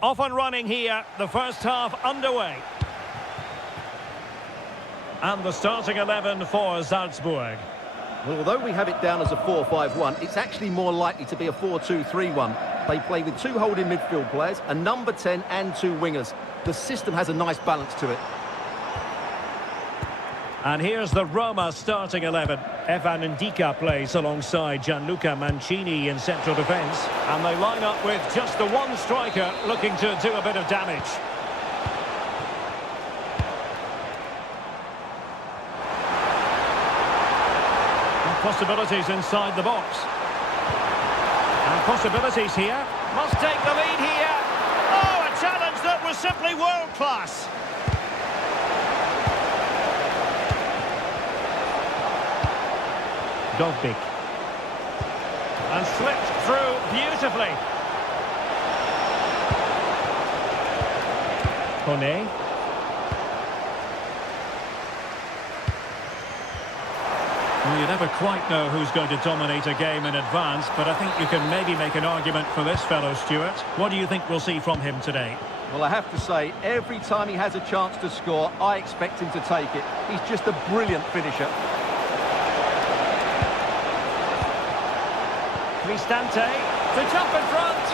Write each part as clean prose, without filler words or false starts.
Off and running here, the first half underway. And the starting 11 for Salzburg. Well, although we have it down as a 4-5-1, it's actually more likely to be a 4-2-3-1. They play with two holding midfield players, a number 10 and two wingers. The system has a nice balance to it. And here's the Roma starting 11. Evan Ndika plays alongside Gianluca Mancini in central defence. And they line up with just the one striker looking to do a bit of damage. And possibilities inside the box. And possibilities here. Must take the lead here. Oh, a challenge that was simply world-class. Dovbik. And slipped through beautifully. Kone. Well, you never quite know who's going to dominate a game in advance, but I think you can maybe make an argument for this fellow, Stuart. What do you think we'll see from him today? Well, I have to say, every time he has a chance to score, I expect him to take it. He's just a brilliant finisher. Cristante to jump in front.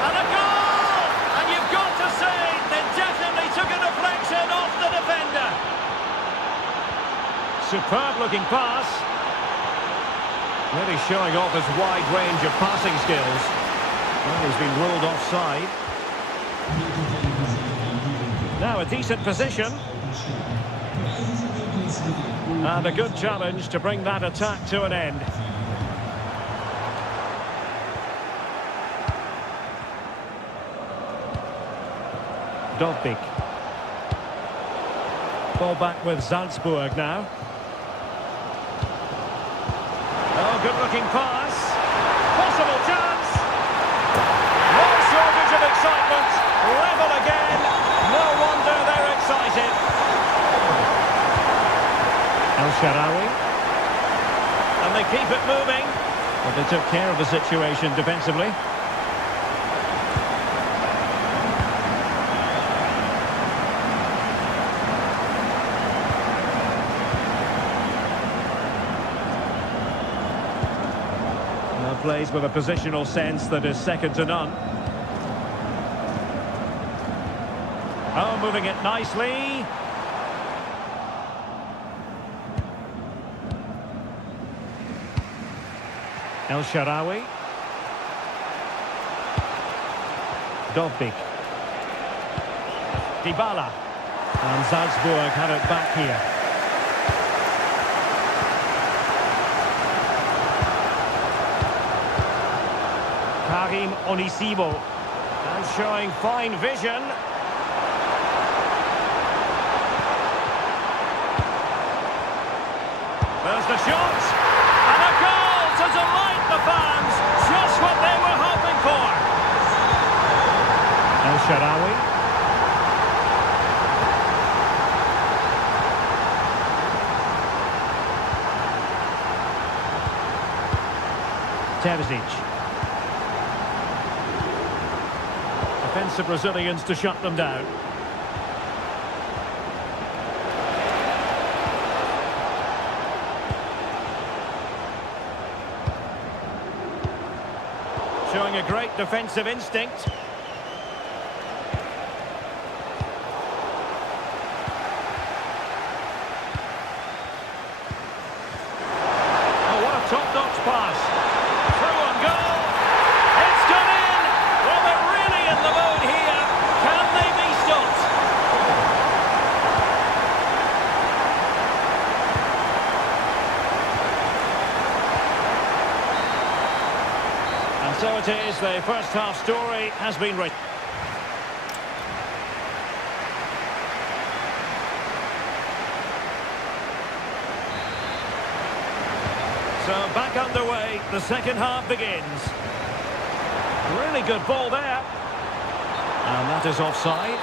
And a goal! And you've got to say, they definitely took a deflection off the defender. Superb looking pass. Really showing off his wide range of passing skills. Well, he's been ruled offside. Now a decent position. And a good challenge to bring that attack to an end. Dovbik. Ball back with Salzburg now. Oh, good-looking pass. Possible chance. No shortage of excitement. Level again. No wonder they're excited. El Shaarawy. And they keep it moving. But they took care of the situation defensively. Plays with a positional sense that is second to none. Oh, moving it nicely. El Shaarawy. Dovbik. Dybala. And Salzburg have it back here. Karim Onisivo, and showing fine vision. There's the shot, and a goal to delight the fans, just what they were hoping for. El Shaarawy. Terzic. Defensive Brazilians to shut them down. Showing a great defensive instinct. Oh, what a top-notch pass. Through on goal. It's gone in. Well, they're really in the mode here. Can they be stopped? And so it is, the first half story has been written. So back underway, the second half begins. Really good ball there. And that is offside.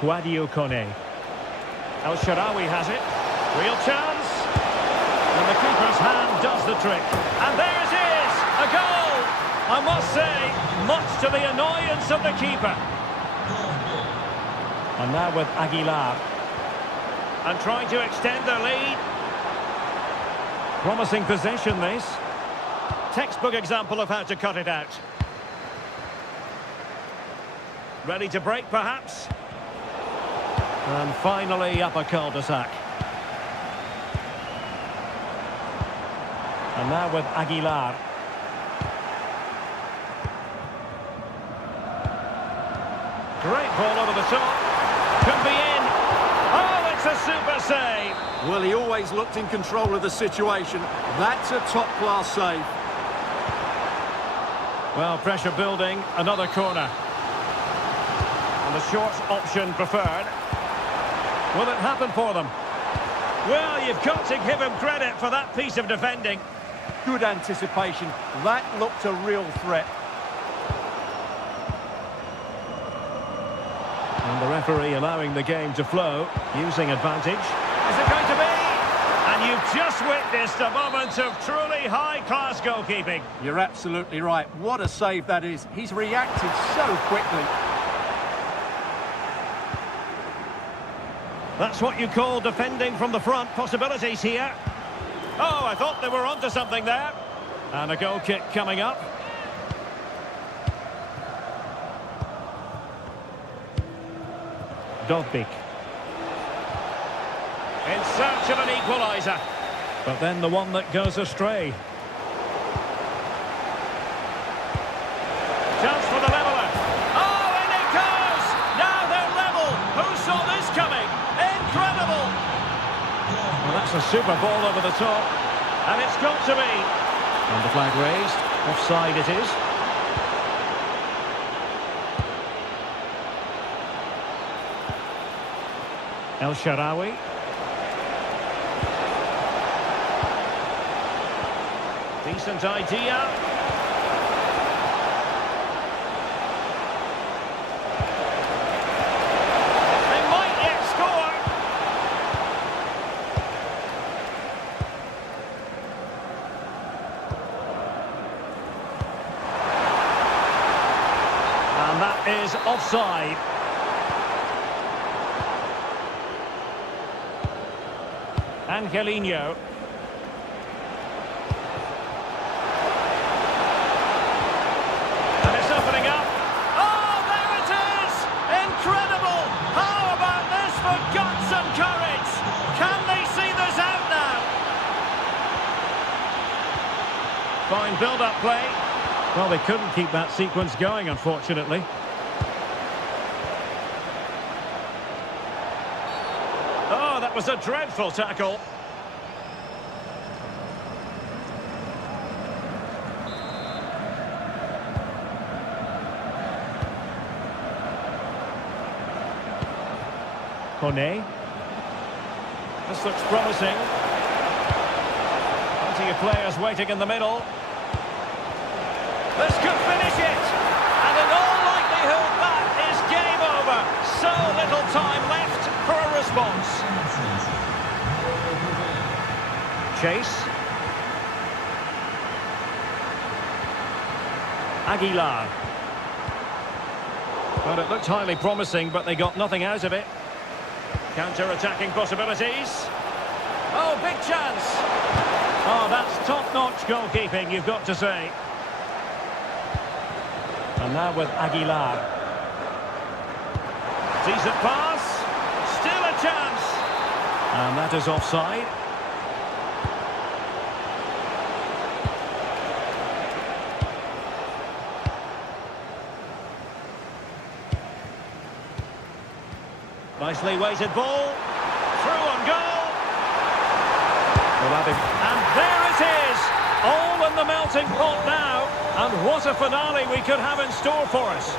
Sadio Kone. El Shaarawy has it. Real chance. And the keeper's hand does the trick. And there it is! A goal! I must say, much to the annoyance of the keeper. And now with Aguilar. And trying to extend their lead. Promising possession, this. Textbook example of how to cut it out. Ready to break, perhaps? And finally, up a cul-de-sac. And now with Aguilar. Great ball over the top. Can be in. Oh, it's a super save. Well, he always looked in control of the situation. That's a top-class save. Well, pressure building. Another corner. And the short option preferred. Will it happen for them? Well, you've got to give him credit for that piece of defending. Good anticipation. That looked a real threat. And the referee allowing the game to flow, using advantage. Is it going to be? And you've just witnessed a moment of truly high-class goalkeeping. You're absolutely right. What a save that is. He's reacted so quickly. That's what you call defending from the front. Possibilities here. Oh, I thought they were onto something there. And a goal kick coming up. Dovbik. In search of an equaliser. But then the one that goes astray. Chance for the leveller. Oh, and it goes! Now they're level. Who saw this coming? Incredible! Well, that's a super ball over the top. And it's got to be. And the flag raised. Offside it is. El Shaarawy. Decent idea. They might yet score. And that is offside. Angelino. And it's opening up. Oh, there it is! Incredible! How about this for guts and courage? Can they see this out now? Fine build-up play. Well, they couldn't keep that sequence going, unfortunately. Oh, that was a dreadful tackle. Kone. This looks promising. Plenty of players waiting in the middle. This could finish it. And in all likelihood, that is game over. So little time left for a response. Chase. Aguilar. Well, it looked highly promising, but they got nothing out of it. Counter-attacking possibilities. Oh, big chance. Oh, that's top-notch goalkeeping, you've got to say. And now with Aguilar. Decent pass. Still a chance. And that is offside. Nicely weighted ball. Through on goal. And there it is. All in the melting pot now. And what a finale we could have in store for us.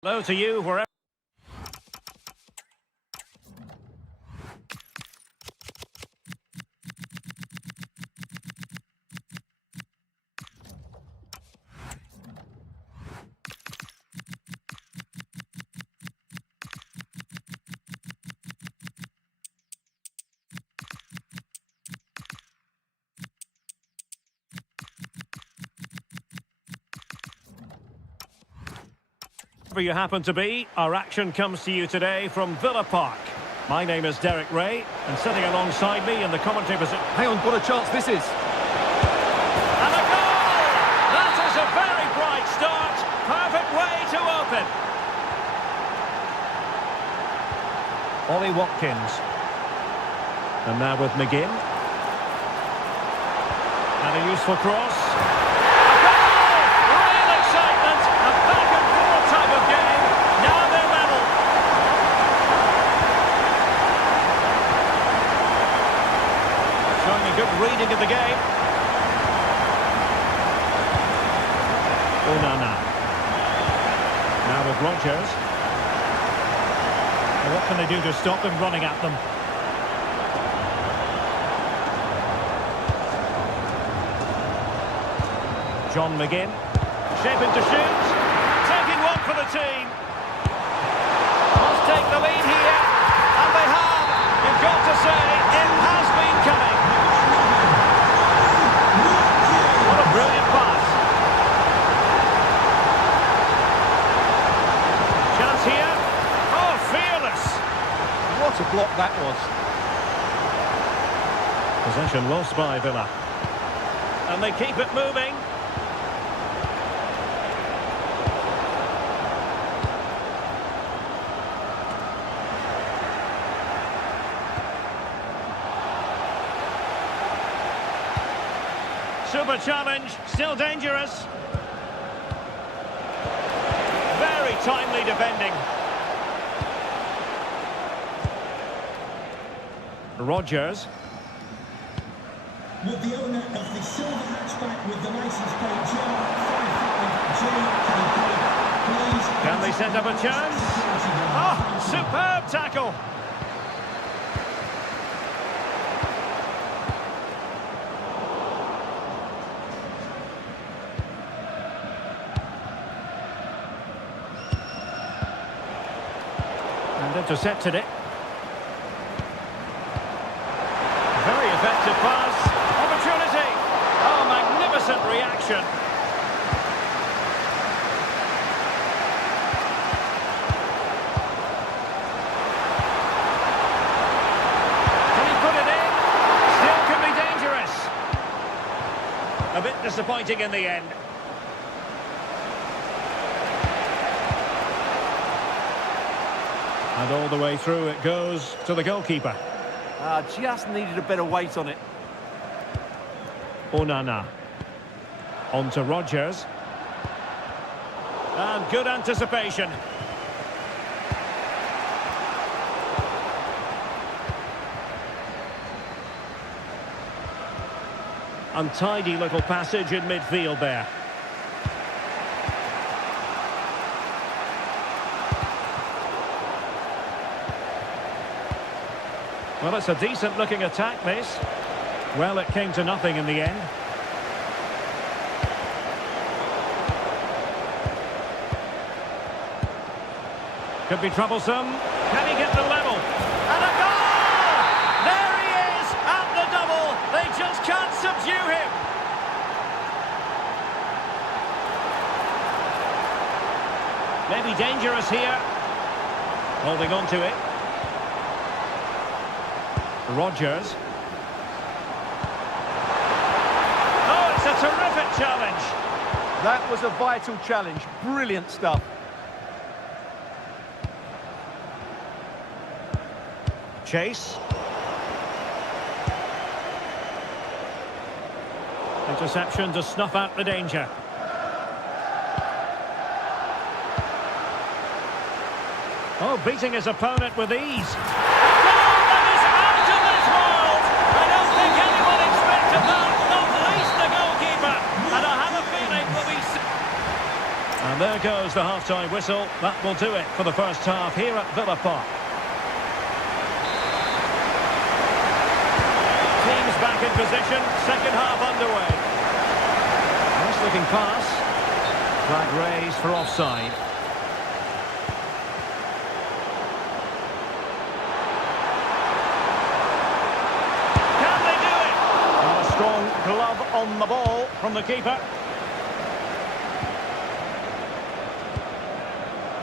Hello to you, wherever. Wherever you happen to be, our action comes to you today from Villa Park. My name is Derek Ray, and sitting alongside me in the commentary position... Hang on, what a chance this is. And a goal! That is a very bright start. Perfect way to open. Ollie Watkins. And now with McGinn. And a useful cross. Good reading of the game. Onana. Now with Rogers. Well, what can they do to stop him running at them? John McGinn. Shaping to shoot. Taking one for the team. Must take the lead here. And they have. You've got to say, it has been coming. Brilliant pass. Chance here. Oh, fearless. What a block that was. Possession lost by Villa. And they keep it moving. Super challenge, still dangerous. Very timely defending. Rogers. With the owner of the silver hatchback with the license plate JK, can they set up a chance? Oh, superb tackle. Intercepted it. Very effective pass. Opportunity. Oh, magnificent reaction. Can he put it in? Still can be dangerous. A bit disappointing in the end. And all the way through it goes to the goalkeeper. Just needed a better weight on it. Onana. On to Rogers. And good anticipation. Untidy little passage in midfield there. Well, it's a decent-looking attack, this. Well, it came to nothing in the end. Could be troublesome. Can he get the level? And a goal! There he is at the double. They just can't subdue him. Maybe dangerous here. Holding on to it. Rogers. Oh, it's a terrific challenge. That was a vital challenge. Brilliant stuff. Chase. Interception to snuff out the danger. Oh, beating his opponent with ease. And there goes the half-time whistle. That will do it for the first half here at Villa Park. Teams back in position. Second half underway. Nice looking pass. Flag raised for offside. Can they do it? And a strong glove on the ball from the keeper.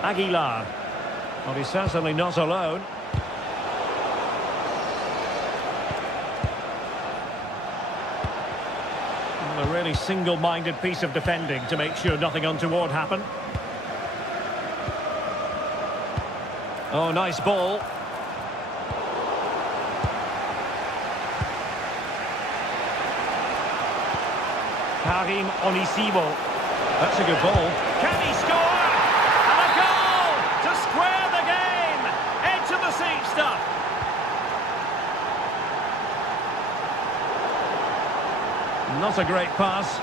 Aguilar. Well, he's certainly not alone. A really single-minded piece of defending to make sure nothing untoward happened. Oh, nice ball. Karim Onisivo. That's a good ball. Can he score? And a goal to square the game. Edge of the seat stuff. Not a great pass.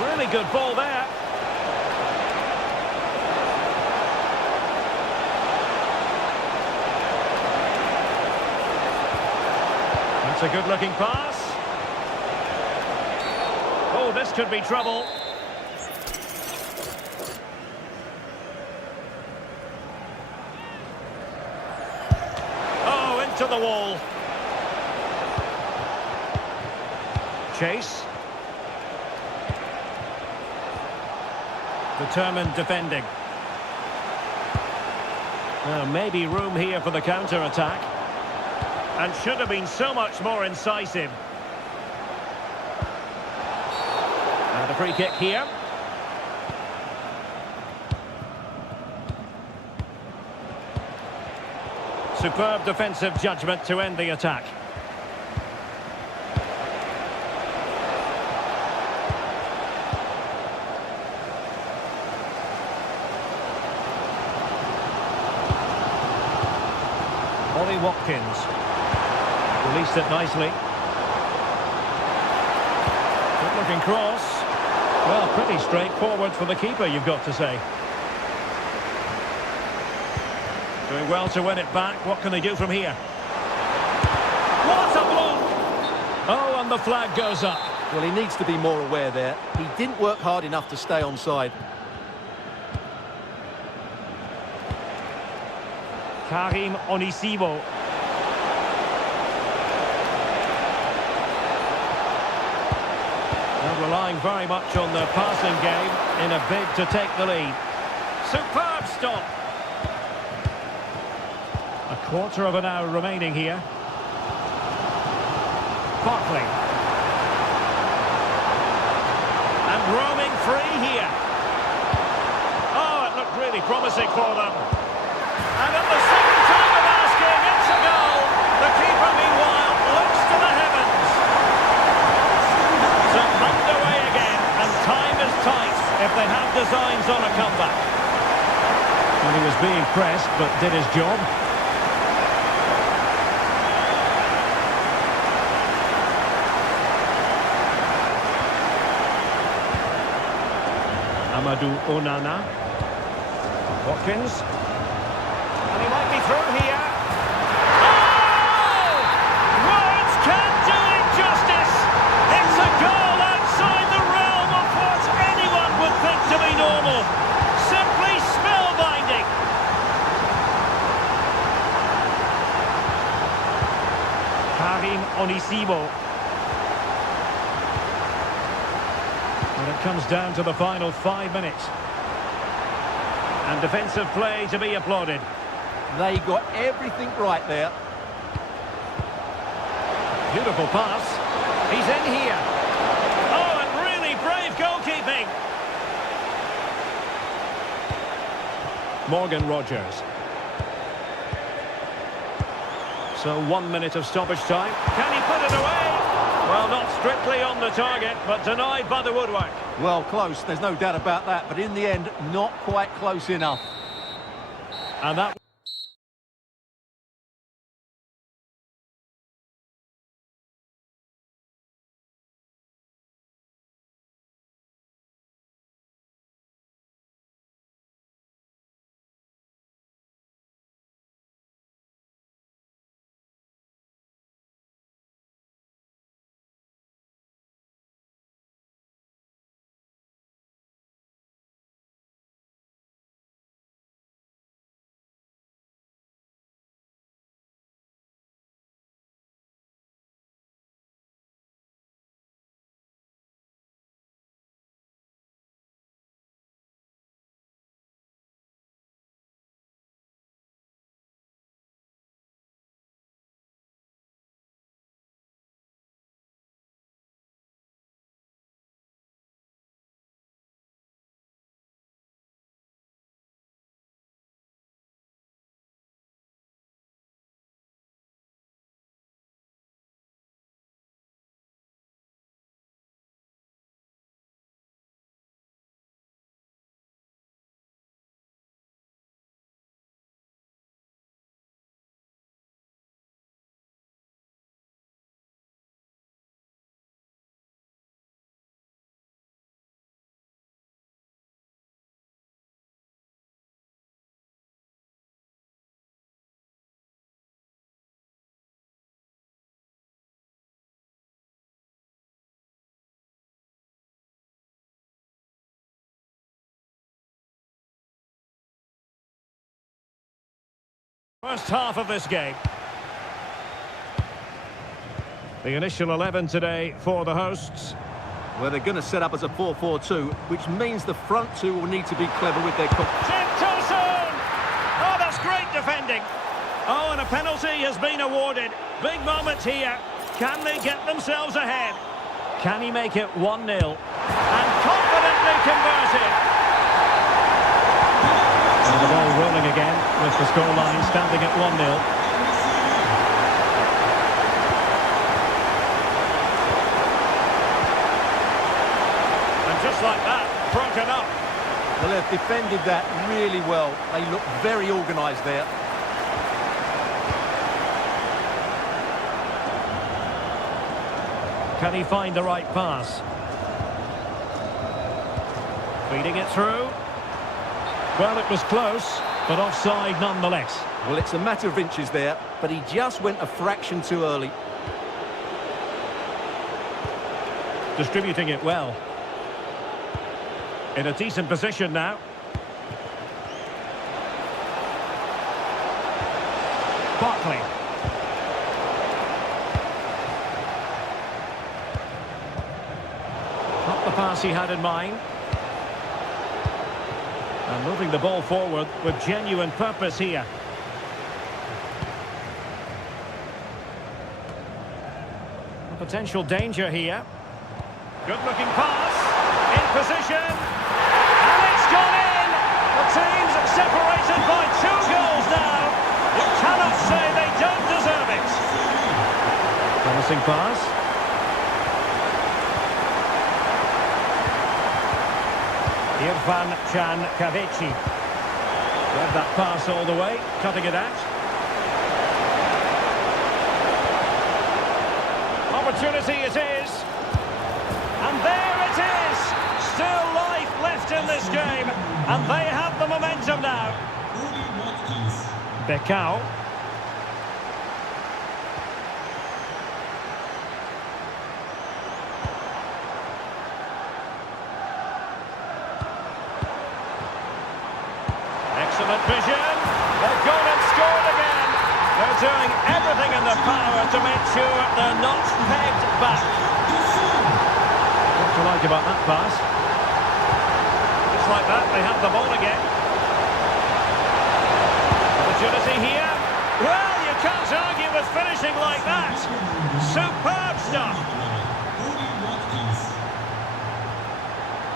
Really good ball there. That's a good-looking pass. Oh, this could be trouble. To the wall. Chase. Determined defending. Maybe room here for the counter-attack. And should have been so much more incisive. And a free kick here. Superb defensive judgment to end the attack. Ollie Watkins. Released it nicely. Good looking cross. Well, pretty straightforward for the keeper, you've got to say. Doing well to win it back. What can they do from here? What a block! Oh, and the flag goes up. Well, he needs to be more aware there. He didn't work hard enough to stay onside. Karim Onisivo. They're relying very much on their passing game in a bid to take the lead. Superb stop. A quarter of an hour remaining here. Barkley. And roaming free here. Oh, it looked really promising for them. And at the second time of asking, it's a goal. The keeper, meanwhile, looks to the heavens. So underway again, and time is tight if they have designs on a comeback. Well, he was being pressed, but did his job. Amadou Onana. Watkins. And he might be through here. Oh! Words can't do it justice. It's a goal outside the realm of what anyone would think to be normal. Simply spellbinding. Karim Onisivo. And it comes down to the final 5 minutes. And defensive play to be applauded. They got everything right there. Beautiful pass. He's in here. Oh, and really brave goalkeeping. Morgan Rogers. So 1 minute of stoppage time. Can he put it away? Well, not strictly on the target, but denied by the woodwork. Well, close, there's no doubt about that, but in the end, not quite close enough. And that First half of this game. The initial 11 today for the hosts. Well, they're going to set up as a 4-4-2, which means the front two will need to be clever with their... Oh, that's great defending. Oh, and a penalty has been awarded. Big moment here. Can they get themselves ahead? Can he make it 1-0? And confidently converted. And the ball rolling again with the scoreline standing at 1-0. Just like that, broken up. Well, they've defended that really well. They look very organised there. Can he find the right pass? Feeding it through. Well, it was close, but offside nonetheless. Well, it's a matter of inches there, but he just went a fraction too early. Distributing it well. In a decent position now. Barkley. Not the pass he had in mind. And moving the ball forward with genuine purpose here. A potential danger here. Good looking pass. In position. Teams separated by 2 goals now. You cannot say they don't deserve it. Promising pass. Cavecchi. Read that pass all the way, cutting it out. Opportunity it is. And there it is. Still life left in this game. And they have the momentum now. Becao. Excellent vision. They've gone and scored again. They're doing everything in their power to make sure they're not pegged back. What do you like about that pass? Just like that, they have the ball again. Opportunity here. Well, you can't argue with finishing like that. Superb stuff.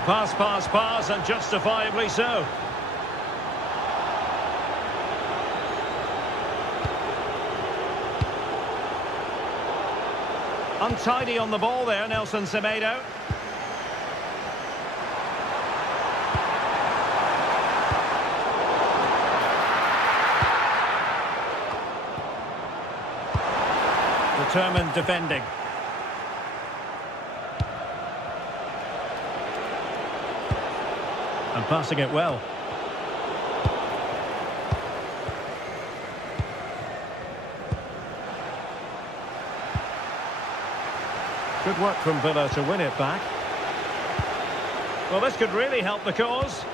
Pass, pass, pass, and justifiably so. Untidy on the ball there, Nelson Semedo. Determined defending. And passing it well. Good work from Villa to win it back. Well, this could really help the cause.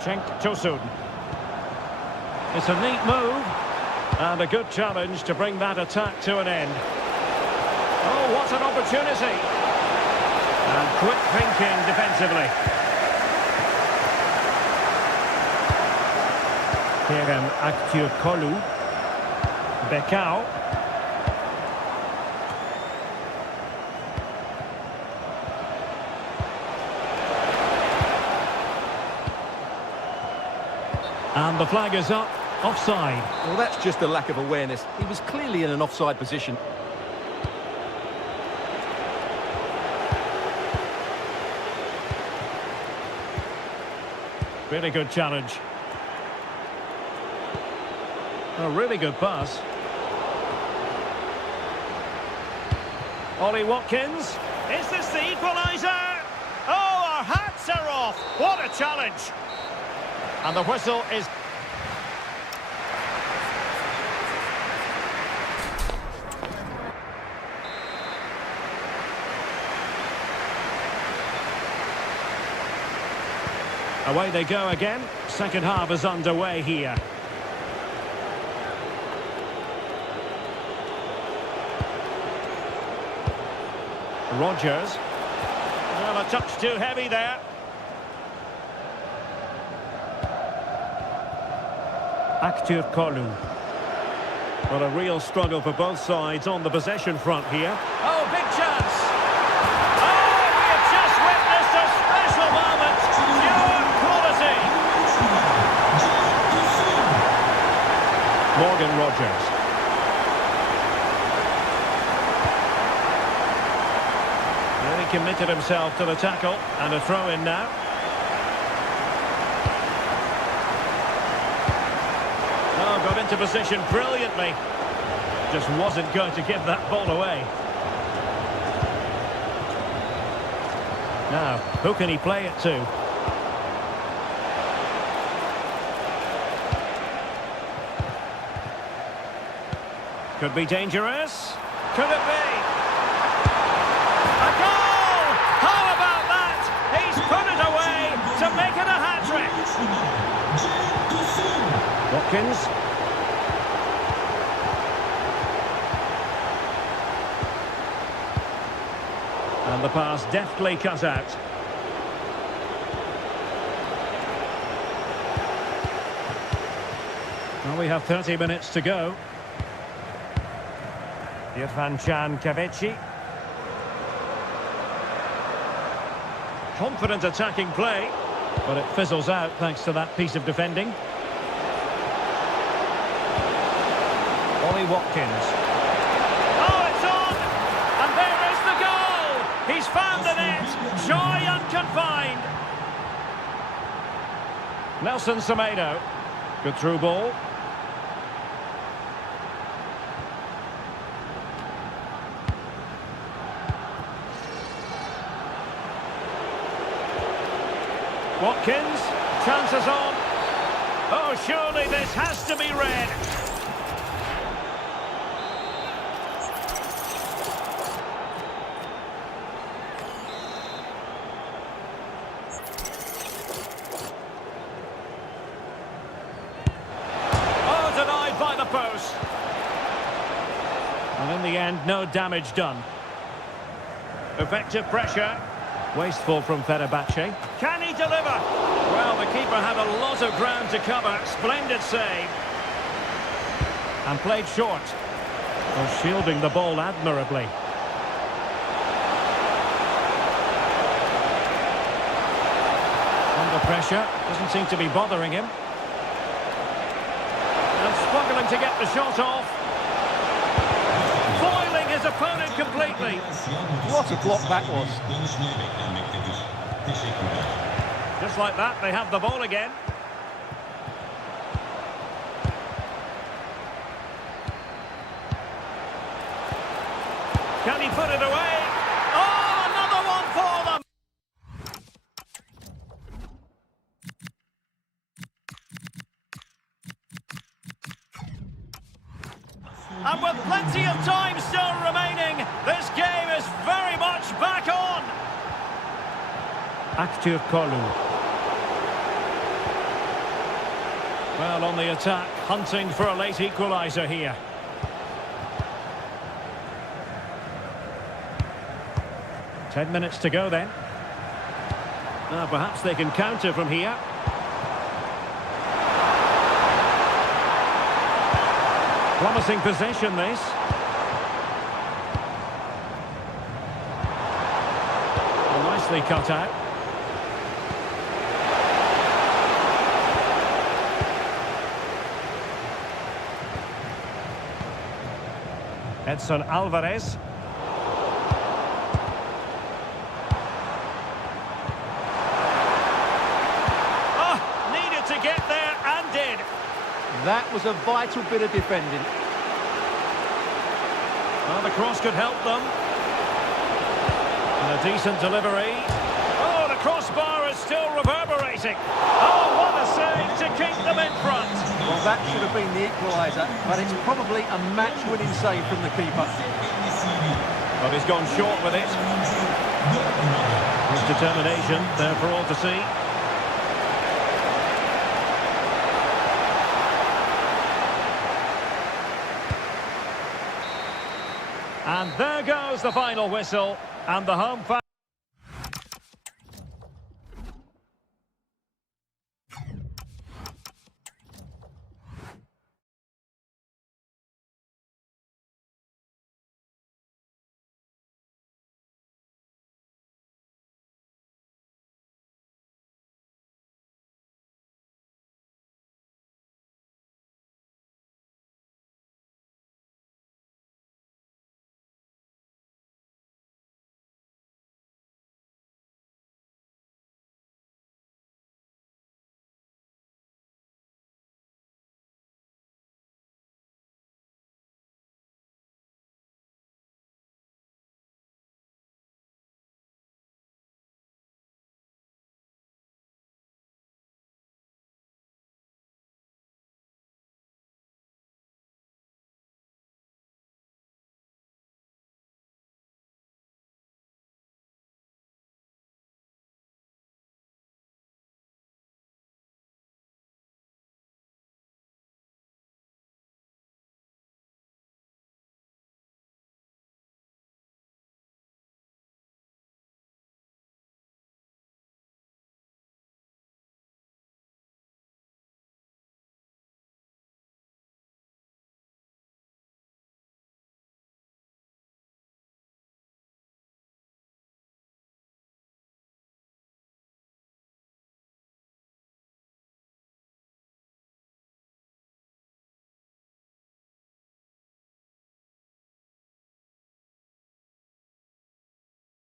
Cenk Tosun. It's a neat move. And a good challenge to bring that attack to an end. Oh, what an opportunity. And quick thinking defensively. Kerem Aktürkoğlu. Becao. And the flag is up. Offside. Well, that's just a lack of awareness. He was clearly in an offside position. Really good challenge. A really good pass. Ollie Watkins. Is this the equaliser? Oh, our hats are off. What a challenge. And the whistle is... Away they go again. Second half is underway here. Rogers. Well, a touch too heavy there. Kolu. Well, a real struggle for both sides on the possession front here. Oh, big chance. Oh, we have just witnessed a special moment. Pure quality. Morgan Rogers. Really committed himself to the tackle, and a throw in now. Oh, got into position brilliantly. Just wasn't going to give that ball away. Now, who can he play it to? Could be dangerous. Could it be? A goal! How about that? He's put it away to make it a hat-trick. Watkins. And the pass deftly cut out. Well, we have 30 minutes to go. Irfan-Can Kavechi. Confident attacking play, but it fizzles out thanks to that piece of defending. Ollie Watkins. Oh, it's on! And there is the goal! He's found the net! Joy unconfined! Nelson Semedo. Good through ball. Watkins, chances on. Oh, surely this has to be red. Oh, denied by the post. And in the end, no damage done. Effective pressure. Wasteful from Fenerbahce. Can he deliver? Well, the keeper had a lot of ground to cover. Splendid save. And played short. Well, shielding the ball admirably. Under pressure. Doesn't seem to be bothering him. And struggling to get the shot off. Foiling his opponent completely. What a block that was. Just like that, they have the ball again. Can he put it away? Oh, another one for them! And with plenty of time still remaining, this game is very much back on. Kolu. Well, on the attack, hunting for a late equaliser here. Ten minutes to go then. Now, perhaps they can counter from here. Promising possession, this. Nicely cut out. Edson Alvarez. Oh, needed to get there and did. That was a vital bit of defending. Well, the cross could help them. And a decent delivery. Oh, the crossbar is still reverberating. Oh, what a save to keep them in front. Well, that should have been the equaliser, but it's probably a match-winning save from the keeper. But he's gone short with it. His determination there for all to see. And there goes the final whistle, and the home fan.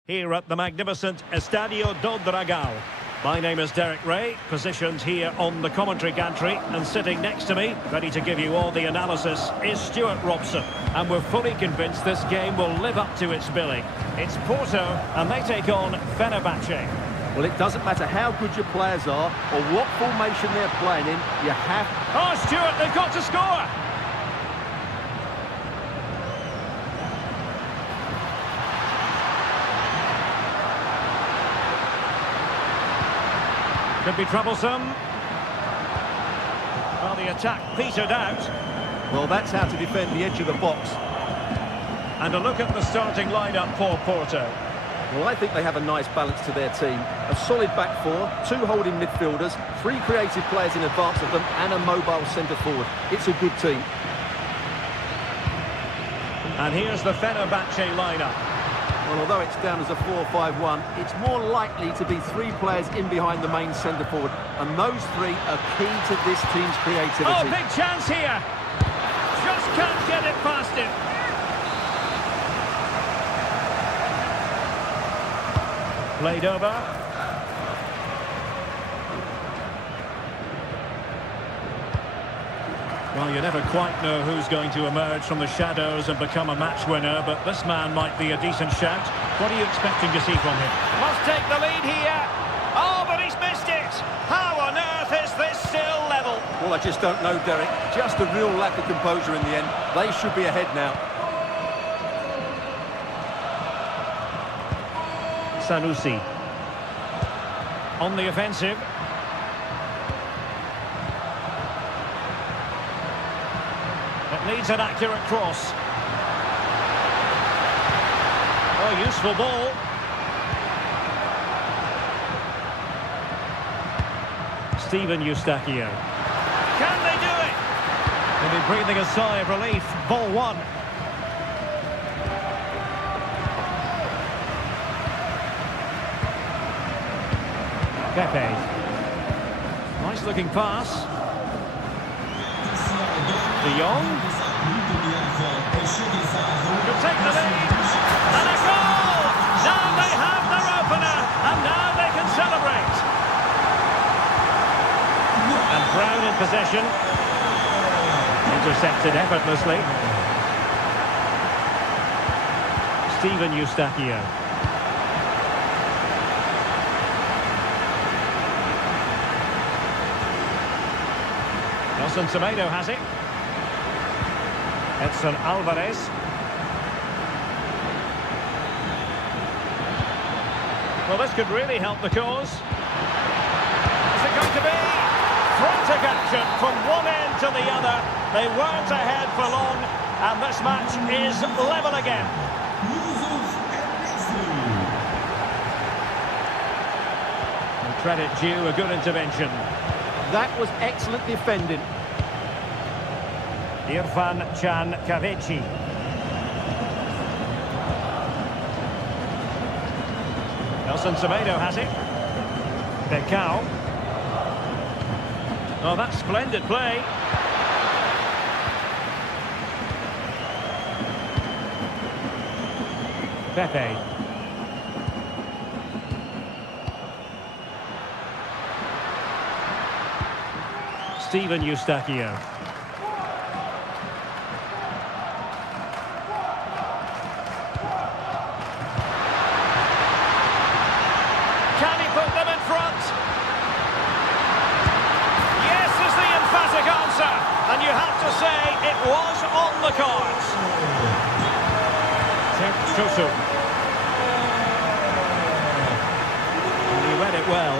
Here at the magnificent Estadio do Dragão. My name is Derek Ray, positioned here on the commentary gantry, and sitting next to me, ready to give you all the analysis, is Stuart Robson. And we're fully convinced this game will live up to its billing. It's Porto, and they take on Fenerbahce. Well, it doesn't matter how good your players are or what formation they're playing in, you have... Oh, Stuart, they've got to score! Could be troublesome. Well, the attack petered out. Well, that's how to defend the edge of the box. And a look at the starting lineup for Porto. Well, I think they have a nice balance to their team. A solid back four, two holding midfielders, three creative players in advance of them, and a mobile centre-forward. It's a good team. And here's the Fenerbahce lineup. Well, although it's down as a 4-5-1, it's more likely to be three players in behind the main centre-forward. And those three are key to this team's creativity. Oh, big chance here. Just can't get it past him. Played over. Well, you never quite know who's going to emerge from the shadows and become a match winner, but this man might be a decent shout. What are you expecting to see from him? Must take the lead here. Oh, but he's missed it. How on earth is this still level? Well, I just don't know, Derek. Just a real lack of composure in the end. They should be ahead now. Sanusi. On the offensive. It needs an accurate cross. Oh, useful ball. Steven Eustachio. Can they do it? They'll be breathing a sigh of relief. Ball one. Pepe. Nice looking pass. De Jong. Could take the lead. And a goal! Now they have their opener. And now they can celebrate. And Brown in possession. Intercepted effortlessly. Steven Eustachio. Nelson Semedo has it. Edson Alvarez. Well, this could really help the cause. Is it going to be? Frantic action from one end to the other. They weren't ahead for long, And this match is level again. And credit due, a good intervention. That was excellent defending. Irfan Can Kavici. Nelson Semedo has it. Becao. Oh, that's splendid play. Pepe. Steven Eustachio. Can he put them in front? Yes is the emphatic answer. And you have to say it was on the cards. Tosu. He read it well.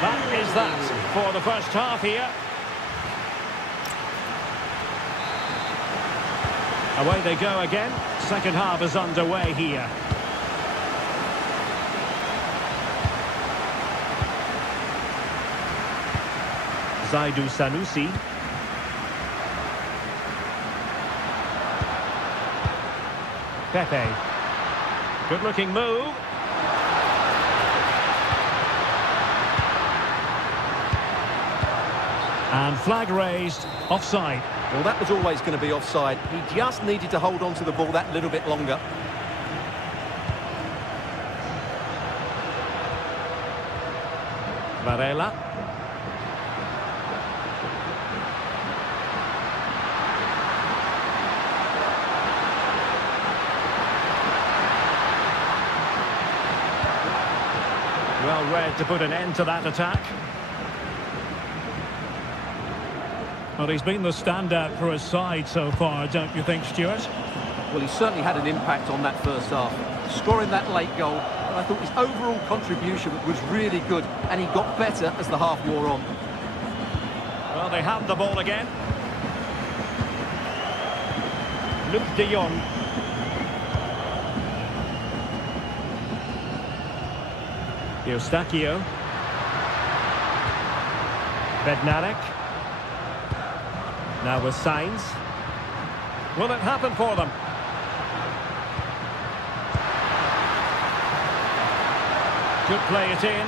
That is that for the first half here. Away they go again. Second half is underway here. Zaidu Sanusi. Pepe. Good-looking move. And flag raised, offside. Well, that was always going to be offside. He just needed to hold on to the ball that little bit longer. Varela. Well read to put an end to that attack. Well, he's been the standout for his side so far, don't you think, Stuart? Well, he certainly had an impact on that first half. Scoring that late goal, and I thought his overall contribution was really good, and he got better as the half wore on. Well, they have the ball again. Luc de Jong. Eustachio. Bednarek. Now with Sainz. Will it happen for them? Could play it in.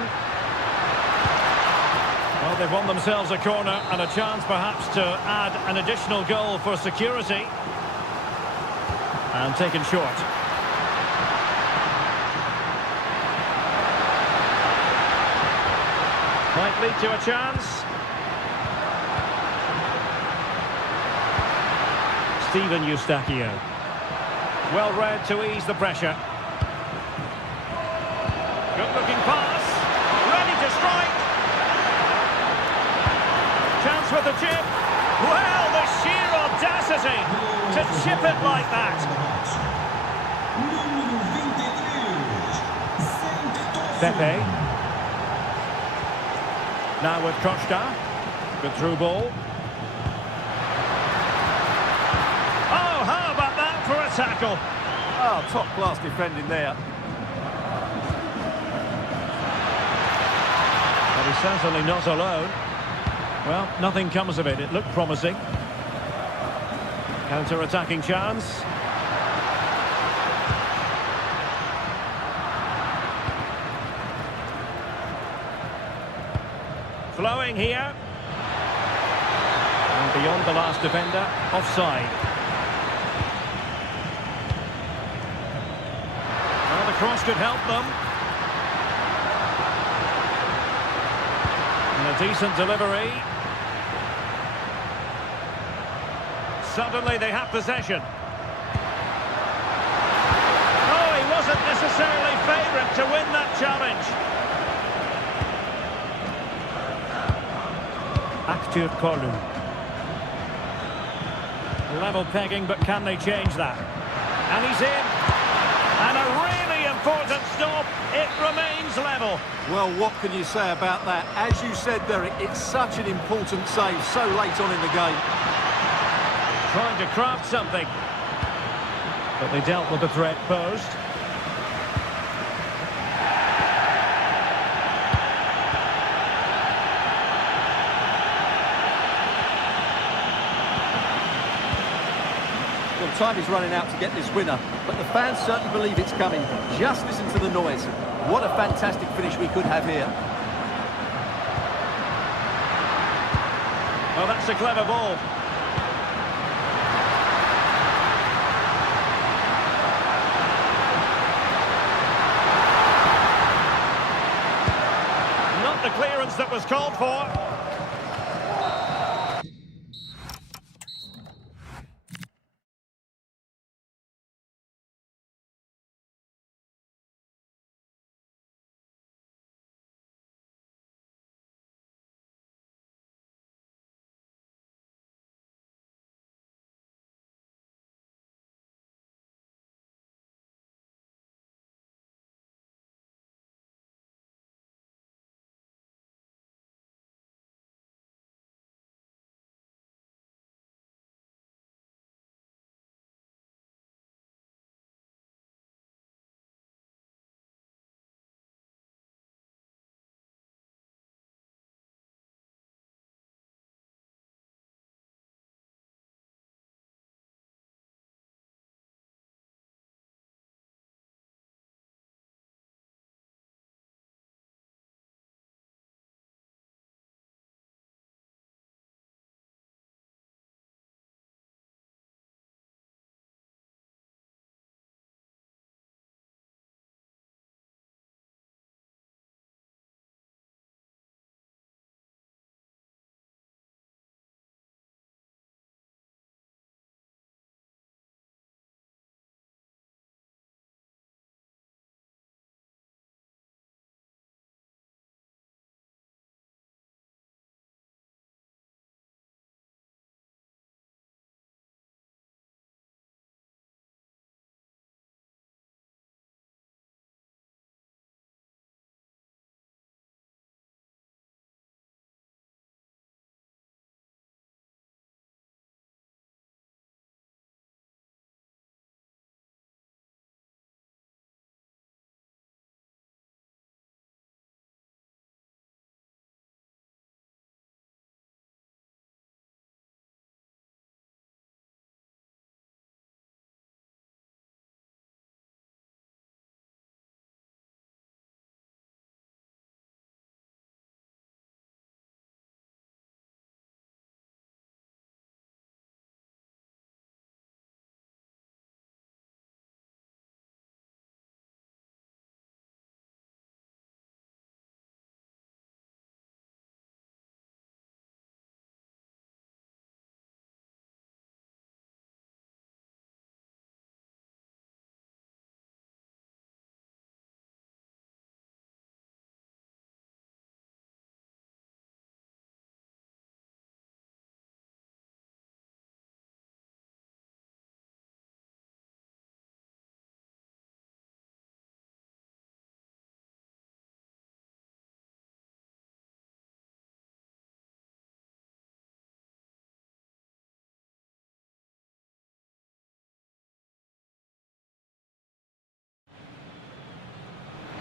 Well, they've won themselves a corner and a chance perhaps to add an additional goal for security. And taken short. Might lead to a chance. Steven Eustachio. Well read to ease the pressure. Good-looking pass. Ready to strike. Chance with the chip. Well, the sheer audacity to chip it like that. Pepe. Now with Costa. Good through ball. Oh, how about that for a tackle? Oh, top-class defending there. But he's certainly not alone. Well, nothing comes of it. It looked promising. Counter-attacking chance. Flowing here. And beyond the last defender, offside. Well, the cross could help them. And a decent delivery. Suddenly they have possession. Oh, he wasn't necessarily favourite to win that challenge. Aktur Kolu. Level pegging, but can they change that? And he's in. And a really important stop. It remains level. Well, what can you say about that? As you said, Derek, it's such an important save so late on in the game. Trying to craft something. But they dealt with the threat posed. Well, time is running out to get this winner, but the fans certainly believe it's coming. Just listen to the noise. What a fantastic finish we could have here. Well, that's a clever ball. Not the clearance that was called for.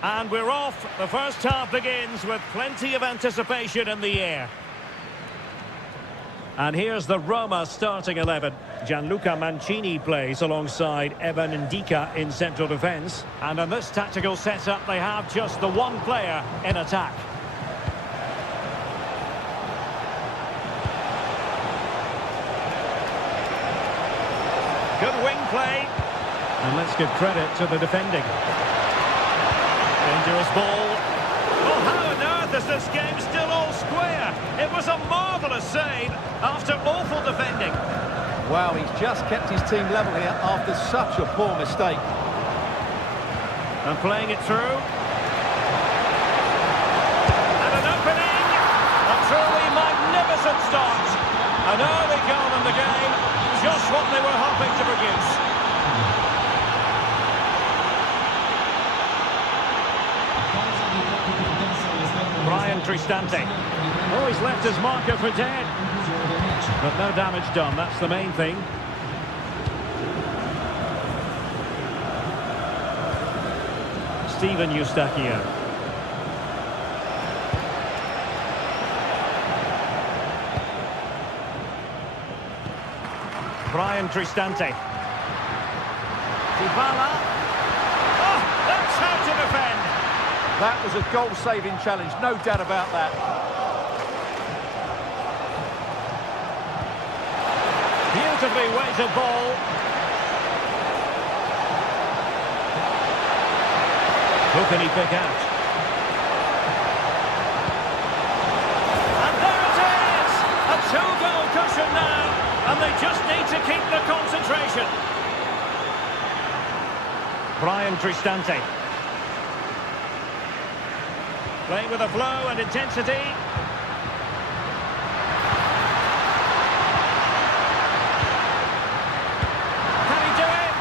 And we're off. The first half begins with plenty of anticipation in the air. And here's the Roma starting 11. Gianluca Mancini plays alongside Evan Ndika in central defence. And in this tactical setup, they have just the one player in attack. Good wing play. And let's give credit to the defending. Dangerous ball. Well, how on earth is this game still all square? It was a marvellous save after awful defending. Wow, he's just kept his team level here after such a poor mistake. And playing it through. And an opening. A truly magnificent start. An early goal in the game. Just what they were hoping to produce. Brian Cristante. Oh, he's left his marker for dead. But no damage done, that's the main thing. Steven Eustachio. Brian Cristante. Dybala. Oh, that's how to defend. That was a goal-saving challenge, no doubt about that. Beautifully weighted ball. Who can he pick out? And there it is! A two-goal cushion now, and they just need to keep the concentration. Brian Cristante. Playing with a flow and intensity. Can he do it?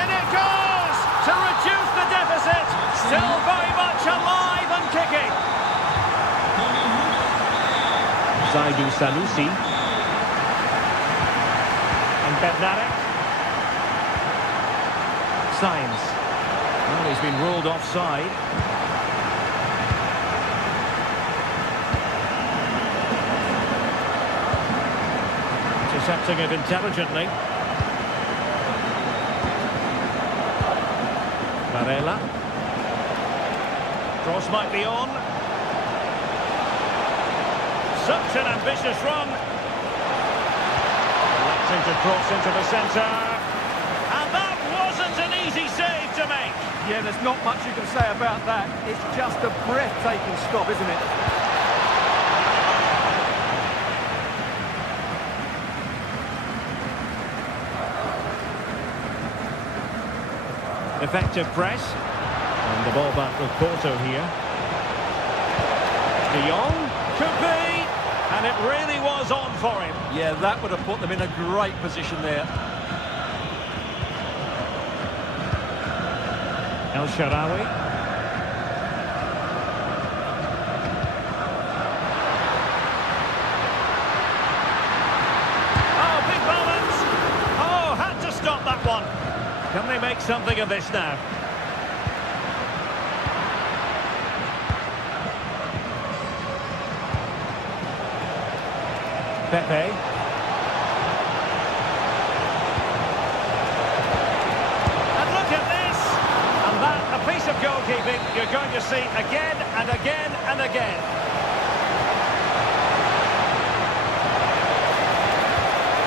And it goes! To reduce the deficit. Still very much alive and kicking. Zaidu Sanusi. And Bednarek. Signs. Well, he's been ruled offside. Intercepting it intelligently. Varela. Cross might be on. Such an ambitious run. Electing to cross into the centre. And that wasn't an easy save to make. Yeah, there's not much you can say about that. It's just a breathtaking stop, isn't it? Effective press. And the ball back with Porto here. De Jong could be. And it really was on for him. Yeah, that would have put them in a great position there. El Shaarawy. Oh, big balance. Oh, had to stop that one. Can they make something of this now? Pepe. And look at this! And that, a piece of goalkeeping you're going to see again and again and again.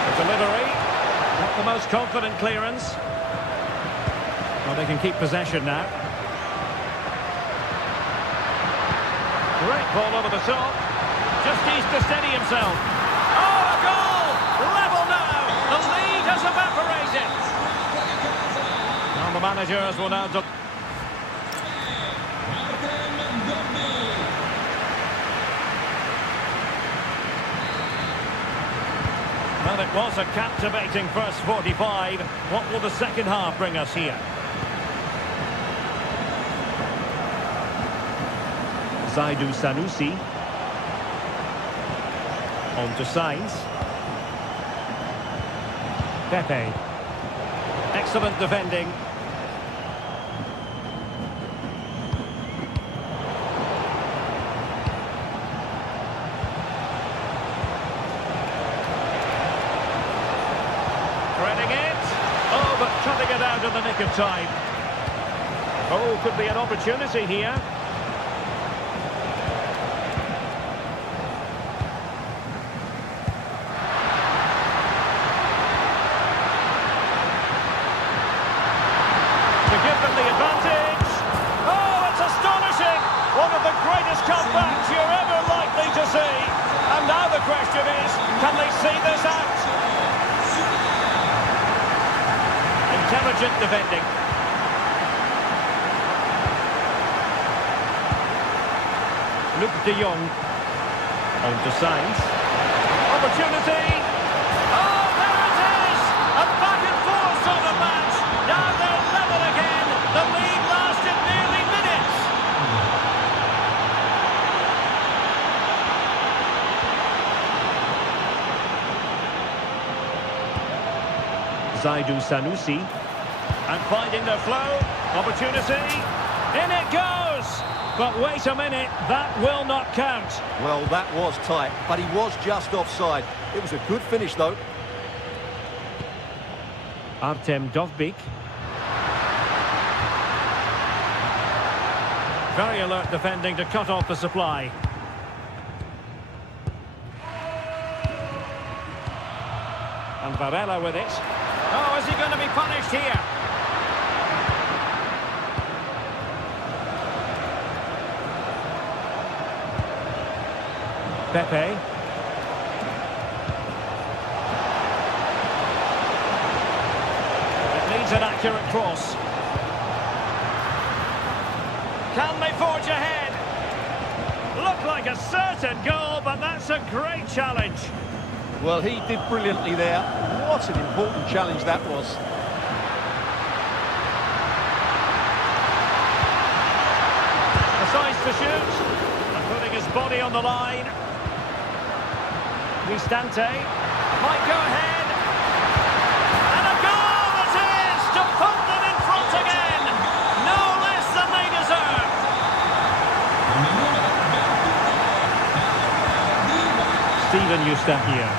The delivery, not the most confident clearance. Well, they can keep possession now. Great ball over the top. Just needs to steady himself. Oh, a goal! Level now! The lead has evaporated. And the managers will now... Well, it was a captivating first 45. What will the second half bring us here? Zaidu Sanusi. On to Sainz. Pepe. Excellent defending. Threading it. Oh, but cutting it out in the nick of time. Oh, could be an opportunity here. Comebacks you're ever likely to see. And now the question is, can they see this out? Intelligent defending. Luc de Jong. On to Sainz. Opportunity. Oh, there it is! A back and forth sort of match. Now they're level again. The lead lasted nearly minutes. Zaidu Sanusi. And finding the flow. Opportunity. In it goes! But wait a minute, that will not count. Well, that was tight, but he was just offside. It was a good finish, though. Artem Dovbyk. Very alert defending to cut off the supply. And Varela with it. Oh, is he going to be punished here? Pepe. It needs an accurate cross. Can they forge ahead? Looked like a certain goal, but that's a great challenge. Well, he did brilliantly there. What an important challenge that was. Decides to shoot. And putting his body on the line. Cristante might go ahead. And a goal it is to put them in front again. No less than they deserve. Steven Eustaquio.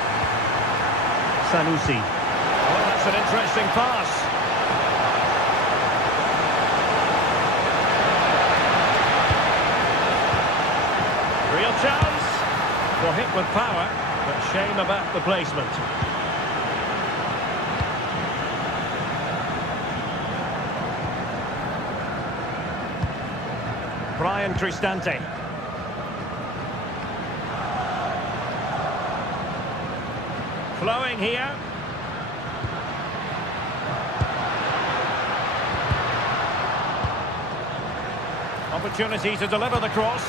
Sanusi. Oh, that's an interesting pass. Real chance. Well, hit with power, but shame about the placement. Brian Cristante. Flowing here. Opportunity to deliver the cross.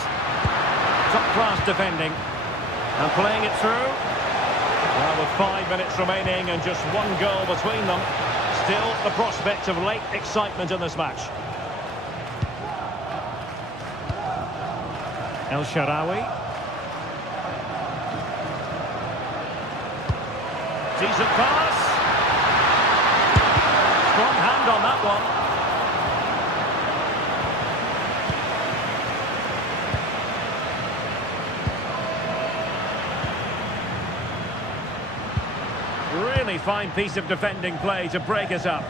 Top-class defending. And playing it through. Well, with 5 minutes remaining and just one goal between them, still the prospect of late excitement in this match. El Shaarawy. Decent pass. Strong hand on that one. Really fine piece of defending play to break us up.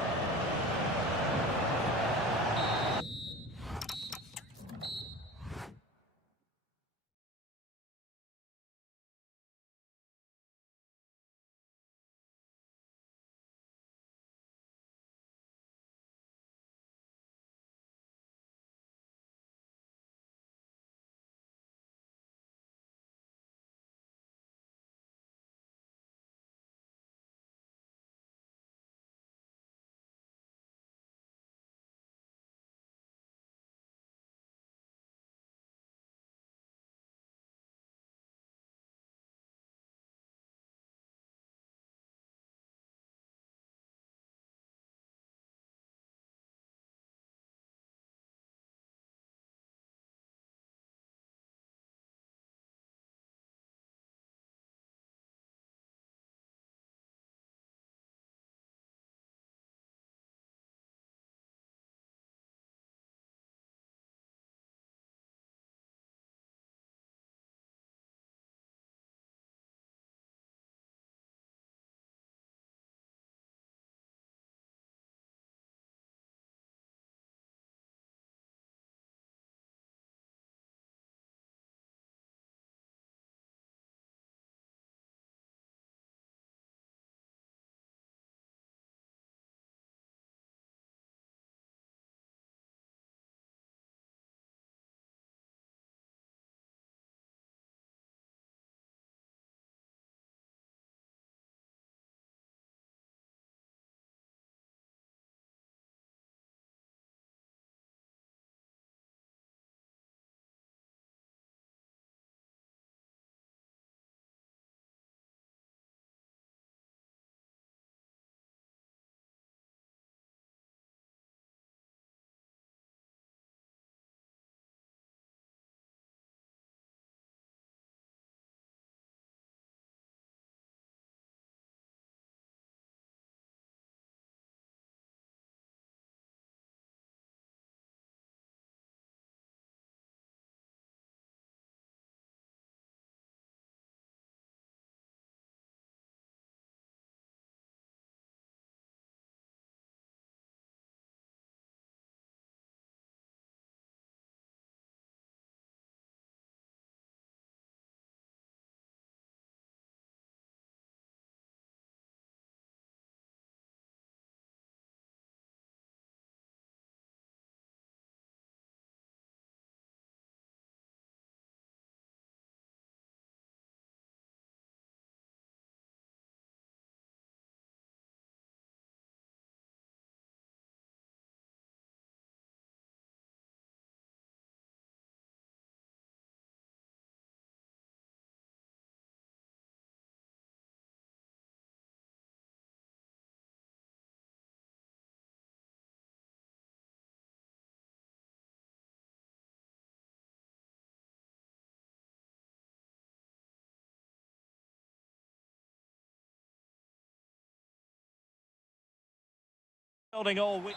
Building all week.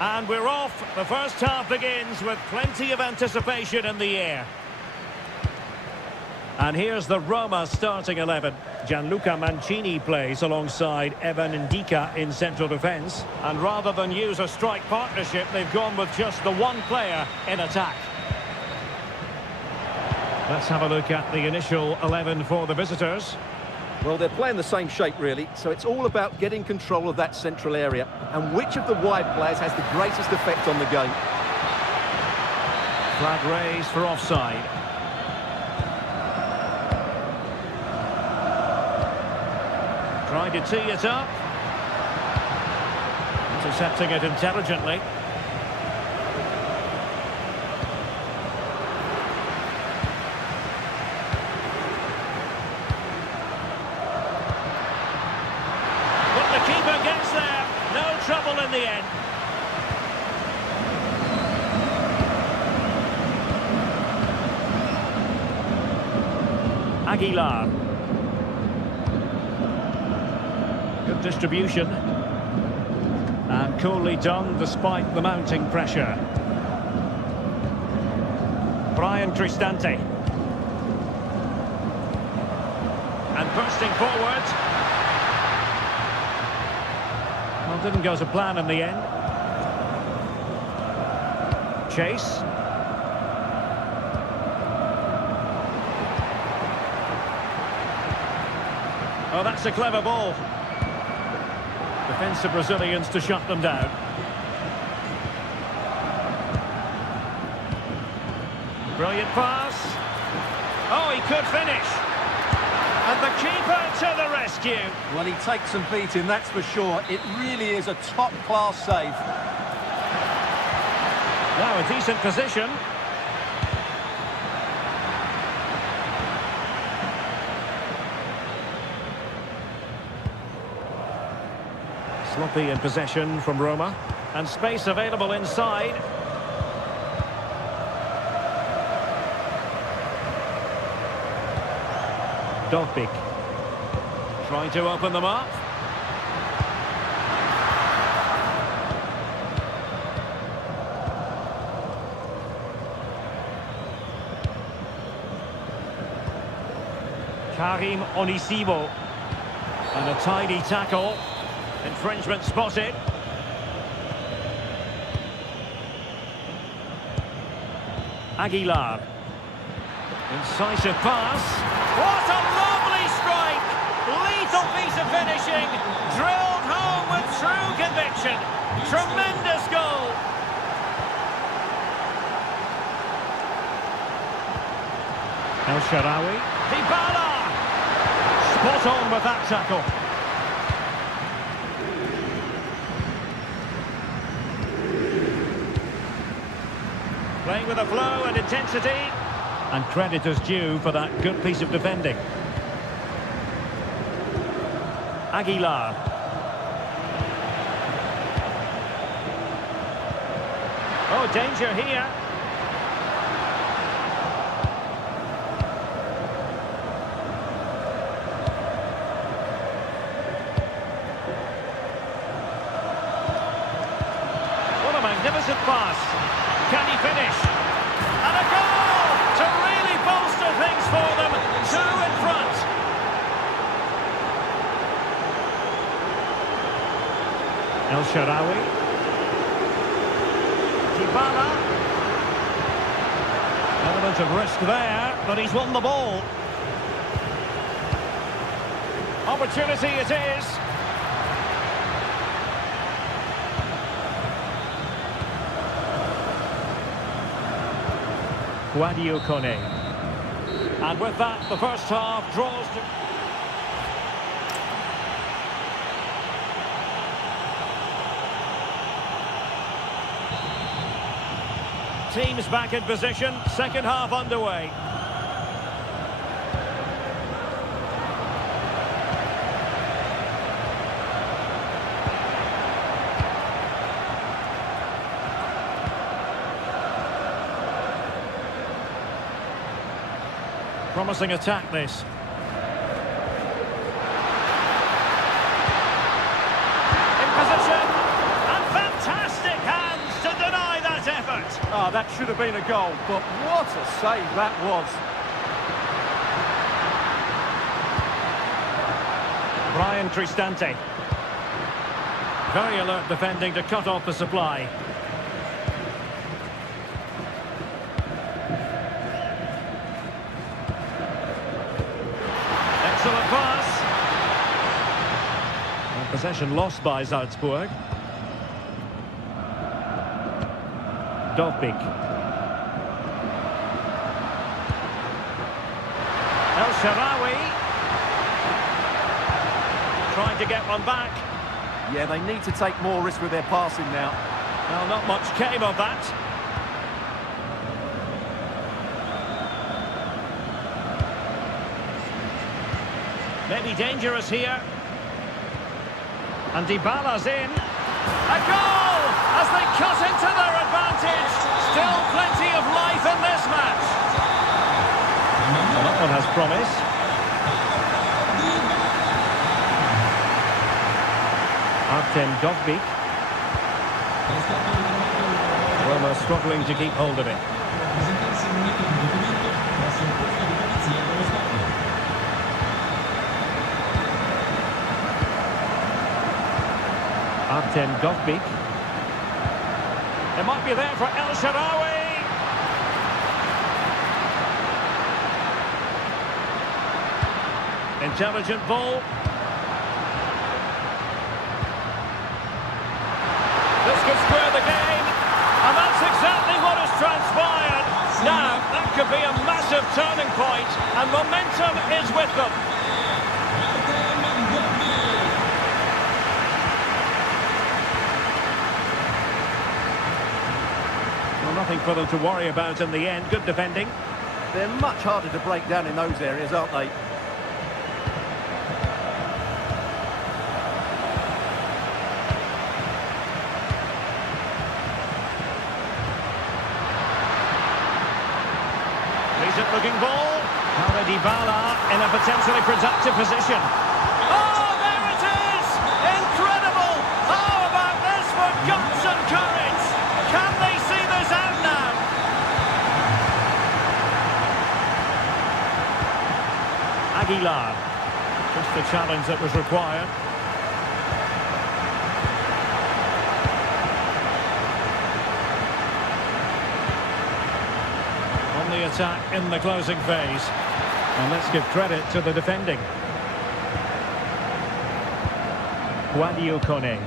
And we're off. The first half begins with plenty of anticipation in the air. And here's the Roma starting 11. Gianluca Mancini plays alongside Evan Ndika in central defence. And rather than use a strike partnership, they've gone with just the one player in attack. Let's have a look at the initial 11 for the visitors. Well, they're playing the same shape, really, so it's all about getting control of that central area and which of the wide players has the greatest effect on the game. Flag raised for offside. Trying to tee it up. Intercepting it intelligently. Keeper gets there, no trouble in the end. Aguilar. Good distribution. And coolly done despite the mounting pressure. Brian Cristante. And bursting forward. Well, didn't go to plan in the end. Chase. Oh, that's a clever ball. Defensive Brazilians to shut them down. Brilliant pass. Oh, he could finish. And the keeper to the rescue. Well, he takes some beating, that's for sure. It really is a top-class save. Now a decent position. Sloppy in possession from Roma. And space available inside. Dogbik. Trying to open them up. Karim Onisivo. And a tidy tackle. Infringement spotted. Aguilar. Incisive pass. What a lovely strike! Lethal piece of finishing. Drilled home with true conviction. Tremendous goal. El Shaarawy. Dybala. Spot on with that tackle. Playing with a flow and intensity. And credit is due for that good piece of defending. Aguilar. Oh, danger here. What a magnificent pass. Can he finish? And a goal to really bolster things for them. Two in front. El Shaarawy. Dybala. Element of risk there, but he's won the ball. Opportunity it is. Guadio Kone. And with that, the first half draws to... Teams back in position, second half underway. Promising attack this. In position. Ah, that should have been a goal, but what a save that was. Brian Cristante. Very alert defending to cut off the supply. Excellent pass. And possession lost by Salzburg. Dovbik. El Shaarawy. Trying to get one back. Yeah, they need to take more risk with their passing now. Well, not much came of that. Maybe dangerous here. And Dybala's in. A goal! As they cut into their advantage. Still plenty of life in this match. Well, that one has promise. Artem Dovbik. Well, they're struggling to keep hold of it. Artem Dovbik. It might be there for El Shaarawy. Intelligent ball. This could square the game, and that's exactly what has transpired. Now, that could be a massive turning point, and momentum is with them. Well, nothing for them to worry about in the end. Good defending. They're much harder to break down in those areas, aren't they? Looking ball. Paulo Dybala in a potentially productive position. Oh, there it is! Incredible! How about this for guts and courage? Can they see this out now? Aguilar. Just the challenge that was required. The attack in the closing phase, and let's give credit to the defending. Guadio Kone.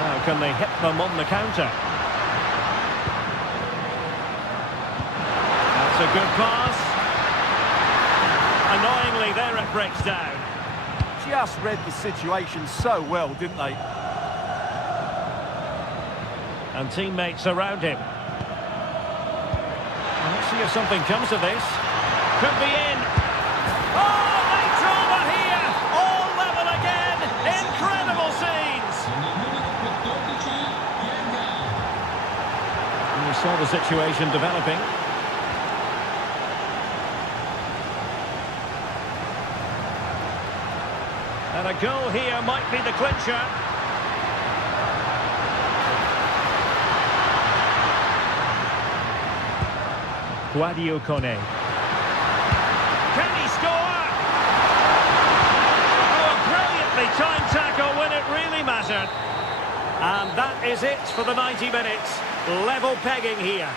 Now can they hit them on the counter? That's a good pass. Annoyingly there it breaks down. Just read the situation so well, didn't they? And teammates around him. Let's see if something comes of this. Could be in. Oh, they drama here. All level again. Incredible scenes. And we saw the situation developing. And a goal here might be the clincher. Guadio Kone. Can he score? Oh, a brilliantly timed tackle when it really mattered. And that is it for the 90 minutes. Level pegging here.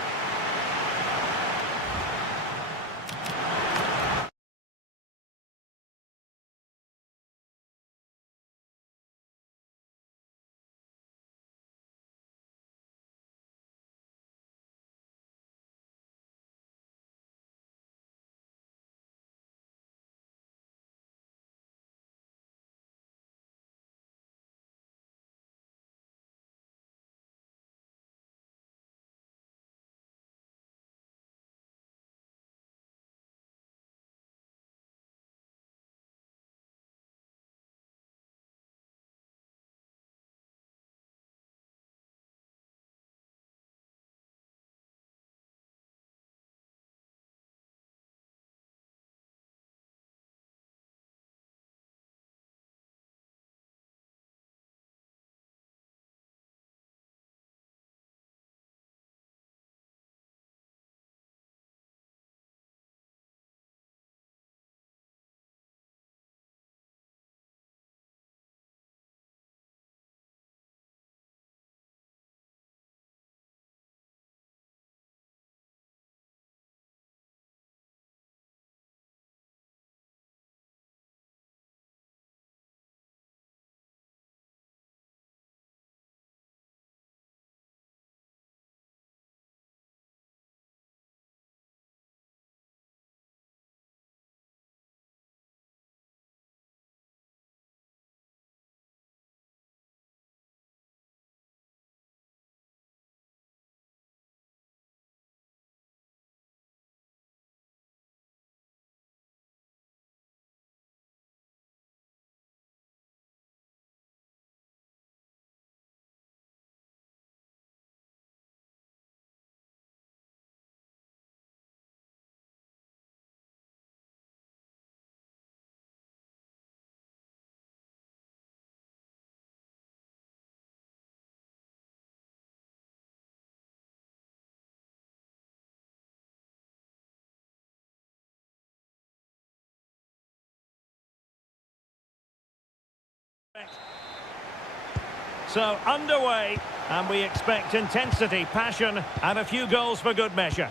So, underway, and we expect intensity, passion, and a few goals for good measure.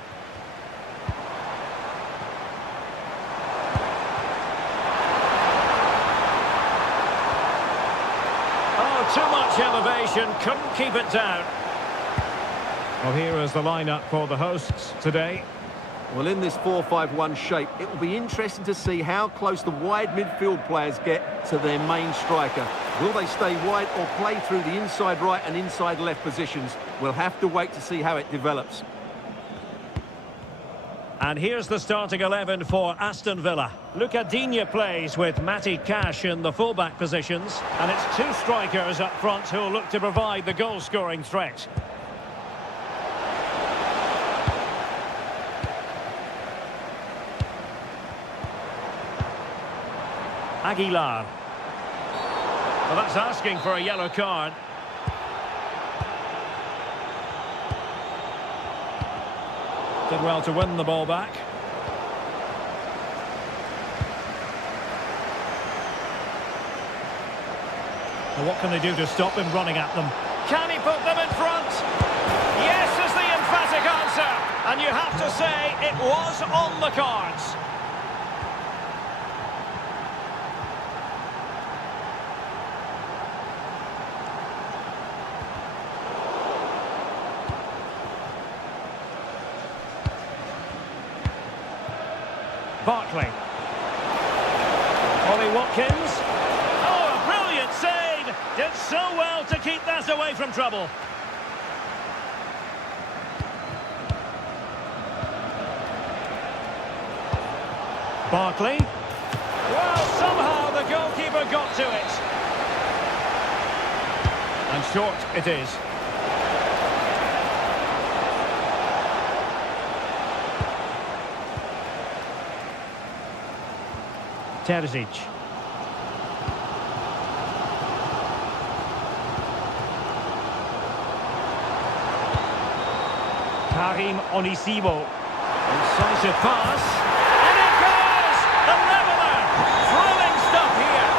Oh, too much elevation, couldn't keep it down. Well, here is the lineup for the hosts today. Well, in this 4-5-1 shape, it will be interesting to see how close the wide midfield players get to their main striker. Will they stay wide or play through the inside right and inside left positions? We'll have to wait to see how it develops. And here's the starting 11 for Aston Villa. Luca Digne plays with Matty Cash in the fullback positions. And it's two strikers up front who'll look to provide the goal-scoring threat. Aguilar. Well, that's asking for a yellow card. Did well to win the ball back. Well, what can they do to stop him running at them? Can he put them in front? Yes is the emphatic answer. And you have to say it was on the cards. Barkley. Ollie Watkins. Oh, a brilliant save! Did so well to keep that away from trouble. Barkley. Well, somehow the goalkeeper got to it. And short it is. Terzic. Karim Onisivo. Incisive pass. And it goes! The leveller! Thrilling stuff here.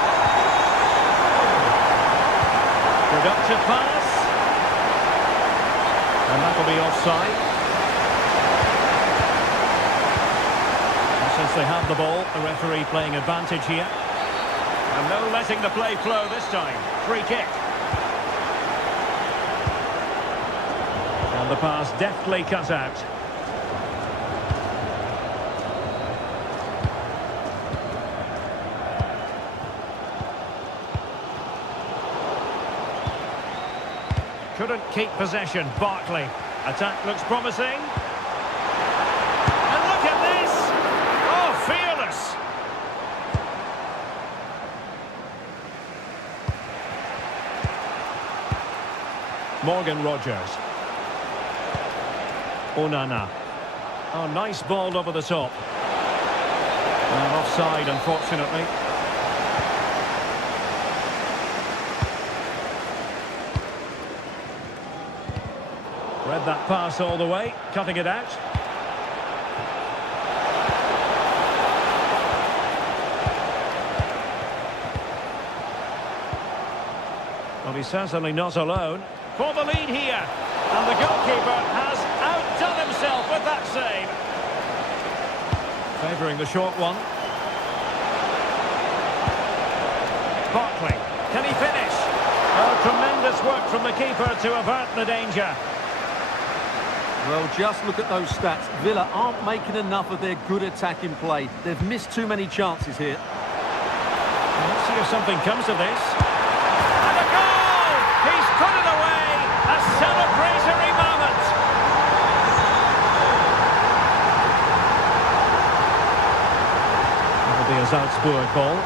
Productive pass. And that'll be offside. Since they have the ball, the referee playing advantage here. And no letting the play flow this time. Free kick. And the pass deftly cut out. Couldn't keep possession, Barkley. Attack looks promising. Morgan Rogers. Onana. Oh, nice ball over the top. And offside, unfortunately. Read that pass all the way, cutting it out. Well, he's certainly not alone. For the lead here, and the goalkeeper has outdone himself with that save. Favouring the short one. Barkley, can he finish? Oh, tremendous work from the keeper to avert the danger. Well, just look at those stats. Villa aren't making enough of their good attacking play. They've missed too many chances here. Let's see if something comes of this. And a goal! He's put it away! A celebratory moment. That'll be a Salzburg ball.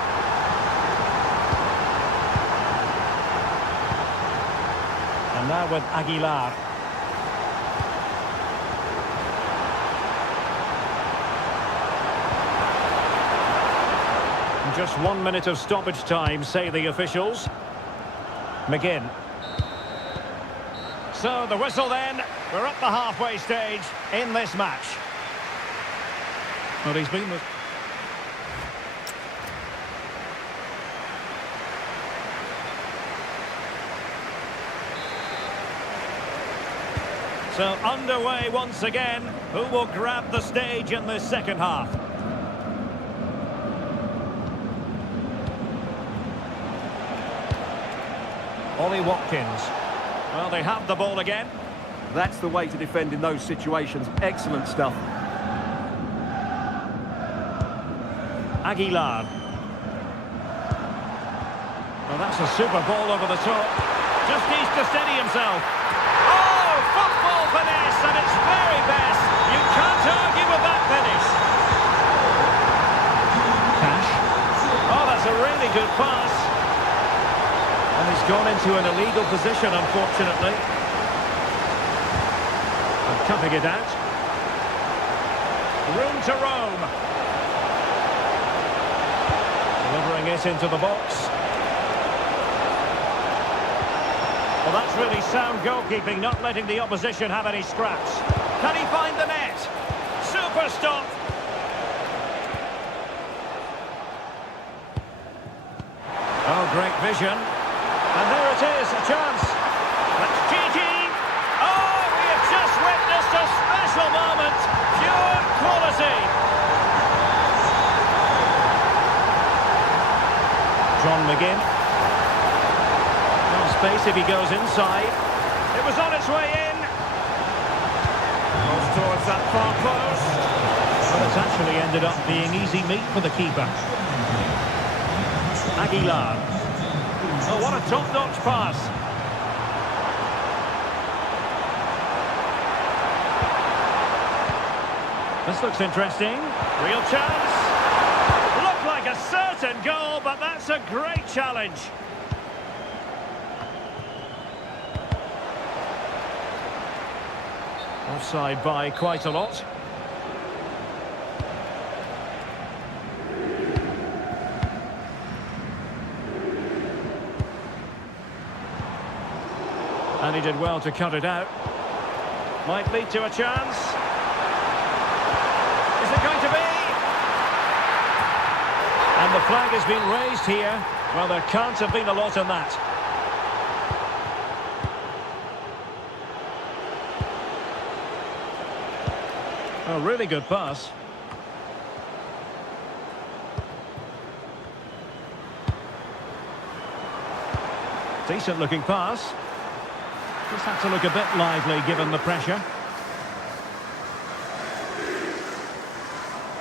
And now with Aguilar. And just 1 minute of stoppage time, say the officials. McGinn. So the whistle then, we're at the halfway stage in this match. Well, he's been with... So underway once again. Who will grab the stage in this second half? Ollie Watkins. Well, they have the ball again. That's the way to defend in those situations. Excellent stuff. Aguilar. Well, that's a super ball over the top. Just needs to steady himself. Oh, football finesse at its very best. You can't argue with that finish. Cash. Oh, that's a really good pass. And he's gone into an illegal position, unfortunately. And cutting it out. Room to roam. Delivering it into the box. Well, that's really sound goalkeeping, not letting the opposition have any scraps. Can he find the net? Super stop. Oh, great vision. And there it is, a chance. That's cheeky. Oh, we have just witnessed a special moment. Pure quality. John McGinn. No space if he goes inside. It was on its way in. Goes towards that far post. But it's actually ended up being easy meat for the keeper. Aguilar. Oh, what a top-notch pass. This looks interesting. Real chance. Looked like a certain goal, but that's a great challenge. Offside by quite a lot. And he did well to cut it out. Might lead to a chance. Is it going to be? And the flag has been raised here. Well, there can't have been a lot on that. Oh, really good pass. Decent looking pass. Just had to look a bit lively given the pressure.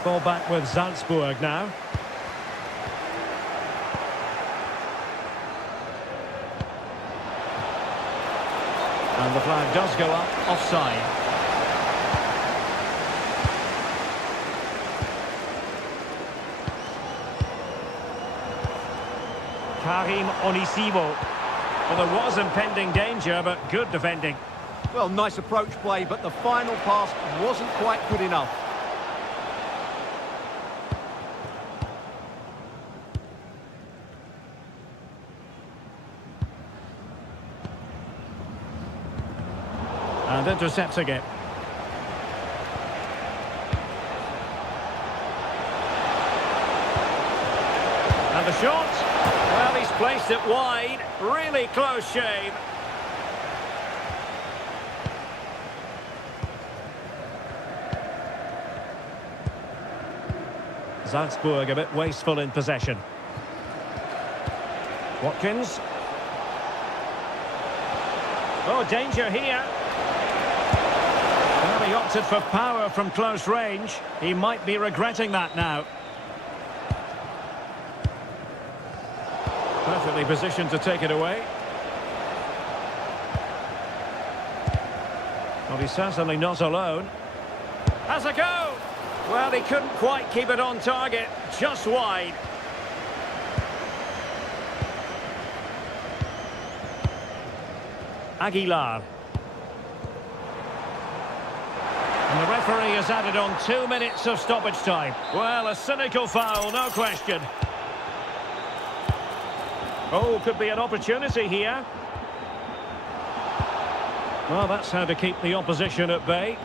Ball back with Salzburg now. And the flag does go up, offside. Karim Onisivo. Well, there was impending danger, but good defending. Well, nice approach play, but the final pass wasn't quite good enough. And intercepting it. And the shot. Well, he's placed it wide. Really close shave. Salzburg a bit wasteful in possession. Watkins. Oh, danger here. Well, he opted for power from close range. He might be regretting that now. Perfectly positioned to take it away. Well, he's certainly not alone. Has a go! Well, he couldn't quite keep it on target, just wide. Aguilar. And the referee has added on 2 minutes of stoppage time. Well, a cynical foul, no question. Oh, could be an opportunity here. Well, that's how to keep the opposition at bay.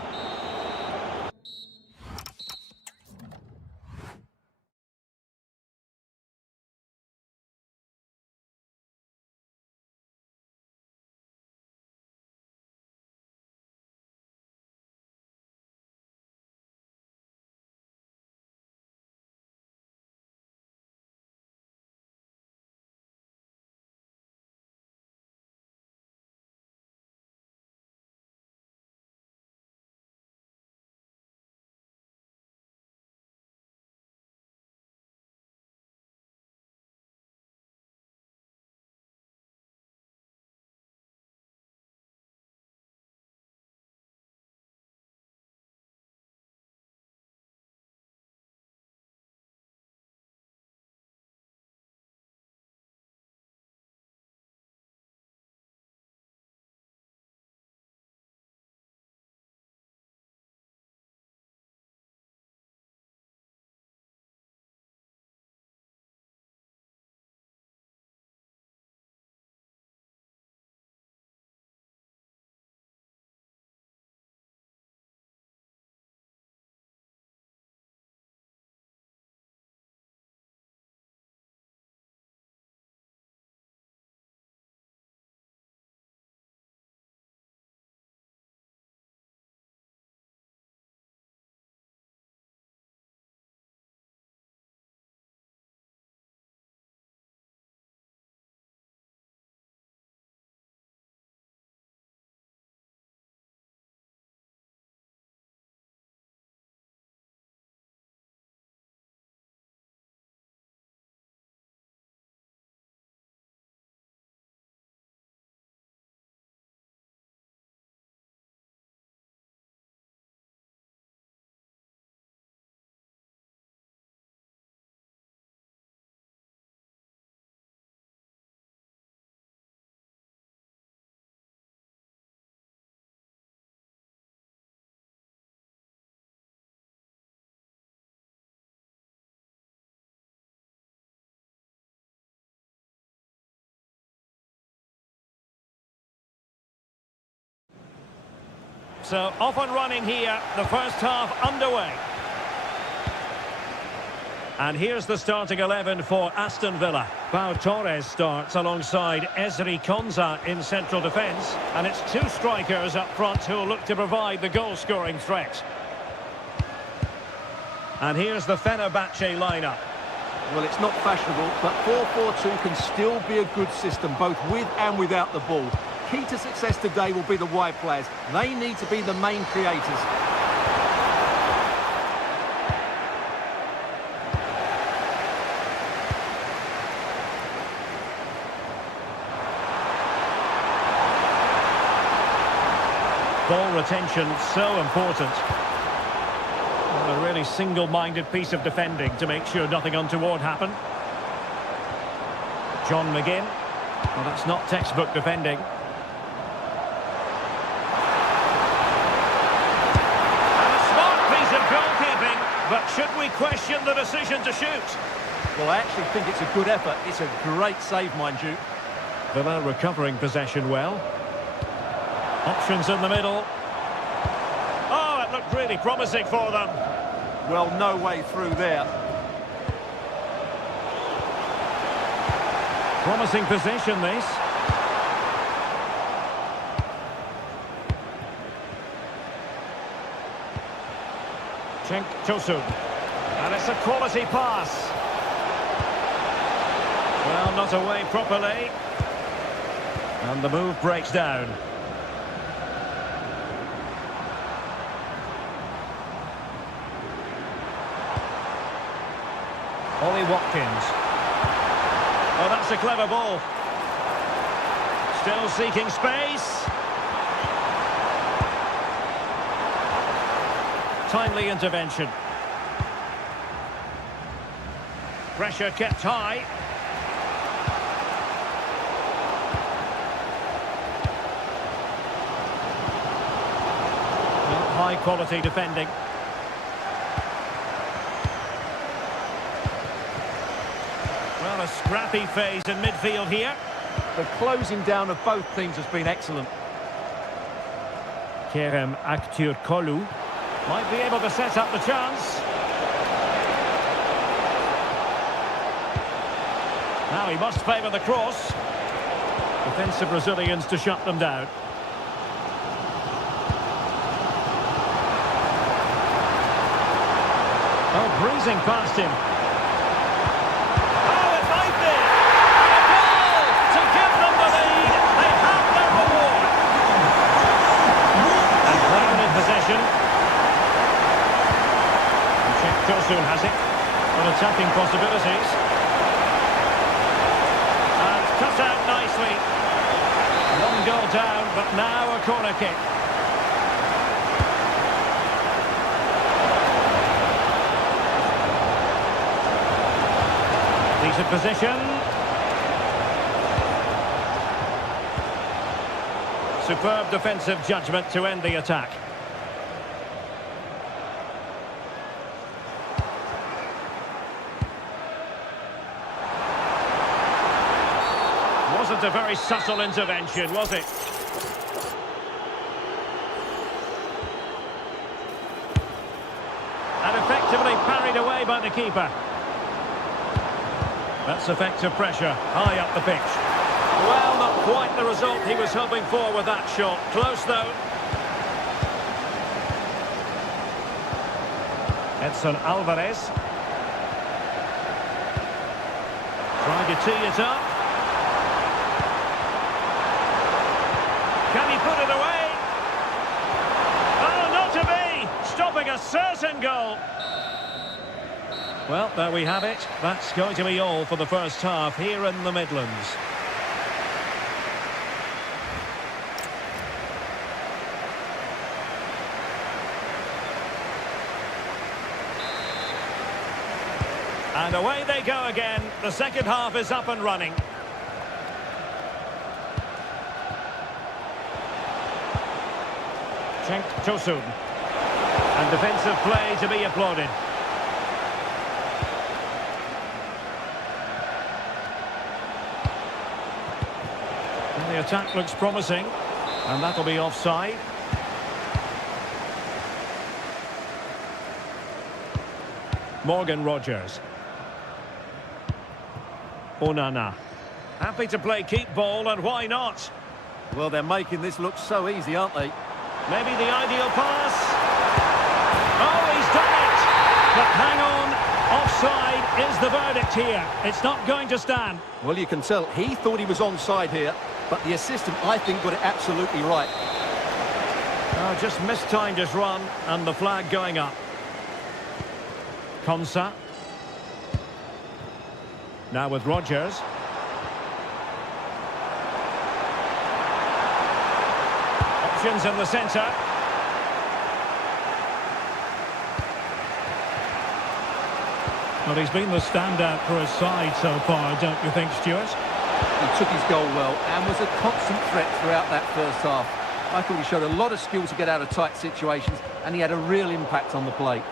So off and running here, the first half underway. And here's the starting 11 for Aston Villa. Pau Torres starts alongside Ezri Konsa in central defence. And it's two strikers up front who'll look to provide the goal-scoring threat. And here's the Fenerbahce lineup. Well, it's not fashionable, but 4-4-2 can still be a good system, both with and without the ball. Key to success today will be the wide players. They need to be the main creators. Ball retention, so important. A really single-minded piece of defending to make sure nothing untoward happened. John McGinn. Well, that's not textbook defending. And a smart piece of goalkeeping, but should we question the decision to shoot? Well, I actually think it's a good effort. It's a great save, mind you. Villa recovering possession well. Options in the middle. Oh, it looked really promising for them. Well, no way through there. Promising position, this. Cenk Tosun. And it's a quality pass. Well, not away properly. And the move breaks down. Ollie Watkins. Oh, that's a clever ball. Still seeking space. Timely intervention. Pressure kept high. Well, high quality defending. Well, a scrappy phase in midfield here. The closing down of both teams has been excellent. Kerem Aktürkoğlu might be able to set up the chance. Now he must favour the cross. Defensive Brazilians to shut them down. Oh, breezing past him. Oh, it might be. And a goal to give them the lead. They have their reward. And playing in possession. And Cenk Tosun has it. On attacking possibilities. And cut out nicely. One goal down, but now a corner kick. Decent position. Superb defensive judgment to end the attack. Wasn't a very subtle intervention, was it? And effectively parried away by the keeper. That's effective pressure, high up the pitch. Well, not quite the result he was hoping for with that shot. Close, though. Edson Alvarez. Trying to tee it up. Can he put it away? Oh, not to be! Stopping a certain goal. Well, there we have it. That's going to be all for the first half here in the Midlands. And away they go again. The second half is up and running. Cenk Tosun. And defensive play to be applauded. And the attack looks promising. And that'll be offside. Morgan Rogers. Onana. Happy to play keep ball, and why not? Well, they're making this look so easy, aren't they? Maybe the ideal pass. Oh, he's done it! But hang on, offside is the verdict here. It's not going to stand. Well, you can tell he thought he was onside here, but the assistant, I think, got it absolutely right. Oh, just mistimed his run, and the flag going up. Konsa. Now with Rogers. Options in the centre. Well, he's been the standout for his side so far, don't you think, Stuart? He took his goal well and was a constant threat throughout that first half. I thought he showed a lot of skill to get out of tight situations, and he had a real impact on the play.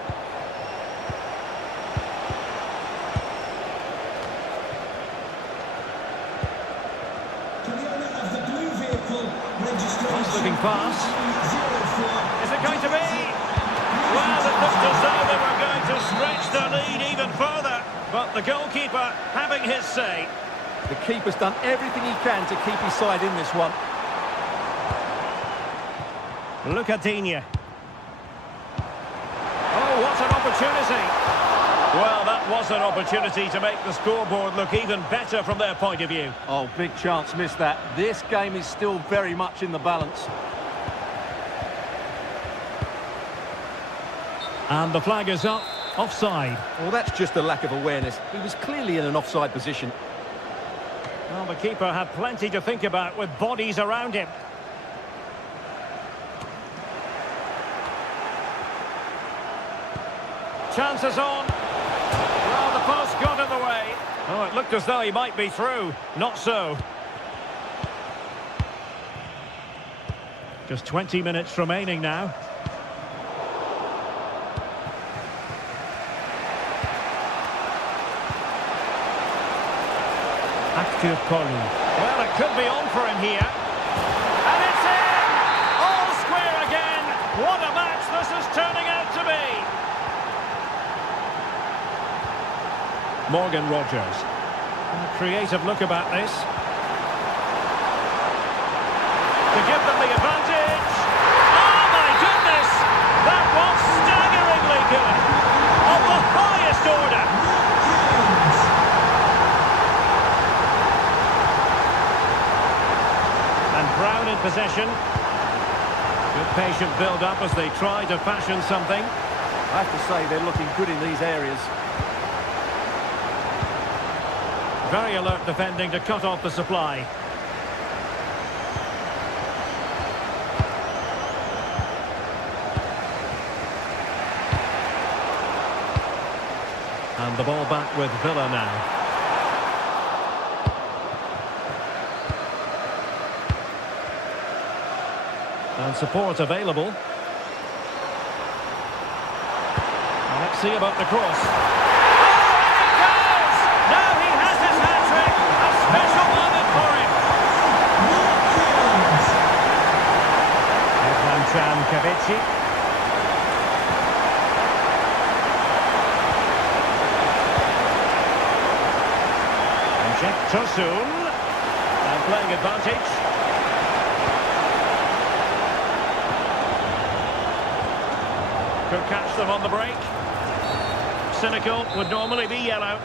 Nice looking pass. Is it going to be? Well, it looked as though they were going to stretch the lead even further, but the goalkeeper having his say. The keeper's done everything he can to keep his side in this one. Look at Digne. Oh, what an opportunity. Well, that was an opportunity to make the scoreboard look even better from their point of view. Oh, big chance, missed that. This game is still very much in the balance. And the flag is up, offside. Well, that's just a lack of awareness. He was clearly in an offside position. Well, the keeper had plenty to think about with bodies around him. Chances on. Well, the post got in the way. Oh, it looked as though he might be through. Not so. Just 20 minutes remaining now. Active Kolu. Well, it could be on for him here. And it's in! All square again. What a match this is turning out to be. Morgan Rogers. A creative look about this. To give them the advantage. Oh my goodness! That was staggeringly good. Of the highest order. And Brown in possession. Good patient build-up as they try to fashion something. I have to say they're looking good in these areas. Very alert defending to cut off the supply. And the ball back with Villa now. And support available. And let's see about the cross. Special moment for him. Kavici. And Jack Tosun. And playing advantage. Could catch them on the break. Cynical would normally be yellow.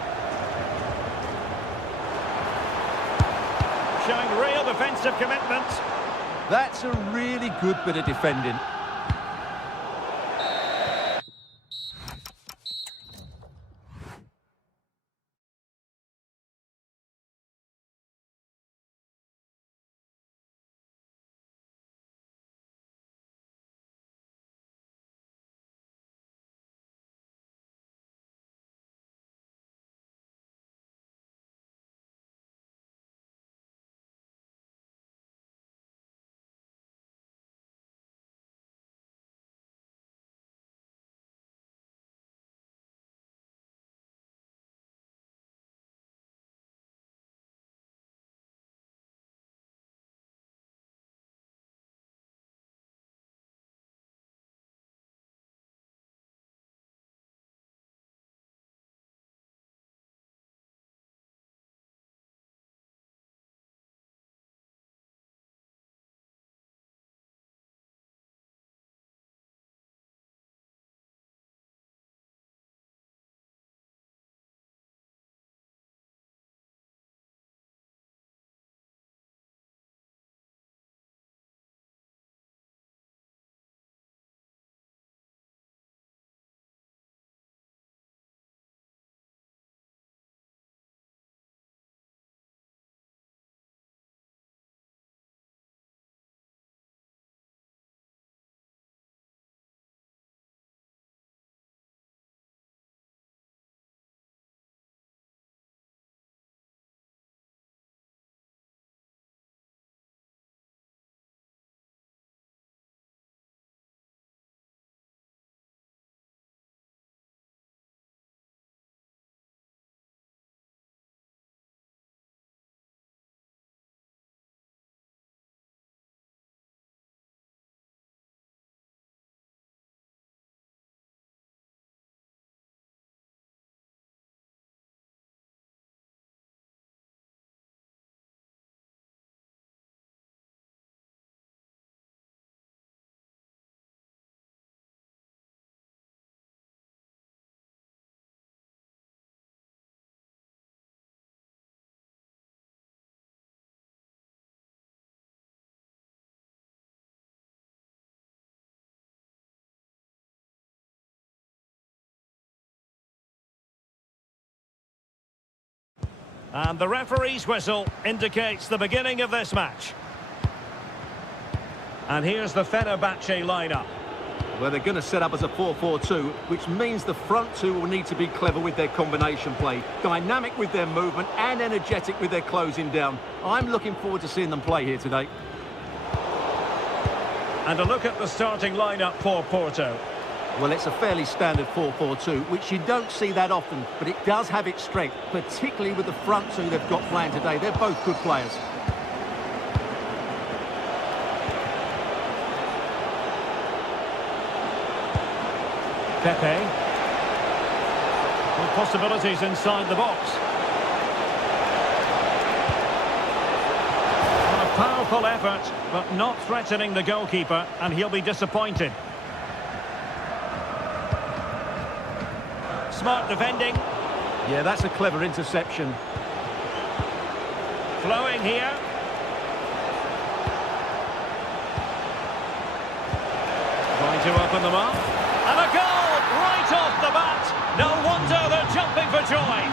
Showing real defensive commitment. That's a really good bit of defending. And the referee's whistle indicates the beginning of this match. And here's the Fenerbahce lineup. Well, they're going to set up as a 4-4-2, which means the front two will need to be clever with their combination play, dynamic with their movement and energetic with their closing down. I'm looking forward to seeing them play here today. And a look at the starting lineup for Porto. Well, it's a fairly standard 4-4-2, which you don't see that often, but it does have its strength, particularly with the front two they've got playing today. They're both good players. Pepe. With possibilities inside the box. Well, a powerful effort, but not threatening the goalkeeper, and he'll be disappointed. Smart defending. Yeah, that's a clever interception. Flowing here. Going to open them up. And a goal! Right off the bat. No wonder they're jumping for joy.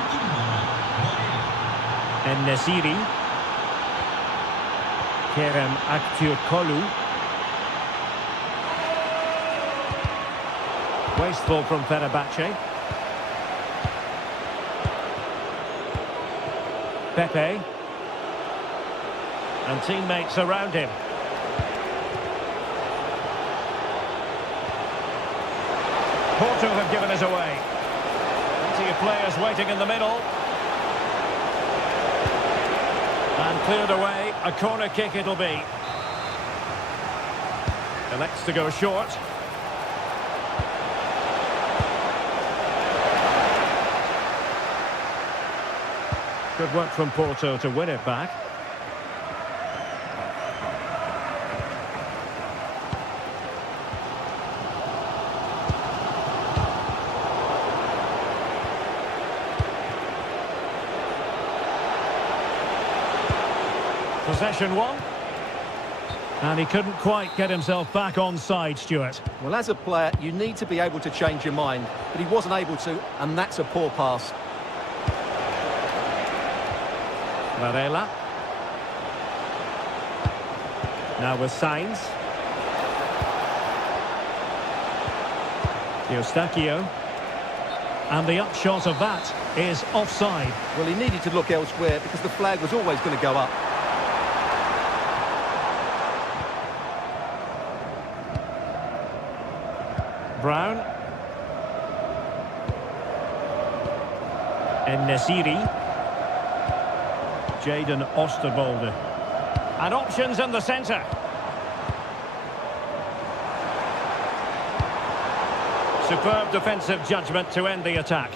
And Nasiri. Kerem Aktürkoğlu. Wasteful from Fenerbahce. Pepe. And teammates around him. Porto have given us away. Plenty of players waiting in the middle. And cleared away. A corner kick it'll be. Elects to go short. Good work from Porto to win it back. Possession one. And he couldn't quite get himself back on side, Stuart. Well, as a player, you need to be able to change your mind, but he wasn't able to, and that's a poor pass. Varela. Now with Sainz. Eustáquio. And the upshot of that is offside. Well, he needed to look elsewhere because the flag was always going to go up. Brown. And Nasiri. Jaden Oosterwolde. And options in the centre. Superb defensive judgment to end the attack.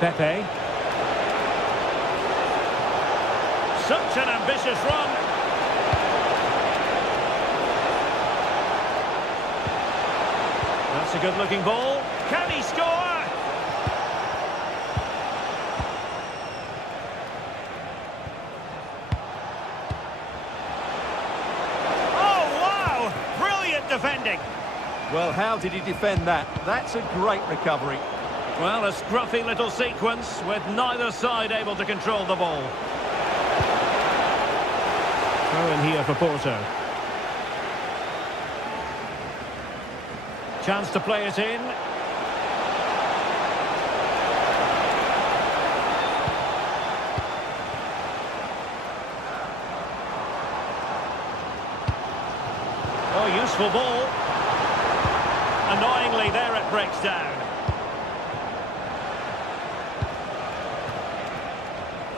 Pepe. Such an ambitious run. That's a good-looking ball. Can he score? Oh, wow! Brilliant defending. Well, how did he defend that? That's a great recovery. Well, a scruffy little sequence with neither side able to control the ball. Throw in here for Porto. Chance to play it in. Oh, useful ball. Annoyingly, there it breaks down.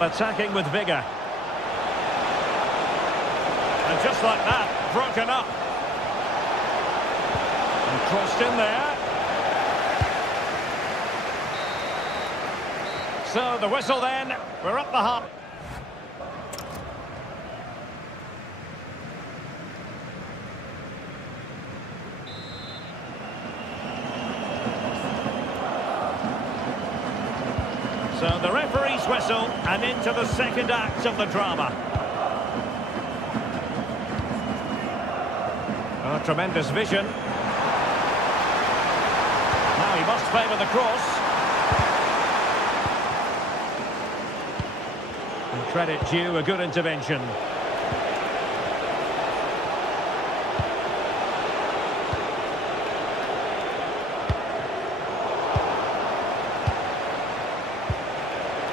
Attacking with vigour. And just like that, broken up. And crossed in there. So the whistle then, we're up the hop. So the referee's whistle and into the second act of the drama. Oh, tremendous vision. Now he must favour the cross. And credit due, a good intervention.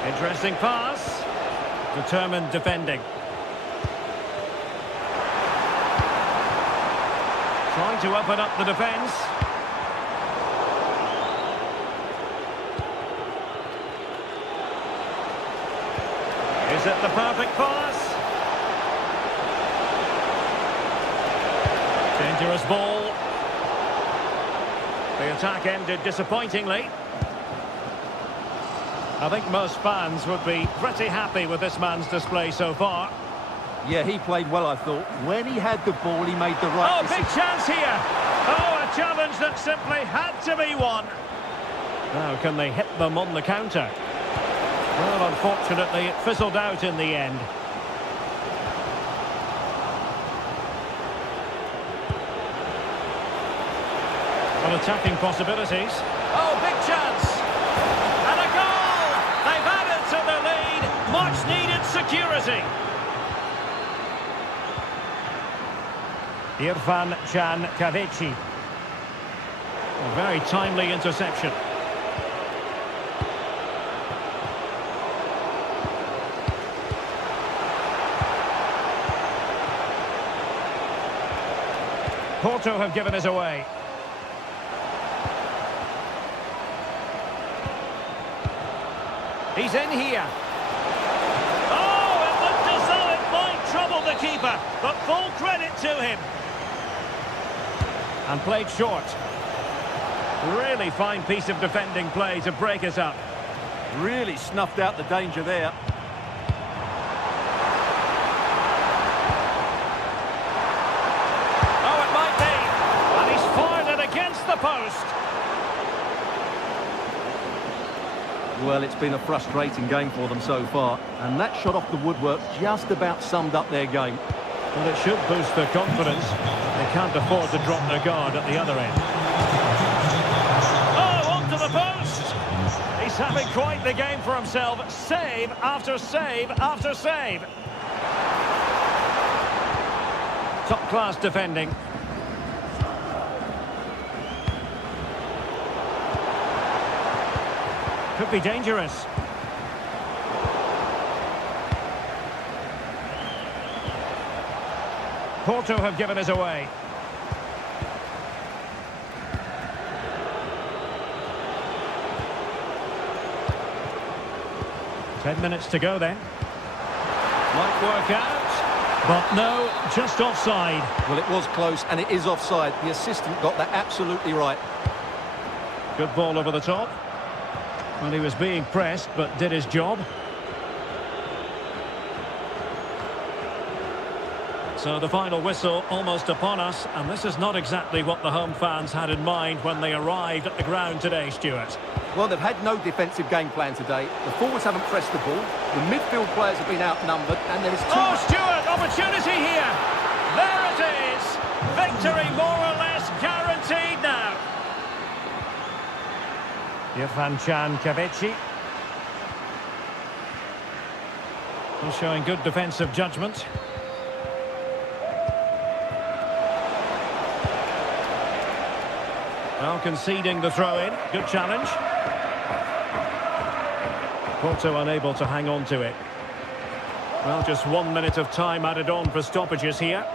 Interesting pass. Determined defending. Trying to open up the defence. Is it the perfect pass? Dangerous ball. The attack ended disappointingly. I think most fans would be pretty happy with this man's display so far. Yeah, he played well, I thought. When he had the ball, he made the right decision. Big chance here. Oh, a challenge that simply had to be won. Now, can they hit them on the counter? Well, unfortunately, it fizzled out in the end. Well, attacking possibilities. Oh, big chance. And a goal! They've added to the lead. Much needed security. Irfan Can Kavici. A very timely interception. Porto have given us away. He's in here. Oh, it looked as though it might trouble the keeper, but full credit to him. And played short. Really fine piece of defending play to break us up. Really snuffed out the danger there. Oh, it might be. And he's fired it against the post. Well, it's been a frustrating game for them so far. And that shot off the woodwork just about summed up their game. Well, it should boost their confidence. They can't afford to drop their guard at the other end. Oh, onto the post! He's having quite the game for himself. Save after save after save. Top-class defending. Could be dangerous. Porto have given us away. Ten minutes to go then. Might work out. But no, just offside. Well, it was close, and it is offside. The assistant got that absolutely right. Good ball over the top. Well, he was being pressed, but did his job. So the final whistle almost upon us, and this is not exactly what the home fans had in mind when they arrived at the ground today, Stuart. Well, they've had no defensive game plan today. The forwards haven't pressed the ball. The midfield players have been outnumbered, and there is too much... Stuart, opportunity here. There it is. Victory more or less guaranteed now. Irfan Can Kavici. Showing good defensive judgment. Well, conceding the throw-in. Good challenge. Porto unable to hang on to it. Well, just 1 minute of time added on for stoppages here.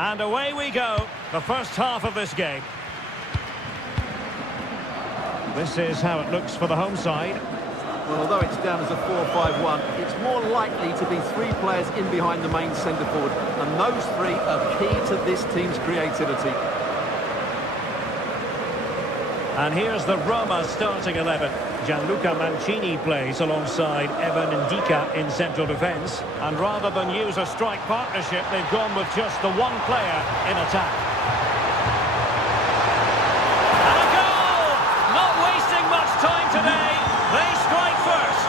And away we go, the first half of this game. This is how it looks for the home side. Well, although it's down as a 4-5-1, it's more likely to be three players in behind the main centre forward, and those three are key to this team's creativity. And here's the Roma starting 11. Gianluca Mancini plays alongside Evan Ndika in central defence. And rather than use a strike partnership, they've gone with just the one player in attack. And a goal! Not wasting much time today. They strike first.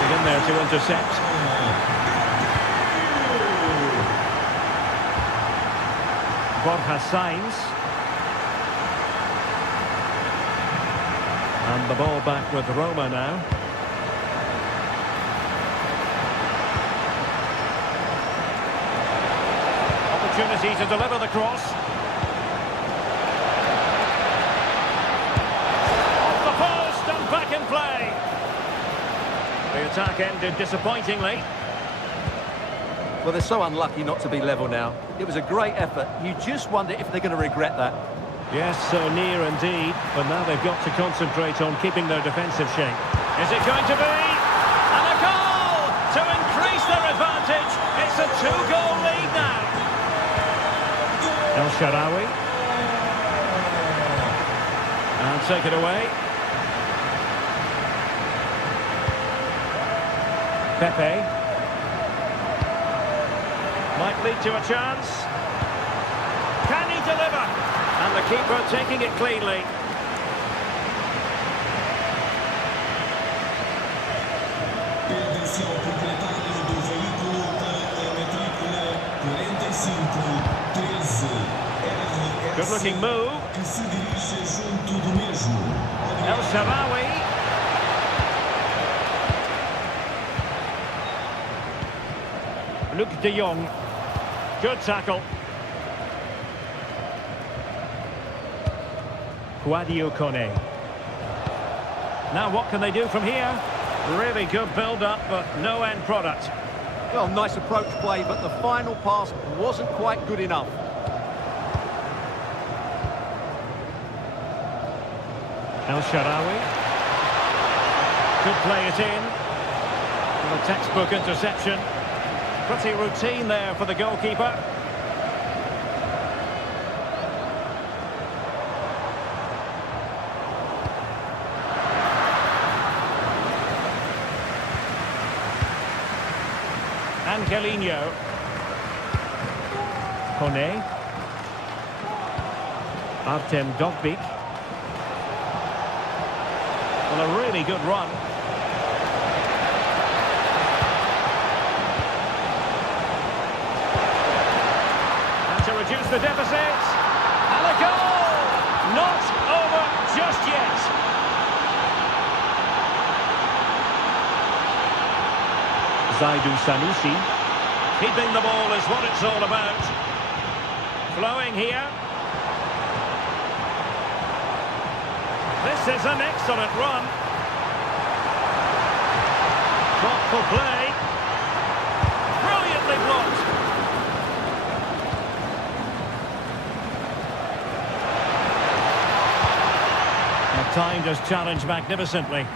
Getting in there to intercept. Borja Sainz. And the ball back with Roma now. Opportunity to deliver the cross. Off the post and back in play. The attack ended disappointingly. Well, they're so unlucky not to be level now. It was a great effort. You just wonder if they're going to regret that. Yes, so near indeed, but now they've got to concentrate on keeping their defensive shape. Is it going to be? And a goal to increase their advantage. It's a two-goal lead now. El Shaarawy. And take it away. Pepe. Might lead to a chance. Can he deliver? And the keeper taking it cleanly. Pertence ao proprietário do veículo da matrícula 4513 Good looking move. que se dirige junto do mesmo. El Shaarawy. Luc de Jong. Good tackle. Kouadio Kone. Now what can they do from here? Really good build-up, but no end product. Well, nice approach play, but the final pass wasn't quite good enough. El Shaarawy. Could play it in. And a textbook interception. Pretty routine there for the goalkeeper. Angelino. Kone. Artem Dovbyk. Well, a really good run. And to reduce the deficit. And a goal! Not over just yet. Zaidu Sanusi. Keeping the ball is what it's all about. Flowing here. This is an excellent run. Thoughtful play. Brilliantly blocked. Timed his challenge magnificently.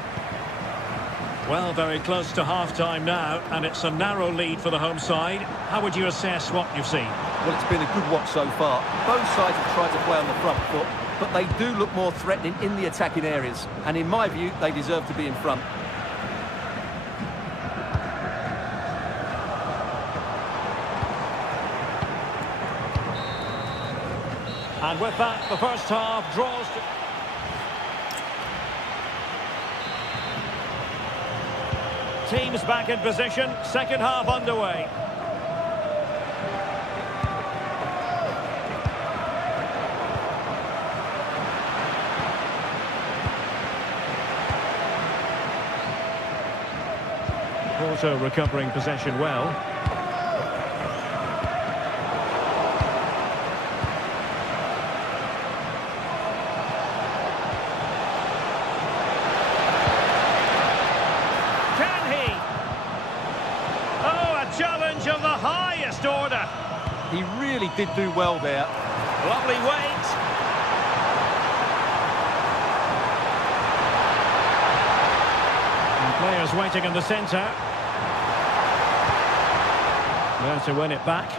Well, very close to half-time now, and it's a narrow lead for the home side. How would you assess what you've seen? Well, it's been a good watch so far. Both sides have tried to play on the front foot, but they do look more threatening in the attacking areas. And in my view, they deserve to be in front. And with that, the first half draws to... Teams back in position, second half underway. Also recovering possession well. He really did do well there. Lovely weight. And players waiting in the centre. There to win it back.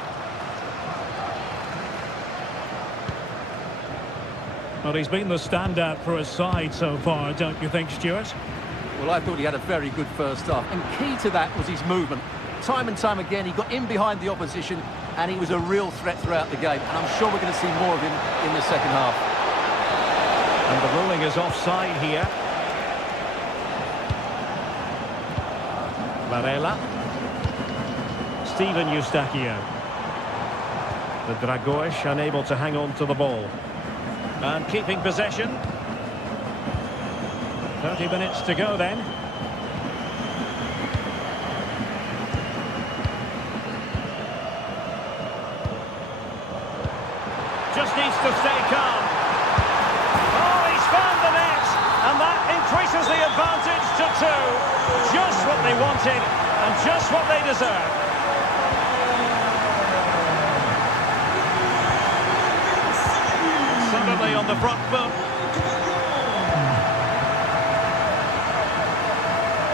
Well, he's been the standout for his side so far, don't you think, Stuart? Well, I thought he had a very good first half, and key to that was his movement. Time and time again, he got in behind the opposition, and he was a real threat throughout the game, and I'm sure we're going to see more of him in the second half. And the ruling is offside here. Varela. Steven Eustachio. The Dragoish unable to hang on to the ball. And keeping possession. 30 minutes to go then. Just needs to stay calm. Oh, he's found the net. And that increases the advantage to 2. Just what they wanted and just what they deserve. Suddenly on the front foot.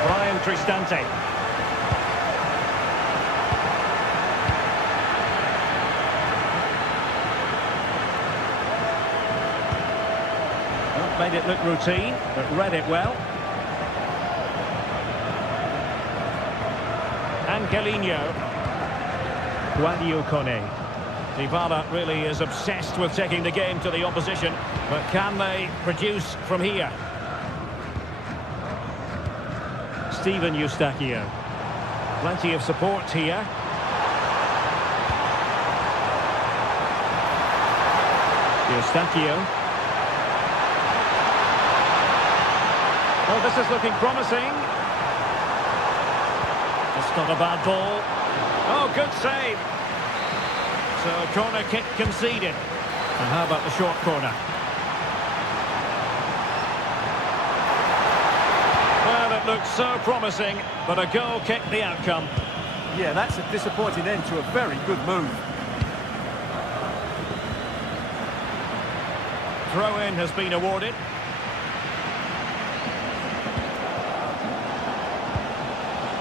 Brian Cristante. Well, made it look routine, but read it well. Angelino. Guadio Kone. Dybala really is obsessed with taking the game to the opposition, but can they produce from here? Steven Eustachio. Plenty of support here. Eustachio. Oh, this is looking promising. That's not a bad ball. Oh, good save. So, corner kick conceded. And how about the short corner? Well, it looked so promising, but a goal kicked the outcome. Yeah, that's a disappointing end to a very good move. Throw-in has been awarded.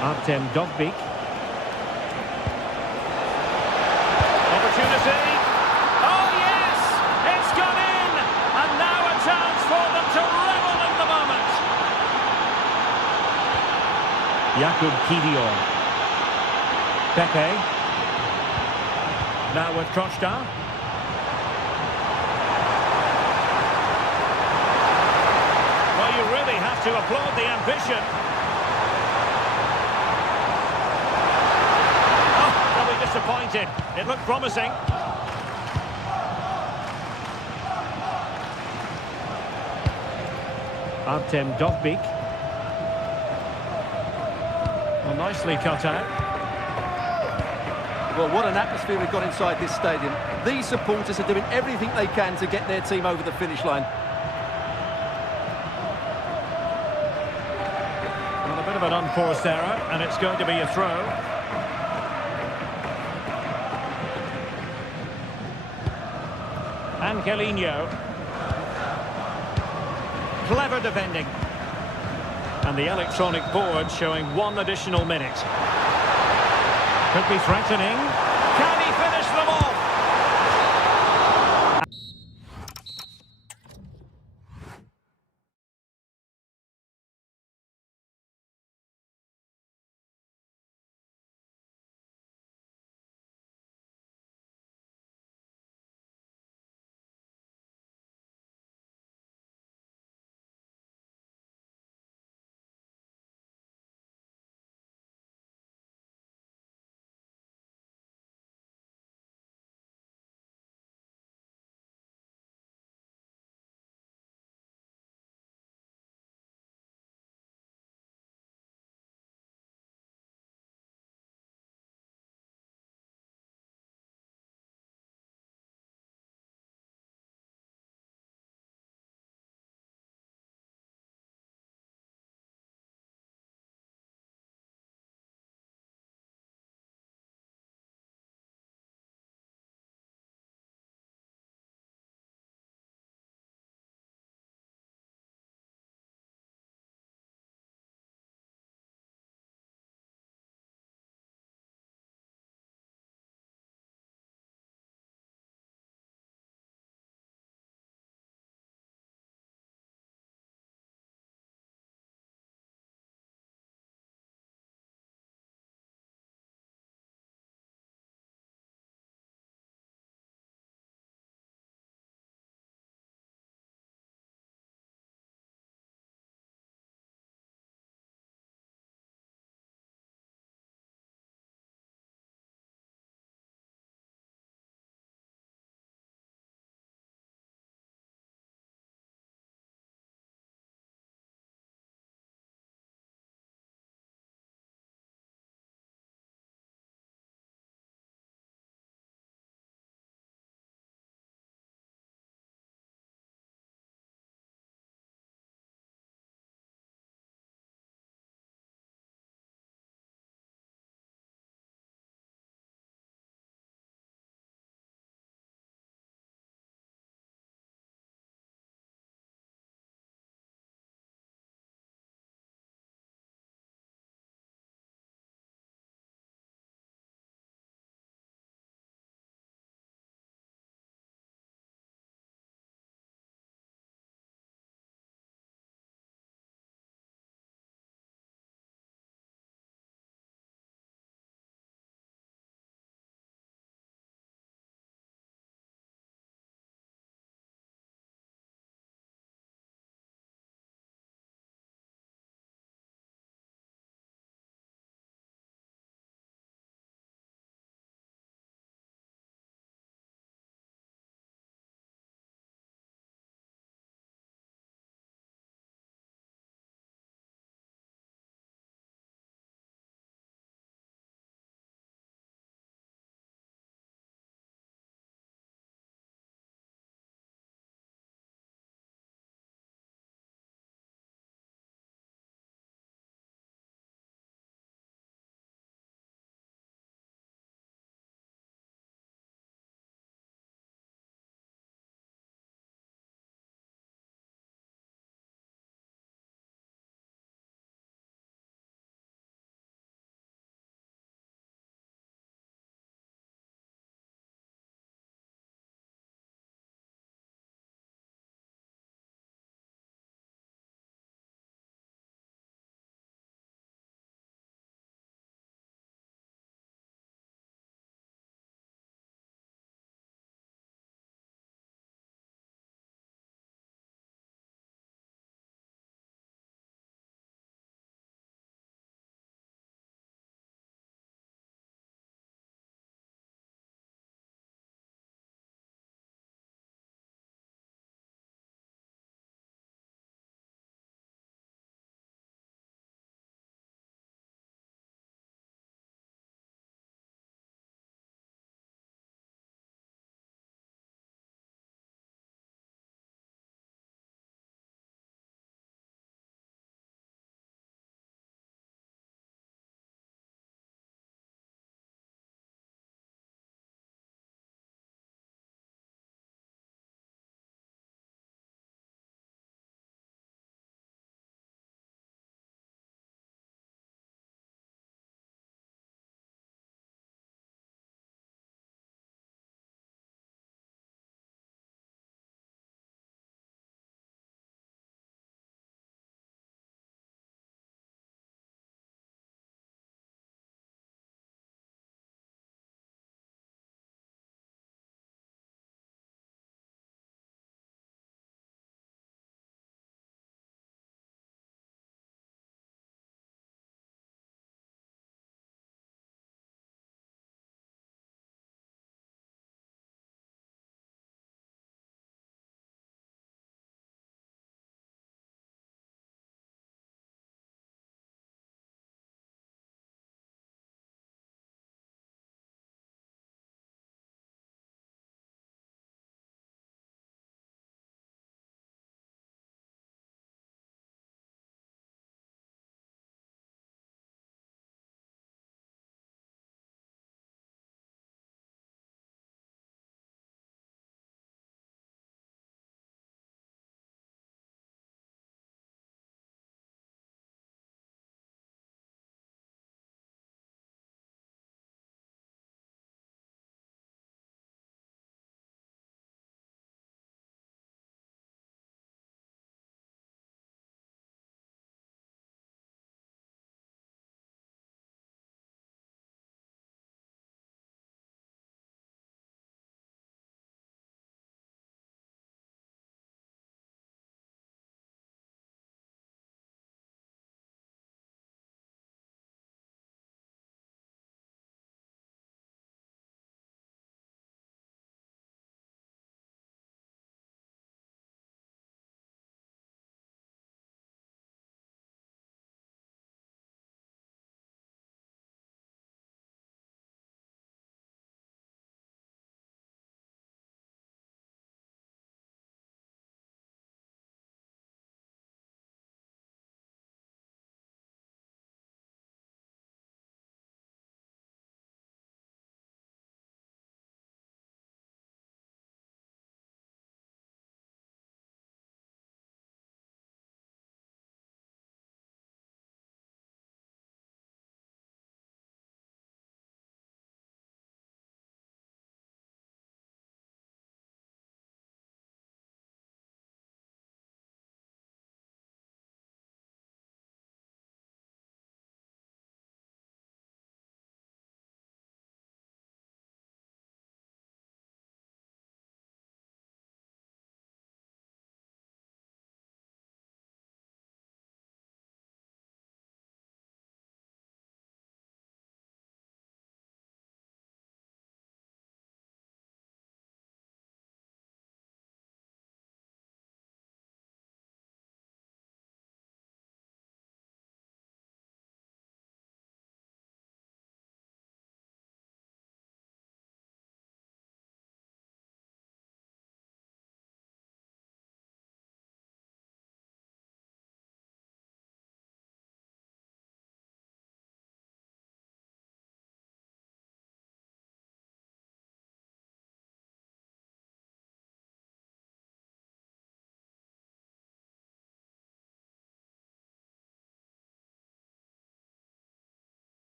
Artem Dovbyk. Opportunity. Oh, yes! It's gone in! And now a chance for them to revel in the moment. Jakub Kivior. Pepe. Now with Kosta. Well, you really have to applaud the ambition. Disappointed. It looked promising. Artem Dovbyk. Well, nicely cut out. Well, what an atmosphere we've got inside this stadium. These supporters are doing everything they can to get their team over the finish line. Well, a bit of an unforced error, and it's going to be a throw. Angelino. Clever defending. And the electronic board showing 1 additional minute. Could be threatening. Can he finish them off?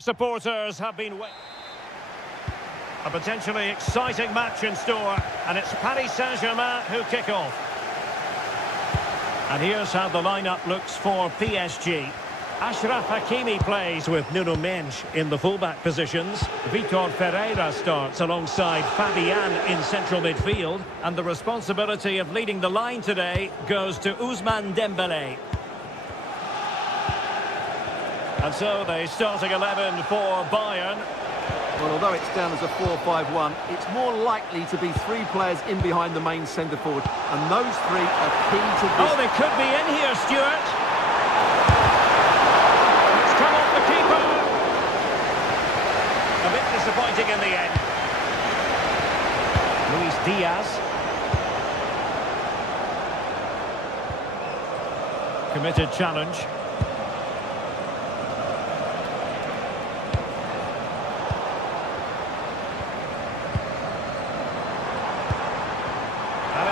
Supporters have been waiting. A potentially exciting match in store, and it's Paris Saint-Germain who kick off. And here's how the lineup looks for PSG. Achraf Hakimi plays with Nuno Mendes in the fullback positions. Vitor Ferreira starts alongside Fabian in central midfield. And the responsibility of leading the line today goes to Ousmane Dembélé. And so the starting 11 for Bayern. Well, although it's down as a 4-5-1, it's more likely to be three players in behind the main centre forward. And those three are key to this. Oh, they could be in here, Stuart. It's come off the keeper. A bit disappointing in the end. Luis Diaz. Committed challenge.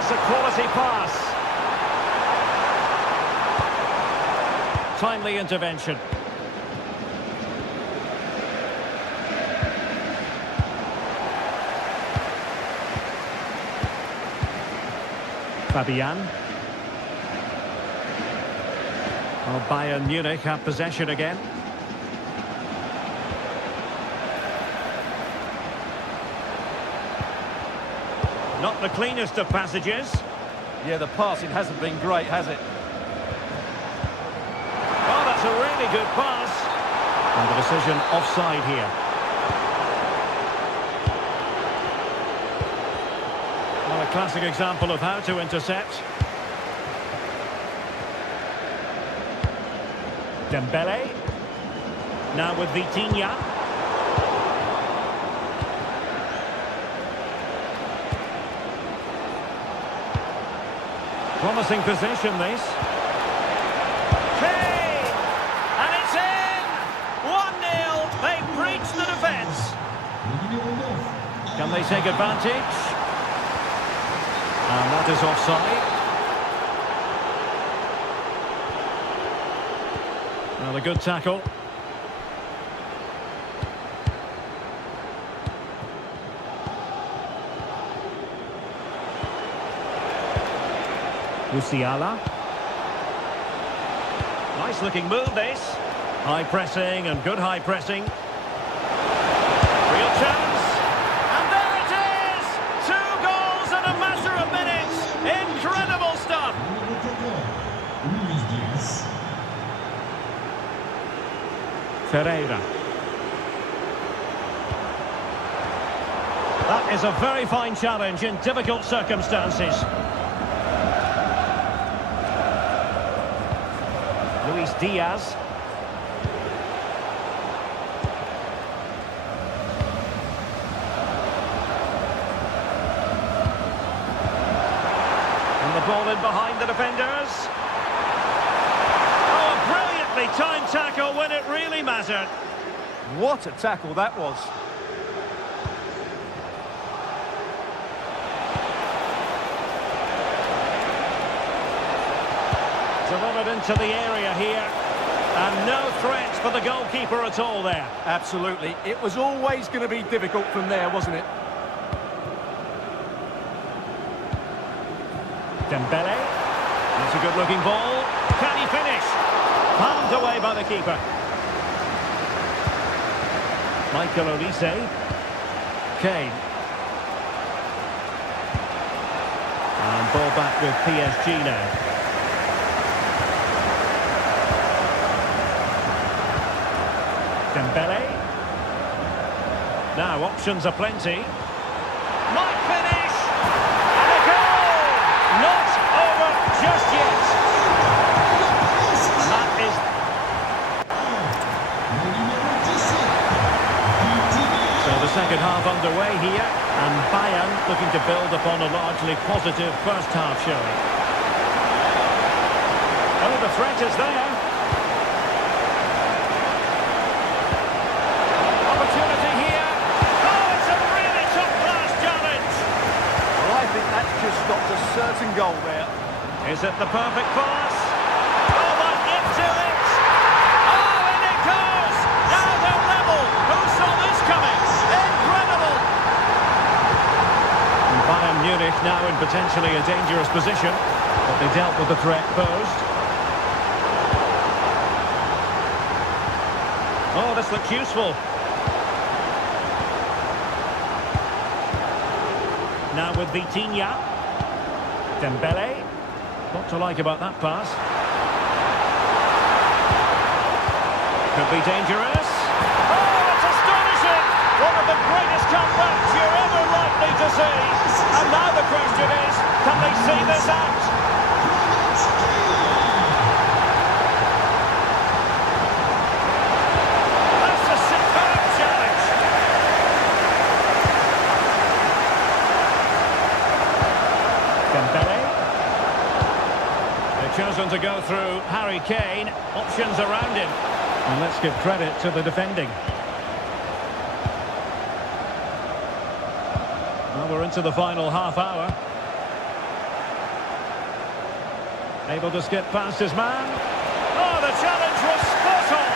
It's a quality pass. Timely intervention. Fabian. Well, Bayern Munich have possession again. Not the cleanest of passages. Yeah, the passing hasn't been great, has it? Oh, that's a really good pass. And the decision offside here. Well, a classic example of how to intercept. Dembélé. Now with Vitinha. Promising possession, this. Kane! And it's in! 1-0. They breach the defence. Can they take advantage? And that is offside. Well, a good tackle. Musiala. Nice looking move, this. High pressing and good high pressing. Real chance. And there it is! 2 goals in a matter of minutes. Incredible stuff. Ferreira. That is a very fine challenge in difficult circumstances. Luis Diaz. And the ball in behind the defenders. Oh, a brilliantly timed tackle when it really mattered. What a tackle that was. Delivered into the area here. And no threats for the goalkeeper at all there. Absolutely. It was always going to be difficult from there, wasn't it? Dembélé. That's a good-looking ball. Can he finish? Palmed away by the keeper. Michael Olise. Kane. And ball back with PSG now. Dembélé. Now options are plenty. Might finish. And a goal! Not over just yet. And that is... So the second half underway here. And Bayern looking to build upon a largely positive first half showing. Oh, the threat is there. Just stopped a certain goal there. Is it the perfect pass? Oh, but into it! Oh, and it goes! Now they're level! now in potentially a dangerous position, but they dealt with the threat posed. Oh, this looks useful. Now with Vitinha. Dembele. What to like about that pass. Could be dangerous. Oh, it's astonishing! One of the greatest comebacks you're ever likely to see. And now the question is, can they see this out? That's a superb challenge. Dembele. They've chosen to go through Harry Kane. Options around him. And let's give credit to the defending. Well, we're into the final half hour. Able to skip past his man. Oh, the challenge was spot on.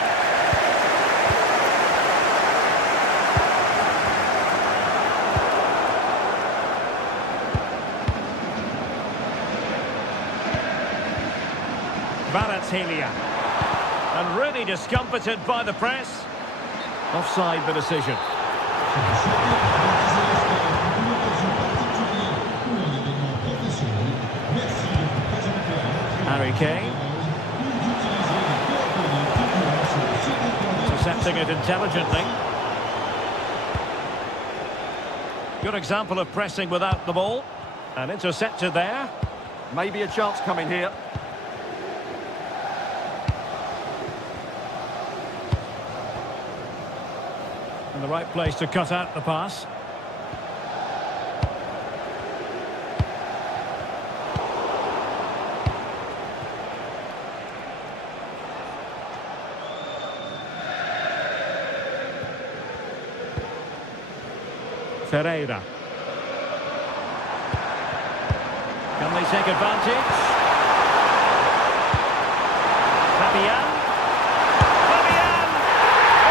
Kvaratskhelia. And really discomfited by the press. Offside the decision. Harry Kane. Intercepting it intelligently. Good example of pressing without the ball. And intercepted there. Maybe a chance coming here. In the right place to cut out the pass. Ferreira. Can they take advantage? Fabian. Fabian!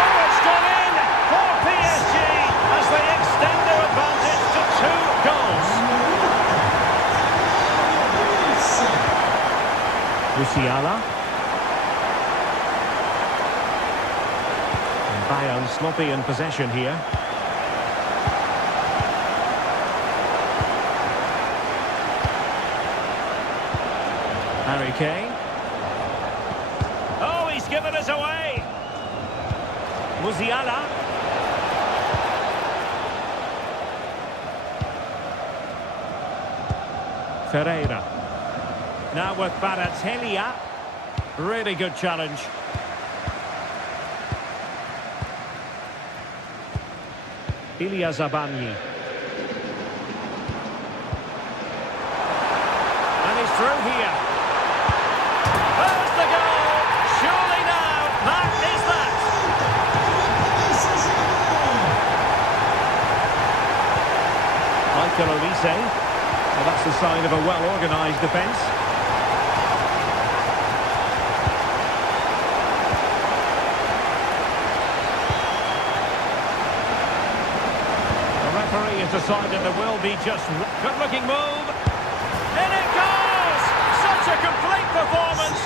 Oh, it's gone in for PSG as they extend their advantage to 2 goals. Musiala. And Bayern sloppy in possession here. Harry Kane. Oh, he's given us away. Musiala. Ferreira. Now with Kvaratskhelia. Really good challenge. Ilya Zabani. And he's through here. There's the goal! Surely now, that is that! Michael Olise. Well, that's the sign of a well-organised defence. The referee has decided there will be just one good-looking move. In it goes! Such a complete performance!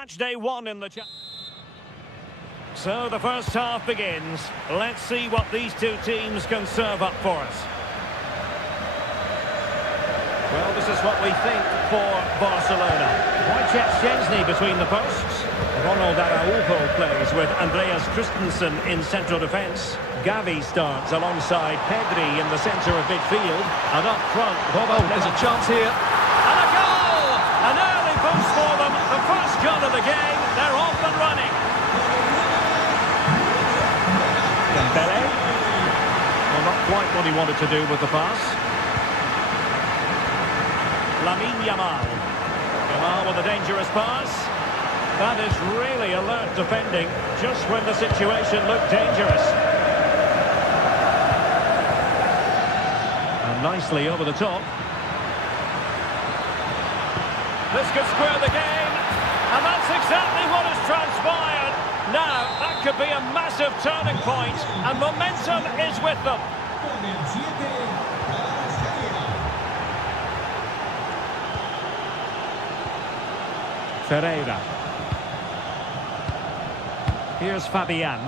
Match day one in the... So the first half begins. Let's see what these two teams can serve up for us. Well, this is what we think for Barcelona. Wojciech Szczęsny between the posts. Ronald Araujo plays with Andreas Christensen in central defence. Gavi starts alongside Pedri in the centre of midfield. And up front... Oh, there's a chance here. And a goal! An early boost for them. The first goal of the game. They're off and running. Dembele. Well, not quite what he wanted to do with the pass. Lamine Yamal. Yamal with a dangerous pass. That is really alert defending, just when the situation looked dangerous. And nicely over the top. This could square the game, and that's exactly what has transpired. Now, that could be a massive turning point, and momentum is with them. Ferreira. Here's Fabian.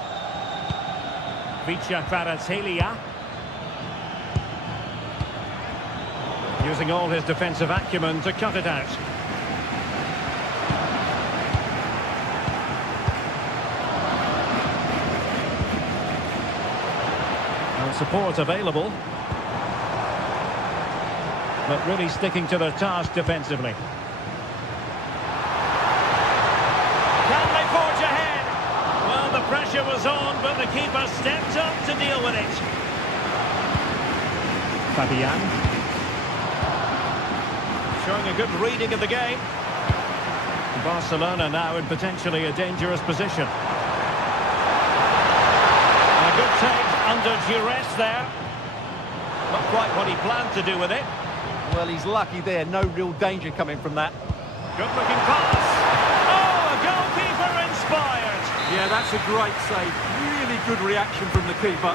Vicha Kvaratskhelia. Using all his defensive acumen to cut it out. And support available. But really sticking to their task defensively. The pressure was on, but the keeper stepped up to deal with it. Fabian. Showing a good reading of the game. Barcelona now in potentially a dangerous position. A good take under duress there. Not quite what he planned to do with it. Well, he's lucky there. No real danger coming from that. Good looking pass. Oh, a goalkeeper inspired. Yeah, that's a great save. Really good reaction from the keeper.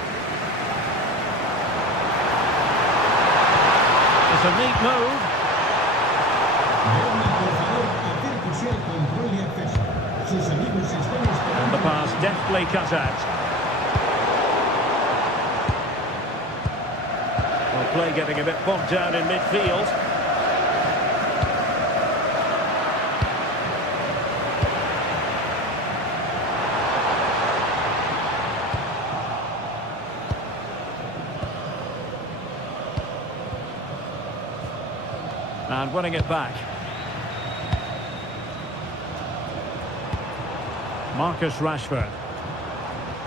It's a neat move. And the pass deftly cut out. Well, play getting a bit bogged down in midfield. And winning it back. Marcus Rashford.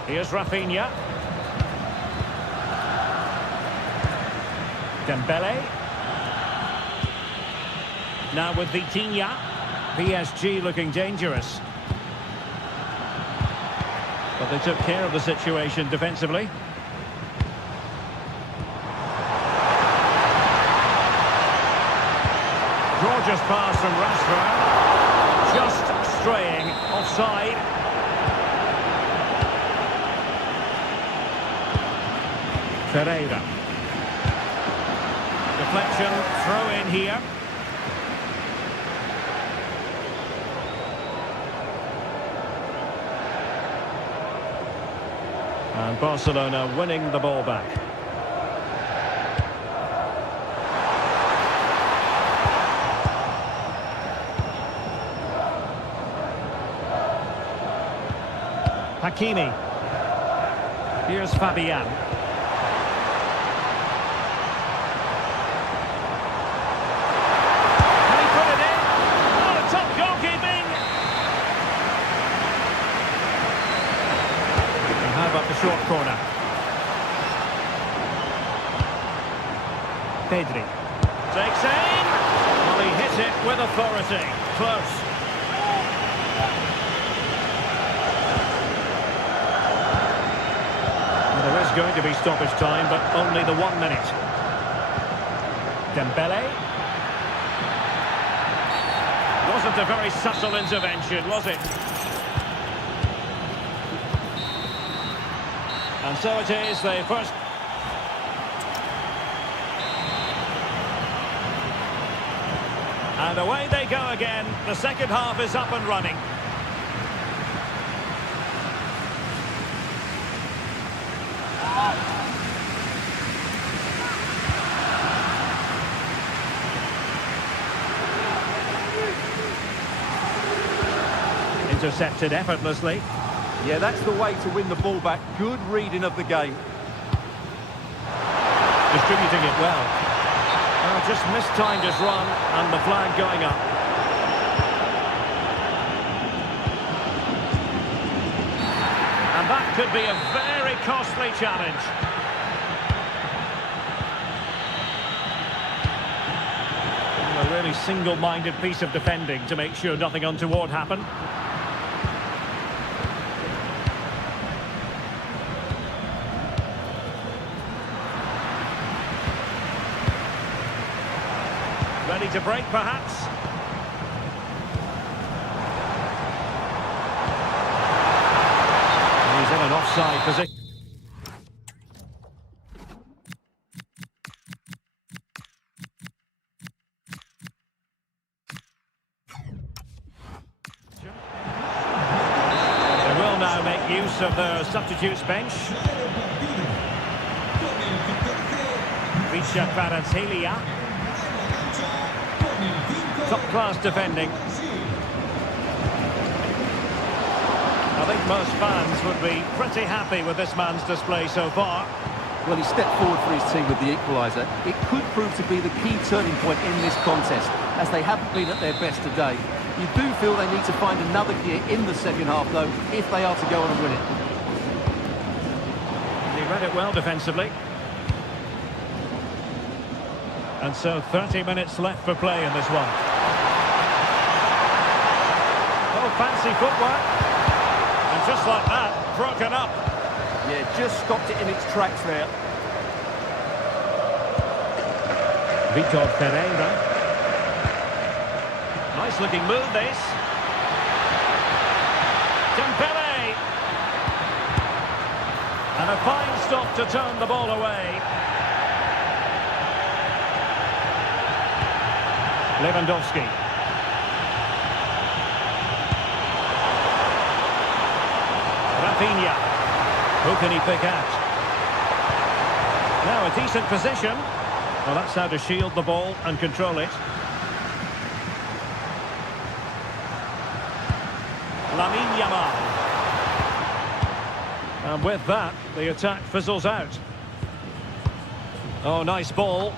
Here's Rafinha. Dembele. Now with Vitinha. PSG looking dangerous. But they took care of the situation defensively. Gorgeous pass from Rashford. Just straying offside. Ferreira. Deflection, throw in here. And Barcelona winning the ball back. Hakimi. Here's Fabian. Can he put it in? Oh, top goalkeeping! And how about the short corner? Pedri. Takes aim. Well, he hit it with authority. Close. There is going to be stoppage time, but only the 1 minute. Dembele. Wasn't a very subtle intervention, was it? And so it is, the first... And away they go again. The second half is up and running. Intercepted effortlessly. Yeah, that's the way to win the ball back. Good reading of the game. Distributing it well. Just mistimed his run and the flag going up. And that could be a very costly challenge. A really single-minded piece of defending to make sure nothing untoward happened. Ready to break, perhaps. He's in an offside position. They will now make use of the substitutes bench. Bільше Kvaratskhelia. Top-class defending. I think most fans would be pretty happy with this man's display so far. Well, he stepped forward for his team with the equaliser. It could prove to be the key turning point in this contest, as they haven't been at their best today. You do feel they need to find another gear in the second half, though, if they are to go on and win it. He read it well defensively. And so 30 minutes left for play in this one. Oh, fancy footwork. And just like that, broken up. Yeah, just stopped it in its tracks there. Vitor Ferreira. Nice looking move, this. Dembele. And a fine stop to turn the ball away. Lewandowski. Rafinha. Who can he pick out? Now a decent position. Well, that's how to shield the ball and control it. Lamine Yamal. And with that, the attack fizzles out. Oh, nice ball.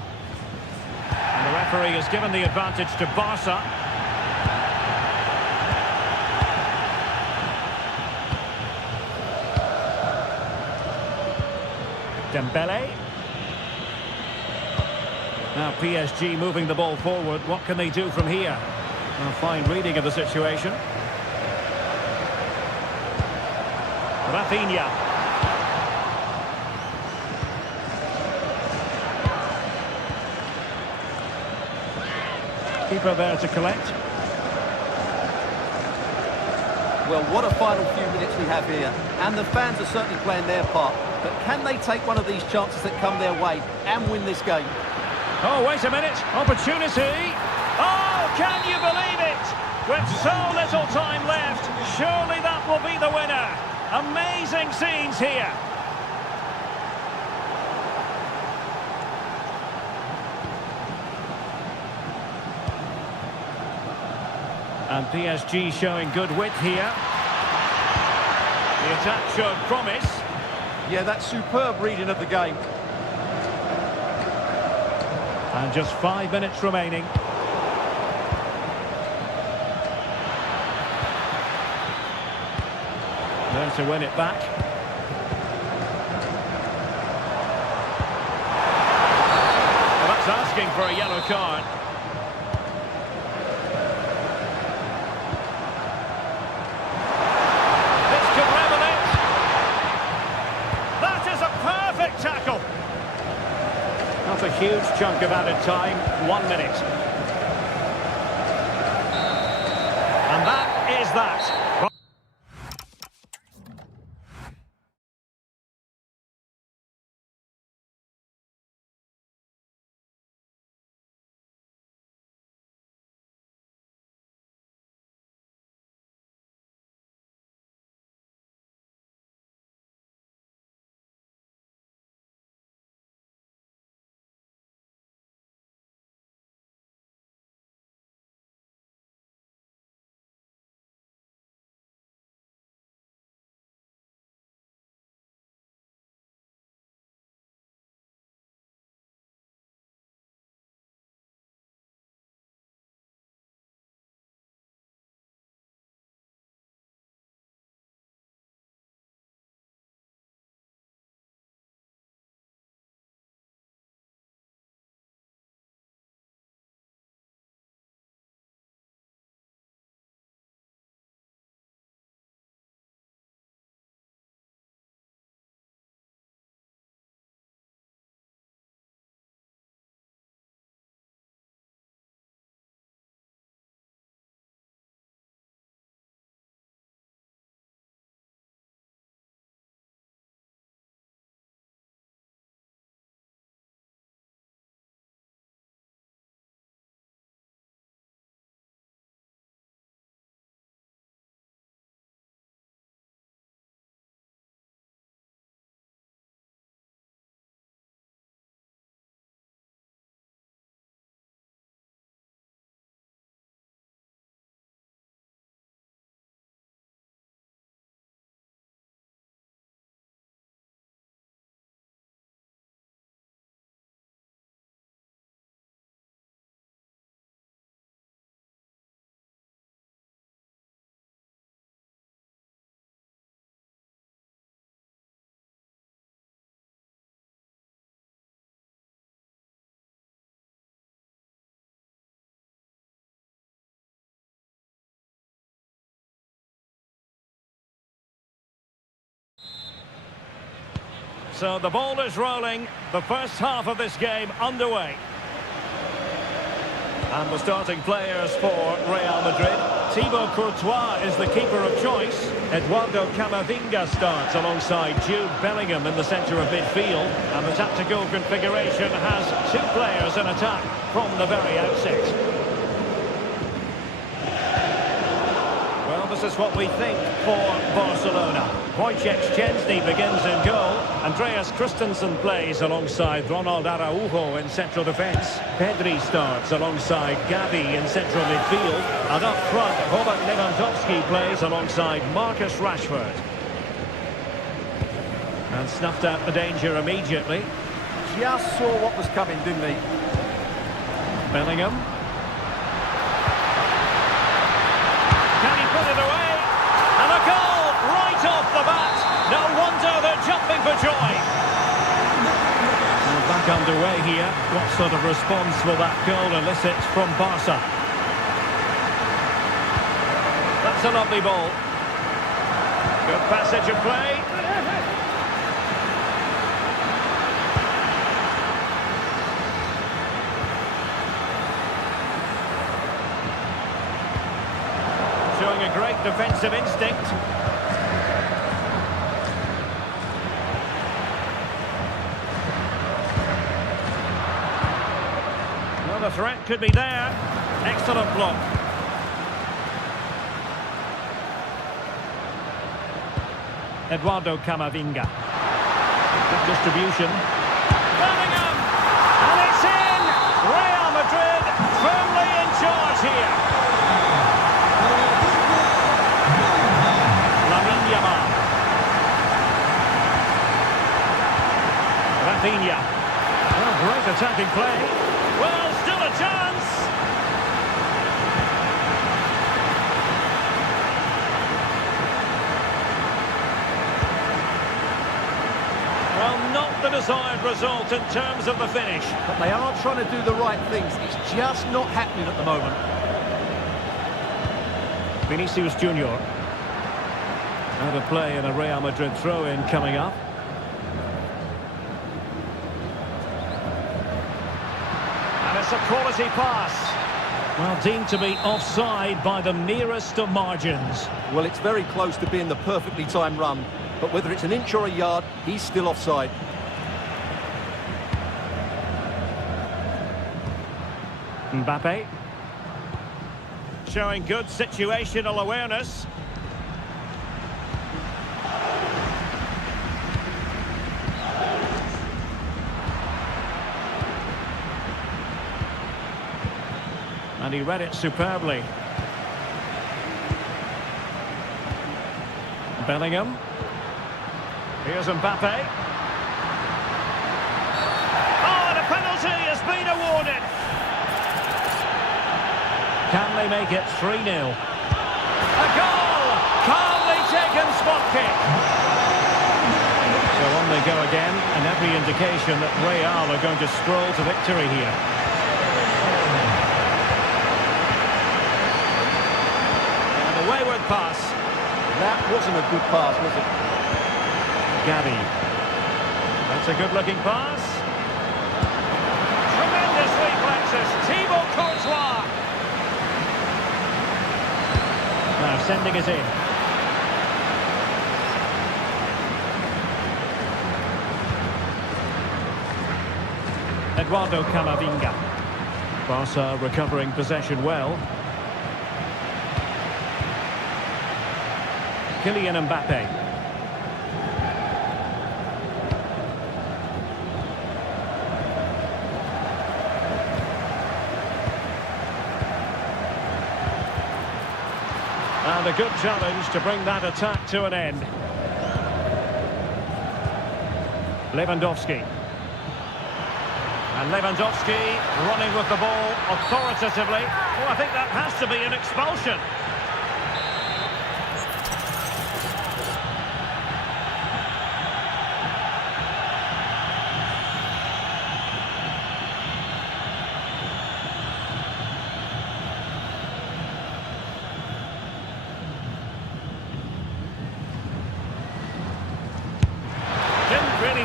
And the referee has given the advantage to Barca. Dembele. Now PSG moving the ball forward. What can they do from here? A fine reading of the situation. Rafinha. Keeper there to collect. Well, what a final few minutes we have here. And the fans are certainly playing their part. But can they take one of these chances that come their way and win this game? Oh, wait a minute. Opportunity. Oh, can you believe it? With so little time left, surely that will be the winner. Amazing scenes here. And PSG showing good width here. The attack showed promise. Yeah, that's superb reading of the game. And just 5 minutes remaining. There to win it back. Well, that's asking for a yellow card. This could level it. That is a perfect tackle. Not a huge chunk of added time. 1 minute. And that is that. So the ball is rolling. The first half of this game underway. And the starting players for Real Madrid. Thibaut Courtois is the keeper of choice. Eduardo Camavinga starts alongside Jude Bellingham in the centre of midfield. And the tactical configuration has 2 players in attack from the very outset. Well, this is what we think for Barcelona. Wojciech Szczęsny begins in goal. Andreas Christensen plays alongside Ronald Araujo in central defence. Pedri starts alongside Gavi in central midfield. And up front, Robert Lewandowski plays alongside Marcus Rashford. And snuffed out the danger immediately. Just saw what was coming, didn't he? Bellingham. Can he put it away? And a goal right off the bat. No wonder they're jumping for joy. And back underway here. What sort of response will that goal elicit from Barca? That's a lovely ball. Good passage of play. Showing a great defensive instinct. Well, the threat could be there. Excellent block. Eduardo Camavinga. Good distribution. Bellingham! And it's in! Real Madrid firmly in charge here. Rafinha. Oh, great attacking play. Well, still a chance. Well, not the desired result in terms of the finish. But they are trying to do the right things. It's just not happening at the moment. Vinicius Junior. Out of play in a Real Madrid throw-in coming up. And it's a quality pass. Well, deemed to be offside by the merest of margins. Well, it's very close to being the perfectly timed run. But whether it's an inch or a yard, he's still offside. Mbappe. Showing good situational awareness. And he read it superbly. Bellingham. Here's Mbappe. Oh, and a penalty has been awarded. Can they make it 3-0? A goal! Calmly taken spot kick. So on they go again, and every indication that Real are going to stroll to victory here. Wayward pass. That wasn't a good pass, was it? Gavi. That's a good-looking pass. Tremendous reflexes. Thibaut Courtois. Now sending it in. Eduardo Camavinga. Barca recovering possession well. Kylian Mbappe. And a good challenge to bring that attack to an end. Lewandowski. And Lewandowski running with the ball authoritatively. Well, I think that has to be an expulsion.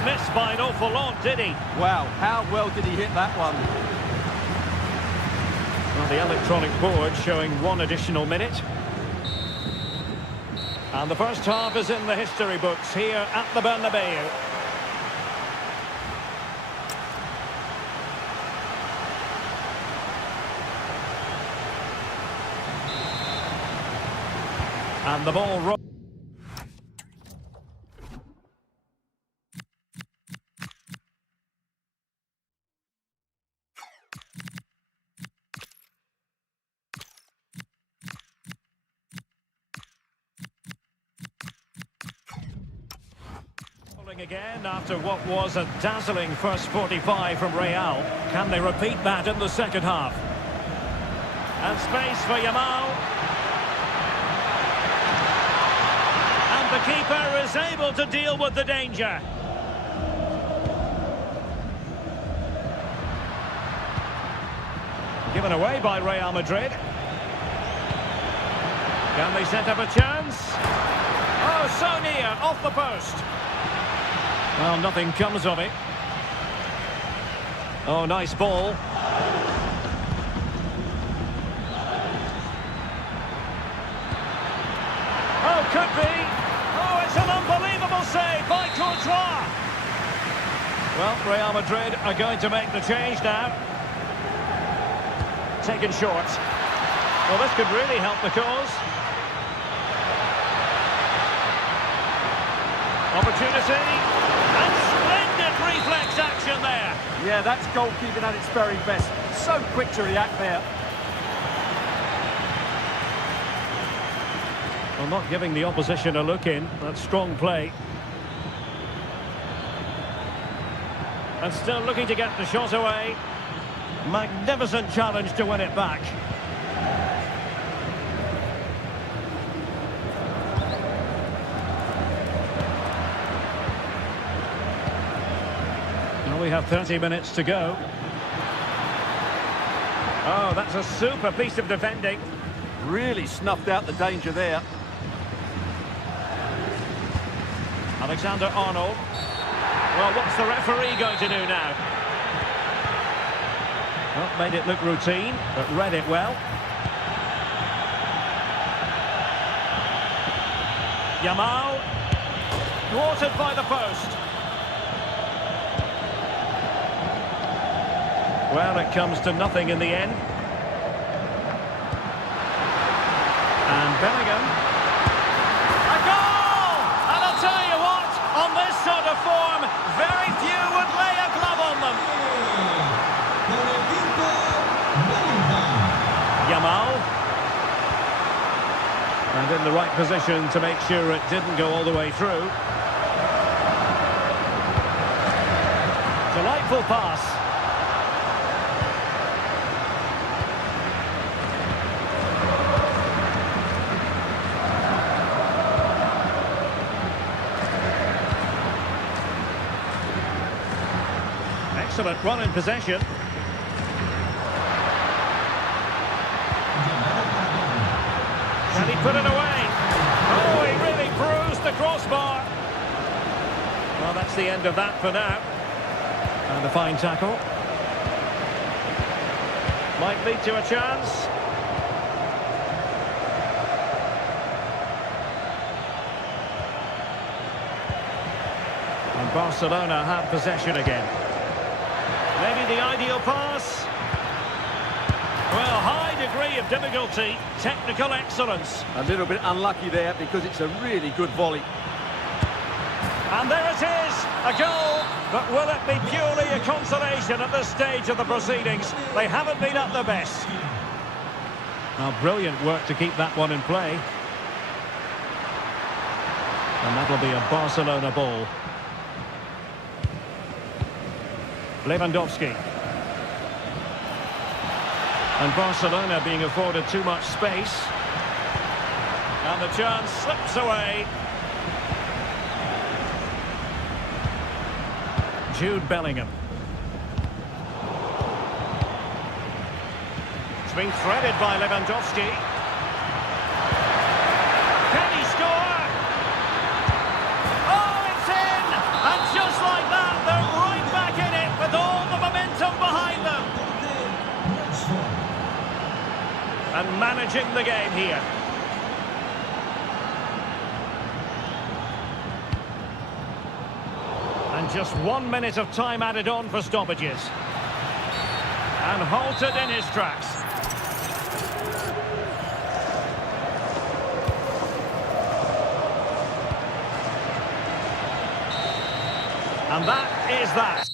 miss by an awful lot, did he? Wow, how well did he hit that one? Well, the electronic board showing 1 additional minute. And the first half is in the history books here at the Bernabeu. And the ball rolls. Again after what was a dazzling first 45 from Real. Can they repeat that in the second half? And space for Yamal. And the keeper is able to deal with the danger. Given away by Real Madrid. Can they set up a chance? Oh, so near, off the post. Well, nothing comes of it. Oh, nice ball. Oh, could be. Oh, it's an unbelievable save by Courtois. Well, Real Madrid are going to make the change now. Taken short. Well, this could really help the cause. Opportunity. And splendid reflex action there. Yeah, that's goalkeeping at its very best. So quick to react there. Well, not giving the opposition a look in. That's strong play. And still looking to get the shot away. Magnificent challenge to win it back. We have 30 minutes to go. Oh, that's a super piece of defending. Really snuffed out the danger there. Alexander-Arnold. Well, what's the referee going to do now? Well, made it look routine, but read it well. Yamal. Thwarted by the post. Well, it comes to nothing in the end. And Bellingham. A goal! And I'll tell you what, on this sort of form, very few would lay a glove on them. Yamal. And in the right position to make sure it didn't go all the way through. Delightful pass. Excellent run in possession. Can he put it away? Oh, he really bruised the crossbar. Well, that's the end of that for now. And a fine tackle. Might lead to a chance. And Barcelona have possession again. Maybe the ideal pass. Well, high degree of difficulty, technical excellence. A little bit unlucky there because it's a really good volley. And there it is, a goal. But will it be purely a consolation at this stage of the proceedings? They haven't been at their best. Now, brilliant work to keep that one in play. And that'll be a Barcelona ball. Lewandowski. And Barcelona being afforded too much space. And the chance slips away. Jude Bellingham. It's been threaded by Lewandowski. Can he score? Oh, it's in! And just like that, managing the game here. And just 1 minute of time added on for stoppages. And halted in his tracks. And that is that.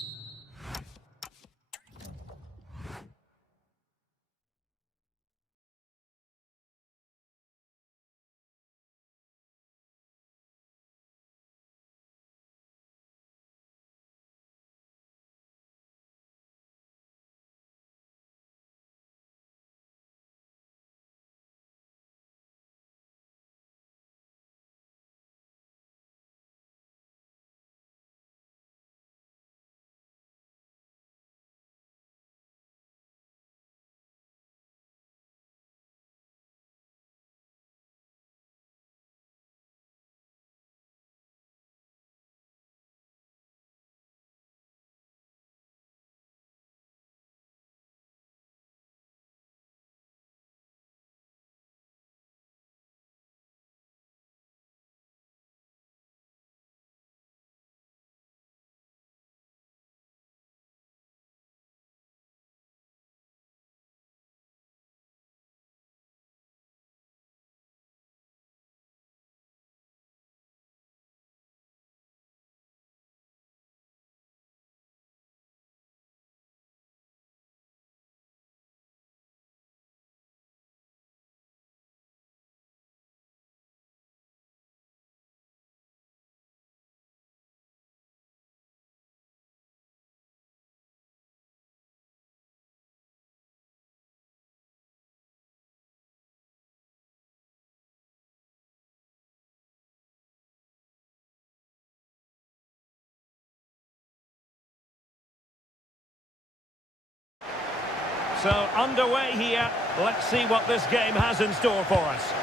So underway here. Let's see what this game has in store for us.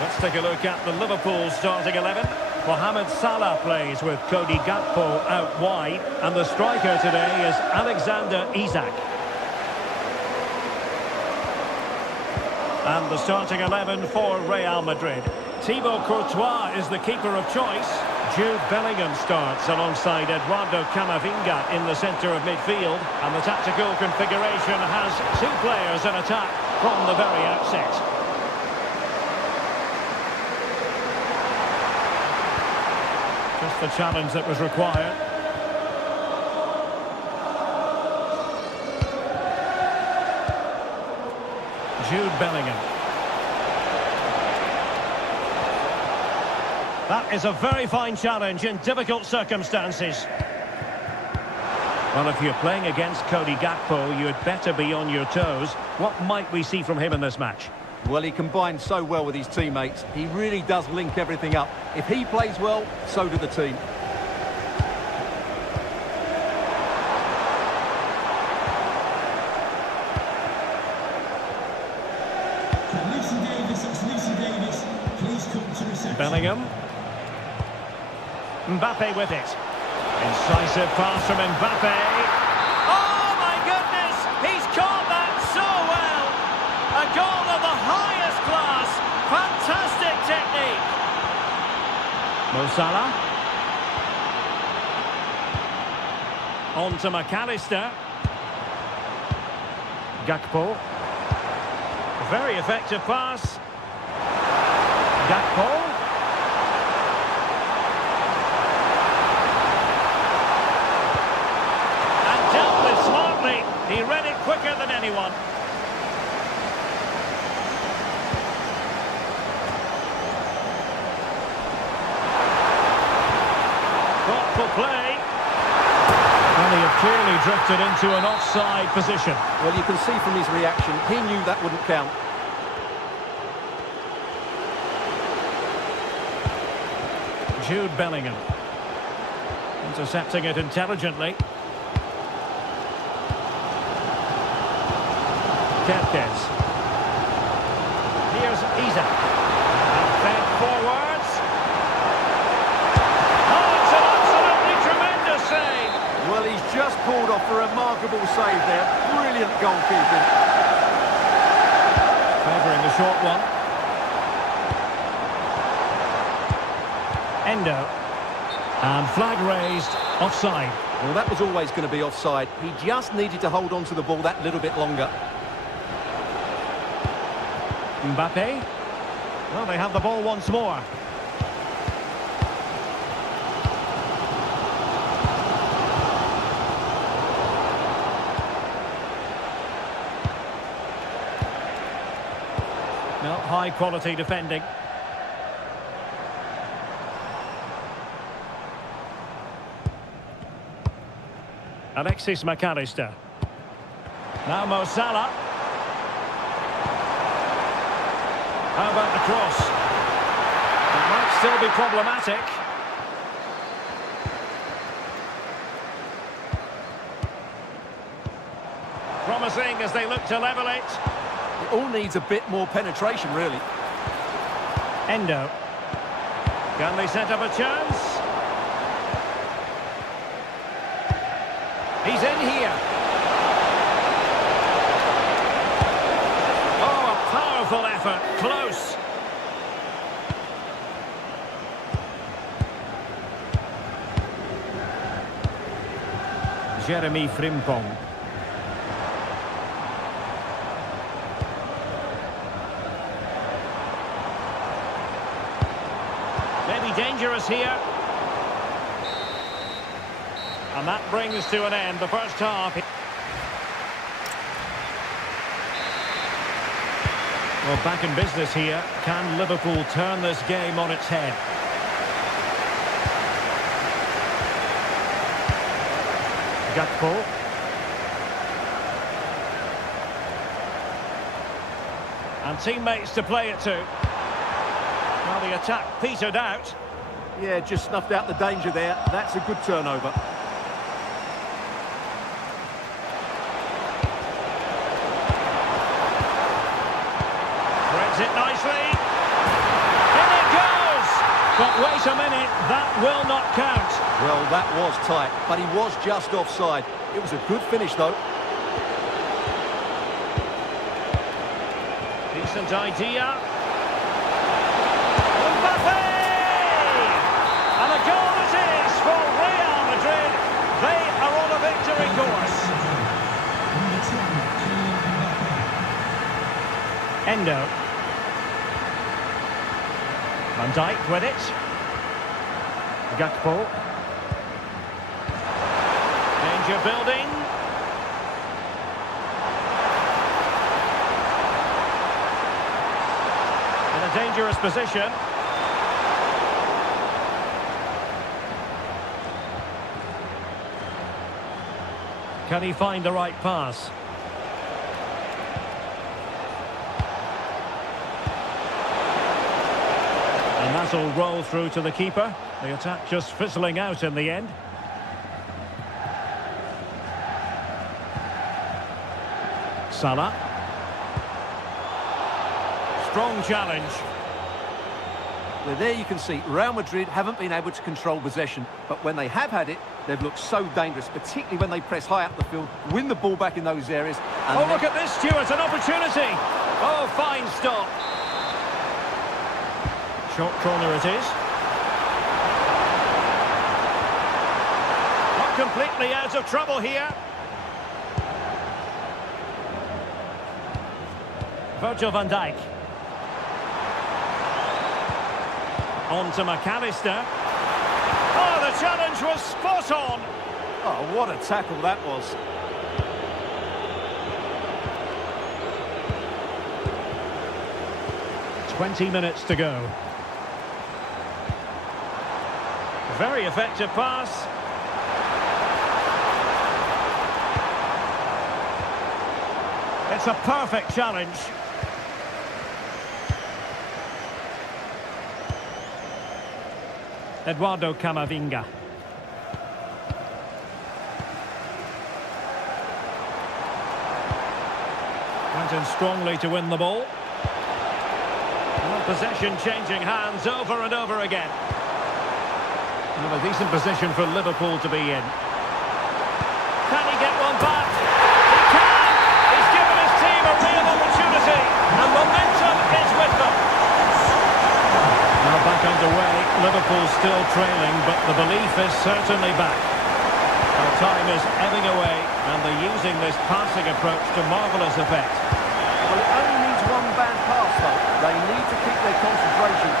Let's take a look at the Liverpool starting 11. Mohamed Salah plays with Cody Gakpo out wide. And the striker today is Alexander Isak. And the starting 11 for Real Madrid. Thibaut Courtois is the keeper of choice. Jude Bellingham starts alongside Eduardo Camavinga in the centre of midfield. And the tactical configuration has two players in attack from the very outset. Just the challenge that was required. Jude Bellingham. That is a very fine challenge in difficult circumstances. Well, if you're playing against Cody Gakpo, you'd better be on your toes. What might we see from him in this match? Well, he combines so well with his teammates. He really does link everything up. If he plays well, so do the team. Bellingham. Mbappe with it. Incisive pass from Mbappe. Oh my goodness! He's caught that so well! A goal of the highest class. Fantastic technique. Mo Salah. On to McAllister. Gakpo. Very effective pass. Gakpo. He read it quicker than anyone. Thoughtful play. And he had clearly drifted into an offside position. Well, you can see from his reaction, he knew that wouldn't count. Jude Bellingham. Intercepting it intelligently. Kerkez. Here's Isak. And fed forwards. Oh, it's an absolutely tremendous save. Well, he's just pulled off a remarkable save there. Brilliant goalkeeping. short one. Endo. And flag raised, offside. Well, that was always going to be offside. He just needed to hold on to the ball that little bit longer. Mbappe. Well, they have the ball once more. No, high quality defending. Alexis McAllister. Now Mo Salah. How about the cross? It might still be problematic. Promising as they look to level it. It all needs a bit more penetration, really. Endo. Can they set up a chance? He's in here. Oh, a powerful effort. Close. Jeremy Frimpong. Maybe dangerous here. And that brings to an end the first half. Well, back in business here. Can Liverpool turn this game on its head? Gakpo. And teammates to play it to. Well, the attack petered out. Yeah, just snuffed out the danger there. That's a good turnover. Threads it nicely. In it goes! But wait a minute, that will not count. Well, that was tight, but he was just offside. It was a good finish, though. Decent idea. Mbappe! And a goal it is for Real Madrid. They are on a victory course. Endo. Van Dijk with it. Gakpo. Danger building. In a dangerous position. Can he find the right pass? And that'll roll through to the keeper. The attack just fizzling out in the end. Salah. Strong challenge. Well, there you can see Real Madrid haven't been able to control possession, but when they have had it, they've looked so dangerous, particularly when they press high up the field, win the ball back in those areas. And oh, look at this, Stuart, an opportunity. Oh, fine stop. Short corner it is. Not completely out of trouble here. Virgil van Dijk. On to McAllister. Oh, the challenge was spot on. Oh, what a tackle that was. "20 minutes to go. Very effective pass. It's a perfect challenge. Eduardo Camavinga. Went in strongly to win the ball. Well, possession changing hands over and over again. Well, a decent position for Liverpool to be in. Can he get one back? He can! He's given his team a real opportunity. And momentum away. Liverpool still trailing, but the belief is certainly back. Well, time is ebbing away, and they're using this passing approach to marvellous effect. Well, it only needs one bad pass, though. They need to keep their concentration.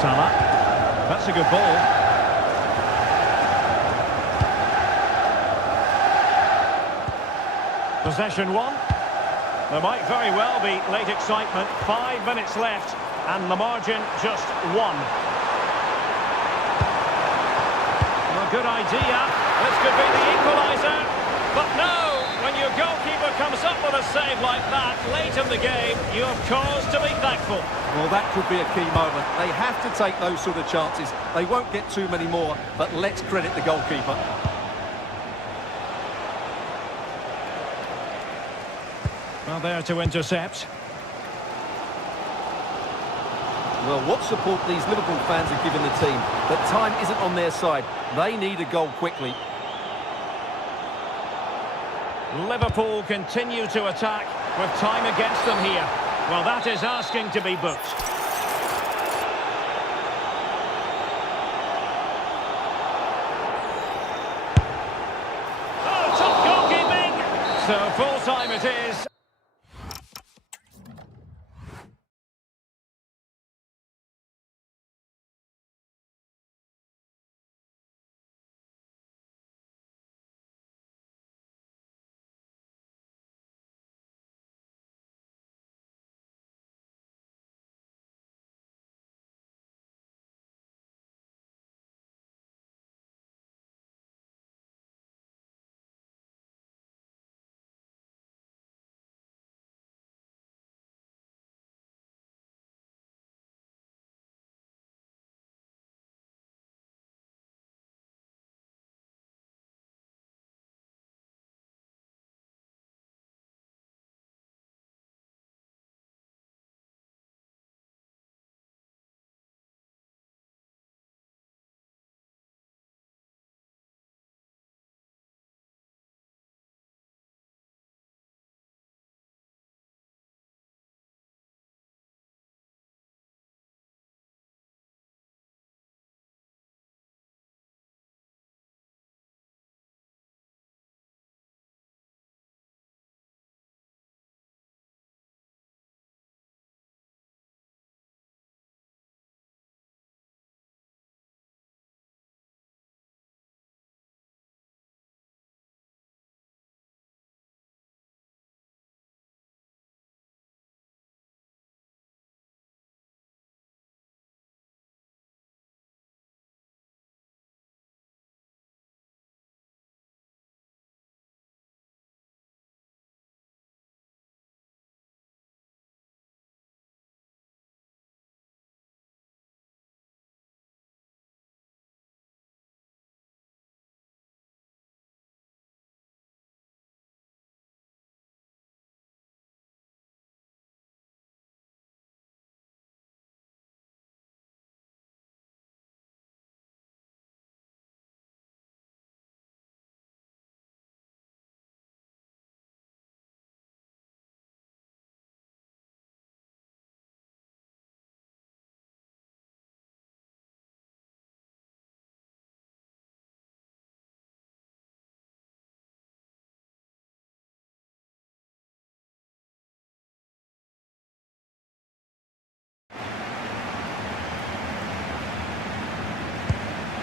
Salah. That's a good ball. Possession one. There might very well be late excitement. 5 minutes left, and the margin just one. Well, good idea. This could be the equaliser. But no, when your goalkeeper comes up with a save like that late in the game, you have cause to be thankful. Well, that could be a key moment. They have to take those sort of chances. They won't get too many more, but let's credit the goalkeeper. Well, there to intercept. Well, what support these Liverpool fans have given the team. But time isn't on their side. They need a goal quickly. Liverpool continue to attack with time against them here. Well, that is asking to be booked. Oh, top goalkeeping! So full time it is.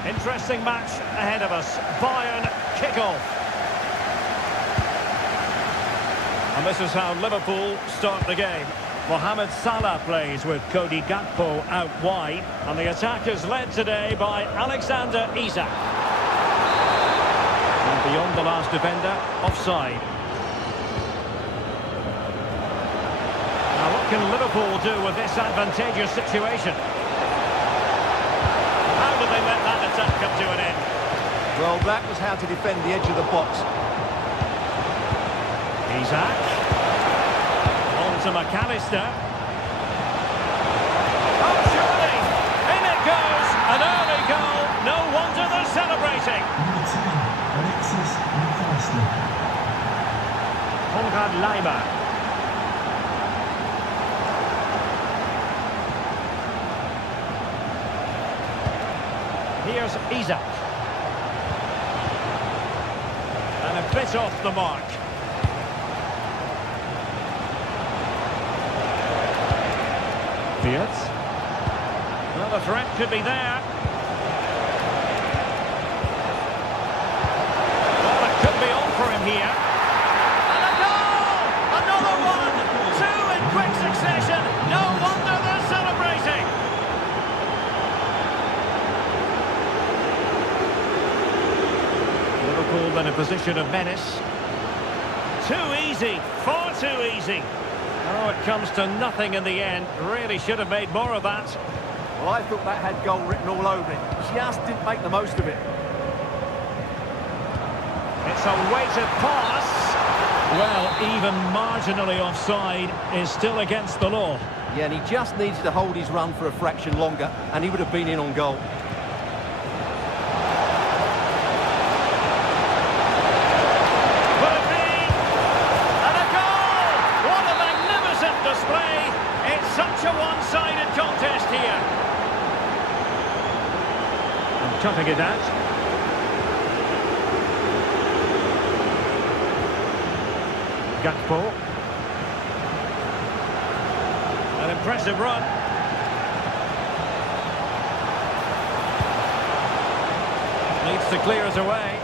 Interesting match ahead of us. Bayern kick-off. And this is how Liverpool start the game. Mohamed Salah plays with Cody Gakpo out wide. And the attack is led today by Alexander Isak. And beyond the last defender, offside. Now what can Liverpool do with this advantageous situation? How did they let that attack come to an end? Well, that was how to defend the edge of the box. Isak. On to McAllister. Oh, surely! In it goes! An early goal. No wonder they're celebrating. Number 10, Alexis McAllister. Konrad Leimer. Here's Isaac. And a bit off the mark. Fiat. Well, the threat could be there. Well, it could be on for him here. And a goal! Another one! Two in quick succession. No wonder they're celebrating. Liverpool in a position of menace. Too easy. Far too easy. Oh, it comes to nothing in the end. Really should have made more of that. Well, I thought that had goal written all over it. Just didn't make the most of it. It's a weighted pass. Well, even marginally offside is still against the law. Yeah, and he just needed to hold his run for a fraction longer, and he would have been in on goal. Could it be? And a goal! What a magnificent display! It's such a one-sided contest here. And cutting it out. Gakpo. An impressive run. Needs to clear it away.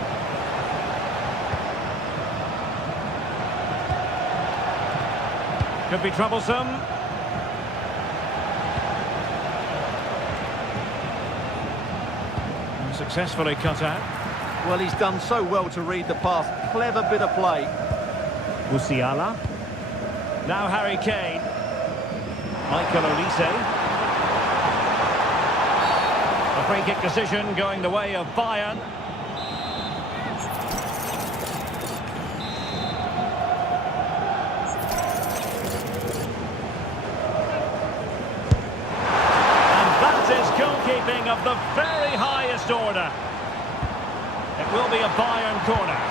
Could be troublesome. Successfully cut out. Well, he's done so well to read the pass. Clever bit of play. Musiala. Now Harry Kane. Michael Olise. A free kick decision going the way of Bayern. And that is goalkeeping of the very highest order. It will be a Bayern corner.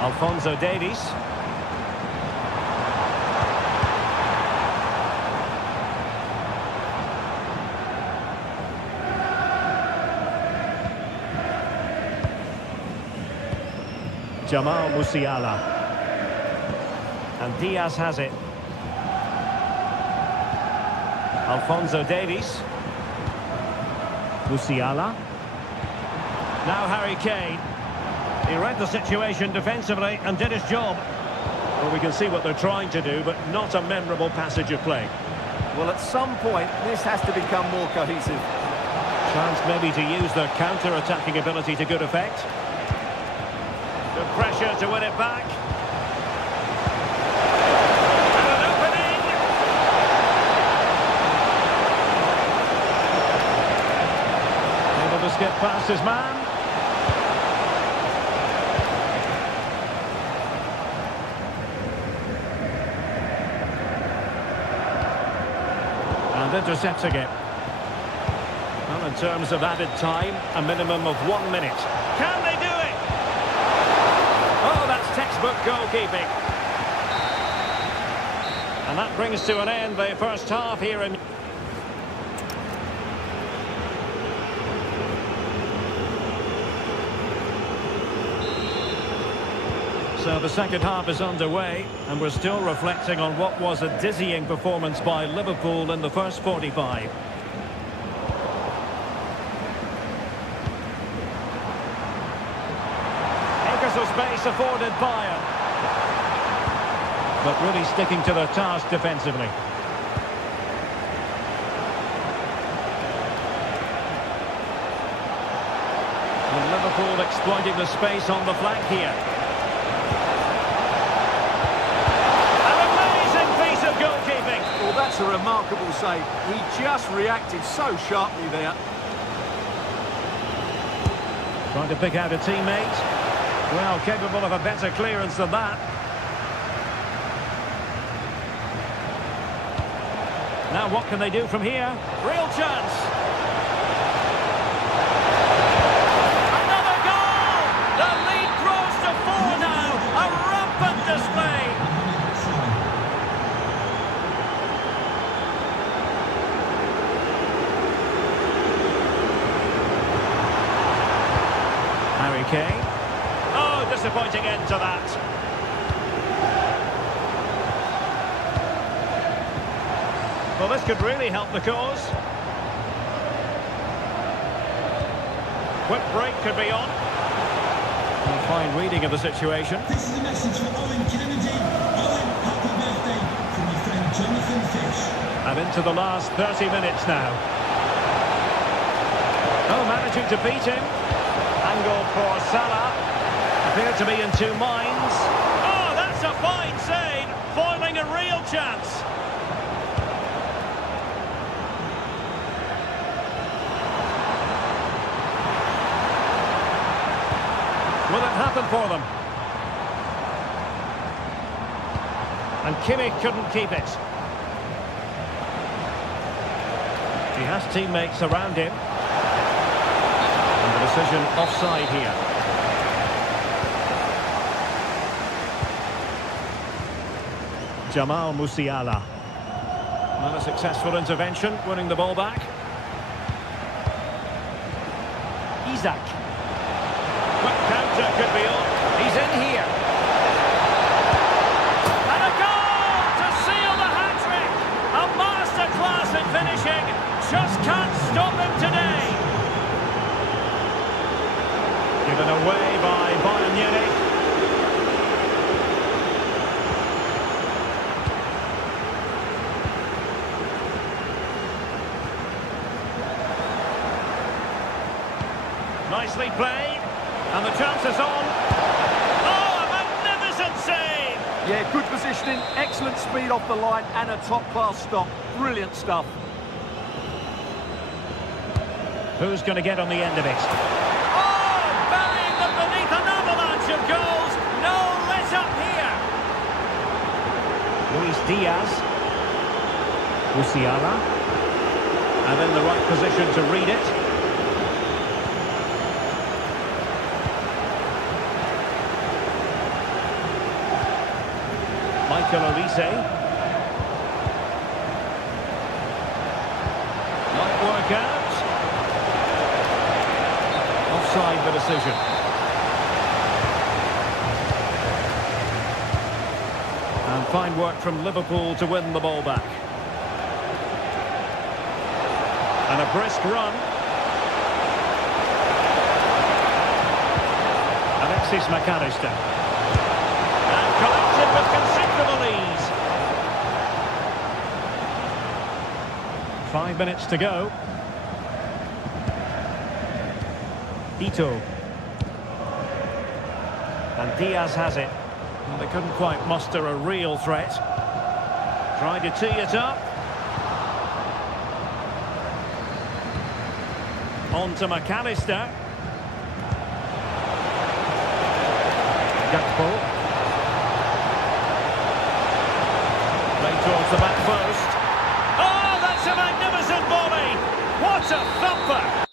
Alphonso Davies. Jamal Musiala. And Diaz has it. Alphonso Davies. Musiala. Now Harry Kane. He read the situation defensively and did his job. Well, we can see what they're trying to do, but not a memorable passage of play. Well, at some point, this has to become more cohesive. Chance maybe to use their counter-attacking ability to good effect. Good pressure to win it back. And an opening! Able to skip past his man. And intercepting it. Well, in terms of added time, a minimum of 1 minute. Can they do it? Oh, that's textbook goalkeeping. And that brings to an end the first half here in... So the second half is underway, and we're still reflecting on what was a dizzying performance by Liverpool in the first 45. Acres of space afforded Bayern. But really sticking to their task defensively. And Liverpool exploiting the space on the flank here. Well, that's a remarkable save. He just reacted so sharply there. Trying to pick out a teammate. Well, capable of a better clearance than that. Now what can they do from here? Real chance. Another goal! The lead grows to 4 now. A rampant display. Kane. Oh, disappointing end to that. Well, this could really help the cause. Quick break could be on. A fine reading of the situation. This is a message for Owen Kennedy. Owen, happy birthday from your friend Jonathan Fish. And into the last 30 minutes now. Oh, managing to beat him. Angle for Salah. Appear to be in two minds. Oh, that's a fine save. Foiling a real chance. Will it happen for them? And Kimmich couldn't keep it. He has teammates around him. And the decision offside here. Jamal Musiala. Not a successful intervention, winning the ball back. Isaac. Quick counter could be on. He's in here. And a goal to seal the hat-trick. A masterclass in finishing. Just can't stop him today. Given away by Bayern Munich. Nicely played. And the chance is on. Oh, a magnificent save! Yeah, good positioning, excellent speed off the line, and a top-class stop. Brilliant stuff. Who's going to get on the end of it? Oh, burying them beneath an avalanche of goals. No let up here. Luis Diaz. Musiala. And in the right position to read it. Michael Olise. Might work out. Offside the decision. And fine work from Liverpool to win the ball back. And a brisk run. Alexis McAllister. And collected with considerable ease. 5 minutes to go. Ito. And Diaz has it. Well, they couldn't quite muster a real threat. Tried to tee it up. On to McAllister. Gakpo. Play towards the back post. Oh, that's a magnificent volley! What a thumper!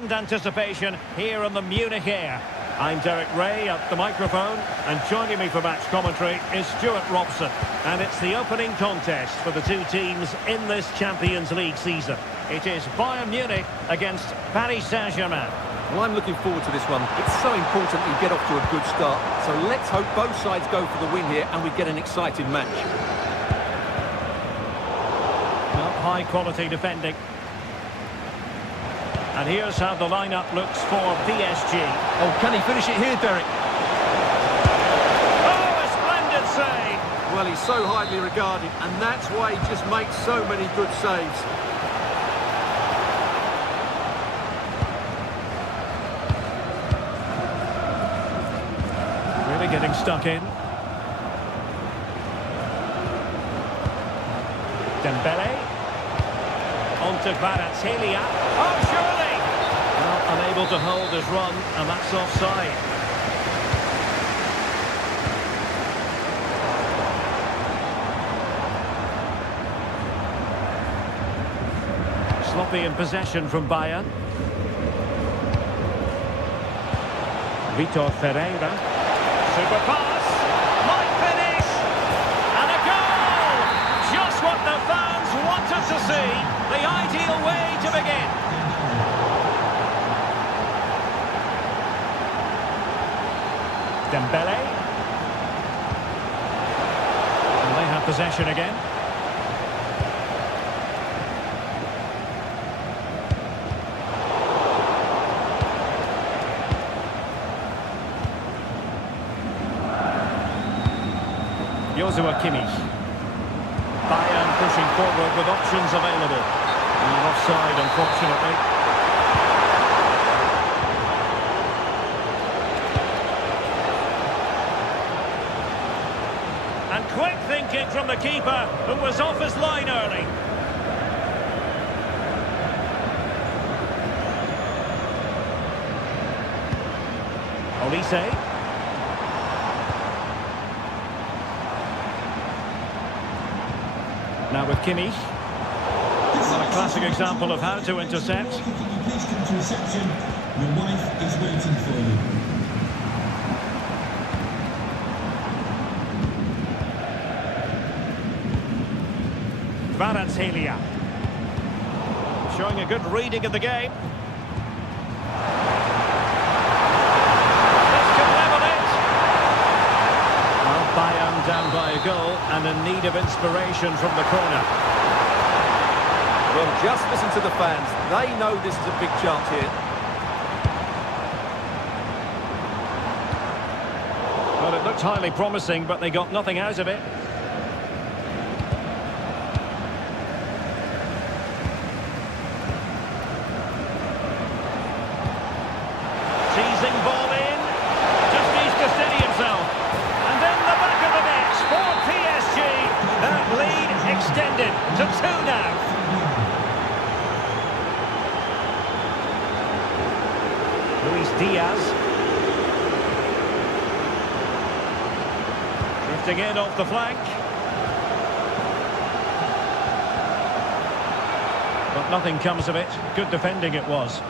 And anticipation here on the Munich air. I'm Derek Ray at the microphone, and joining me for match commentary is Stuart Robson. And it's the opening contest for the two teams in this Champions League season. It is Bayern Munich against Paris Saint-Germain. Well, I'm looking forward to this one. It's so important you get off to a good start. So let's hope both sides go for the win here and we get an exciting match. Well, high quality defending. And here's how the lineup looks for PSG. Oh, can he finish it here, Derek? Oh, a splendid save! Well, he's so highly regarded, and that's why he just makes so many good saves. Really getting stuck in. Dembele. On to Kvaratskhelia. Oh, surely! Well, unable to hold his run, and that's offside. Sloppy in possession from Bayern. Vitor Ferreira. Super pass. Might finish. And a goal! Just what the fans wanted to see. The ideal way to begin. Dembele. And they have possession again. Joshua Kimmich. Bayern pushing forward with options available. And offside, unfortunately. And quick thinking from the keeper, who was off his line early. Olise. Now with Kimmich. Well, a classic example of how to intercept. Can you please come to reception? Your wife is waiting for you. Kvaratskhelia. Showing a good reading of the game. This could level it. Well, Bayern down by a goal and in need of inspiration from the corner. Well, just listen to the fans. They know this is a big chance here. Well, it looked highly promising, but they got nothing out of it. Teasing ball in. Just needs to steady himself. And then the back of the net for PSG. That lead extended to 2 now. Luis Diaz. Drifting in off the flank. But nothing comes of it. Good defending it was.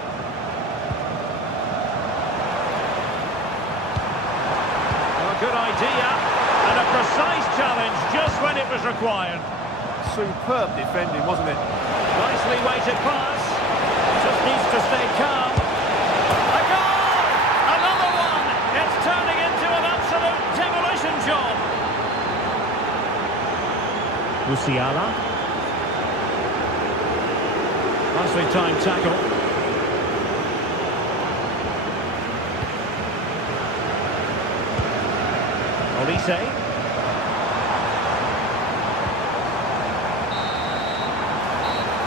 Well, good idea. And a precise challenge just when it was required. Superb defending, wasn't it? Nicely weighted pass. Just needs to stay calm. A goal! Another one! It's turning into an absolute demolition job. Musiala. Nicely timed tackle. Olise.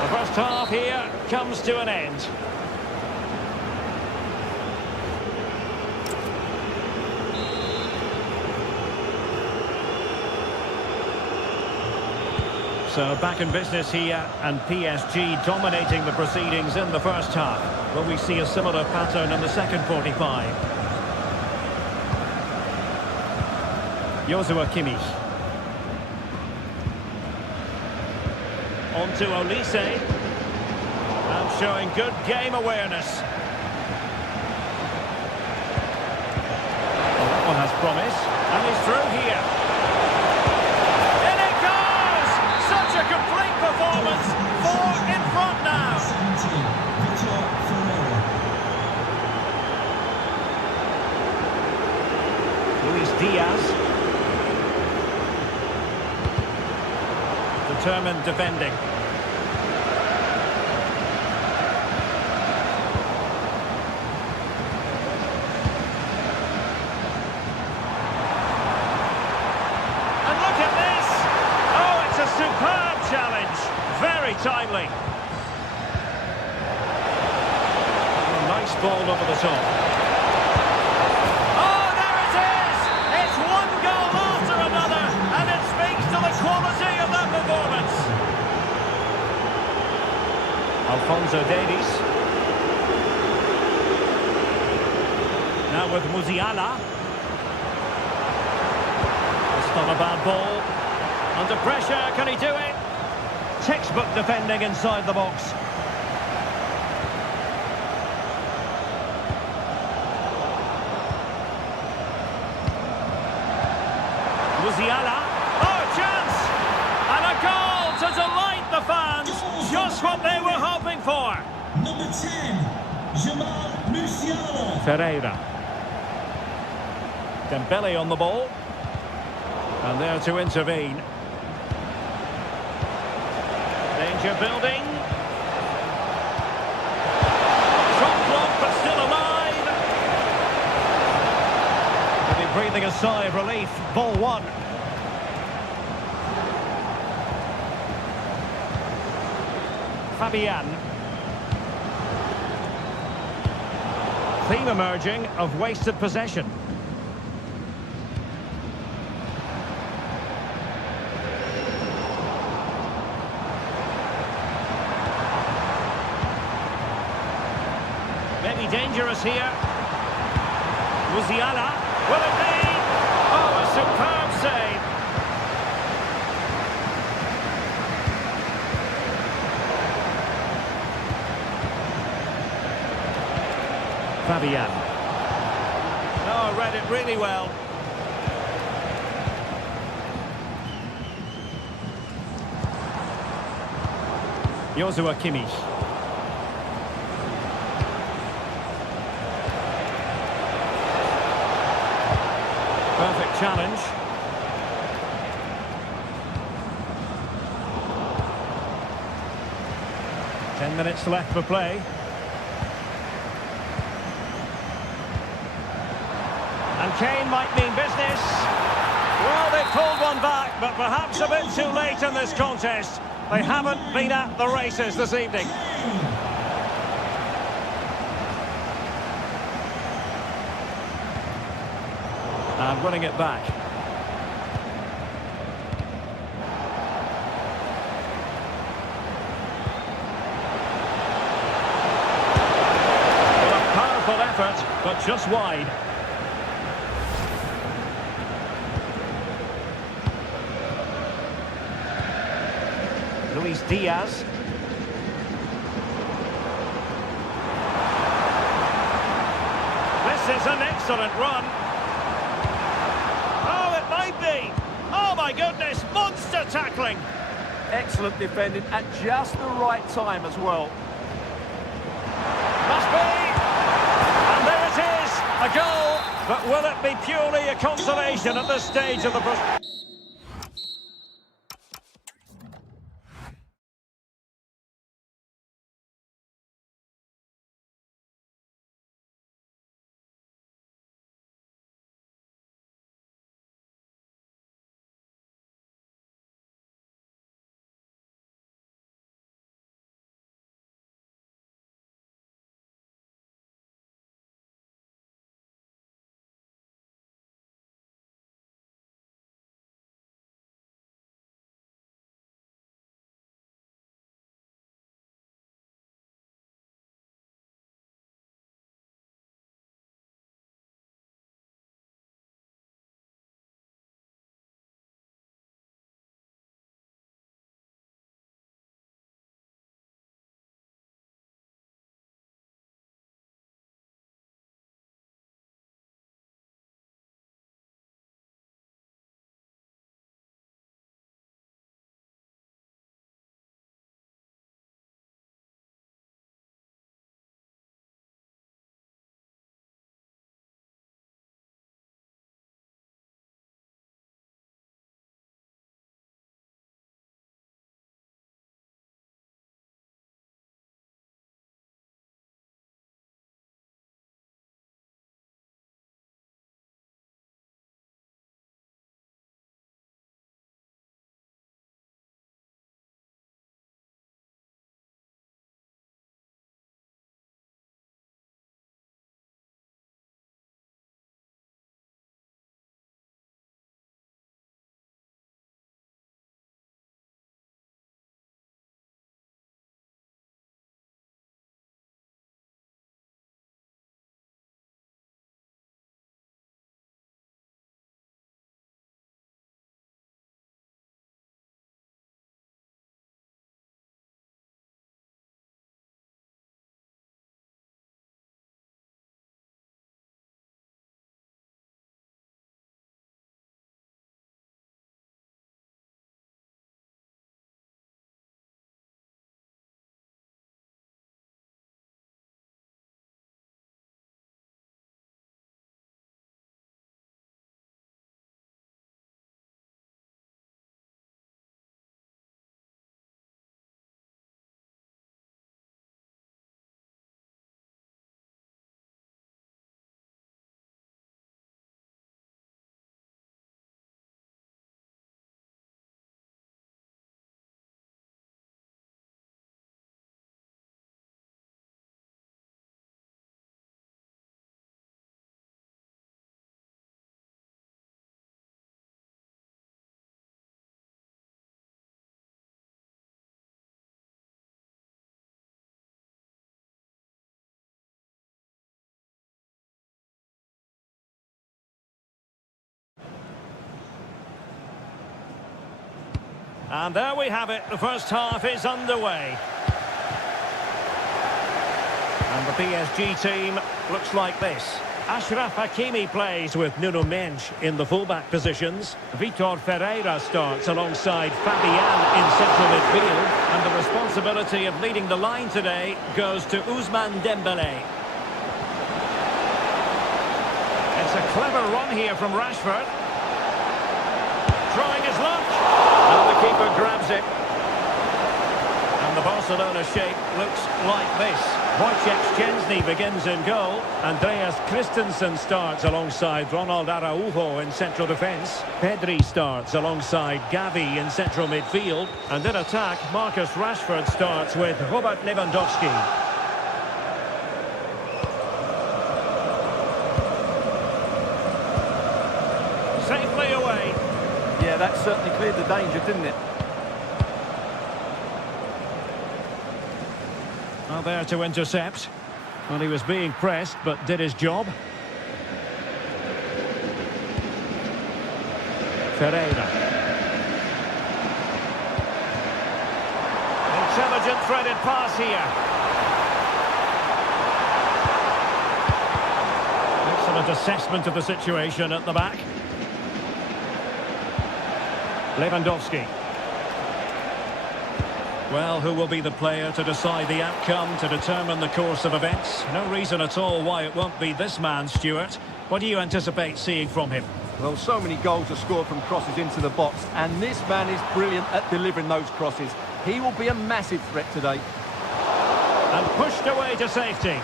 The first half here comes to an end. So back in business here, and PSG dominating the proceedings in the first half. Will we see a similar pattern in the second 45? Joshua Kimmich. On to Olise. And showing good game awareness. promise. And he's through here. In it goes! Such a complete performance. 4 in front now. 17, Vitor Ferreira. Luis Diaz. Determined defending. And look at this! Oh, it's a superb challenge. Very timely. Nice ball over the top. Oh, there it is! It's one goal after another, and it speaks to the quality of that performance. Alphonso Davies. Now with Musiala. It's not a bad ball. Under pressure, can he do it? Textbook defending inside the box. Musiala. Oh, chance! And a goal to delight the fans. Just what they were hoping for. Number 10, Jamal Musiala. Ferreira. Dembele on the ball. And there to intervene. Danger building. Shot blocked, but still alive. Maybe breathing a sigh of relief. Ball one. Fabian. Theme emerging of wasted possession. Maybe dangerous here. Musiala. Will it be? Oh, a superb save. Fabian. Oh, read it really well. Joshua Kimmich. Perfect challenge. Ten minutes left for play. And Kane might mean business. Well, they pulled one back, but perhaps a bit too late in this contest. They haven't been at the races this evening. And winning it back. Well, a powerful effort, but just wide. Luis Diaz. This is an excellent run. Oh, it might be. Oh, my goodness, monster tackling. Excellent defending at just the right time as well. Must be. And there it is, a goal. But will it be purely a consolation at this stage of the... And there we have it. The first half is underway. And the PSG team looks like this. Achraf Hakimi plays with Nuno Mendes in the fullback positions. Vitor Ferreira starts alongside Fabian in central midfield. And the responsibility of leading the line today goes to Ousmane Dembélé. It's a clever run here from Rashford. Trying his luck. And the keeper grabs it. And the Barcelona shape looks like this. Wojciech Szczęsny begins in goal. Andreas Christensen starts alongside Ronald Araujo in central defence. Pedri starts alongside Gavi in central midfield. And in attack, Marcus Rashford starts with Robert Lewandowski. Safely away. Yeah, that certainly cleared the danger, didn't it? Well, there to intercept. Well, he was being pressed, but did his job. Ferreira. Intelligent threaded pass here. Excellent assessment of the situation at the back. Lewandowski. Well, who will be the player to decide the outcome, to determine the course of events? No reason at all why it won't be this man, Stuart. What do you anticipate seeing from him? Well, so many goals are scored from crosses into the box, and this man is brilliant at delivering those crosses. He will be a massive threat today. And pushed away to safety.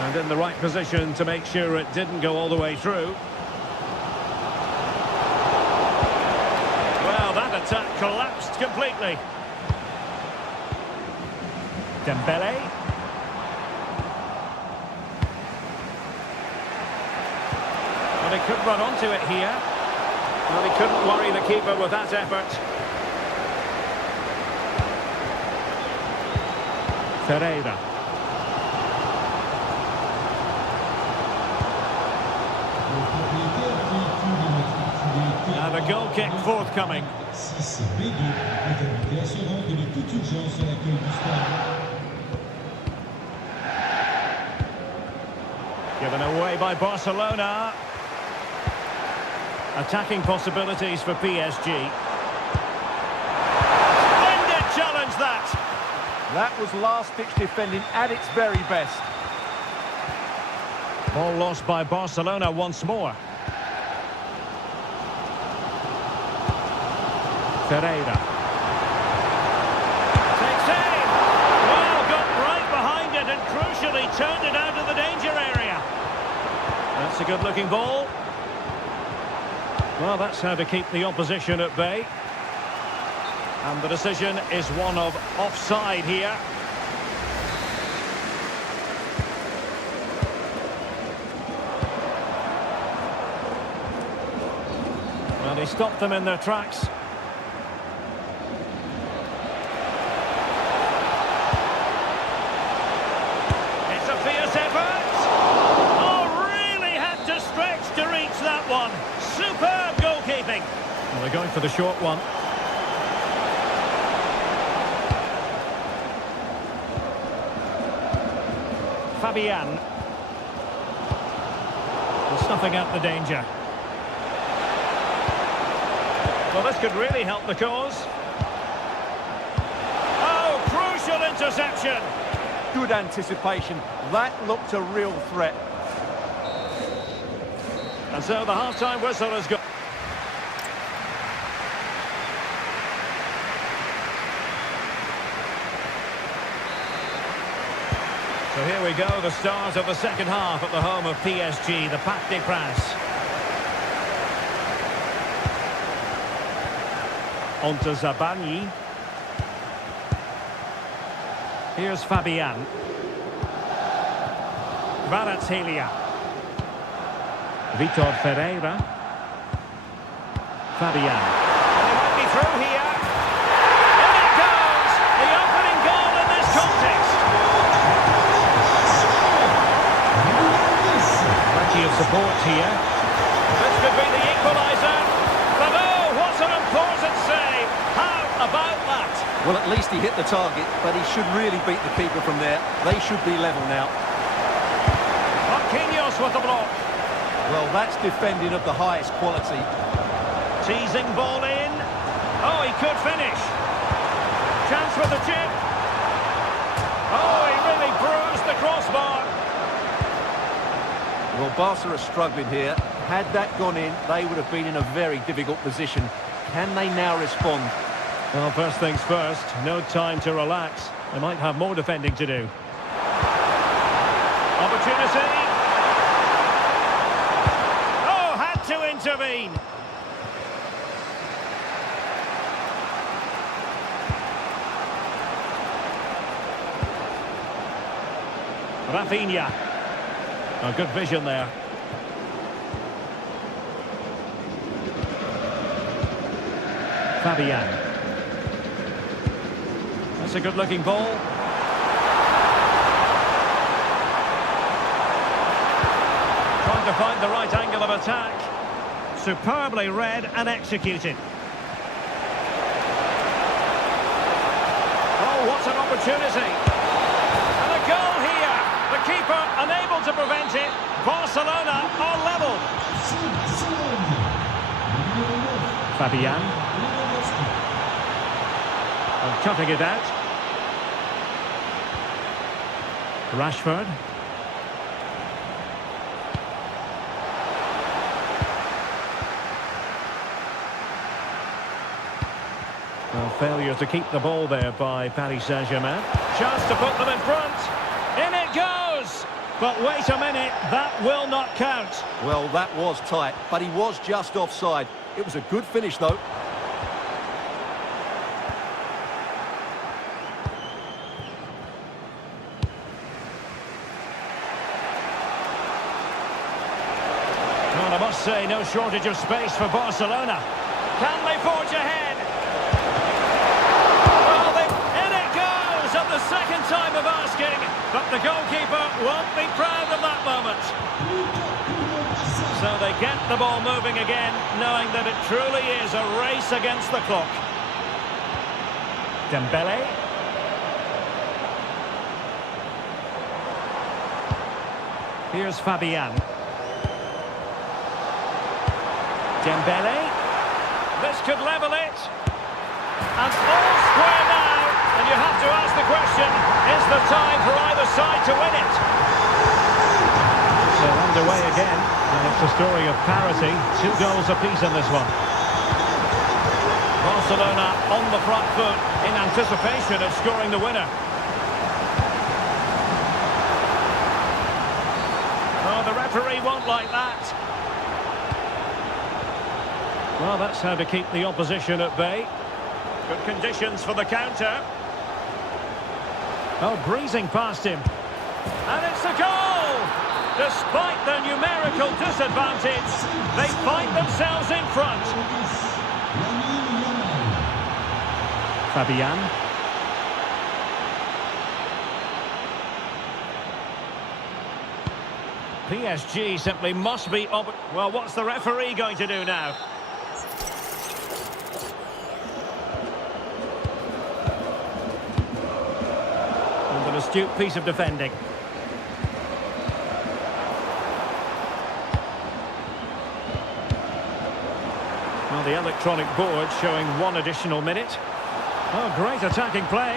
And in the right position to make sure it didn't go all the way through. Well, that attack collapsed completely. Dembele. Well, he could run onto it here. Well, he couldn't worry the keeper with that effort. Ferreira. And a goal kick forthcoming. Given away by Barcelona. Attacking possibilities for PSG. Splendid challenge that. That was last-ditch defending at its very best. Ball lost by Barcelona once more. Ferreira. Takes aim. Well, got right behind it and crucially turned it out of the danger area. That's a good-looking ball. Well, that's how to keep the opposition at bay. And the decision is one of offside here. Well, he stopped them in their tracks. It's a fierce effort. Oh, really had to stretch to reach that one. Superb goalkeeping. Well, they're going for the short one. Fabian. Well, snuffing out the danger. Well, this could really help the cause. Oh, crucial interception. Good anticipation. That looked a real threat. And so the half-time whistle has gone. So here we go, the start of the second half at the home of PSG, the Parc des Princes. On to Zabani. Here's Fabian. Kvaratskhelia. Vitor Ferreira. Fabian. They might be through here. In it goes! The opening goal in this context. Plenty of support here. This could be the equaliser. But oh, what an important save. How about that? Well, at least he hit the target, but he should really beat the keeper from there. They should be level now. Marquinhos with the block. Well, that's defending of the highest quality. Teasing ball in. Oh, he could finish. Chance with the chip. Oh, he really bruised the crossbar. Well, Barca are struggling here. Had that gone in, they would have been in a very difficult position. Can they now respond? Well, first things first, no time to relax. They might have more defending to do. Opportunity. Oh, had to intervene. Rafinha. Oh, good vision there. Fabian. That's a good-looking ball. Trying to find the right angle of attack. Superbly read and executed. Oh, what an opportunity. And a goal here. The keeper unable to prevent it. Barcelona are level. Fabian. And cutting it out. Rashford. Well, failure to keep the ball there by Paris Saint-Germain. Chance to put them in front. In it goes. But wait a minute, that will not count. Well, that was tight, but he was just offside. It was a good finish, though. Well, I must say, no shortage of space for Barcelona. Can they forge ahead? Well, in it goes at the second time of asking. But the goalkeeper won't be proud of that moment. So they get the ball moving again, knowing that it truly is a race against the clock. Dembele. Here's Fabian. Dembele. This could level it. And all square now. And you have to ask the question, is there time for either side to win it? They're underway again, and it's a story of parity. 2 goals apiece in this one. Barcelona on the front foot in anticipation of scoring the winner. Oh, the referee won't like that. Well, that's how to keep the opposition at bay. Good conditions for the counter. Oh, breezing past him. And it's a goal! Despite their numerical disadvantage, they find themselves in front. Fabian. PSG simply must be up. Well, what's the referee going to do now? And an astute piece of defending. Well, the electronic board showing 1 additional minute. Oh, great attacking play.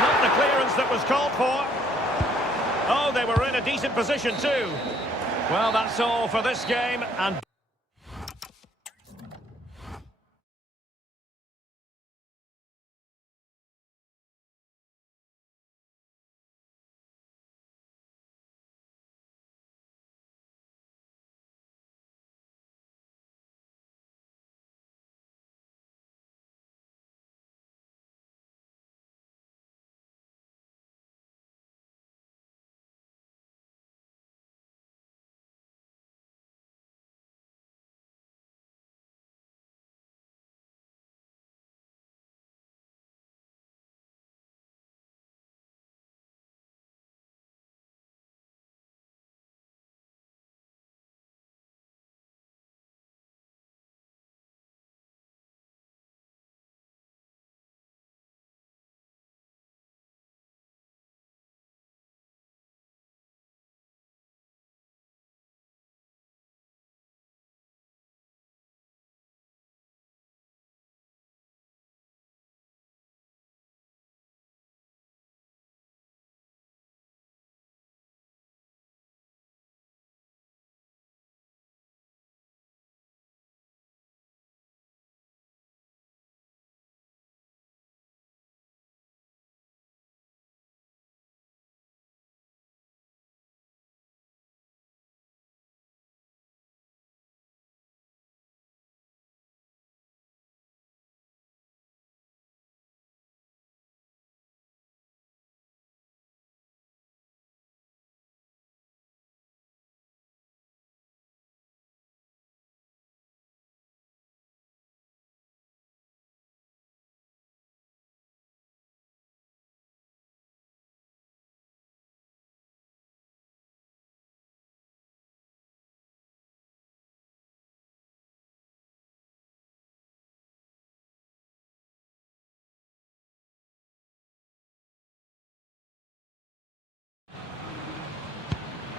Not the clearance that was called for. Oh, they were in a decent position too. Well, that's all for this game, and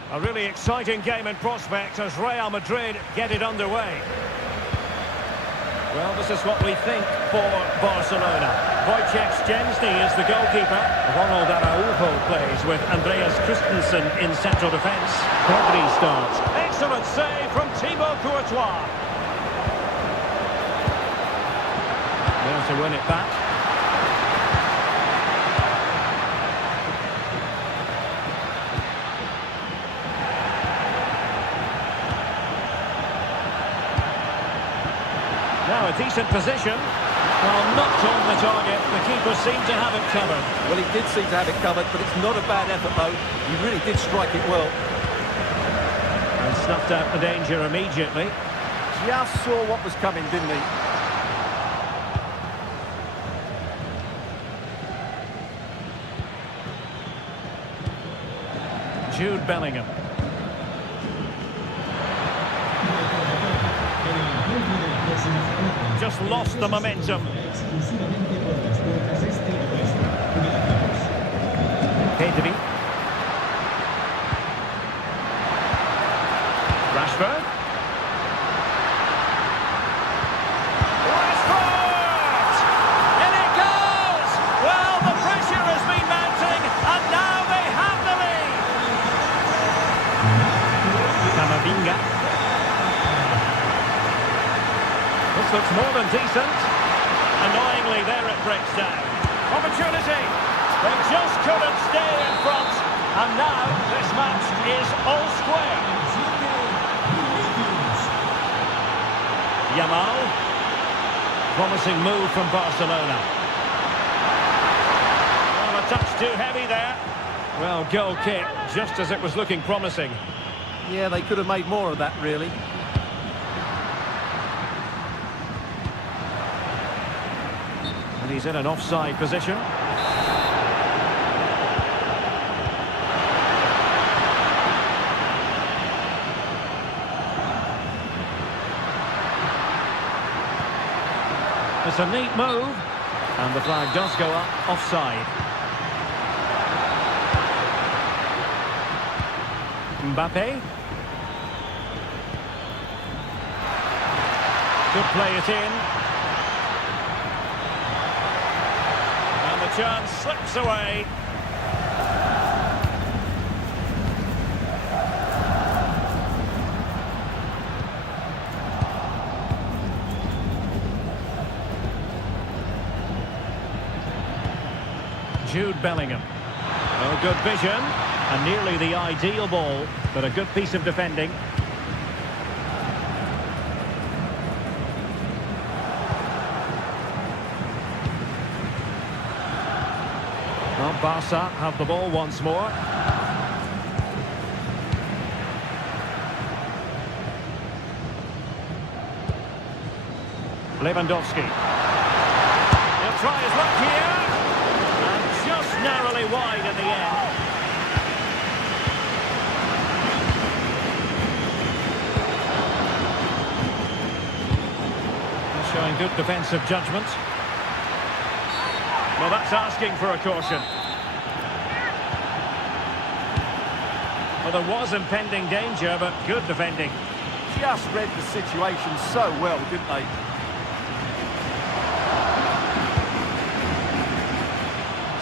A really exciting game in prospect as Real Madrid get it underway. Well, this is what we think for Barcelona. Wojciech Szczęsny is the goalkeeper. Ronald Araujo plays with Andreas Christensen in central defence. Rodri starts. Excellent save from Thibaut Courtois. There to win it back. Now a decent position. Well, not on the target. The keeper seemed to have it covered. Well, he did seem to have it covered, but it's not a bad effort, though. He really did strike it well. And snuffed out the danger immediately. Just saw what was coming, didn't he? Jude Bellingham. Just lost the momentum. Pedri. Rashford. Rashford! In it goes! Well, the pressure has been mounting, and now they have the lead. Camavinga. This looks more than decent. Annoyingly, there it breaks down. Opportunity. They just couldn't stay in front. And now this match is all square. Yamal. Promising move from Barcelona. Well, a touch too heavy there. Well, goal kick, just as it was looking promising. Yeah, they could have made more of that, really. And he's in an offside position. It's a neat move, and the flag does go up offside. Mbappe. Could play it in. And the chance slips away. Jude Bellingham. Oh, good vision. And nearly the ideal ball, but a good piece of defending. Well, Barca have the ball once more. Lewandowski. He'll try his luck here. Just narrowly wide in the end. He's showing good defensive judgment. Well, that's asking for a caution. Well, there was impending danger, but good defending. Just read the situation so well, didn't they?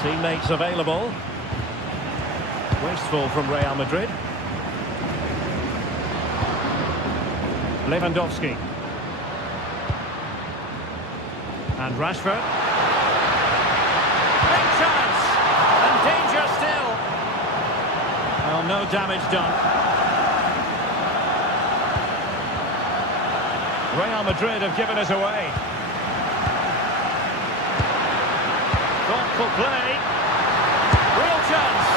Teammates available. Wasteful from Real Madrid. Lewandowski. And Rashford. Big chance! And danger still. Well, no damage done. Real Madrid have given us away. Thoughtful play. Real chance.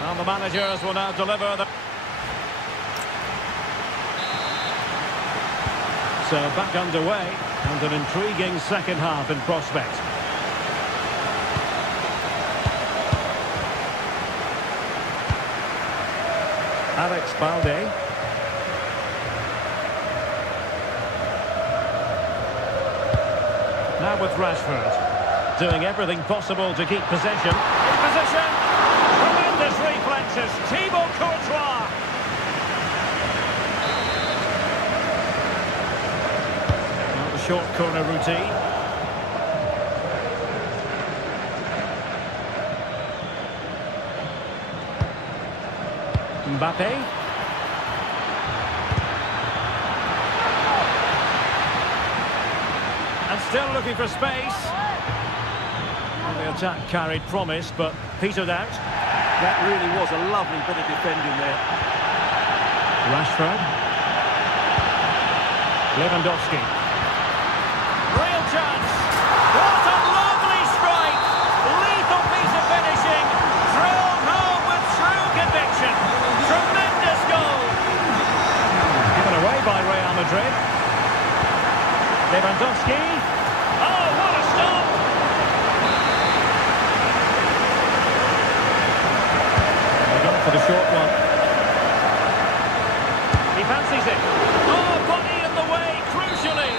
Well, the managers will now deliver the... So back underway and an intriguing second half in prospect. Alex Balde. Now with Rashford, doing everything possible to keep possession. In position, tremendous reflexes, Thibaut Courtois. Now the short corner routine. Mbappe. And still looking for space. Well, the attack carried promise, but petered out. That really was a lovely bit of defending there. Rashford. Lewandowski. Real chance. What a lovely strike. Lethal piece of finishing. Drilled home with true conviction. Tremendous goal. Given away by Real Madrid. Lewandowski. Oh, what a stop! They're going for the short one. He fancies it. Oh, body in the way, crucially.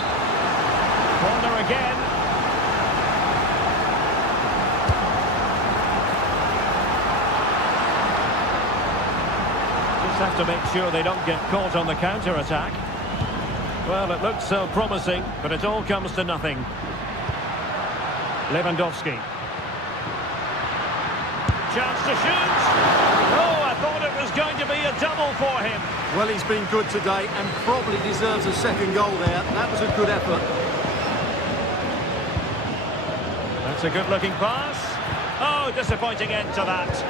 Corner again. Just have to make sure they don't get caught on the counter-attack. Well, it looks so promising, but it all comes to nothing. Lewandowski. Chance to shoot. Oh, I thought it was going to be a double for him. Well, he's been good today and probably deserves a second goal there. That was a good effort. That's a good-looking pass. Oh, disappointing end to that.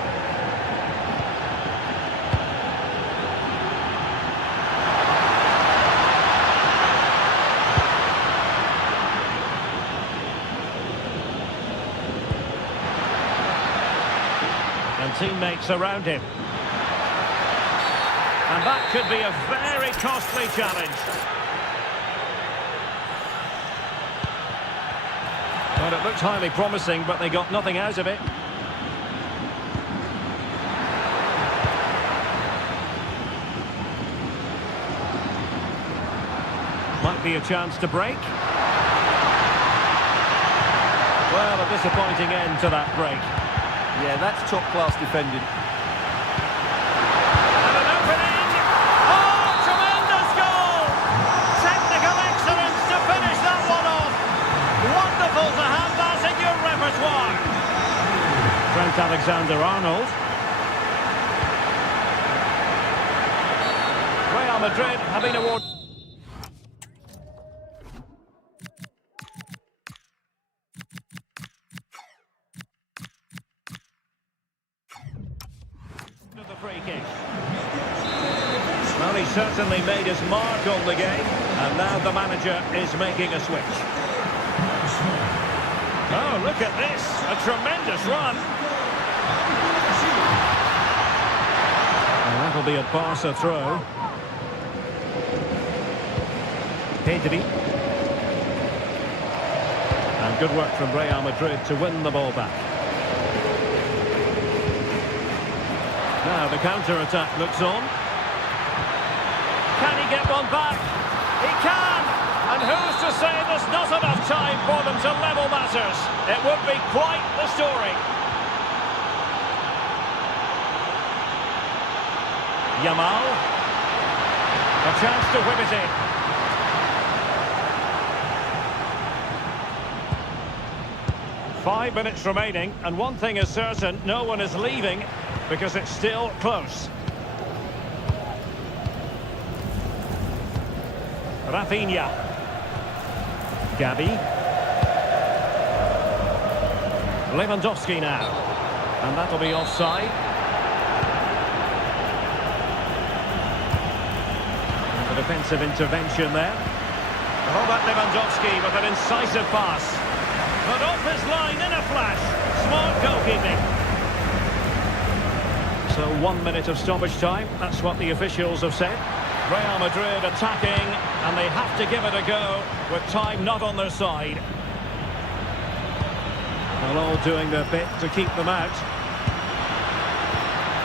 And teammates around him. And that could be a very costly challenge. Well, it looks highly promising, but they got nothing out of it. Might be a chance to break. Well, a disappointing end to that break. Yeah, that's top-class defending. And an opening. Oh, tremendous goal. Technical excellence to finish that one off. Wonderful to have that in your repertoire. Trent Alexander-Arnold. Real Madrid have been awarded. The free kick. Well, he certainly made his mark on the game, and now the manager is making a switch. Oh, look at this! A tremendous run. And that'll be a Barca throw. Pedri. And good work from Real Madrid to win the ball back. Now the counter-attack looks on. Can he get one back? He can! And who's to say there's not enough time for them to level matters? It would be quite the story. Yamal. A chance to whip it in. Five minutes remaining, and one thing is certain, no one is leaving because it's still close. Rafinha. Gabi. Lewandowski now. And that'll be offside. And the defensive intervention there. Robert Lewandowski with an incisive pass. But off his line in a flash. Smart goalkeeping. So 1 minute of stoppage time. That's what the officials have said. Real Madrid attacking, and they have to give it a go with time not on their side. Well, all doing their bit to keep them out.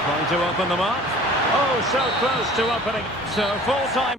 Trying to open them up. Oh, so close to opening. So full time.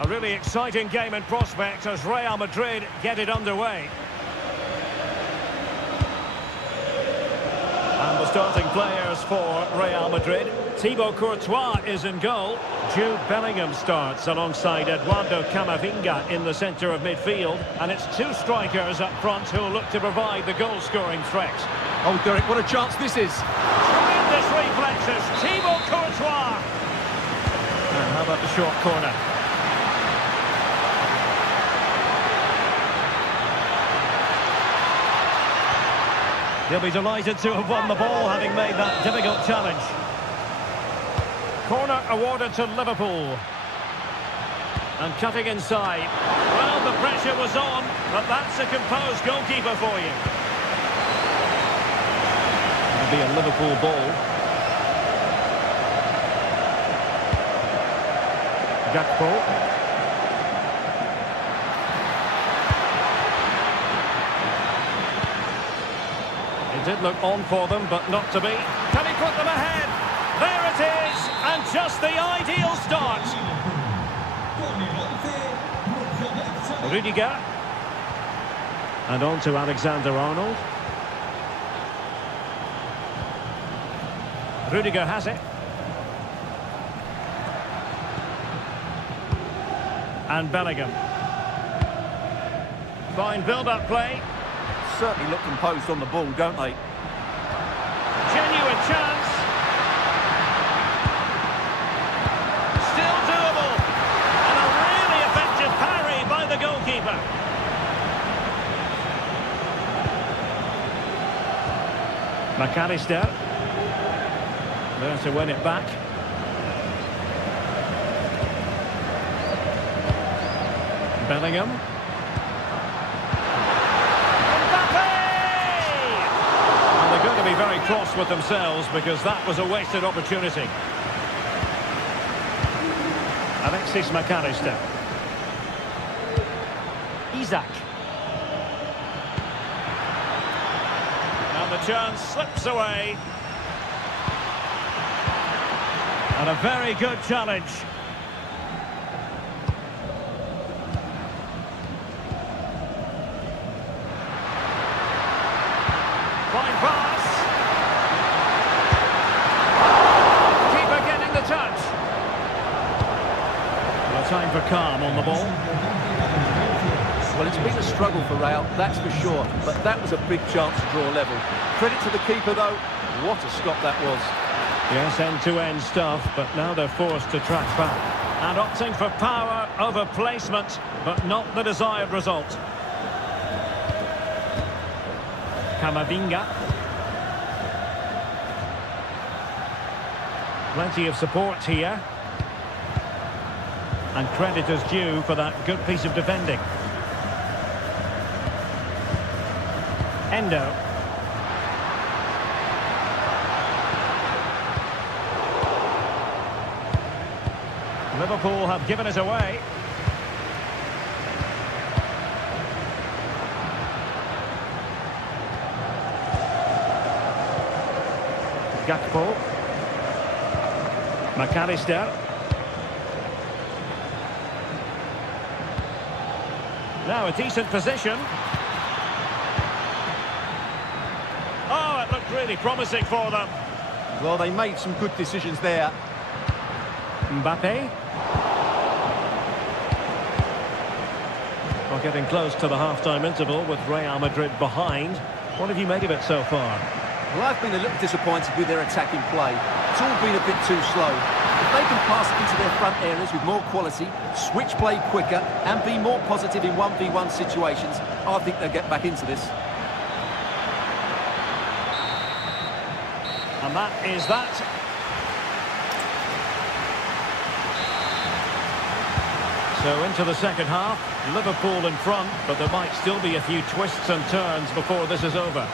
A really exciting game in prospect as Real Madrid get it underway. And the starting players for Real Madrid. Thibaut Courtois is in goal. Jude Bellingham starts alongside Eduardo Camavinga in the centre of midfield. And it's two strikers up front who will look to provide the goal-scoring threat. Oh, Derek, what a chance this is. Tremendous reflexes, Thibaut Courtois. And how about the short corner? He'll be delighted to have won the ball, having made that difficult challenge. Corner awarded to Liverpool. And cutting inside. Well, the pressure was on, but that's a composed goalkeeper for you. It'll be a Liverpool ball. Gakpo. It did look on for them, but not to be. Can he put them ahead? There it is, and just the ideal start. Rudiger. And on to Alexander-Arnold. Rudiger has it. And Bellingham. Fine build-up play. Certainly look composed on the ball, don't they? Genuine chance. Still doable. And a really effective parry by the goalkeeper. McAllister. There to win it back. Bellingham. Going to be very cross with themselves because that was a wasted opportunity. Alexis McAllister. Isak. And the chance slips away. And a very good challenge. Fine pass. Keeper getting the touch. No time for calm on the ball. Well, it's been a struggle for Real, that's for sure, but that was a big chance to draw level. Credit to the keeper, though. What a stop that was. Yes, end-to-end stuff, but now they're forced to track back. And opting for power over placement, but not the desired result. Camavinga. Plenty of support here. And credit is due for that good piece of defending. Endo. Liverpool have given it away. Gakpo. McAllister. Now a decent position. Oh, it looked really promising for them. Well, they made some good decisions there. Mbappe. Well, getting close to the half-time interval with Real Madrid behind. What have you made of it so far? Well, I've been a little disappointed with their attacking play. It's all been a bit too slow. If they can pass it into their front areas with more quality, switch play quicker, and be more positive in 1v1 situations, I think they'll get back into this. And that is that. So into the second half, Liverpool in front, but there might still be a few twists and turns before this is over.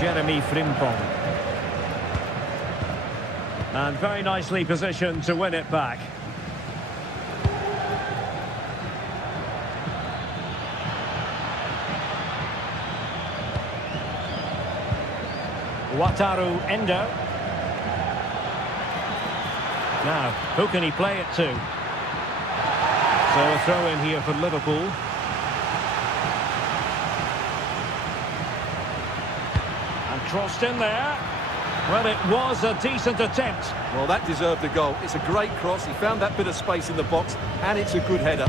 Jeremy Frimpong. And very nicely positioned to win it back. Wataru Endo. Now, who can he play it to? So a throw in here for Liverpool. And crossed in there. Well, it was a decent attempt. Well, that deserved a goal. It's a great cross. He found that bit of space in the box, and it's a good header.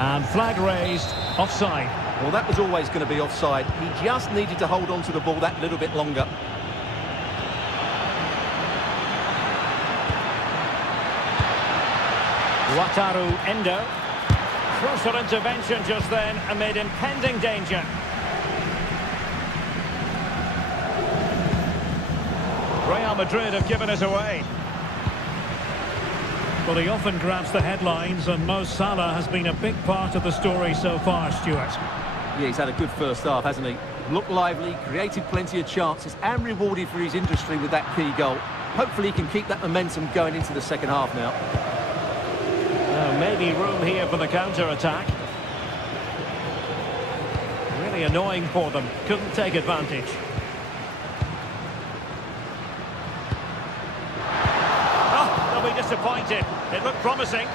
And flag raised, offside. Well, that was always going to be offside. He just needed to hold on to the ball that little bit longer. Wataru Endo. Crucial intervention just then amid impending danger. Real Madrid have given it away. Well, he often grabs the headlines, and Mo Salah has been a big part of the story so far, Stuart. Yeah, he's had a good first half, hasn't he? Looked lively, created plenty of chances, and rewarded for his industry with that key goal. Hopefully he can keep that momentum going into the second half now. Maybe room here for the counter-attack. Really annoying for them. Couldn't take advantage. Oh, they'll be disappointed. It looked promising.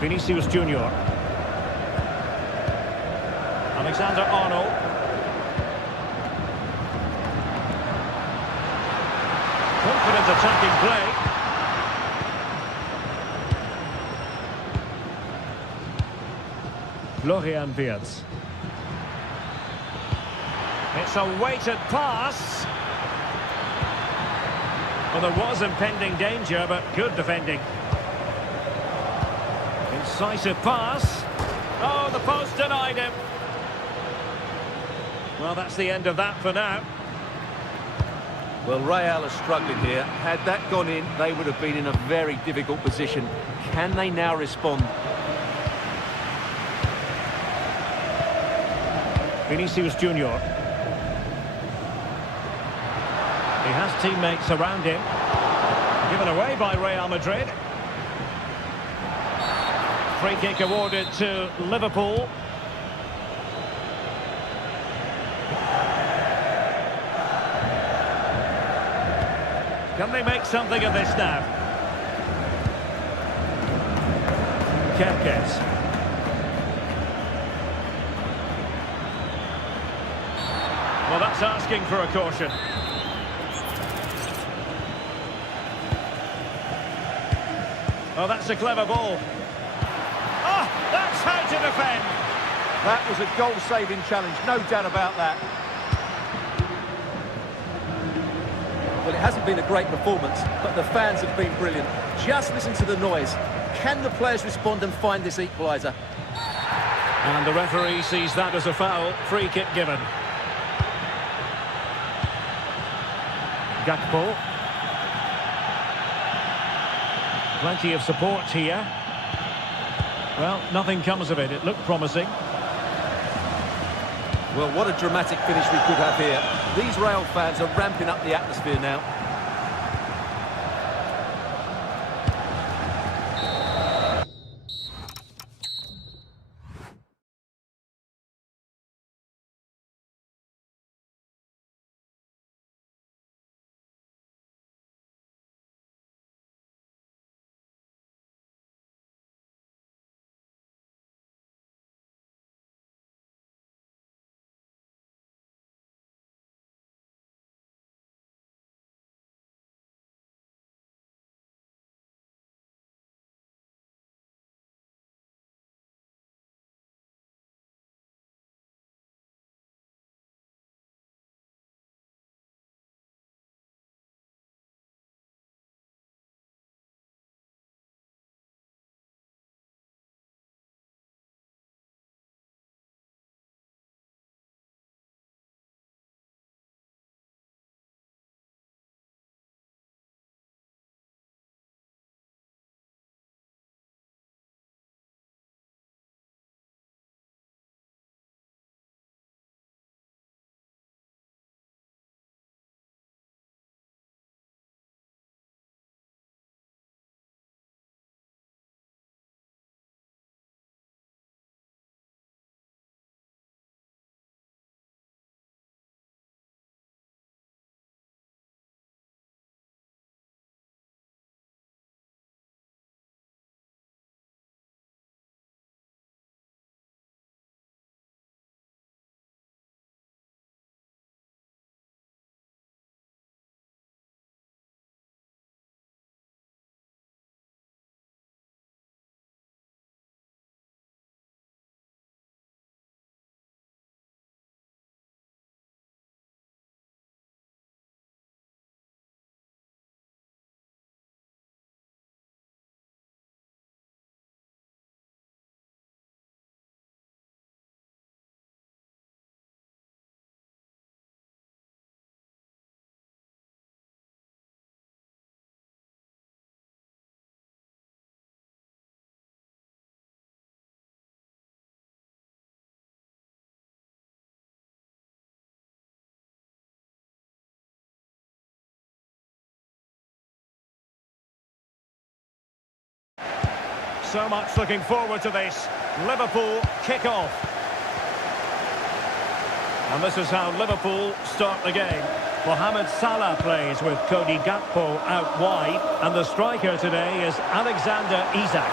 Vinicius Junior. Alexander-Arnold. Confident attacking play. Florian Wirtz. It's a weighted pass. Well, there was impending danger, but good defending. Incisive pass. Oh, the post denied him. Well, that's the end of that for now. Well, Real are struggling here. Had that gone in, they would have been in a very difficult position. Can they now respond? Vinicius Junior. He has teammates around him. Given away by Real Madrid. Free kick awarded to Liverpool. Can they make something of this now? Kempkes. Well, that's asking for a caution. Oh, that's a clever ball. Oh, that's how to defend. That was a goal-saving challenge, no doubt about that. Well, it hasn't been a great performance, but the fans have been brilliant. Just listen to the noise. Can the players respond and find this equaliser? And the referee sees that as a foul. Free kick given. Gakpo. Plenty of support here. Well, nothing comes of it. It looked promising. Well, what a dramatic finish we could have here. These Real fans are ramping up the atmosphere now. So much looking forward to this. Liverpool kick off. And this is how Liverpool start the game. Mohamed Salah plays with Cody Gakpo out wide. And the striker today is Alexander Isak.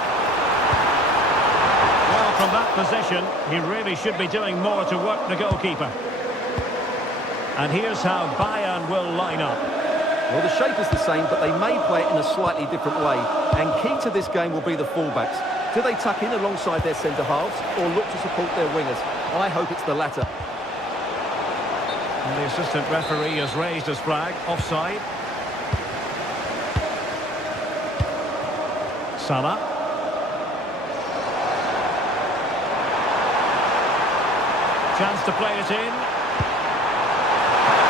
Well, from that position, he really should be doing more to work the goalkeeper. And here's how Bayern will line up. Well, the shape is the same, but they may play it in a slightly different way. And key to this game will be the fullbacks. Do they tuck in alongside their centre-halves or look to support their wingers? I hope it's the latter. And the assistant referee has raised his flag. Offside. Salah. Chance to play it in.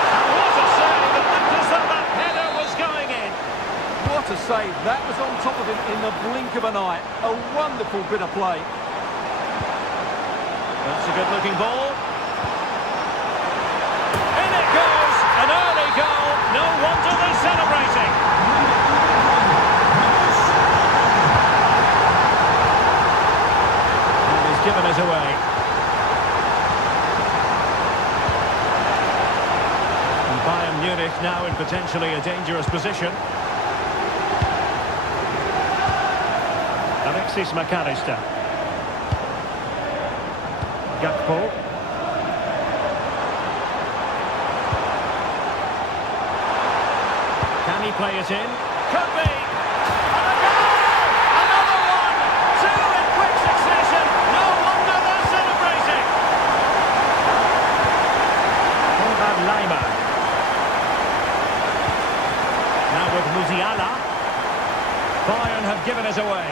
And what a save! It looked as though that header was going in. What a save. That was on top of him in the blink of an eye. A wonderful bit of play. That's a good-looking ball. In it goes! An early goal. No wonder they're celebrating. And he's given it away. And Bayern Munich now in potentially a dangerous position. Alexis McAllister. Gakpo. Can he play it in? Could be! And a goal! Another one! Two in quick succession! No wonder they're celebrating! What about Lima? Now with Musiala. Bayern have given it away.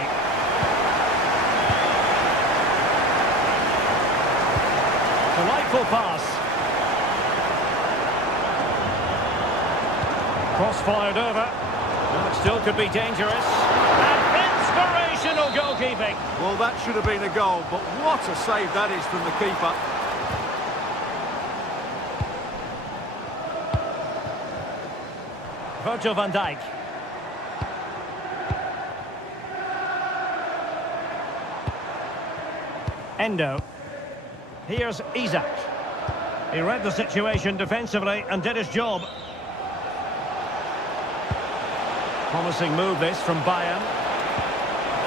Delightful pass. Cross fired over. Well, it still could be dangerous. And inspirational goalkeeping. Well, that should have been a goal, but what a save that is from the keeper. Virgil van Dijk. Endo. Here's Isak. He read the situation defensively and did his job. Promising move this from Bayern.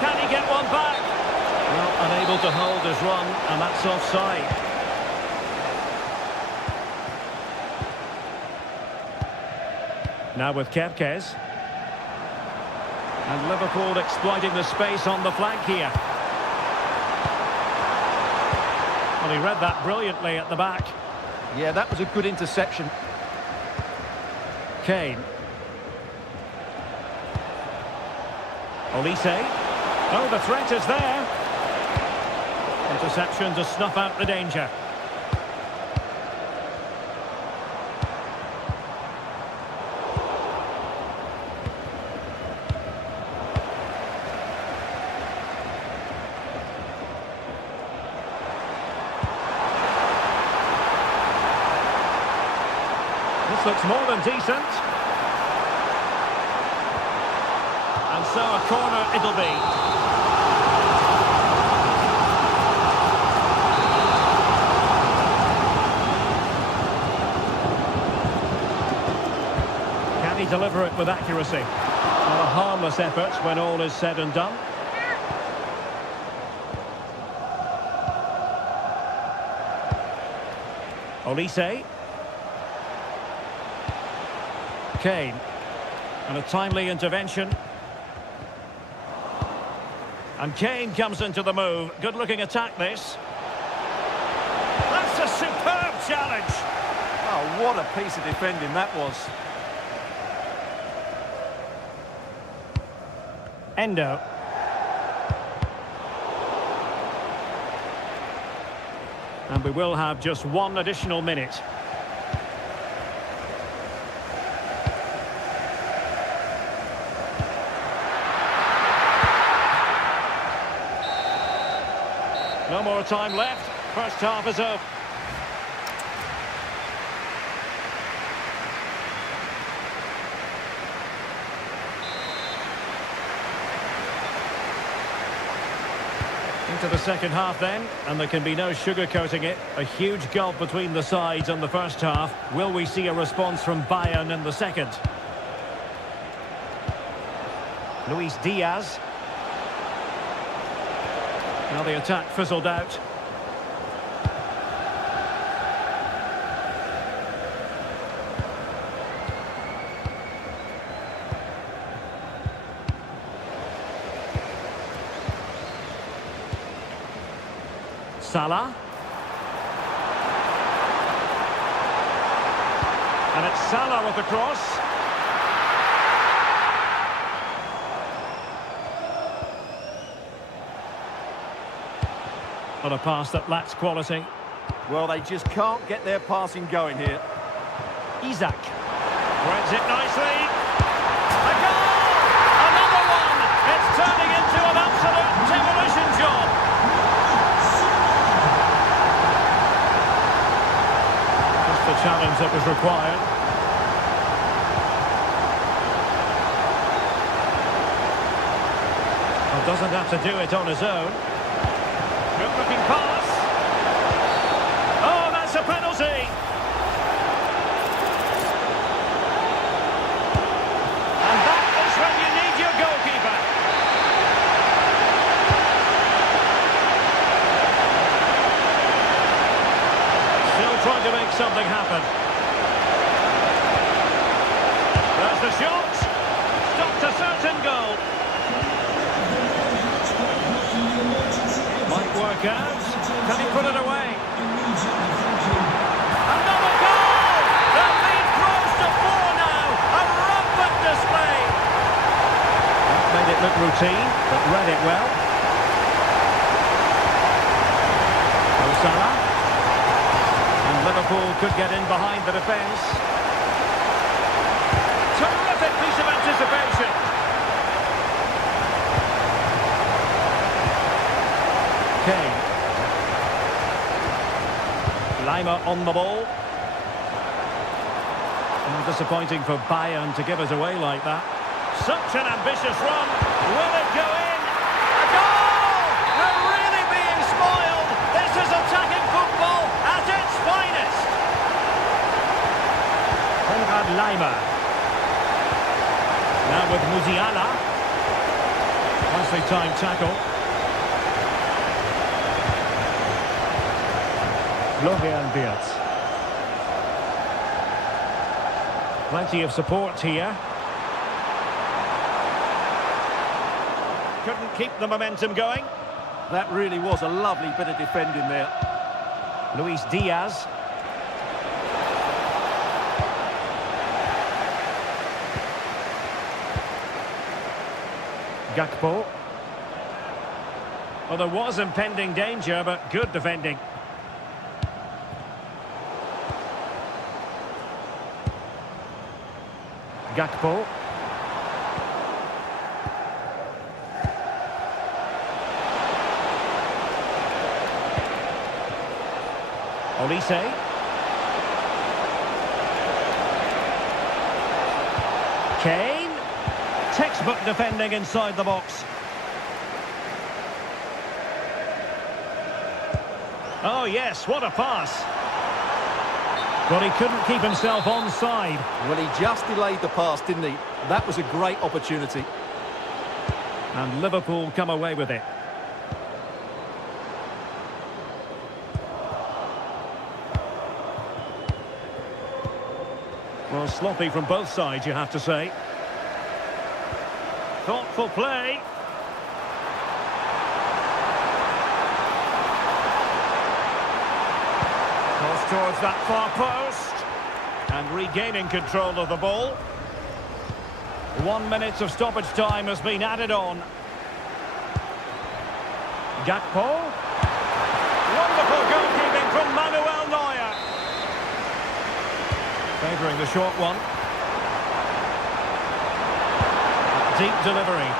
Can he get one back? Well, unable to hold his run, and that's offside. Now with Kepkes. And Liverpool exploiting the space on the flank here. Well, he read that brilliantly at the back. Yeah, that was a good interception. Kane. Olise. Oh, the threat is there. Interception to snuff out the danger. This looks more than decent. And so a corner it'll be. Can he deliver it with accuracy? Well, a harmless effort when all is said and done. Olise. Kane. And a timely intervention. And Kane comes into the move. Good-looking attack, this. That's a superb challenge. Oh, what a piece of defending that was. Endo. And we will have just one additional minute. No more time left. First half is over. Into the second half then, and there can be no sugarcoating it. A huge gulf between the sides in the first half. Will we see a response from Bayern in the second? Luis Diaz. Now the attack fizzled out. Salah. And it's Salah with the cross. Not a pass that lacks quality. Well, they just can't get their passing going here. Isaac. Threads it nicely. A goal! Another one! It's turning into an absolute demolition job. Just the challenge that was required. Well, doesn't have to do it on his own. Good looking pass. Oh, that's a penalty. And that is when you need your goalkeeper. Still trying to make something happen. There's the shot. Stopped a certain goal. Might work out. Can he put it away? Another goal! The lead grows to 4 now. A rampant display. That made it look routine, but read it well. Salah. And Liverpool could get in behind the defence. Terrific piece of anticipation. Kane. Lima on the ball. And disappointing for Bayern to give us away like that. Such an ambitious run. Will it go in? A goal! They're really being spoiled. This is attacking football at its finest. Konrad Lima. Now with Musiala. Nicely timed tackle. Florian Wirtz. Plenty of support here. Couldn't keep the momentum going. That really was a lovely bit of defending there. Luis Diaz. Gakpo. Well, there was impending danger, but good defending. Gakpo. Olise. Kane. Textbook defending inside the box. Oh yes, what a pass. But he couldn't keep himself onside. Well, he just delayed the pass, didn't he? That was a great opportunity. And Liverpool come away with it. Well, sloppy from both sides, you have to say. Thoughtful play. Towards that far post and regaining control of the ball. 1 minute of stoppage time has been added on. Gakpo. Wonderful goalkeeping from Manuel Neuer. Favouring the short one. Deep delivery.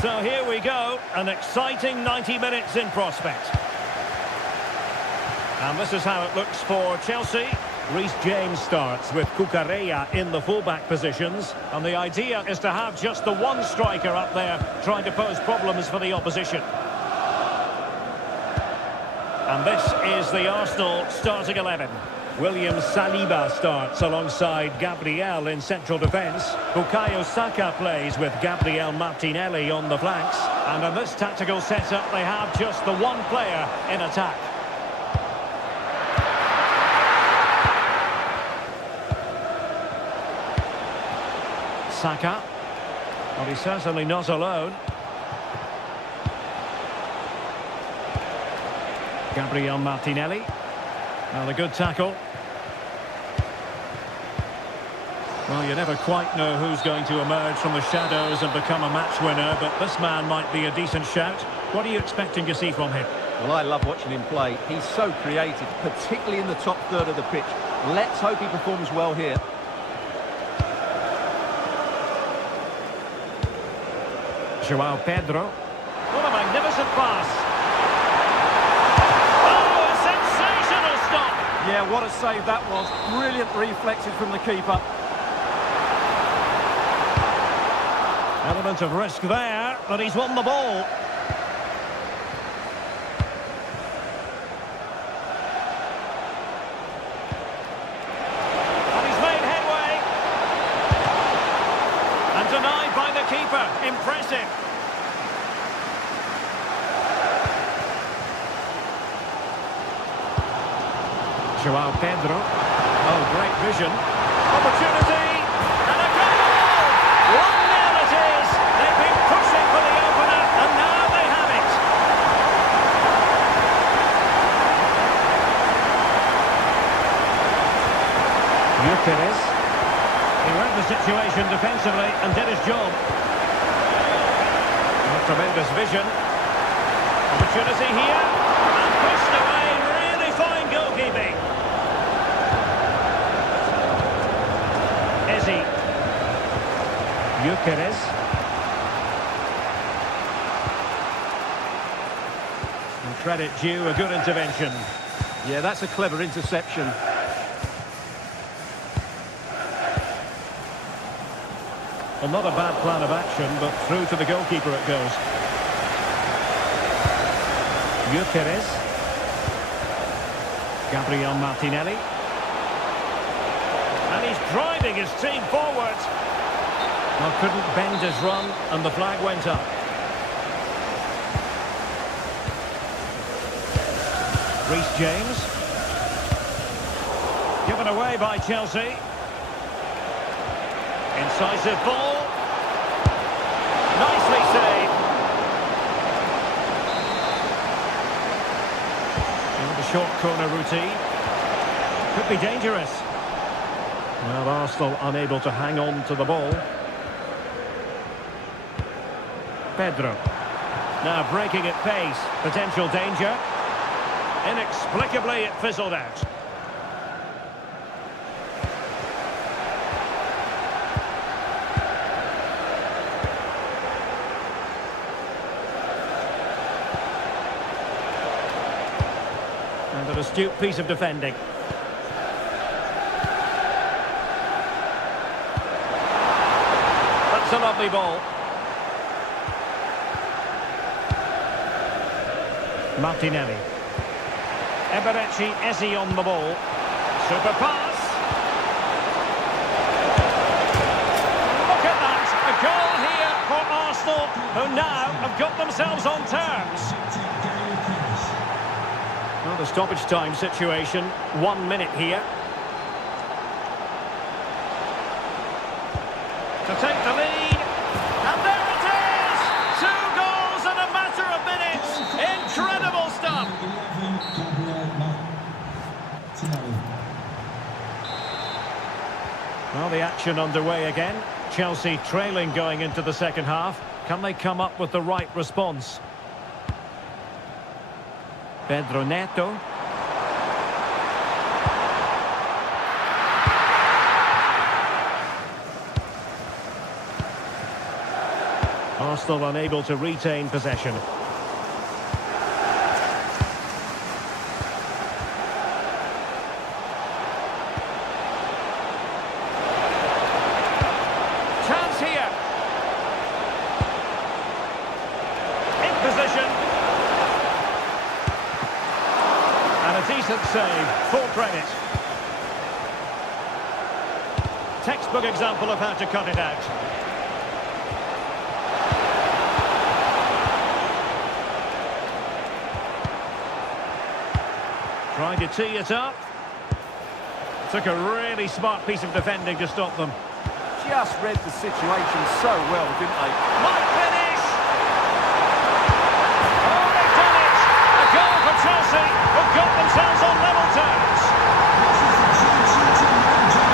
So here we go, an exciting 90 minutes in prospect. And this is how it looks for Chelsea. Reece James starts with Cucurella in the fullback positions. And the idea is to have just the one striker up there trying to pose problems for the opposition. And this is the Arsenal starting 11. William Saliba starts alongside Gabriel in central defence. Bukayo Saka plays with Gabriel Martinelli on the flanks. And in this tactical setup, they have just the one player in attack. Saka. Well, he's certainly not alone. Gabriel Martinelli. Well, a good tackle. Well, you never quite know who's going to emerge from the shadows and become a match winner, but this man might be a decent shout. What are you expecting to see from him? Well, I love watching him play. He's so creative, particularly in the top third of the pitch. Let's hope he performs well here. João Pedro. What a magnificent pass. Oh, a sensational stop. Yeah, what a save that was. Brilliant reflexes from the keeper. Element of risk there, but he's won the ball. And he's made headway. And denied by the keeper. Impressive. João Pedro. Oh, great vision. Opportunity. And a goal! 1-0 it is. They've been pushing for the opener, and now they have it. Eucharist. He read the situation defensively and did his job. A tremendous vision. Opportunity here. And pushed away. Really fine goalkeeping. Ezzy. Eucharist. And credit due, a good intervention. Yeah, that's a clever interception. Well, not a bad plan of action, but through to the goalkeeper it goes. Eucharist. Gabriel Martinelli. And he's driving his team forward. Well, couldn't bend his run, and the flag went up. Reece James. Given away by Chelsea. Incisive ball. Nicely saved. And the short corner routine. Could be dangerous. Well, Arsenal unable to hang on to the ball. Pedro. Now breaking at pace. Potential danger. Inexplicably it fizzled out. And an astute piece of defending. That's a lovely ball. Martinelli. Eberechi Eze on the ball. Super pass. Look at that. A goal here for Arsenal, who now have got themselves on terms. Well, the stoppage time situation, 1 minute here. To take the lead. And there it is! 2 goals in a matter of minutes. Incredible stuff. Well, the action underway again. Chelsea trailing going into the second half. Can they come up with the right response? Pedro Neto. Arsenal unable to retain possession. Chance here. In position. And a decent save. Full credit. Textbook example of how to cut it out. Trying to tee it up. Took a really smart piece of defending to stop them. Just read the situation so well, didn't they? Might finish! Oh, they've done it! A goal for Chelsea, who've got themselves on level terms. This is a cheap manager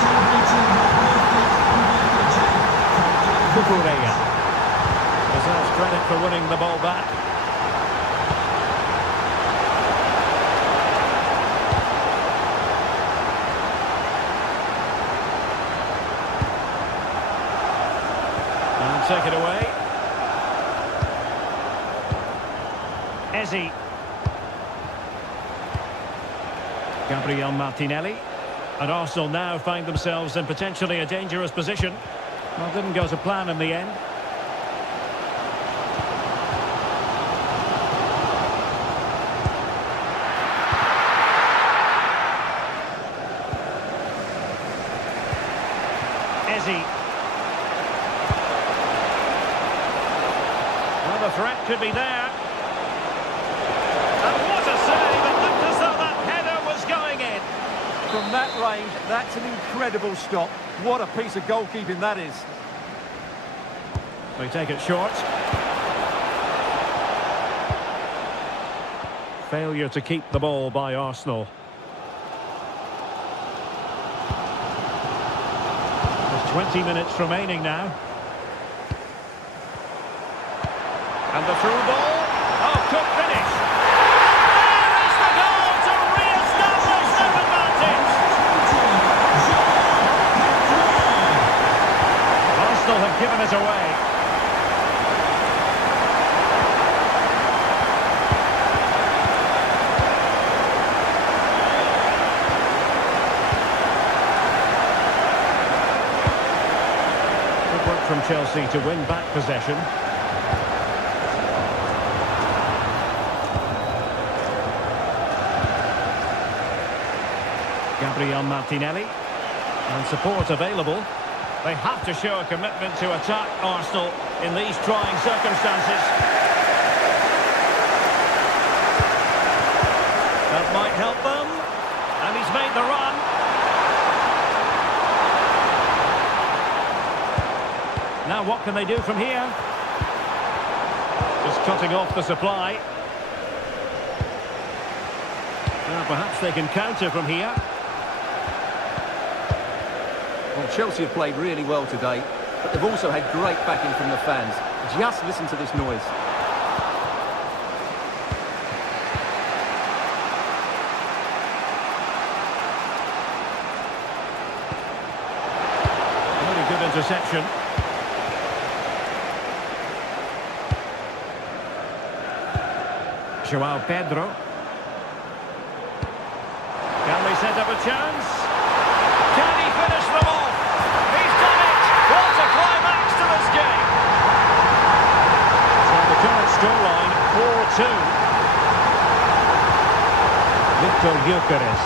celebrating their birthday. Cucurella. Deserves credit for winning the ball back. Take it away. Ezzi. Gabriel Martinelli. And Arsenal now find themselves in potentially a dangerous position. Well, didn't go to plan in the end. Ezzi. Well, the threat could be there. And what a save! It looked as though that header was going in. From that range, that's an incredible stop. What a piece of goalkeeping that is. They take it short. Failure to keep the ball by Arsenal. There's 20 minutes remaining now. And the through ball. Oh, good finish. There is the goal to re-establish their advantage. Arsenal have given it away. Good work from Chelsea to win back possession. Gabriel Martinelli, and support available. They have to show a commitment to attack Arsenal in these trying circumstances. That might help them, and he's made the run. Now what can they do from here? Just cutting off the supply. Now perhaps they can counter from here. Well, Chelsea have played really well today, but they've also had great backing from the fans. Just listen to this noise. Really good interception. Joao Pedro. Can they set up a chance? Can he finish them off? He's done it! What a climax to this game! So the current scoreline, 4-2. Victor Gyökeres.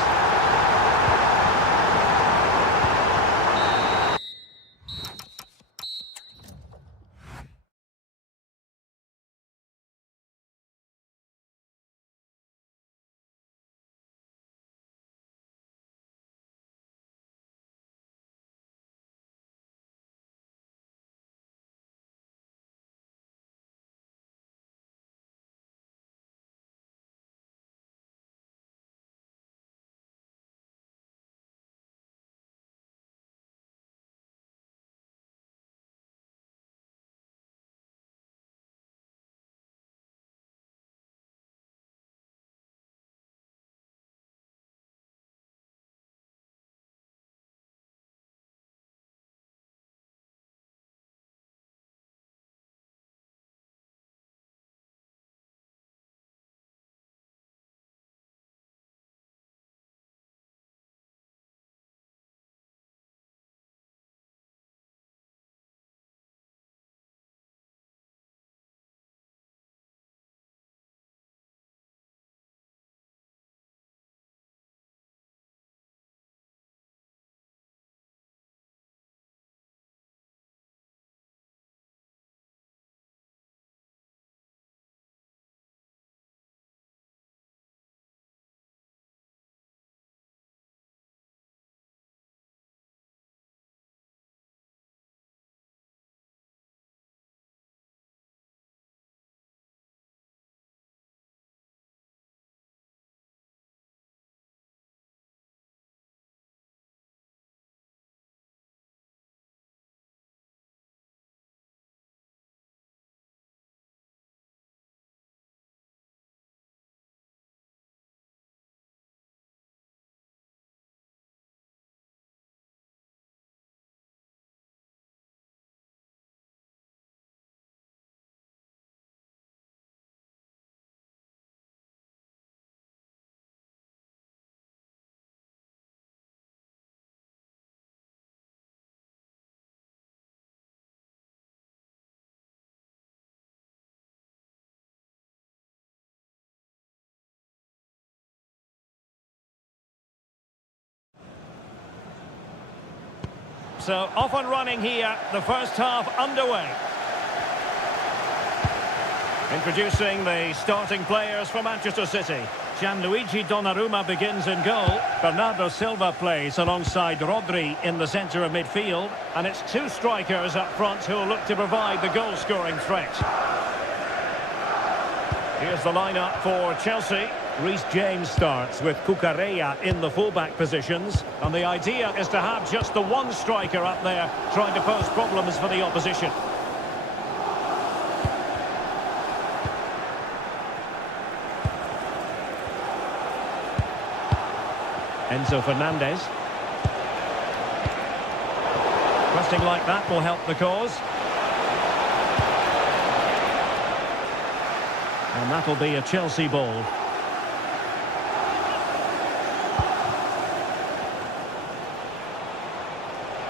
So off and running here, the first half underway. Introducing the starting players for Manchester City. Gianluigi Donnarumma begins in goal. Bernardo Silva plays alongside Rodri in the centre of midfield. And it's two strikers up front who will look to provide the goal-scoring threat. Here's the lineup for Chelsea. Reece James starts with Cucurella in the fullback positions. And the idea is to have just the one striker up there trying to pose problems for the opposition. Enzo Fernandez. Pressing like that will help the cause. And that'll be a Chelsea ball.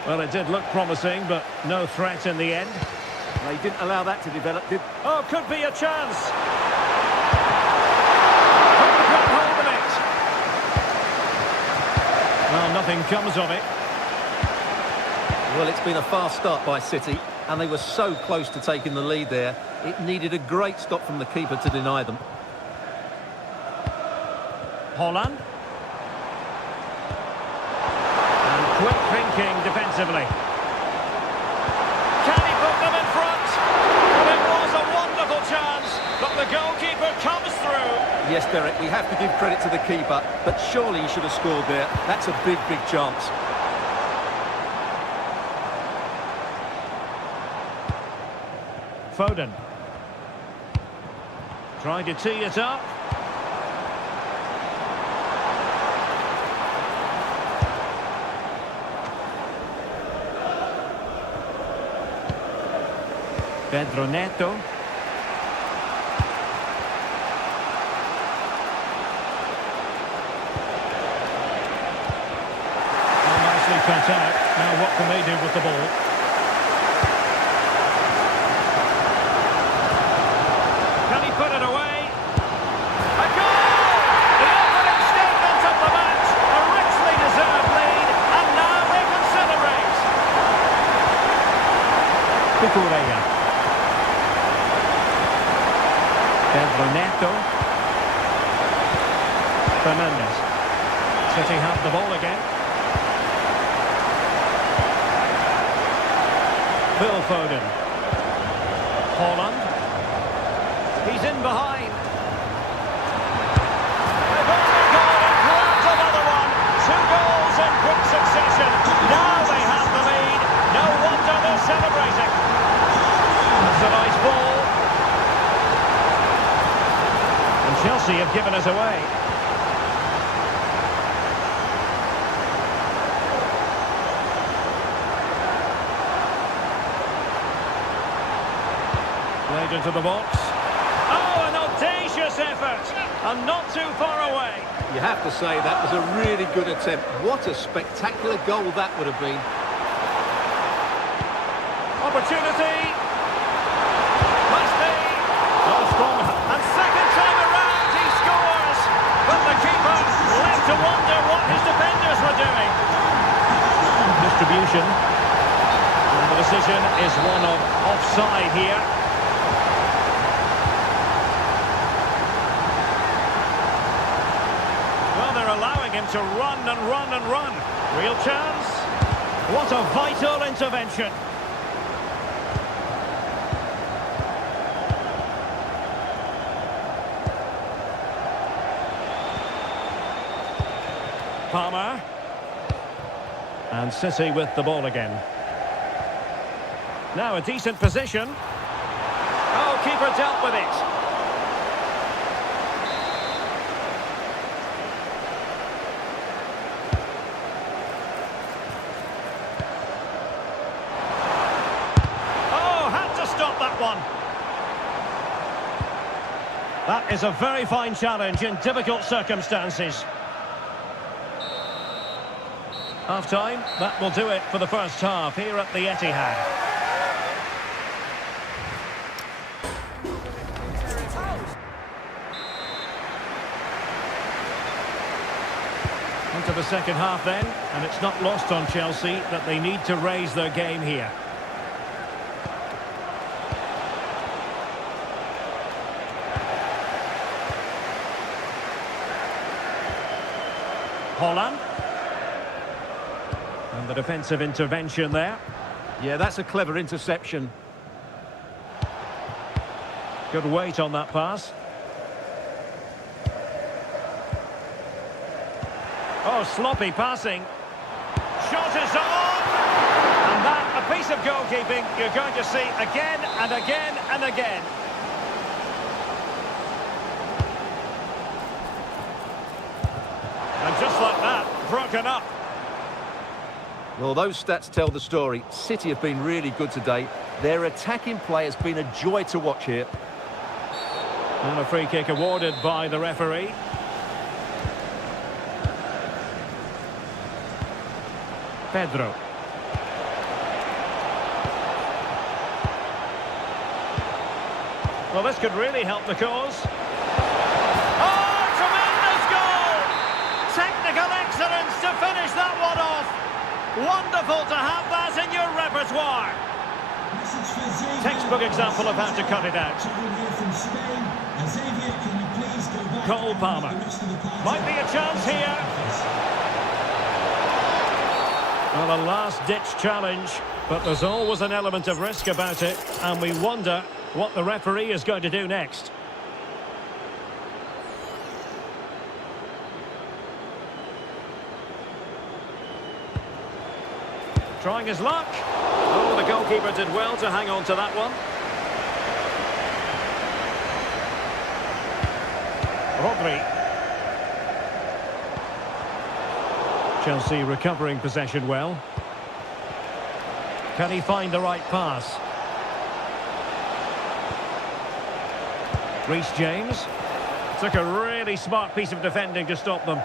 Well, it did look promising, but no threat in the end. They didn't allow that to develop, did... Oh, could be a chance. Couldn't grab hold of it. Well, nothing comes of it. Well, it's been a fast start by City, and they were so close to taking the lead there. It needed a great stop from the keeper to deny them. Holland. And quick thinking defensively. Can he put them in front? Well, it was a wonderful chance, but the goalkeeper comes through. Yes, Derek, we have to give credit to the keeper, but surely he should have scored there. That's a big, big chance. Foden. Trying to tee it up. Pedro Neto. Well, nicely cut out. Now what can they do with the ball? Can he put it away? A goal! The opening statement of the match. A richly deserved lead. And now they can celebrate. Cucurella. Pedro Neto. Fernandez. City have the ball again. Phil Foden. Holland. He's in behind. They've only gone and grabbed another one. 2 goals in quick succession. Now they have the lead. No wonder they're celebrating. That's a nice ball. Chelsea have given us away. Played into the box. Oh, an audacious effort. And not too far away. You have to say that was a really good attempt. What a spectacular goal that would have been. Opportunity. Must be. Oh, strong. And second time around, he scores. But the keeper left to wonder what his defenders were doing. Distribution. And the decision is one of offside here. Well, they're allowing him to run and run and run. Real chance. What a vital intervention. Palmer. And City with the ball again. Now a decent position. Oh, keeper dealt with it. Oh, had to stop that one. That is a very fine challenge in difficult circumstances. Half-time, that will do it for the first half here at the Etihad. Into the the second half then, and it's not lost on Chelsea that they need to raise their game here. Holland. And the defensive intervention there. Yeah, that's a clever interception. Good weight on that pass. Oh, sloppy passing. Shot is on! And that, a piece of goalkeeping you're going to see again and again and again. And just like that, broken up. Well, those stats tell the story. City have been really good today. Their attacking play has been a joy to watch here. And a free kick awarded by the referee. Pedro. Well, this could really help the cause. Oh, tremendous goal! Technical excellence to finish that one off. Wonderful to have that in your repertoire. Textbook example of how to cut it out. Cole Palmer. Might be a chance here. Well, a last-ditch challenge, but there's always an element of risk about it, and we wonder what the referee is going to do next. Trying his luck. Oh, the goalkeeper did well to hang on to that one. Rodri. Chelsea recovering possession well. Can he find the right pass? Reece James. Took a really smart piece of defending to stop them.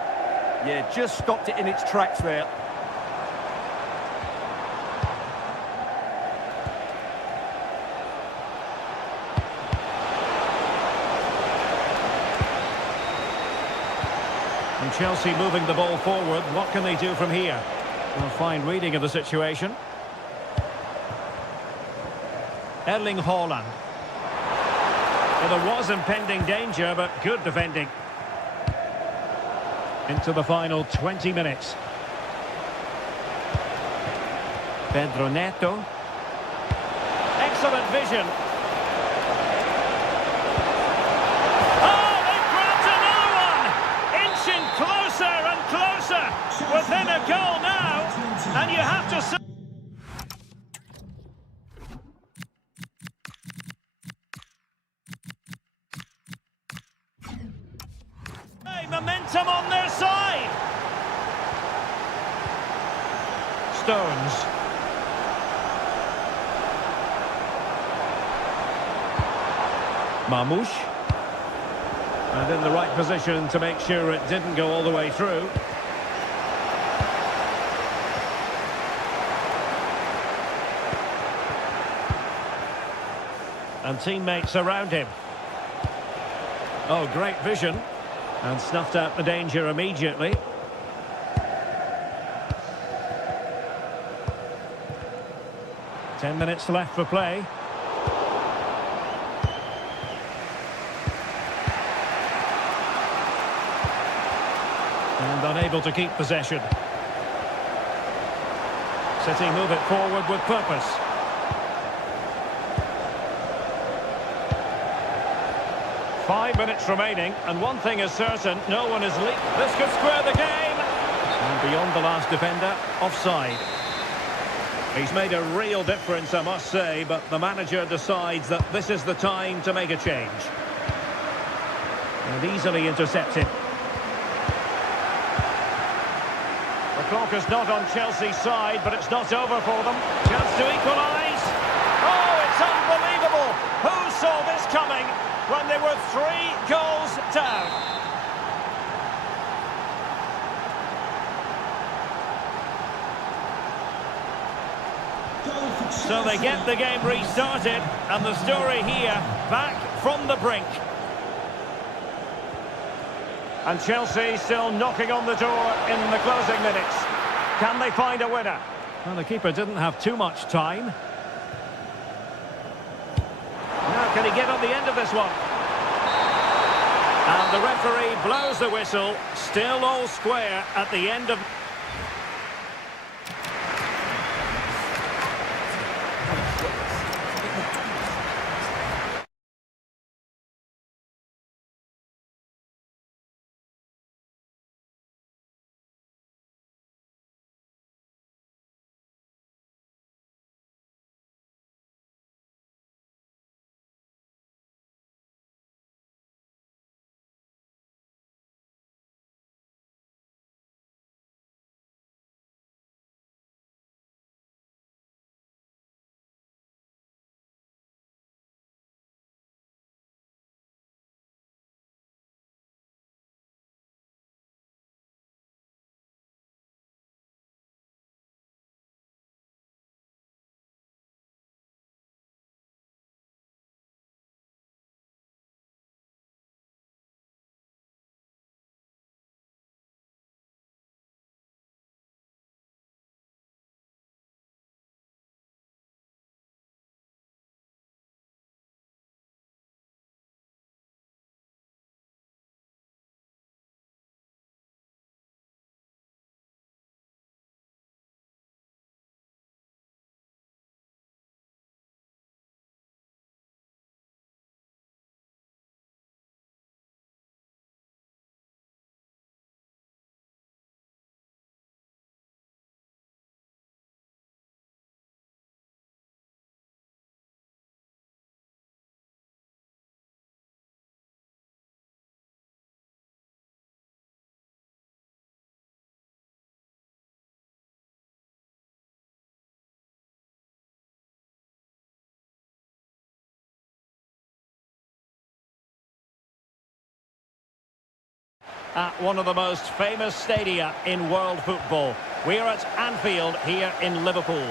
Yeah, just stopped it in its tracks there. And Chelsea moving the ball forward. What can they do from here? Well, fine reading of the situation. Erling Haaland. Well, there was impending danger, but good defending. Into the final 20 minutes. Pedro Neto. Excellent vision. Within a goal now, and you have to say... Hey, momentum on their side. Stones. Mamouche. And in the right position to make sure it didn't go all the way through. And teammates around him. Oh, great vision. And snuffed out the danger immediately. Ten minutes left for play. And unable to keep possession. City move it forward with purpose. Five minutes remaining, and one thing is certain, no one is leaving. This could square the game. And beyond the last defender, offside. He's made a real difference, I must say, but the manager decides that this is the time to make a change. And easily intercepts it. The clock is not on Chelsea's side, but it's not over for them. Chance to equalise. Oh, it's unbelievable. Who saw this coming when they were 3 goals down? So they get the game restarted, and the story here, back from the brink. And Chelsea still knocking on the door in the closing minutes. Can they find a winner? Well, the keeper didn't have too much time. Now, can he get on the end of this one? And the referee blows the whistle. Still all square at the end of... At one of the most famous stadia in world football. We're at Anfield here in Liverpool.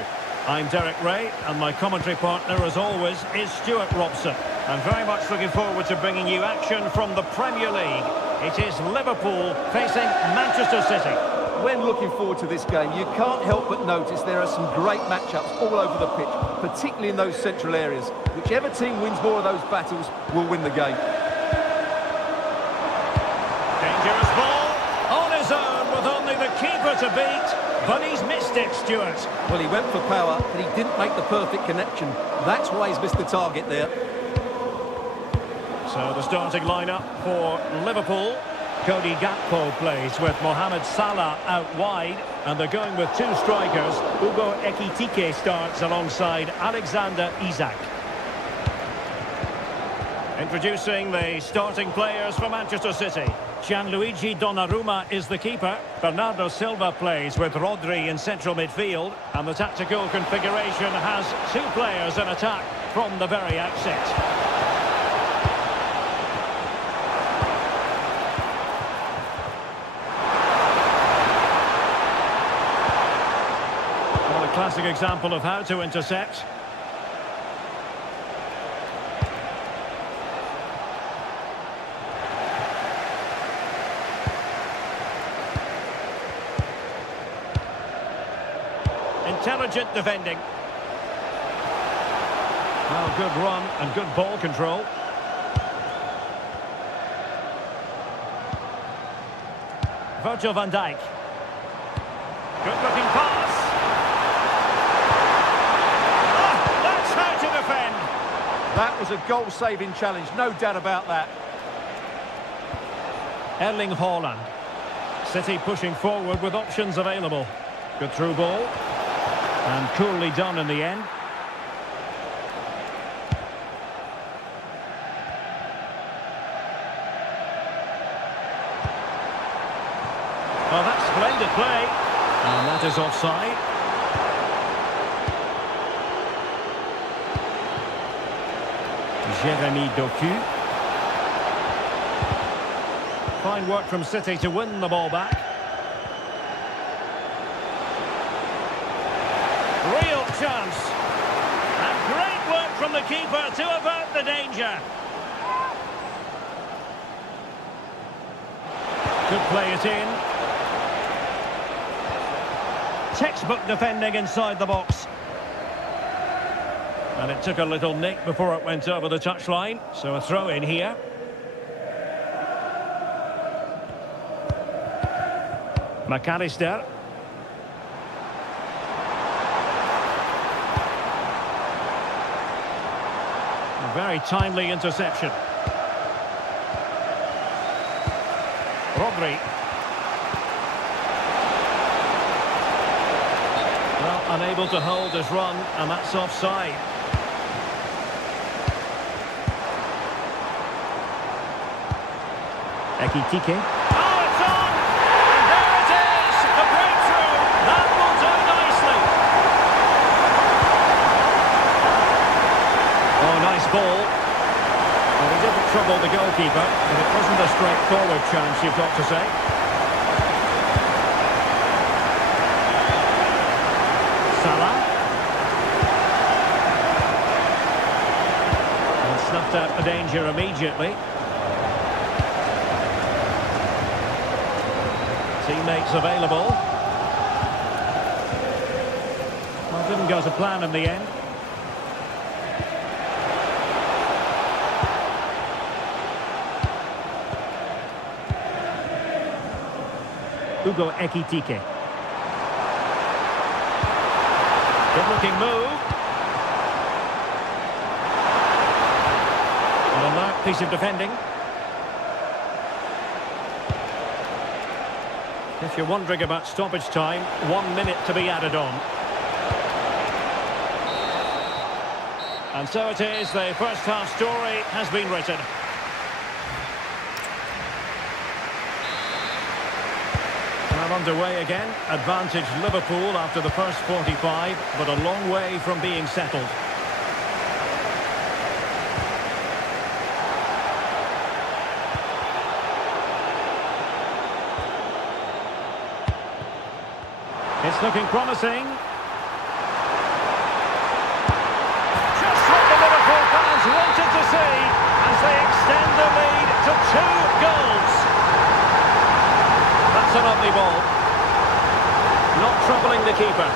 I'm Derek Ray, and my commentary partner, as always, is Stuart Robson. I'm very much looking forward to bringing you action from the Premier League. It is Liverpool facing Manchester City. When looking forward to this game, you can't help but notice there are some great matchups all over the pitch, particularly in those central areas. Whichever team wins more of those battles will win the game. Dangerous ball, on his own with only the keeper to beat, but he's missed it, Stuart. Well, he went for power, but he didn't make the perfect connection. That's why he's missed the target there. So the starting lineup for Liverpool. Cody Gakpo plays with Mohamed Salah out wide, and they're going with two strikers. Ugo Ekitike starts alongside Alexander Isak. Introducing the starting players for Manchester City. Gianluigi Donnarumma is the keeper. Bernardo Silva plays with Rodri in central midfield, and the tactical configuration has two players in attack from the very outset. Classic example of how to intercept. Intelligent defending. Well, good run and good ball control. Virgil van Dijk. Good looking pass. That was a goal-saving challenge, no doubt about that. Erling Haaland. City pushing forward with options available. Good through ball. And coolly done in the end. Well, that's splendid play. And that is offside. Jeremy Doku. Fine work from City to win the ball back. Real chance. And great work from the keeper to avert the danger. Could play it in. Textbook defending inside the box. And it took a little nick before it went over the touchline. So a throw in here. McAllister. A very timely interception. Rodri. Well, unable to hold his run, and that's offside. Ekitike. Oh, it's on! And there it is! The breakthrough! That will do nicely! Oh, nice ball. Well, he didn't trouble the goalkeeper, but it wasn't a straightforward chance, you've got to say. Salah. And snuffed out the danger immediately. Teammates available. Well, didn't go to plan in the end. Hugo Ekitike. Good-looking move. An alert piece of defending. If you're wondering about stoppage time, 1 minute to be added on. And so it is, the first half story has been written. Well, underway again. Advantage Liverpool after the first 45, but a long way from being settled. It's looking promising. Just what the Liverpool fans wanted to see as they extend the lead to 2 goals. That's a lovely ball. Not troubling the keeper.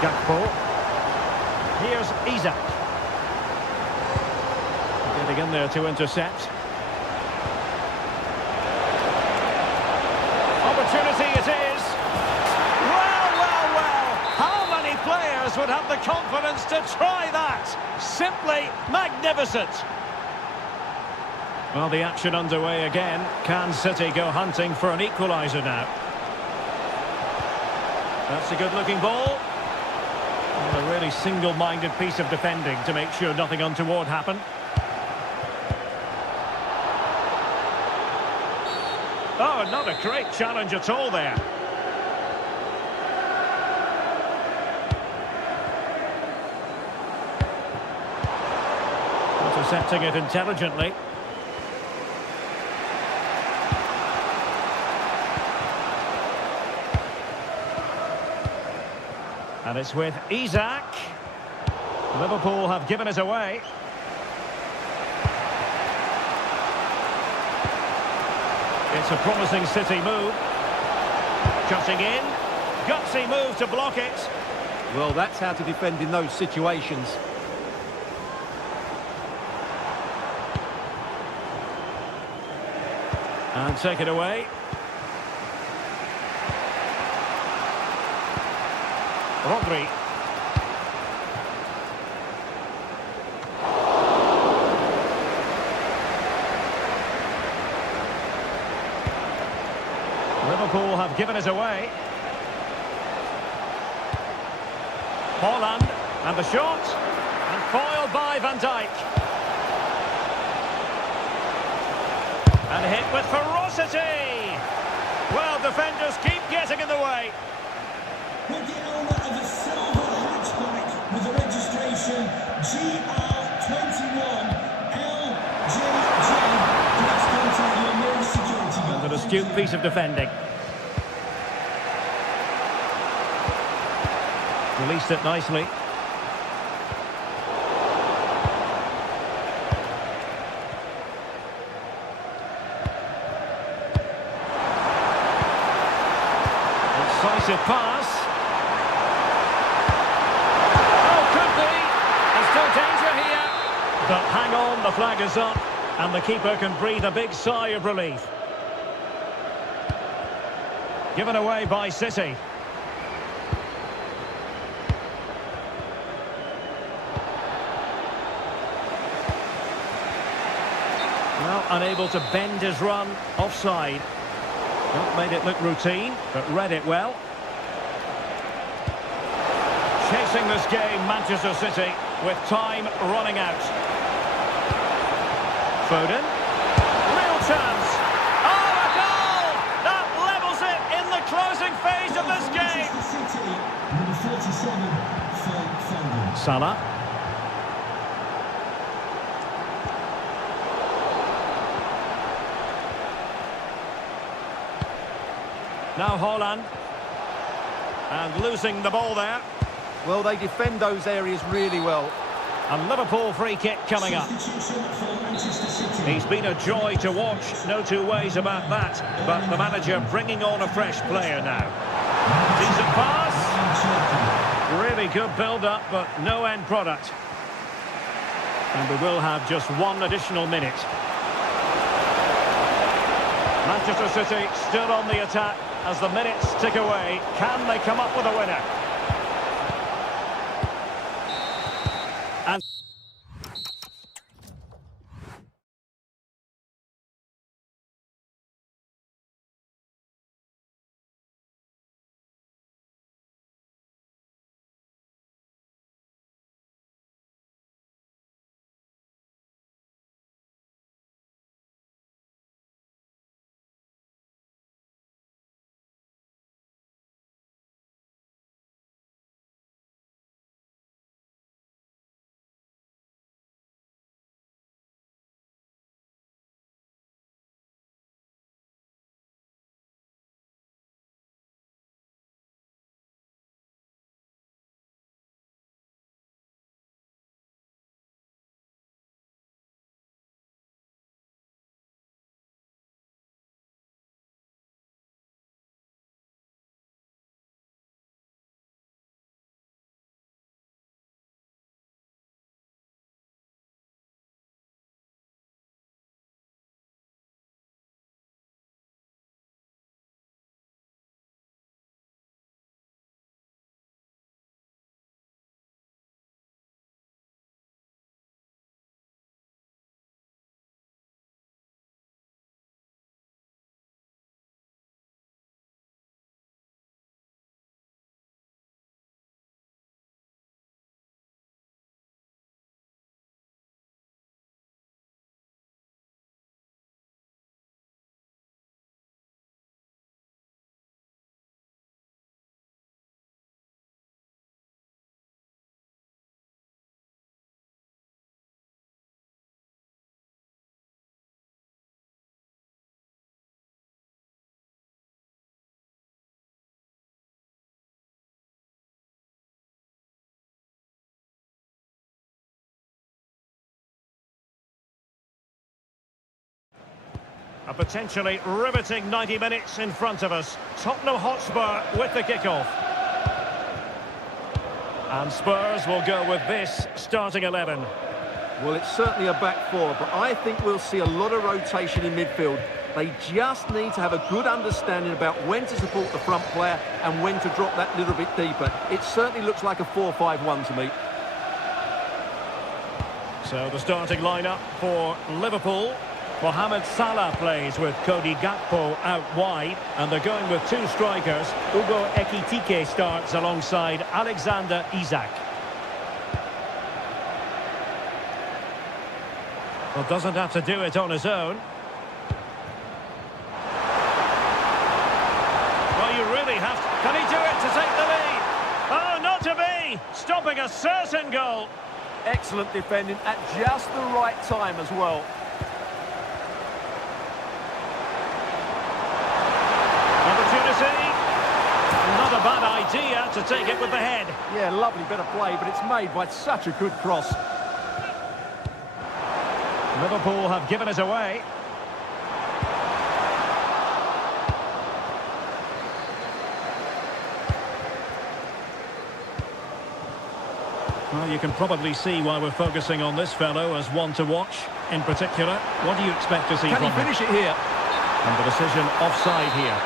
Gakpo. Here's Isak. Getting in there to intercept. Opportunity it is. Well, well, well. How many players would have the confidence to try that? Simply magnificent. Well, the action underway again. Can City go hunting for an equaliser now? That's a good-looking ball. And a really single-minded piece of defending to make sure nothing untoward happened. Oh, not a great challenge at all there. Intercepting it intelligently. And it's with Isak. Liverpool have given it away. It's a promising City move. Cutting in. Gutsy move to block it. Well, that's how to defend in those situations. And take it away. Rodri. Liverpool have given it away. Haaland, and the shot, and foiled by Van Dijk. And hit with ferocity. Well, defenders keep getting in the way. With the owner of a silver hatchback with the registration GR21LJJ. Please contact your nearest security guard. An astute piece of defending. Released it nicely. But hang on, the flag is up, and the keeper can breathe a big sigh of relief. Given away by City. Well, unable to bend his run, offside. Not made it look routine, but read it well. Chasing this game, Manchester City, with time running out. Foden. Real chance. Oh, a goal! That levels it in the closing phase of this game. Manchester City, number 47, Phil Foden. Salah. Now Haaland. And losing the ball there. Well, they defend those areas really well. A Liverpool free kick coming up. Substitution for Manchester City. He's been a joy to watch, no two ways about that. But the manager bringing on a fresh player now. Decent pass. Really good build-up, but no end product. And we will have just one additional minute. Manchester City still on the attack as the minutes tick away. Can they come up with a winner? And a potentially riveting 90 minutes in front of us. Tottenham Hotspur with the kickoff. And Spurs will go with this starting 11. Well, it's certainly a back four, but I think we'll see a lot of rotation in midfield. They just need to have a good understanding about when to support the front player and when to drop that little bit deeper. It certainly looks like a 4-5-1 to me. So the starting lineup for Liverpool. Mohamed Salah plays with Cody Gakpo out wide, and they're going with two strikers. Ugo Ekitike starts alongside Alexander Isak. Well, doesn't have to do it on his own. Well, you really have to... Can he do it to take the lead? Oh, not to be! Stopping a certain goal. Excellent defending at just the right time as well. Not a bad idea to take it with the head. Yeah, lovely bit of play, but it's made by such a good cross. Liverpool have given it away. Well, you can probably see why we're focusing on this fellow as one to watch. In particular, what do you expect to see Can from he him? finish it here? And the decision offside here.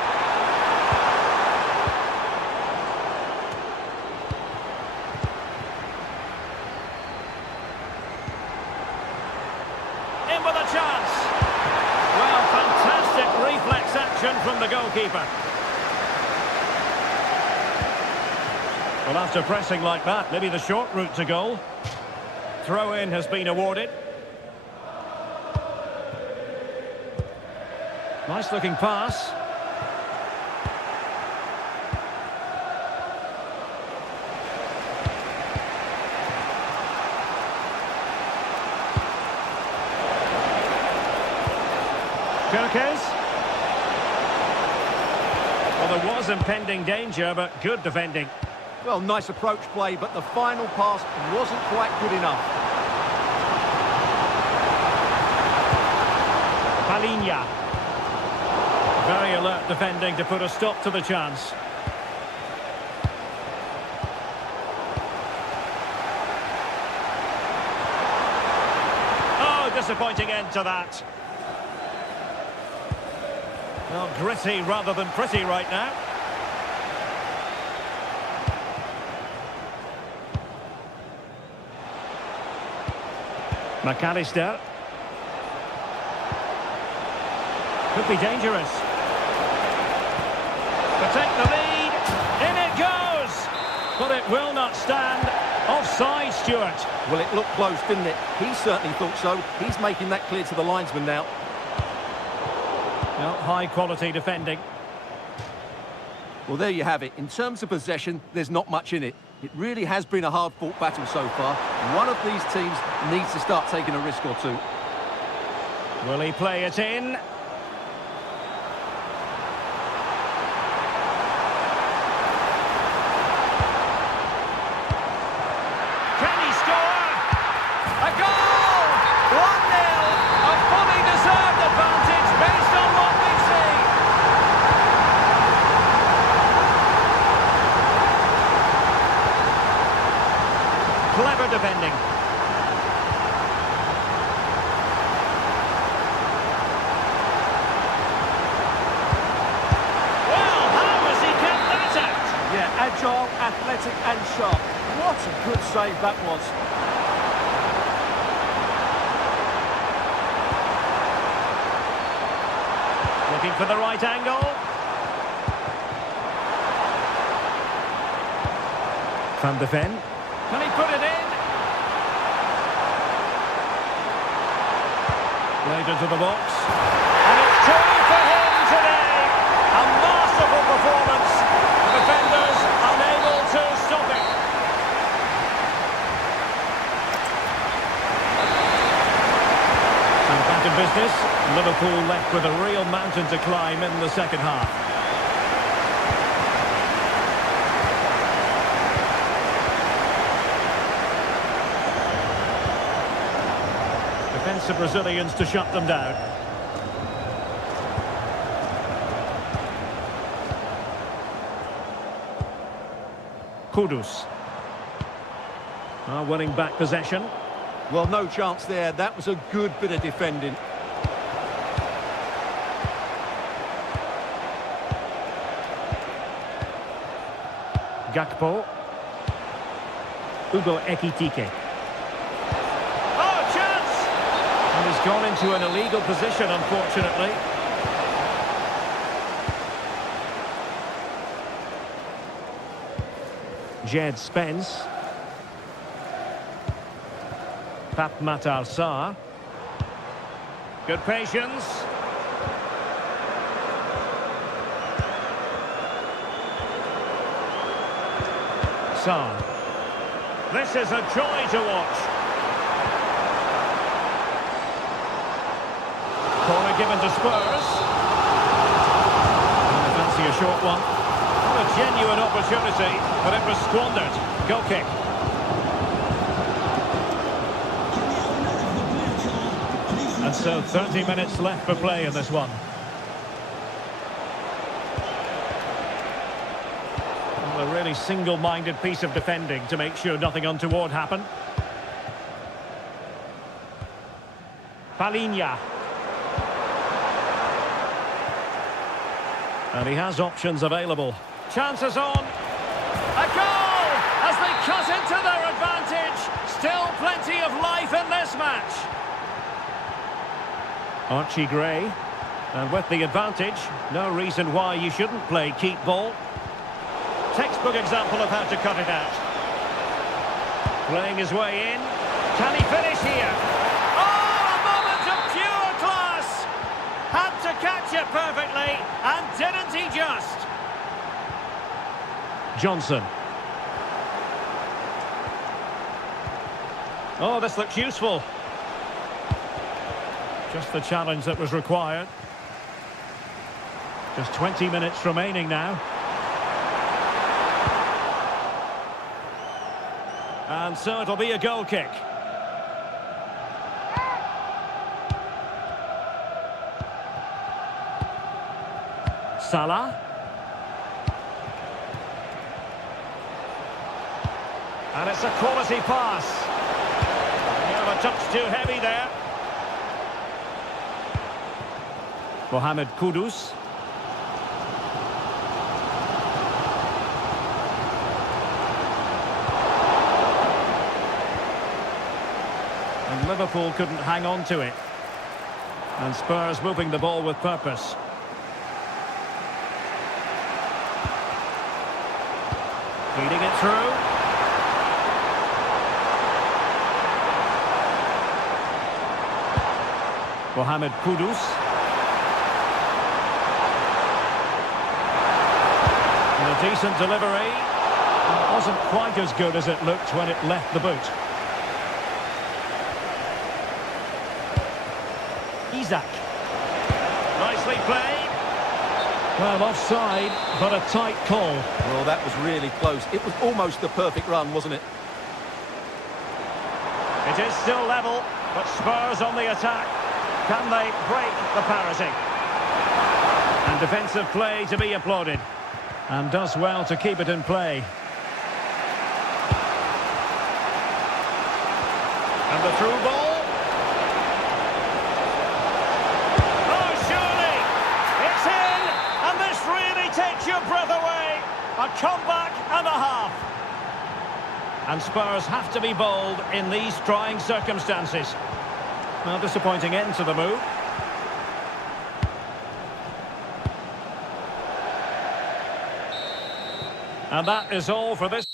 In with a chance. Well, fantastic reflex action from the goalkeeper. Well, after pressing like that, maybe the short route to goal. Throw-in has been awarded. Nice-looking pass. Kirkes. Well, there was impending danger, but good defending. Well, nice approach play, but the final pass wasn't quite good enough. Palinha. Very alert defending to put a stop to the chance. Oh, disappointing end to that. Well, gritty rather than pretty right now. McAllister. Could be dangerous. To take the lead. In it goes. But it will not stand. Offside, Stuart. Well, it looked close, didn't it? He certainly thought so. He's making that clear to the linesman now. Well, high quality defending. Well, there you have it. In terms of possession, there's not much in it. It really has been a hard-fought battle so far. One of these teams needs to start taking a risk or two. Will he play it in? Can he score? A goal! 1-0. A fully deserved advantage based on what we've seen. Clever defending. Well, how has he kept that out? Yeah, agile, athletic and sharp. What a good save that was. Looking for the right angle. Van de Ven. Can he put it in? Played into the box. And it's two for him today. A masterful performance. The defenders unable to stop it. And back in business, Liverpool left with a real mountain to climb in the second half. Defensive Brazilians to shut them down. Kudus. Winning back possession. Well, no chance there. That was a good bit of defending. Gakpo. Hugo Ekitike. Oh, chance! And he's gone into an illegal position, unfortunately. Jed Spence. Pap Matar Sarr. Good patience. Sarr. This is a joy to watch. Corner given to Spurs. And they fancy a short one. What a genuine opportunity, but it was squandered. Goal kick. And so 30 minutes left for play in this one. Well, a really single-minded piece of defending to make sure nothing untoward happened. Palinha. And he has options available. Chances on. A goal! As they cut into their advantage. Still plenty of life in this match. Archie Gray. And with the advantage, no reason why you shouldn't play keep ball. Textbook example of how to cut it out. Playing his way in. Can he finish here? Oh, a moment of pure class! Had to catch it perfectly, and didn't he just? Johnson. Oh, this looks useful. Just the challenge that was required. Just 20 minutes remaining now. And so it'll be a goal kick. Salah. And it's a quality pass. Yeah, a touch too heavy there. Mohamed Kudus. And Liverpool couldn't hang on to it. And Spurs moving the ball with purpose. Feeding it through. Mohamed Kudus. And a decent delivery. It wasn't quite as good as it looked when it left the boot. Isaac. Nicely played. Well, offside, but a tight call. Well, that was really close. It was almost the perfect run, wasn't it? It is still level, but Spurs on the attack. Can they break the parity? And defensive play to be applauded. And does well to keep it in play. And the through ball. Takes your breath away. A comeback and a half. And Spurs have to be bold in these trying circumstances. Well, disappointing end to the move. And that is all for this.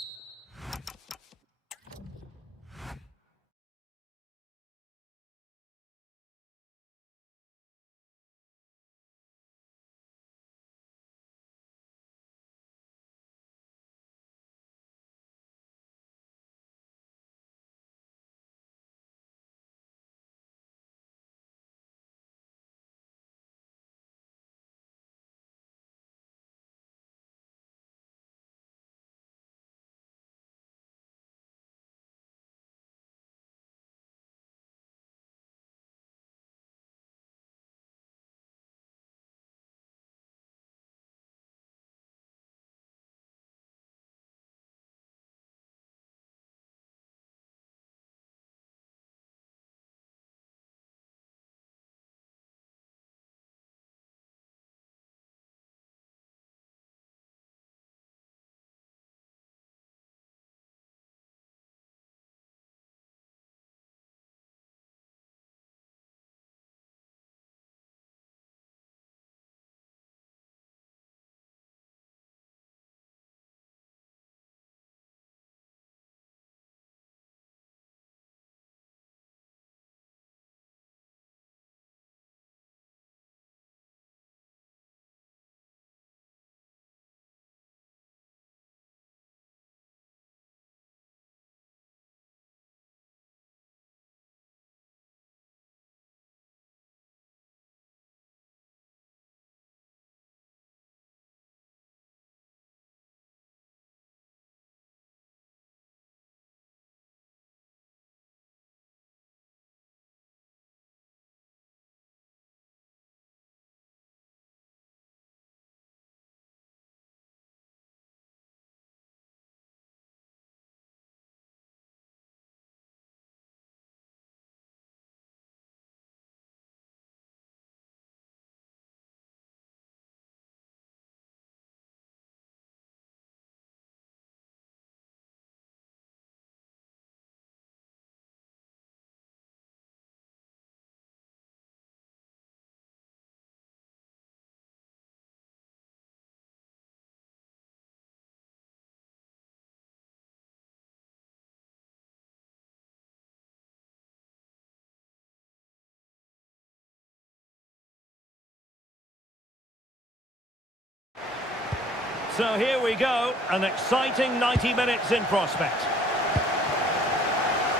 So here we go, an exciting 90 minutes in prospect.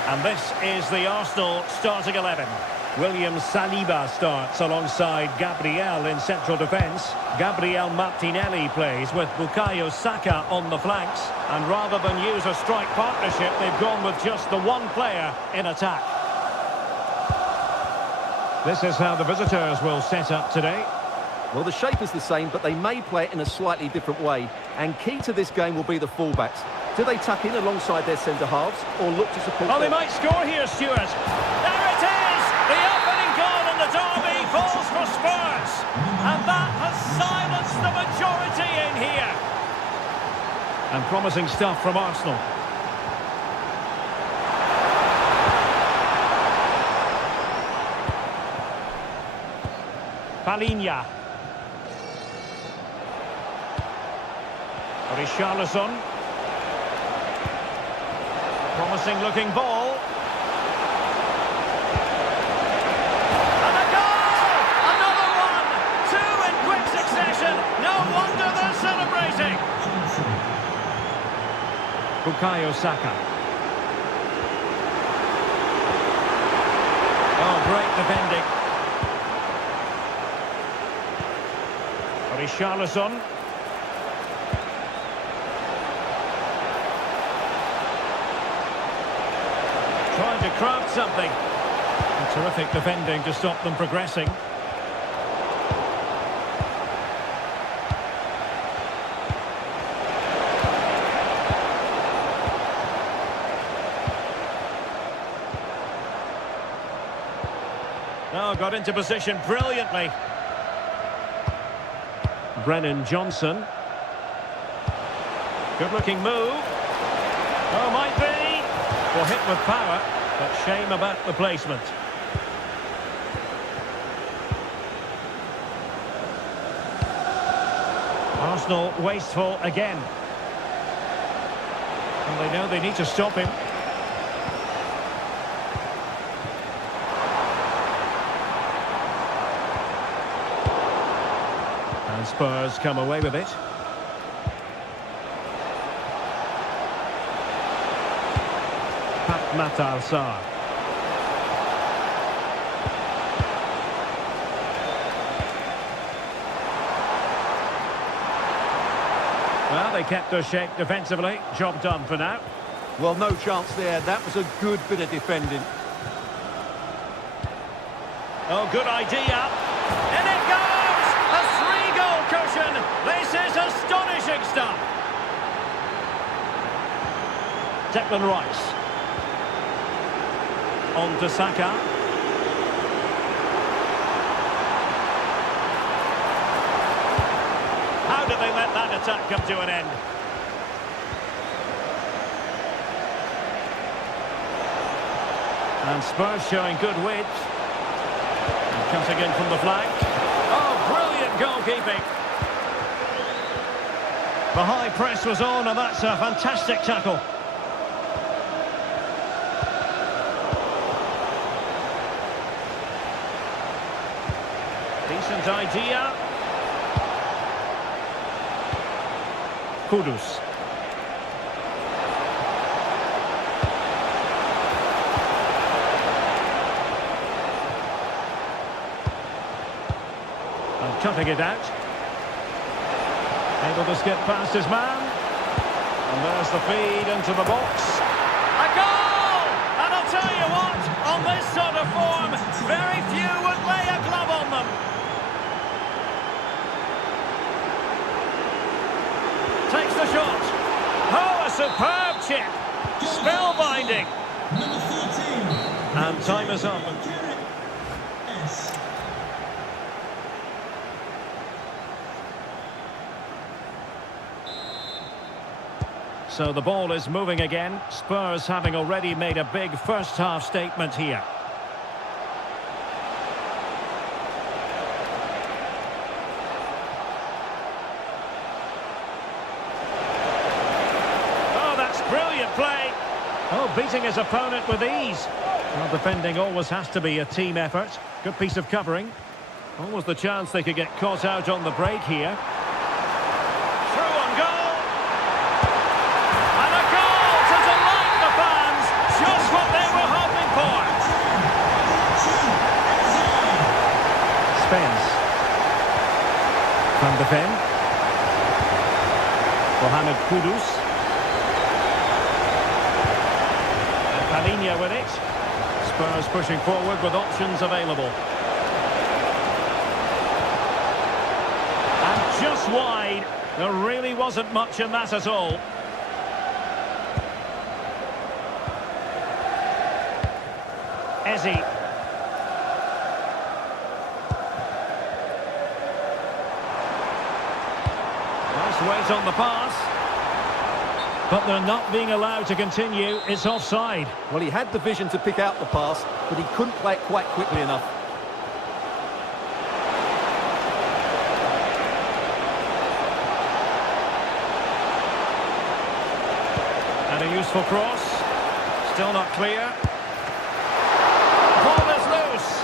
And this is the Arsenal starting 11. William Saliba starts alongside Gabriel in central defence. Gabriel Martinelli plays with Bukayo Saka on the flanks. And rather than use a strike partnership, they've gone with just the one player in attack. This is how the visitors will set up today. Well, the shape is the same, but they may play it in a slightly different way. And key to this game will be the fullbacks. Do they tuck in alongside their centre-halves or look to support Oh, they might score here, Stuart. There it is! The opening goal in the derby falls for Spurs. And that has silenced the majority in here. And promising stuff from Arsenal. Palinha. Richarlison. Promising looking ball. And a goal! Another one! Two in quick succession. No wonder they're celebrating. Bukayo Saka. Oh, great defending. Richarlison. Trying to craft something. A terrific defending to stop them progressing. Oh, got into position brilliantly. Brennan Johnson. Good looking move. Oh, might be. Well, hit with power, but shame about the placement. Arsenal wasteful again. And they know they need to stop him. And Spurs come away with it. Matar Sarr. Well, they kept their shape defensively. Job done for now. Well, no chance there. That was a good bit of defending. Oh, good idea. And it goes! A 3-goal cushion. This is astonishing stuff. Declan Rice. On to Saka. How did they let that attack come to an end? And Spurs showing good width. And cutting in from the flank. Oh, brilliant goalkeeping. The high press was on, and that's a fantastic tackle. Decent idea. Kudus. And cutting it out. Able to skip past his man. And there's the feed into the box. A goal! And I'll tell you what, on this sort of form, very few would lay a glove on them. Takes the shot. Oh, a superb chip. Spellbinding. Number 14. And time is up. So the ball is moving again. Spurs having already made a big first half statement here. Oh, that's brilliant play. Oh, beating his opponent with ease. Well, defending always has to be a team effort. Good piece of covering. Almost the chance they could get caught out on the break here. Through on goal. defend. Mohamed Kudus. Palinia with it. Spurs pushing forward with options available. And just wide. There really wasn't much in that at all. Ezzy. Nice weight on the pass. But they're not being allowed to continue. It's offside. Well, he had the vision to pick out the pass, but he couldn't play it quite quickly enough. And a useful cross. Still not clear. Ball is loose.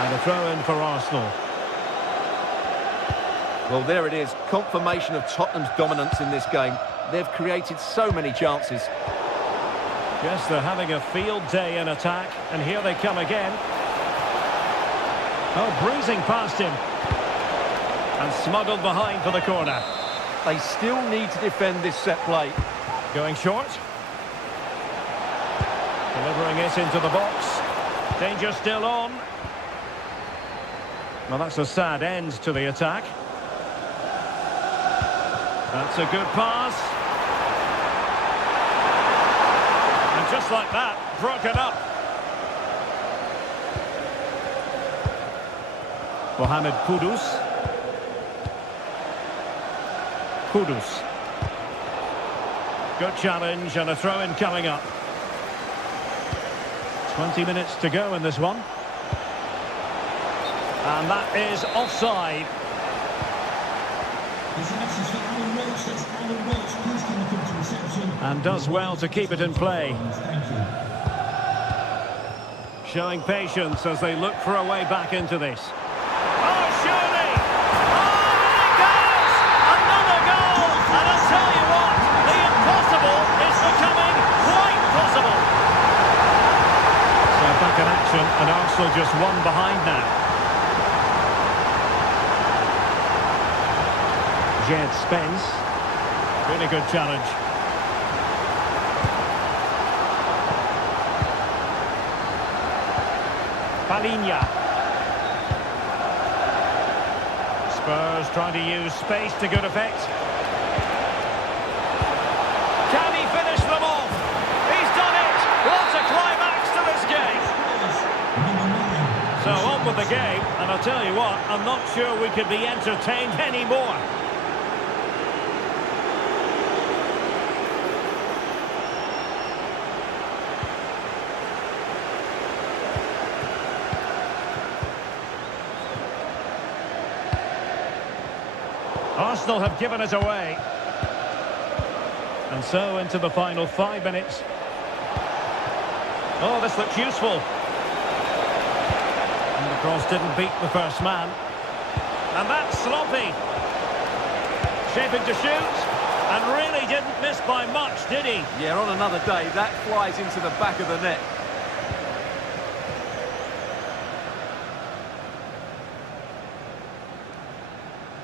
And a throw in for Arsenal. Well, there it is. Confirmation of Tottenham's dominance in this game. They've created so many chances. Yes, they're having a field day in attack, and here they come again. Oh, breezing past him. And smuggled behind for the corner. They still need to defend this set play. Going short. Delivering it into the box. Danger still on. Well, that's a sad end to the attack. That's a good pass. And just like that, broken up. Mohamed Kudus. Kudus. Good challenge and a throw-in coming up. 20 minutes to go in this one. And that is offside. And does well to keep it in play. Showing patience as they look for a way back into this. Oh, surely! Oh, and it goes! Another goal! And I'll tell you what, the impossible is becoming quite possible. So back in action, and Arsenal just one behind now. Jed Spence. Really good challenge. Palinia. Spurs trying to use space to good effect. Can he finish them off? He's done it! What a climax to this game! So on with the game, and I'll tell you what, I'm not sure we could be entertained anymore. Arsenal have given it away. And so into the final 5 minutes. Oh, this looks useful. And the cross didn't beat the first man. And that's sloppy. Shaping to shoot. And really didn't miss by much, did he? Yeah, on another day, that flies into the back of the net.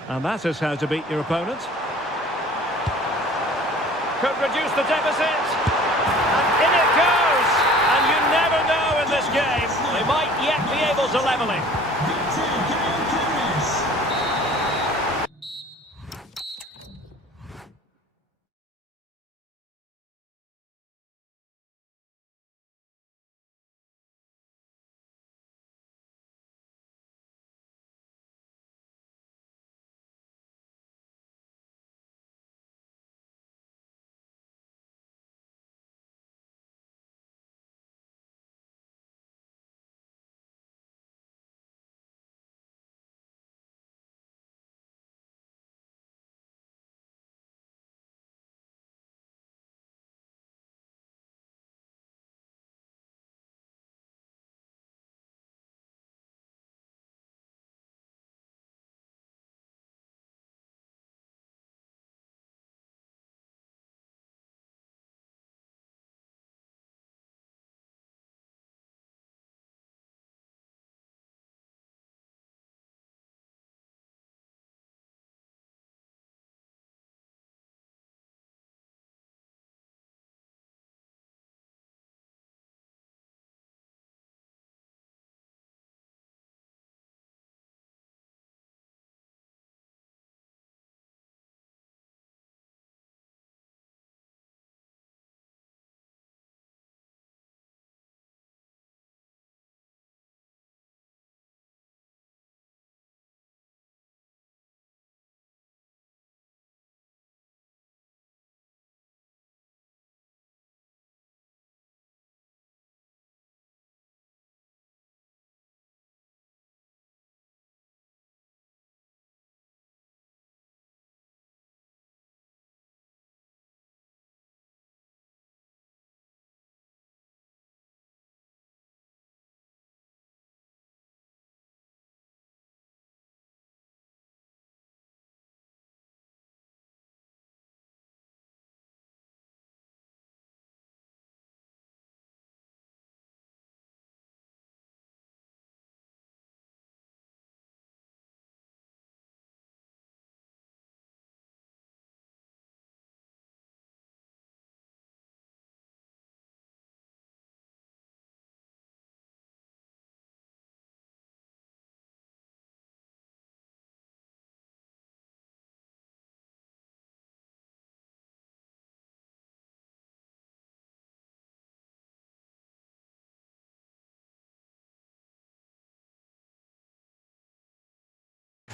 And that is how to beat your opponent. Could reduce the deficit. And in it goes. And you never know in this game. They might yet be able to level it.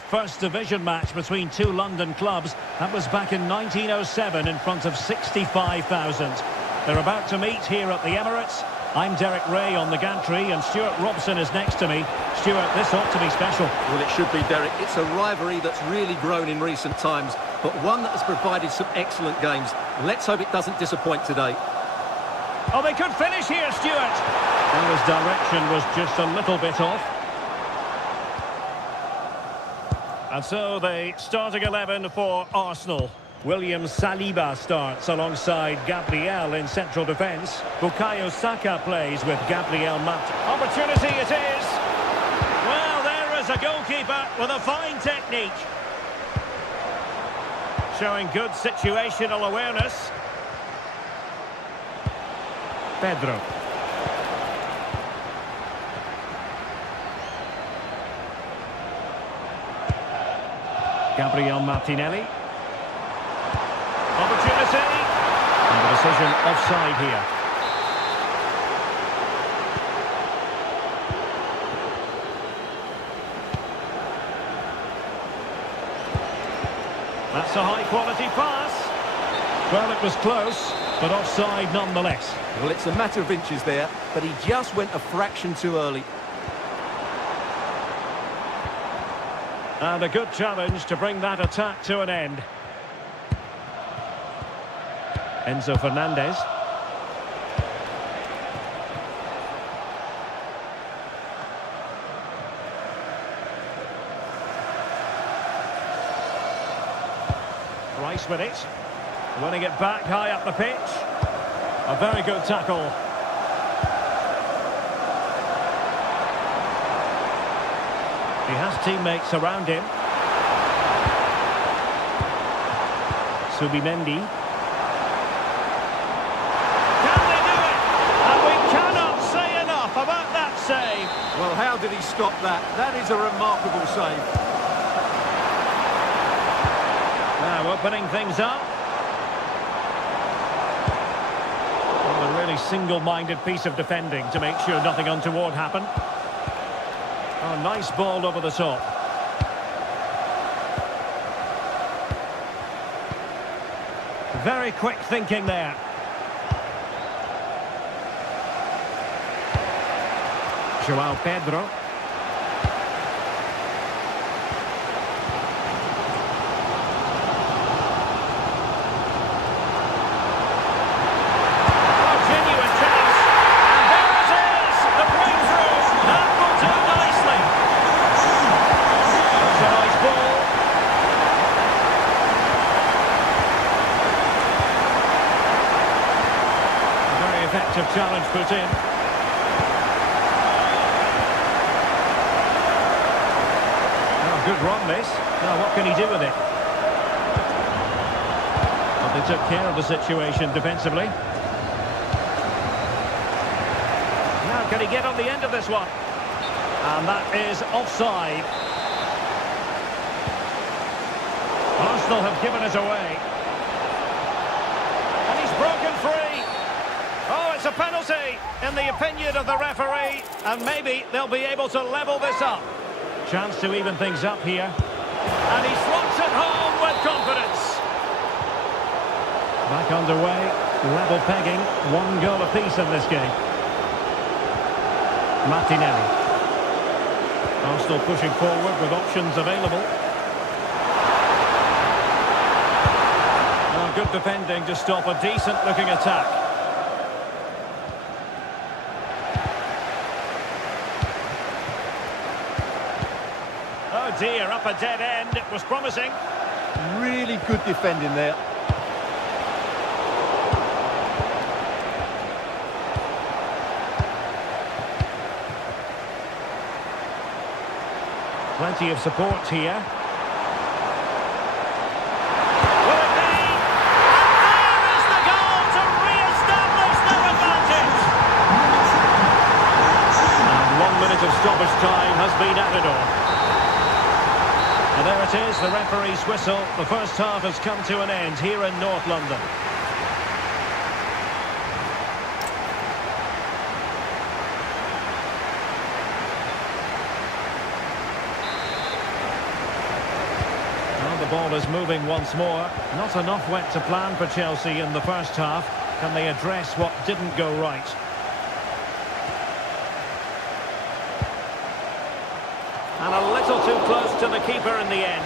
First division match between two London clubs. That was back in 1907 in front of 65,000. They're about to meet here at the Emirates. I'm Derek Ray on the gantry, and Stuart Robson is next to me. Stuart, this ought to be special. Well, it should be, Derek. It's a rivalry that's really grown in recent times, but one that has provided some excellent games. Let's hope it doesn't disappoint today. Oh, they could finish here, Stuart. And his direction was just a little bit off. And so the starting 11 for Arsenal. William Saliba starts alongside Gabriel in central defence. Bukayo Saka plays with Gabriel Mat. Opportunity it is. Well, there is a goalkeeper with a fine technique. Showing good situational awareness. Pedro. Gabriel Martinelli. Opportunity. And the decision offside here. That's a high-quality pass. Well, it was close, but offside nonetheless. Well, it's a matter of inches there, but he just went a fraction too early. And a good challenge to bring that attack to an end. Enzo Fernandez. Rice with it. Winning it back high up the pitch. A very good tackle. He has teammates around him. Subimendi. Can they do it? And we cannot say enough about that save. Well, how did he stop that? That is a remarkable save. Now opening things up. Well, a really single-minded piece of defending to make sure nothing untoward happened. Oh, nice ball over the top. Very quick thinking there. João Pedro. Effective challenge put in. Oh, good run this. Now what can he do with it? Well, they took care of the situation defensively. Now can he get on the end of this one? And that is offside. Arsenal have given it away. And he's broken free. Oh, it's a penalty, in the opinion of the referee, and maybe they'll be able to level this up. Chance to even things up here. And he slots it home with confidence. Back underway, level pegging, 1 goal apiece in this game. Martinelli. Arsenal pushing forward with options available. Oh, good defending to stop a decent-looking attack. Oh dear, up a dead end. It was promising. Really good defending there. Plenty of support here. Will it be? And there is the goal to re-establish their advantage. And 1 minute of stoppage time has been added on. And there it is, the referee's whistle. The first half has come to an end here in North London. ball is moving once more. Not enough went to plan for Chelsea in the first half. Can they address what didn't go right? And a little too close to the keeper in the end.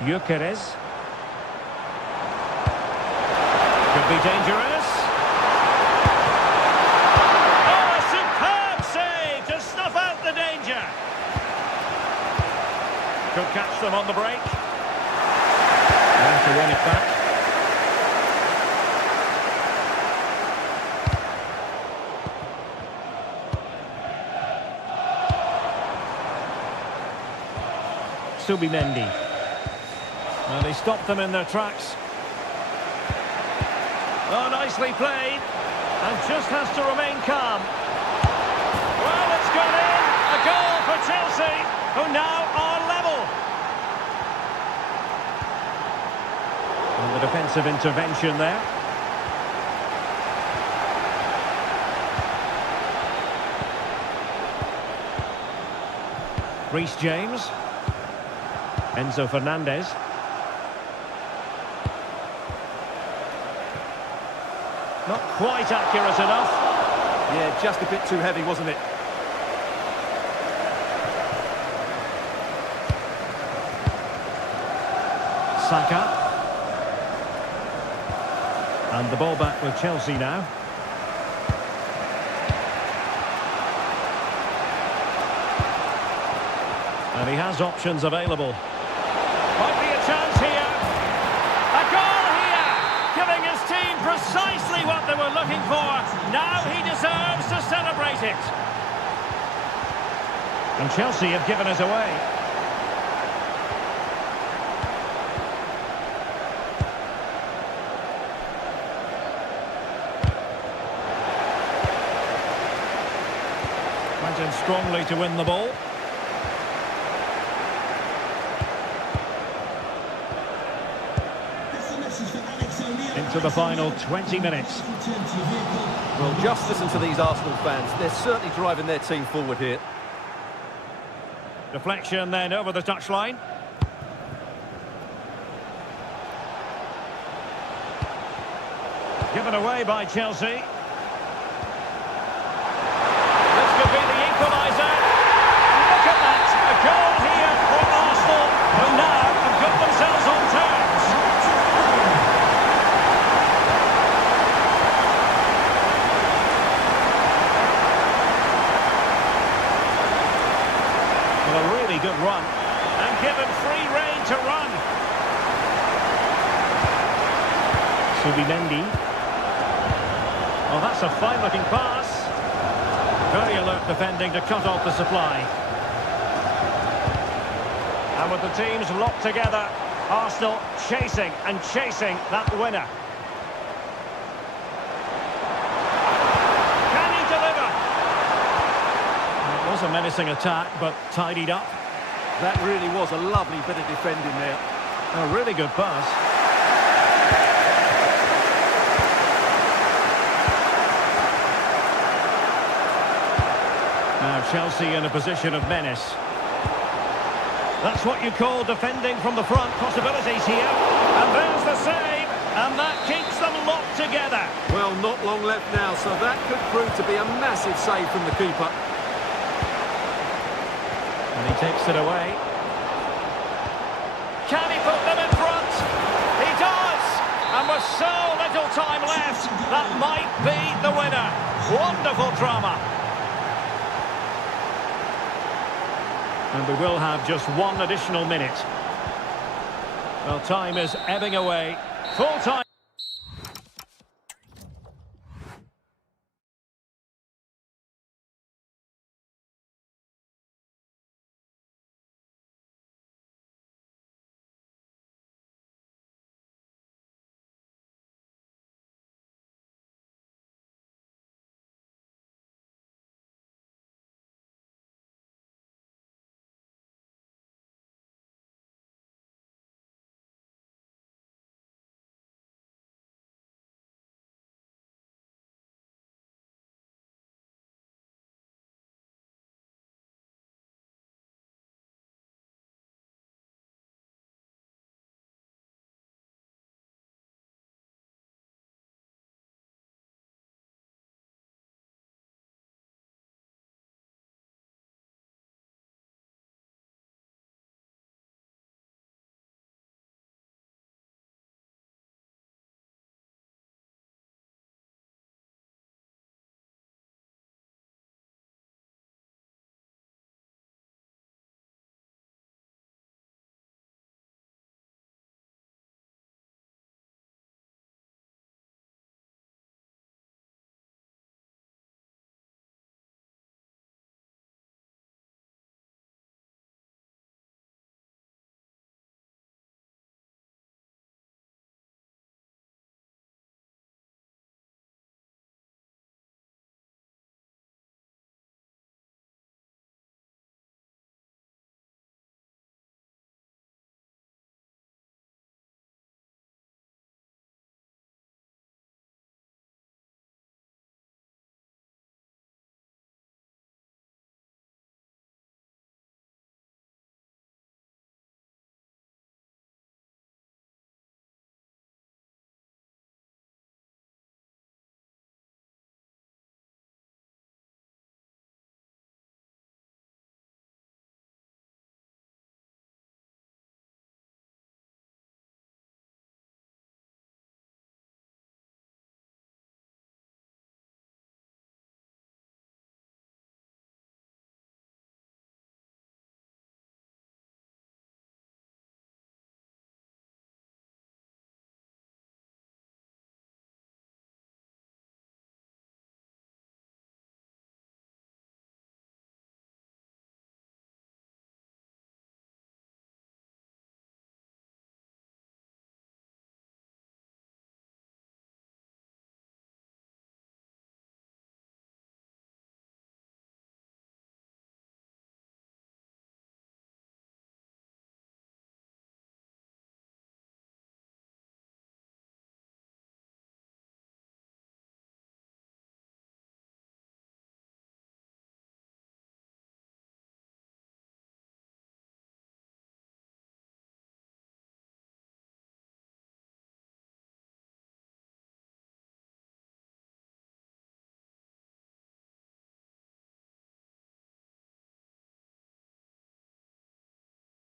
Gyökeres. Could be dangerous. Oh, a superb save to snuff out the danger. Could catch them on the break. And to win it back. Subimendi. Well, he stopped them in their tracks. Oh, nicely played. And just has to remain calm. Well, it's gone in. A goal for Chelsea, who now are level. And the defensive intervention there. Reece James. Enzo Fernandez. Not quite accurate enough. Yeah, just a bit too heavy, wasn't it? Saka. And the ball back with Chelsea now. And he has options available. Might be a chance here. A goal here! Giving his team precisely what they were looking for. Now he deserves to celebrate it. And Chelsea have given it away. Went in strongly to win the ball. Into the final 20 minutes. Well, just listen to these Arsenal fans. They're certainly driving their team forward here. Deflection then over the touchline. Given away by Chelsea. This could be the equaliser. Look at that. A goal here for Arsenal, who now have got themselves on terms. Well, a really good run. And given free rein to run. Subimendi. Oh, that's a fine-looking pass. Very alert defending to cut off the supply. And with the teams locked together, Arsenal chasing and chasing that winner. Can he deliver? It was a menacing attack, but tidied up. That really was a lovely bit of defending there. A really good pass. Now Chelsea in a position of menace. That's what you call defending from the front. Possibilities here. And there's the save. And that keeps them locked together. Well, not long left now, so that could prove to be a massive save from the keeper. And he takes it away. Can he put them in front? He does. And with so little time left, that might be the winner. Wonderful drama. And we will have just one additional minute. Well, time is ebbing away. Full time.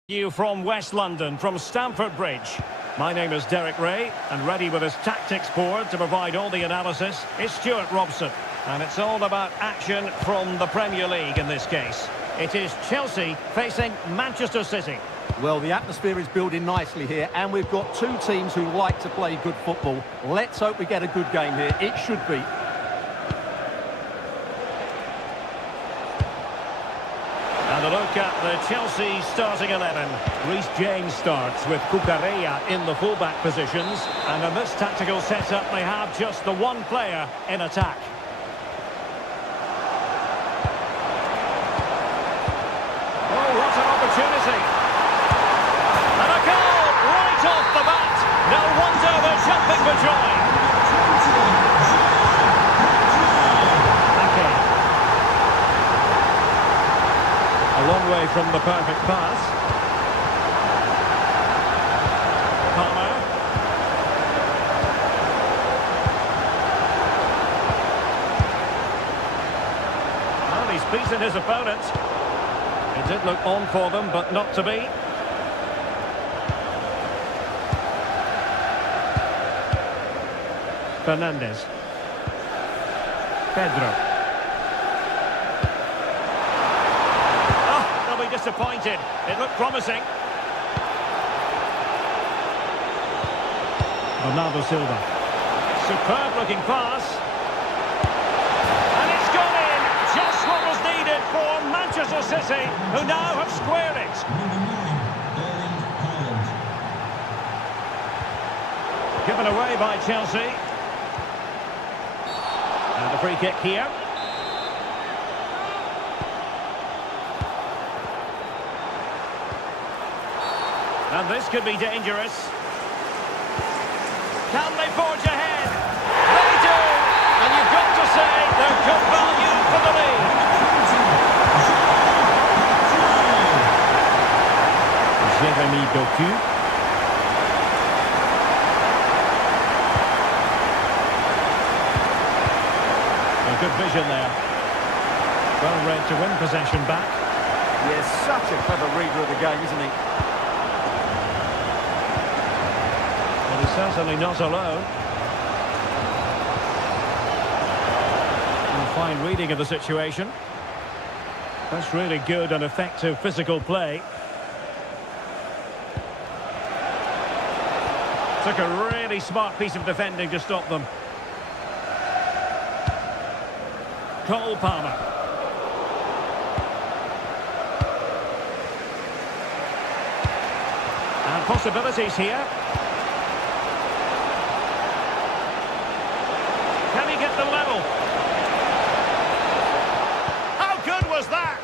You from West London, from Stamford Bridge. My name is Derek Ray, and ready with his tactics board to provide all the analysis is Stuart Robson. And it's all about action from the Premier League in this case. It is Chelsea facing Manchester City. Well, the atmosphere is building nicely here, and we've got two teams who like to play good football. Let's hope we get a good game here. It should be. And a look at the Chelsea starting 11. Reece James starts with Cucurella in the fullback positions. And in this tactical setup, they have just the one player in attack. Oh, what an opportunity. And a goal right off the bat. No wonder they're jumping for joy. A long way from the perfect pass. Palmer. Well, he's beaten his opponent. It did look on for them, but not to be. Fernandez. Pedro. Disappointed. It looked promising. Bernardo Silva. Superb looking pass. And it's gone in. Just what was needed for Manchester City, who now have squared it. Given away by Chelsea. And a free kick here. And this could be dangerous. Can they forge ahead? They do! And you've got to say they're good value for the lead. Jérémy Doku. A good vision there. Well read to win possession back. Yes, such a clever reader of the game, isn't he? He's certainly not alone. And a fine reading of the situation. That's really good and effective physical play. Took a really smart piece of defending to stop them. Cole Palmer. And possibilities here. The level. How good was that?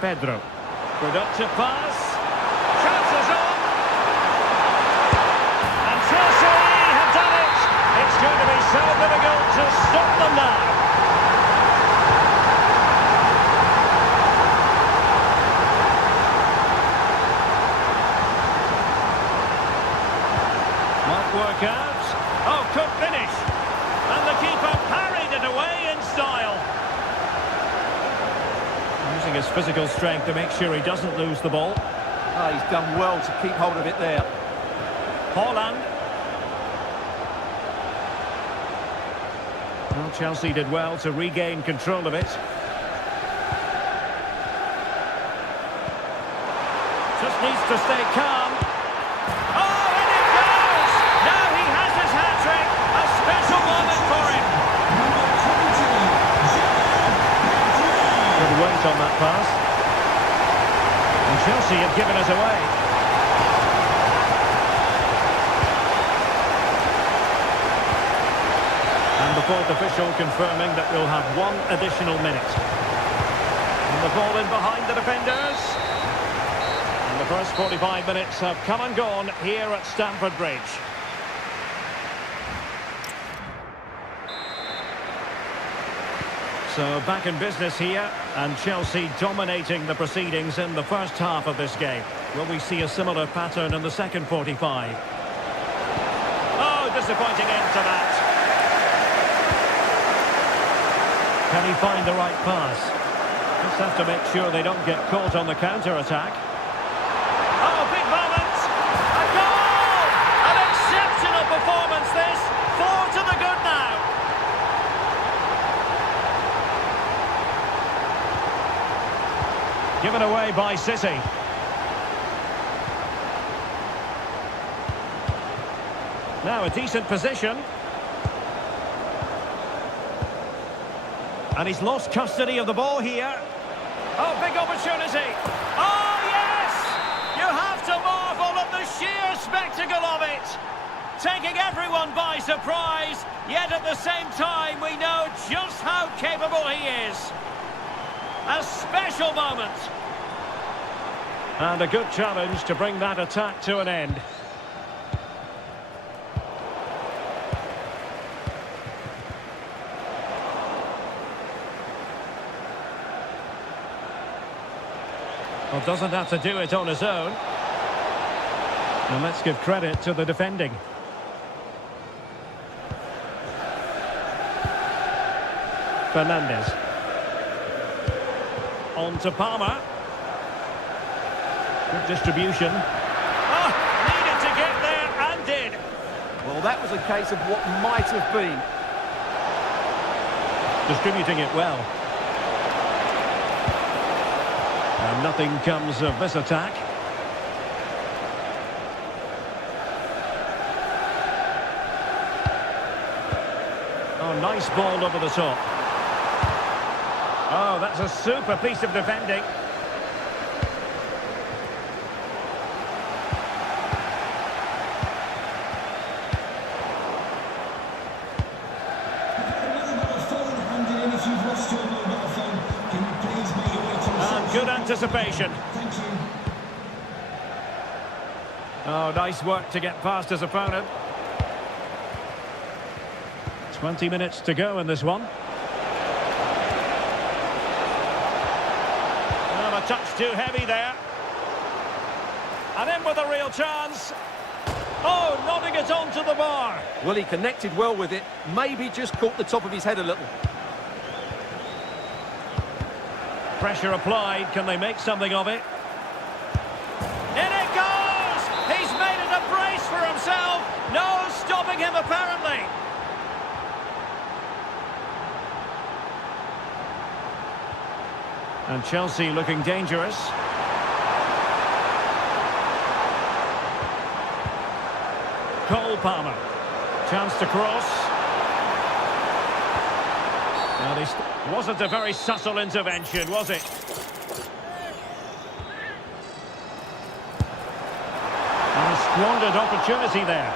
Pedro. Productive pass. Chances on. And Chelsea have done it. It's going to be so difficult to stop them now. Work out. Oh, could finish. And the keeper parried it away in style. Using his physical strength to make sure he doesn't lose the ball. Oh, he's done well to keep hold of it there. Haaland. Well, Chelsea did well to regain control of it. Just needs to stay calm. Weight on that pass. And Chelsea have given us away. And the fourth official confirming that we'll have one additional minute. And the ball in behind the defenders. And the first 45 minutes have come and gone here at Stamford Bridge. So back in business here, and Chelsea dominating the proceedings in the first half of this game. Will we see a similar pattern in the second 45? Oh, disappointing end to that. Can he find the right pass? Just have to make sure they don't get caught on the counter-attack. Oh, big moment! A goal! An exceptional performance this! 4 to the good now! Given away by City. Now a decent position. And he's lost custody of the ball here. Oh, big opportunity! Oh, yes! You have to marvel at the sheer spectacle of it! Taking everyone by surprise, yet at the same time we know just how capable he is. A special moment. And a good challenge to bring that attack to an end. Well, doesn't have to do it on his own. And let's give credit to the defending. Fernandez. On to Palmer. Good distribution. Oh, needed to get there and did. Well, that was a case of what might have been. Distributing it well. And nothing comes of this attack. Oh, nice ball over the top. Oh, that's a super piece of defending. And good anticipation. Thank you. Oh, nice work to get past his opponent. 20 minutes to go in this one. Well, a touch too heavy there. And in with a real chance. Oh, nodding it onto the bar. Well, he connected well with it. Maybe just caught the top of his head a little. Pressure applied. Can they make something of it? In it goes! He's made it a brace for himself. No stopping him, apparently. And Chelsea looking dangerous. Cole Palmer. Chance to cross. Now this wasn't a very subtle intervention, was it? And a squandered opportunity there.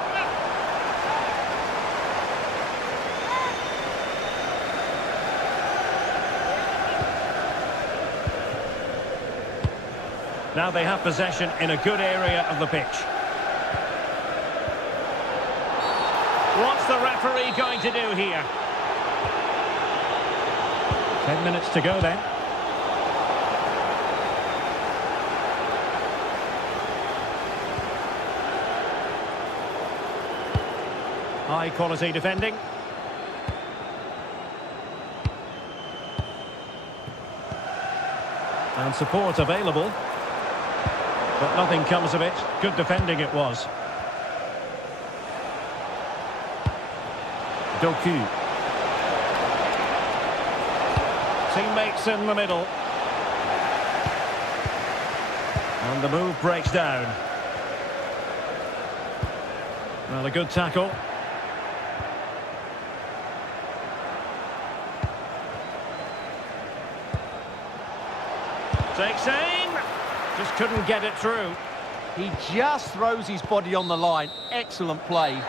Now they have possession in a good area of the pitch. What's the referee going to do here? 10 minutes to go then. High quality defending. And support available. But nothing comes of it. Good defending it was. Doku. Teammates in the middle. And the move breaks down. Well, a good tackle. Takes aim. Just couldn't get it through. He just throws his body on the line. Excellent play.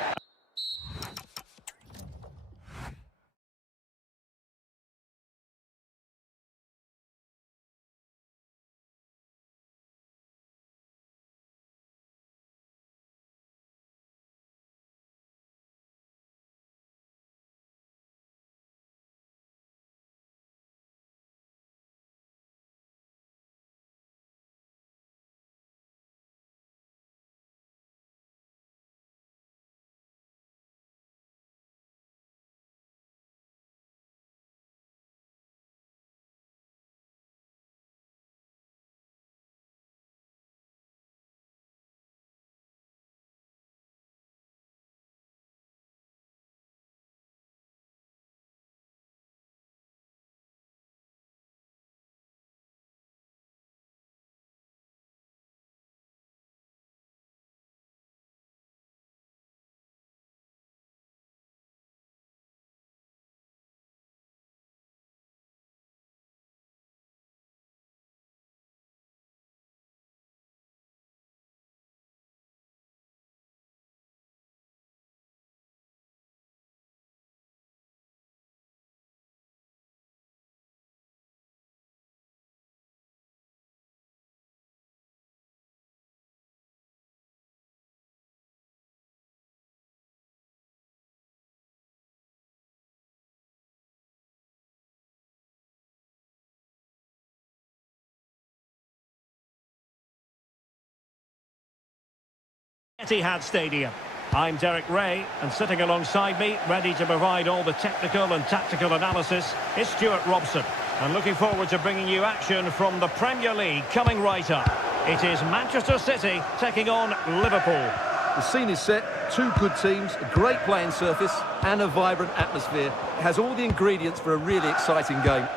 Etihad Stadium. I'm Derek Ray, and sitting alongside me, ready to provide all the technical and tactical analysis, is Stuart Robson. And looking forward to bringing you action from the Premier League coming right up. It is Manchester City taking on Liverpool. The scene is set, two good teams, a great playing surface and a vibrant atmosphere. It has all the ingredients for a really exciting game.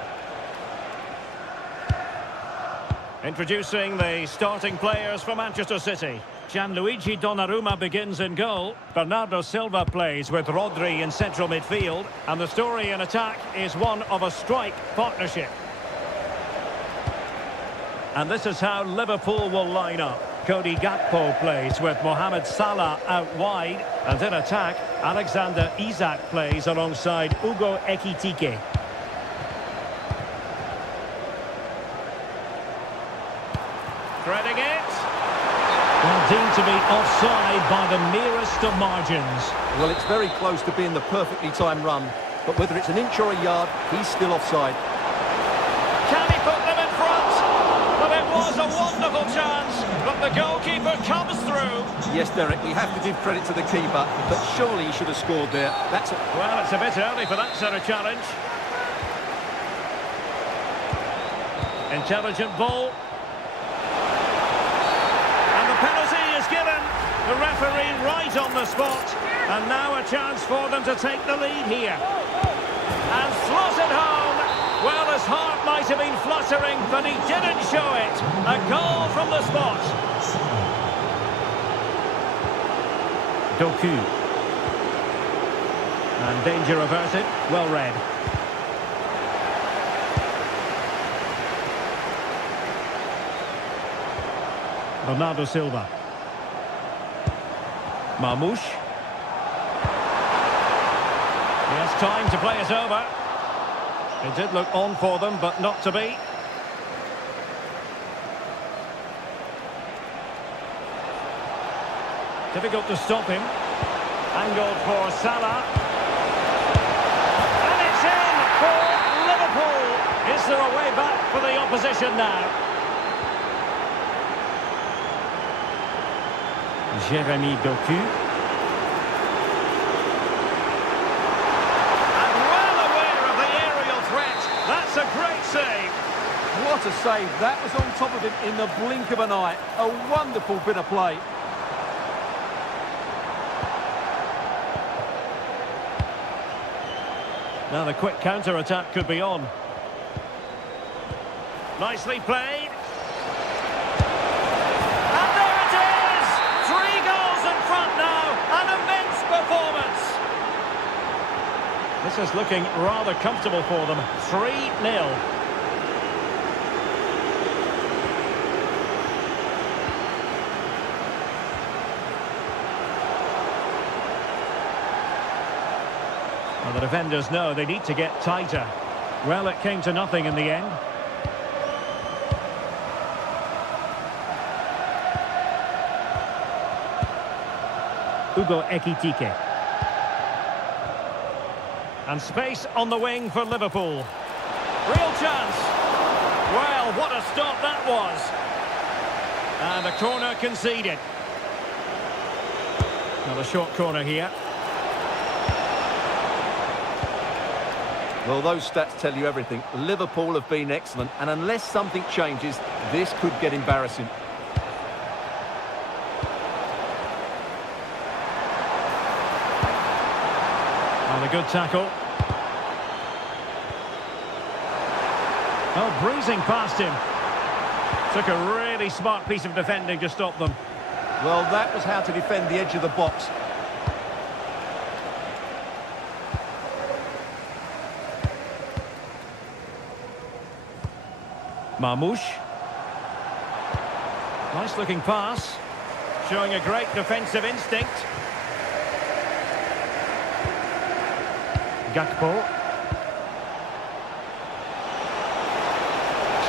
Introducing the starting players for Manchester City. Gianluigi Donnarumma begins in goal. Bernardo Silva plays with Rodri in central midfield. And the story in attack is one of a strike partnership. And this is how Liverpool will line up. Cody Gakpo plays with Mohamed Salah out wide. And in attack, Alexander Isak plays alongside Ugo Ekitike. Threading it. Well, deemed to be offside by the merest of margins. Well, it's very close to being the perfectly timed run. But whether it's an inch or a yard, he's still offside. Can he put them in front? Well, it was a wonderful chance, but the goalkeeper comes through. Yes, Derek, we have to give credit to the keeper, but surely he should have scored there. Well, it's a bit early for that sort of challenge. Intelligent ball. Penalty is given. The referee right on the spot. And now a chance for them to take the lead here. And slots it home. Well, his heart might have been fluttering, but he didn't show it. A goal from the spot. Doku. And danger averted. Well read. Bernardo Silva. Marmoush. He has time to play it over. It did look on for them, but not to be. Difficult to stop him. Angled for Salah. And it's in for Liverpool. Is there a way back for the opposition now? Jeremy Doku. And well aware of the aerial threat. That's a great save. What a save. That was on top of him in the blink of an eye. A wonderful bit of play. Now the quick counter-attack could be on. Nicely played. This is looking rather comfortable for them. 3-0. Well, the defenders know they need to get tighter. Well, it came to nothing in the end. Ugo Ekitike. And space on the wing for Liverpool. Real chance. Well, what a stop that was. And a corner conceded. Another short corner here. Well, those stats tell you everything. Liverpool have been excellent, and unless something changes, this could get embarrassing. And a good tackle. Oh, breezing past him. Took a really smart piece of defending to stop them. Well, that was how to defend the edge of the box. Marmoush. Nice looking pass. Showing a great defensive instinct. Gakpo.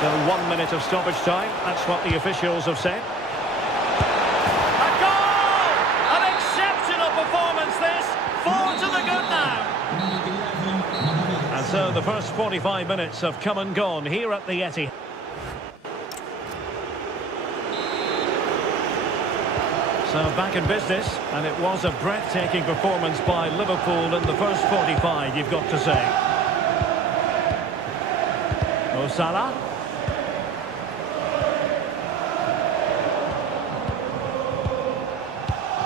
So 1 minute of stoppage time. That's what the officials have said. A goal! An exceptional performance this. 4 to the good now. And so the first 45 minutes have come and gone here at the So back in business, and it was a breathtaking performance by Liverpool in the first 45, you've got to say. Mo Salah.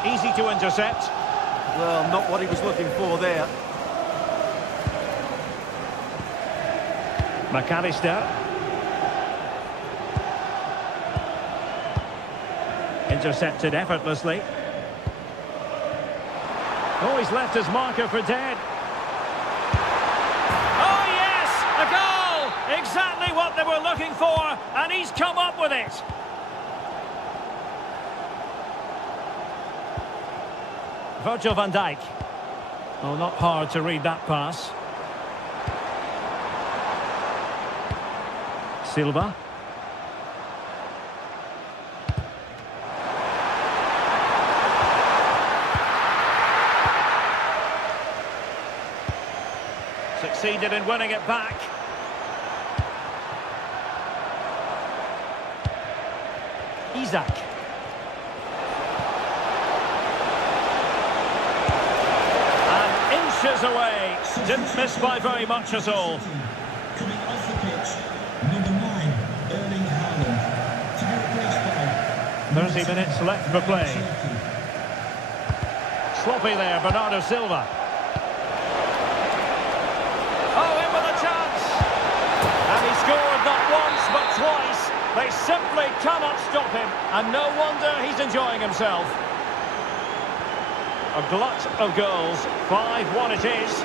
Easy to intercept. Well, not what he was looking for there. McAllister. Intercepted effortlessly. Oh, he's left his marker for dead. Oh, yes! A goal! Exactly what they were looking for, and he's come up with it. Virgil van Dijk. Oh, not hard to read that pass. Silva. Succeeded in winning it back. Isaac. Inches away. Didn't miss by very much at all. Coming off the pitch, number 9, Erling Haaland. To be replaced by 30 minutes left for play. Sloppy there, Bernardo Silva. Oh, in with a chance. And he scored not once, but twice. They simply cannot stop him. And no wonder he's enjoying himself. A glut of goals. 5-1 it is.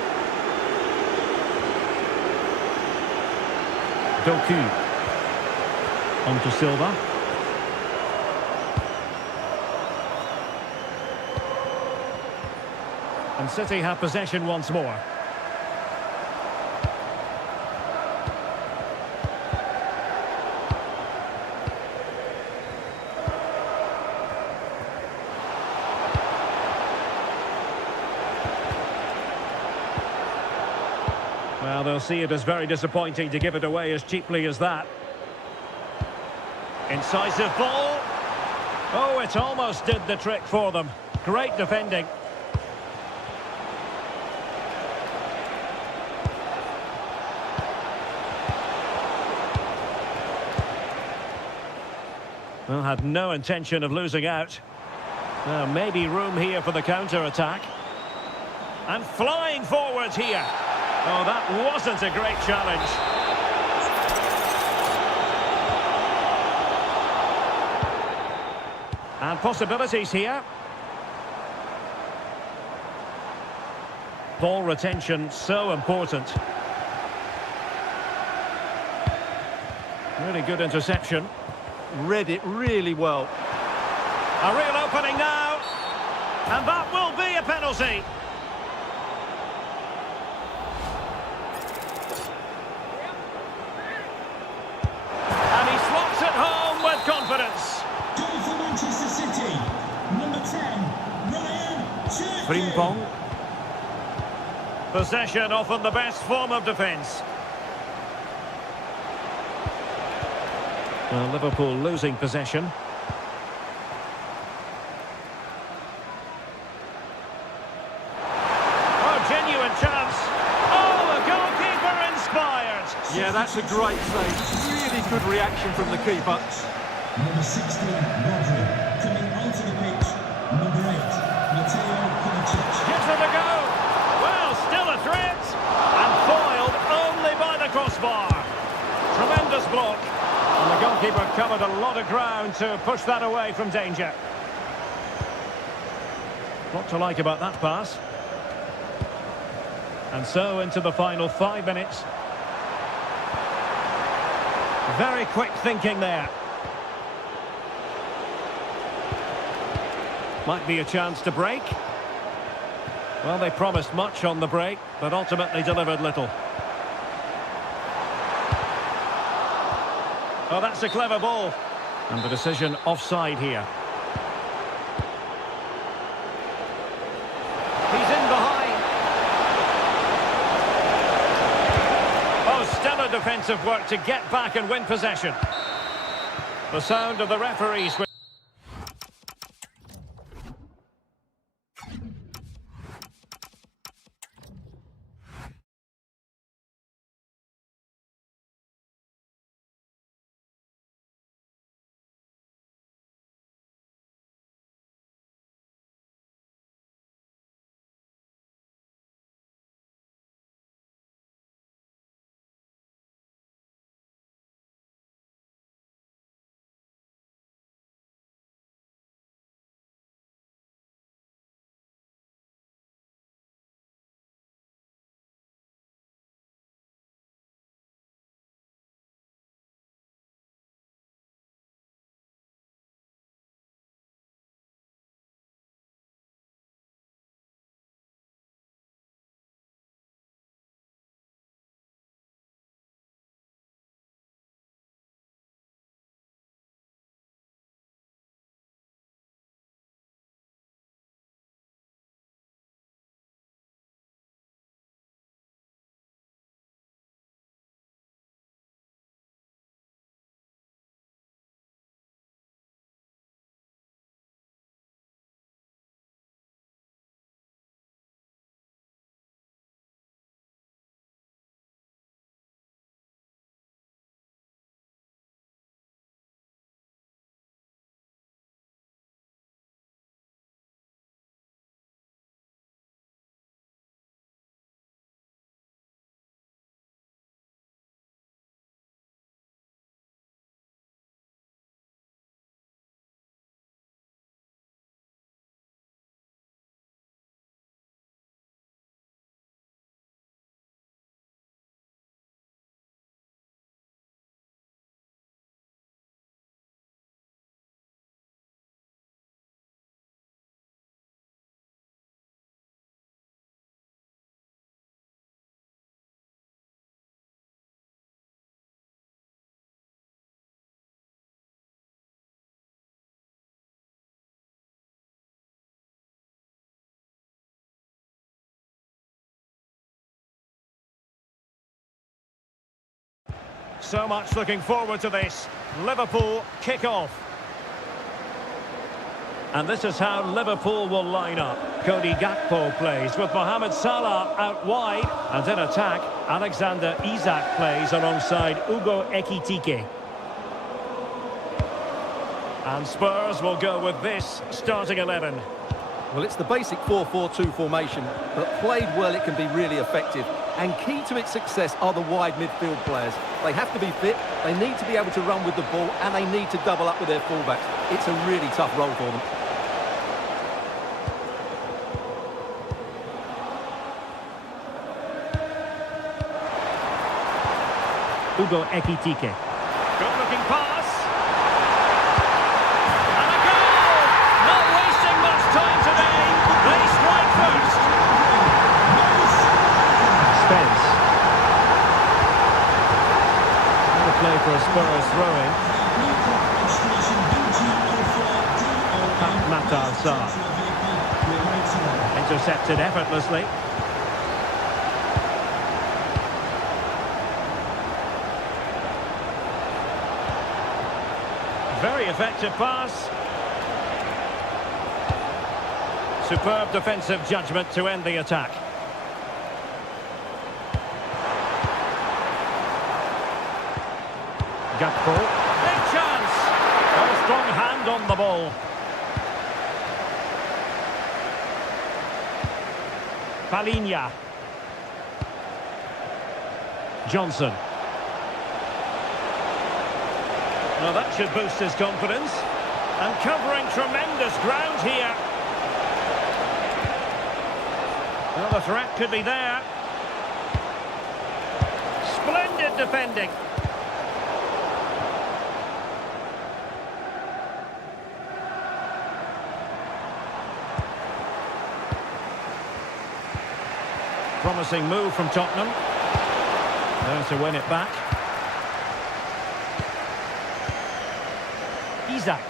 Doku. On to Silva. And City have possession once more. Well, they'll see it as very disappointing to give it away as cheaply as that. Incisive ball. Oh, it almost did the trick for them. Great defending. Well, had no intention of losing out. Maybe room here for the counter-attack. And flying forward here. Oh, that wasn't a great challenge. And possibilities here. Ball retention, so important. Really good interception. Read it really well. A real opening now. And that will be a penalty. And he slots it home with confidence. goal for Manchester City. Number 10, Ryan Cherki. Frimpong. Possession often the best form of defence. Well, Liverpool losing possession. Oh, genuine chance. Oh, the goalkeeper inspired. Yeah, that's a great save. Really good reaction from the keeper. Number 16, Rodri. Coming onto the pitch, number 8, Mateo Kovacic. Gives it a go. Well, still a threat. And foiled only by the crossbar. Tremendous block. And the goalkeeper covered a lot of ground to push that away from danger. What to like about that pass. And so into the final 5 minutes. Very quick thinking there. Might be a chance to break. Well, they promised much on the break, but ultimately delivered little. Oh, that's a clever ball. And the decision offside here. He's in behind. Oh, stellar defensive work to get back and win possession. The sound of the referees. So much looking forward to this. Liverpool kick off. And this is how Liverpool will line up. Cody Gakpo plays with Mohamed Salah out wide. And in attack, Alexander Isak plays alongside Ugo Ekitike. And Spurs will go with this starting 11. Well, it's the basic 4-4-2 formation, but played well it can be really effective. And key to its success are the wide midfield players. They have to be fit, they need to be able to run with the ball, and they need to double up with their fullbacks. It's a really tough role for them. Ugo Ekitike. Good-looking pass. And a goal! Not wasting much time today. They strike first. Spence. Another play for a Spurs throw-in. Matar Sarr. Intercepted effortlessly. Very effective pass. Superb defensive judgment to end the attack. Gakpo. Big chance. A strong hand on the ball. Palinha. Johnson. Well, that should boost his confidence. And covering tremendous ground here. Well, the threat could be there. Splendid defending. Promising move from Tottenham. There to win it back. Isak.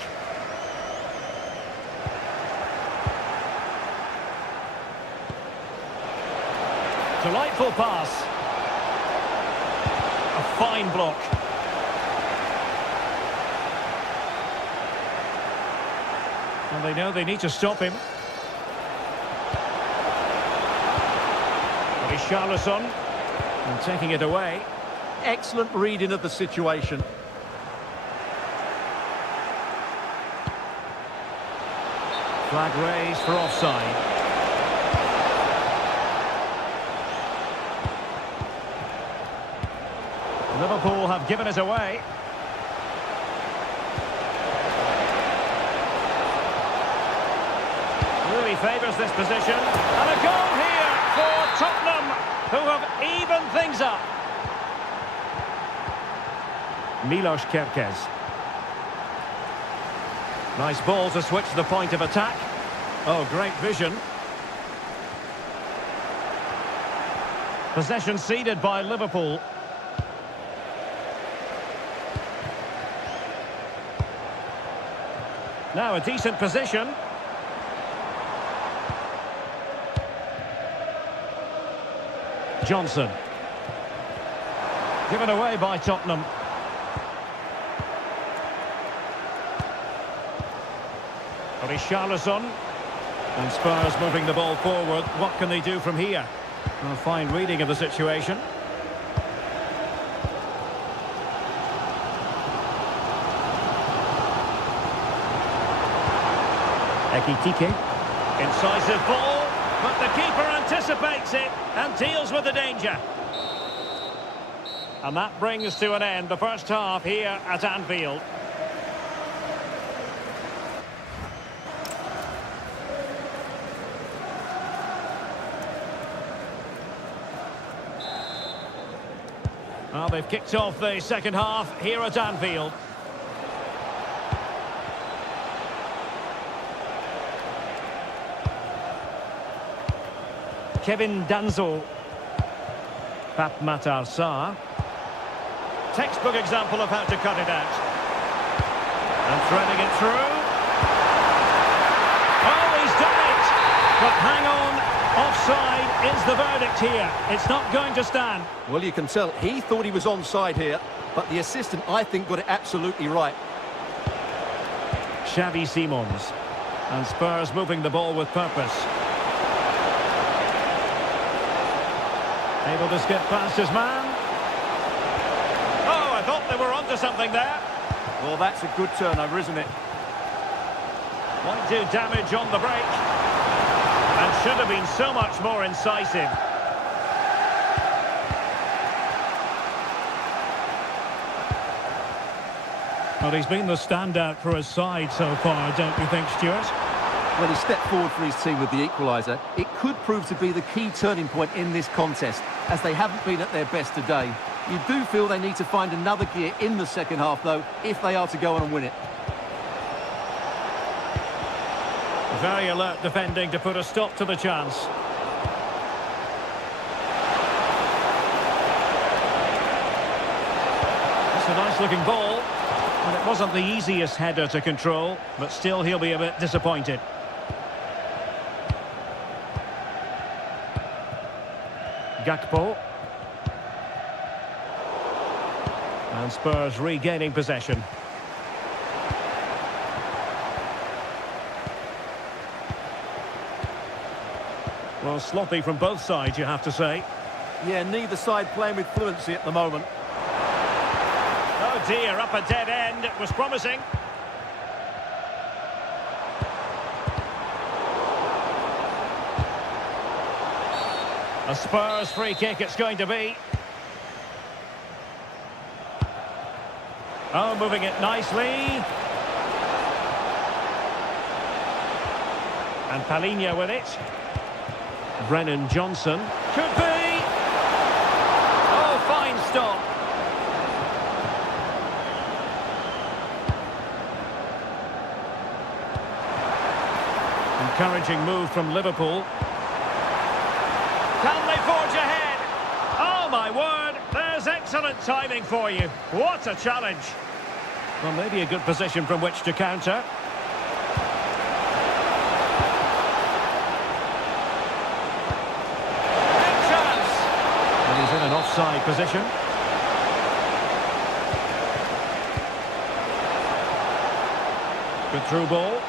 Delightful pass. A fine block. And they know they need to stop him. Richarlison. And taking it away. Excellent reading of the situation. Flag raised for offside. Liverpool have given it away. Really favours this position. And a goal here for Tottenham, who have evened things up. Milos Kerkez. Nice ball to switch the point of attack. Oh, great vision. Possession ceded by Liverpool. Now a decent position. Johnson. Given away by Tottenham. Richarlison. And Spurs moving the ball forward. What can they do from here? A fine reading of the situation. Ekitike. Incisive ball, but the keeper anticipates it and deals with the danger. And that brings to an end the first half here at Anfield. Well, they've kicked off the second half here at Anfield. Kevin Danzo. Matar Sarr. Textbook example of how to cut it out. And threading it through. Oh, he's done it! But hang on, offside. Offside is the verdict here. It's not going to stand. Well, you can tell he thought he was onside here, but the assistant, I think, got it absolutely right. Xavi Simons. And Spurs moving the ball with purpose. Able to skip past his man. Oh, I thought they were onto something there. Well, that's a good turnover, isn't it? Might do damage on the break. And should have been so much more incisive. Well, he's been the standout for his side so far, don't you think, Stuart? When he stepped forward for his team with the equaliser, it could prove to be the key turning point in this contest, as they haven't been at their best today. You do feel they need to find another gear in the second half, though, if they are to go on and win it. Very alert defending to put a stop to the chance. It's a nice-looking ball. And it wasn't the easiest header to control, but still he'll be a bit disappointed. Gakpo. And Spurs regaining possession. Well, sloppy from both sides, you have to say. Yeah, neither side playing with fluency at the moment. Oh dear, up a dead end. It was promising. A Spurs free kick it's going to be. Oh, moving it nicely. And Palinha with it. Brennan Johnson. Could be! Oh, fine stop. Encouraging move from Liverpool. Can they forge ahead? Oh, my word. There's excellent timing for you. What a challenge. Well, maybe a good position from which to counter. Big chance. And he's in an offside position. Good through ball.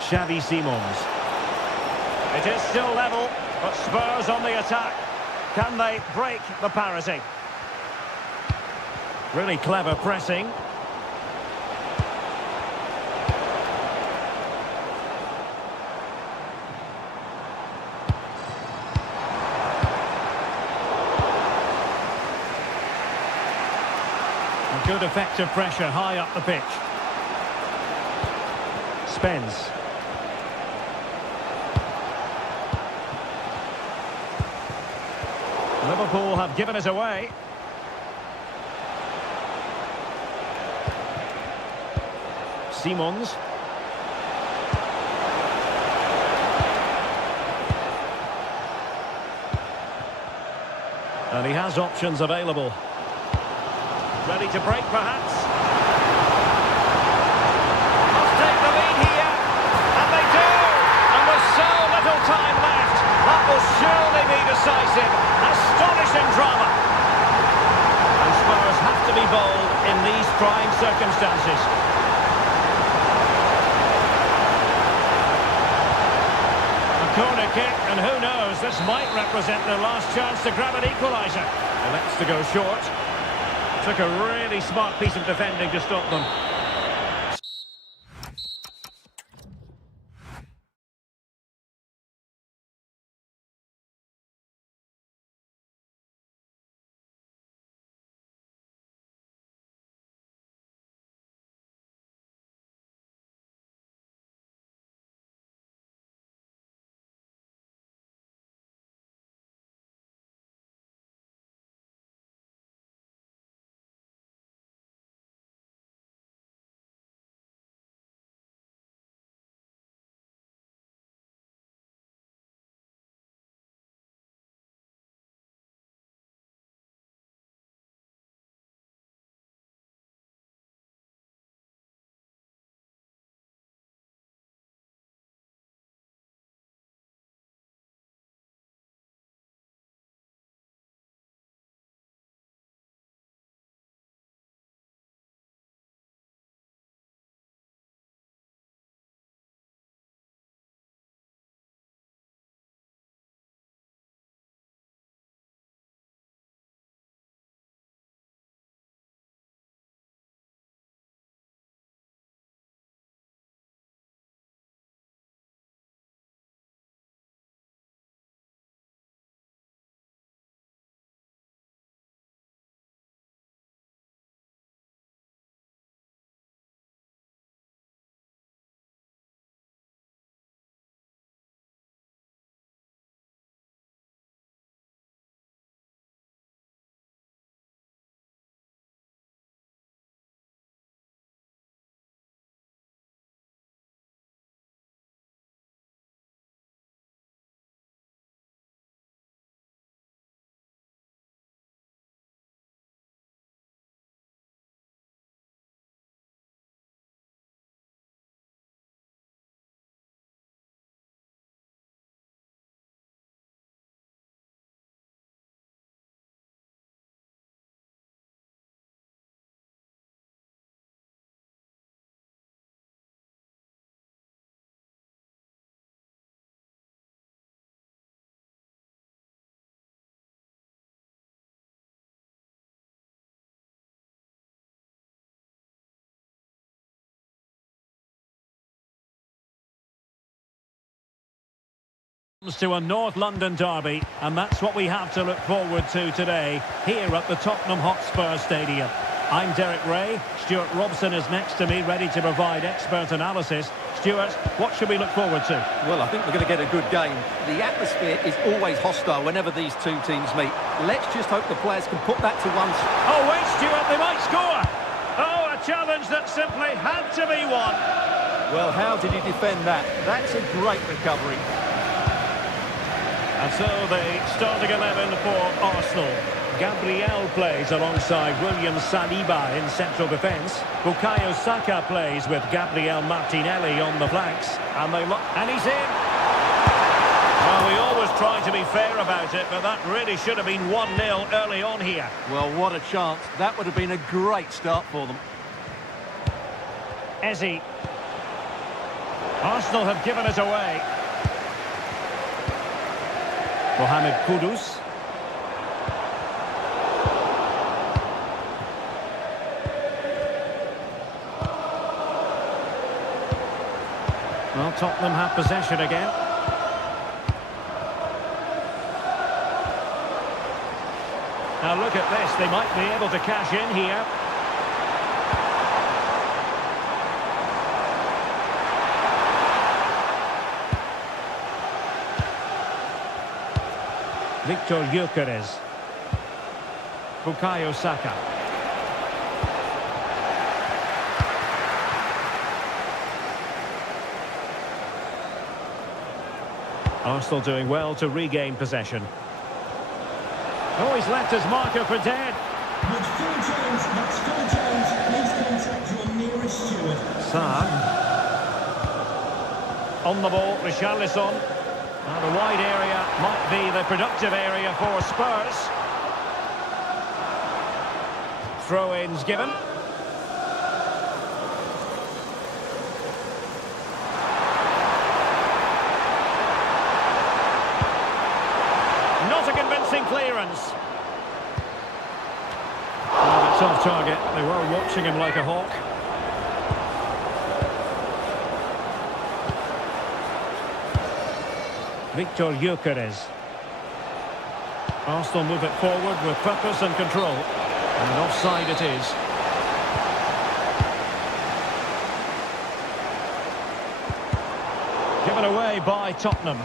Xavi Simons. It is still level, but Spurs on the attack. Can they break the parity? Really clever pressing. Good effective pressure high up the pitch. Spence. Liverpool have given it away. Simons. And he has options available. Ready to break, perhaps. Must take the lead here. And they do. And with so little time left, that will surely be decisive. Astonishing drama. And Spurs have to be bold in these trying circumstances. A corner kick, and who knows, this might represent their last chance to grab an equaliser. Elects to go short. Took a really smart piece of defending to stop them. To a North London derby, and that's what we have to look forward to today here at the Tottenham Hotspur Stadium. I'm Derek Ray. Stuart Robson is next to me, ready to provide expert analysis. Stuart, what should we look forward to? Well, I think we're going to get a good game. The atmosphere is always hostile whenever these two teams meet. Let's just hope the players can put that to one. Oh, wait, Stuart, they might score! Oh, a challenge that simply had to be won. Well, how did he defend that? That's a great recovery. And so the starting 11 for Arsenal. Gabriel plays alongside William Saliba in central defence. Bukayo Saka plays with Gabriel Martinelli on the flanks. And he's in. Well, we always try to be fair about it, but that really should have been 1-0 early on here. Well, what a chance. That would have been a great start for them. Eze. Arsenal have given it away. Mohamed Kudus. Well, Tottenham have possession again. Now look at this, they might be able to cash in here. Victor Gyökeres. Bukayo Saka. Arsenal doing well to regain possession. Oh, he's left his marker for dead. With Phil Jones, that's Phil Jones. Please contact your nearest steward. Sarr. On the ball, Richarlison. Now the wide area might be the productive area for Spurs. Throw-ins given. Not a convincing clearance. Oh, it's off target. They were watching him like a hawk. Victor Gyökeres. Arsenal move it forward with purpose and control. And offside it is. Given away by Tottenham.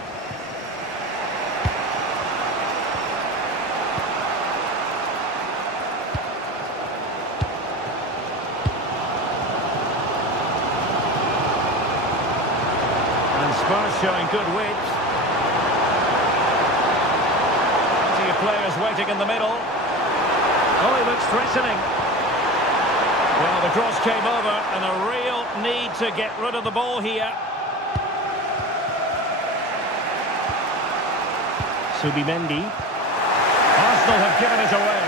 And Spurs showing good width. Players waiting in the middle. Oh, he looks threatening. Well, the cross came over and a real need to get rid of the ball here. Subimendi. Arsenal have given it away.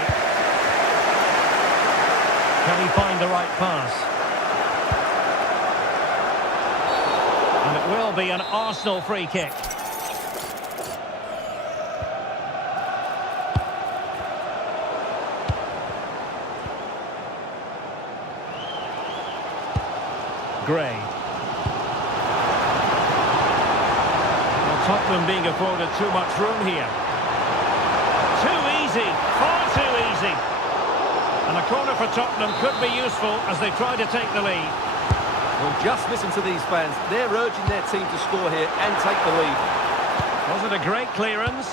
Can he find the right pass? And it will be an Arsenal free kick. Gray. Well, Tottenham being afforded too much room here. Too easy, far too easy. And a corner for Tottenham could be useful as they try to take the lead. Well, just listen to these fans. They're urging their team to score here and take the lead. Was it a great clearance?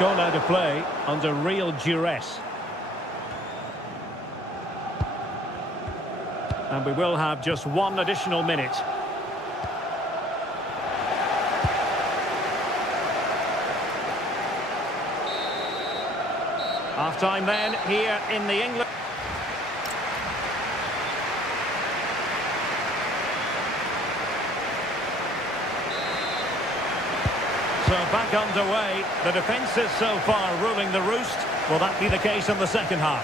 Gone out of play under real duress. And we will have just one additional minute. Half-time then here in the England. So back underway. The defence is so far ruling the roost. Will that be the case in the second half?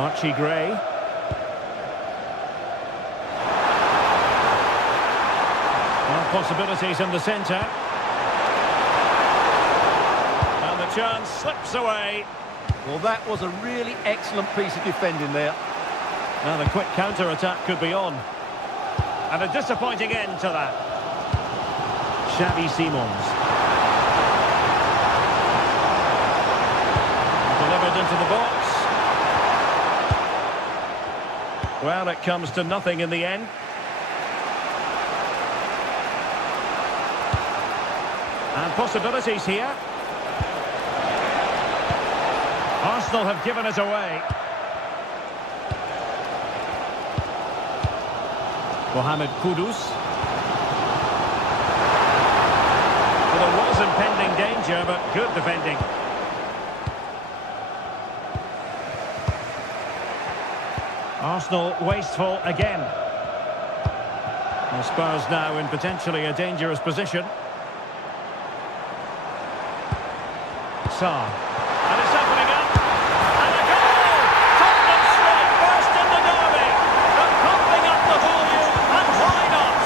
Archie Gray. Well, possibilities in the centre. And the chance slips away. Well, that was a really excellent piece of defending there. Now the quick counter-attack could be on. And a disappointing end to that. Xavi Simons. Delivered into the box. Well, it comes to nothing in the end. And possibilities here. Arsenal have given it away. Mohamed Kudus. Well, there was impending danger, but good defending. Arsenal wasteful again. The Spurs now in potentially a dangerous position. Sarr. And it's opening up. And a goal! Tottenham strike first in the derby. They're pumping up the volume, and why not?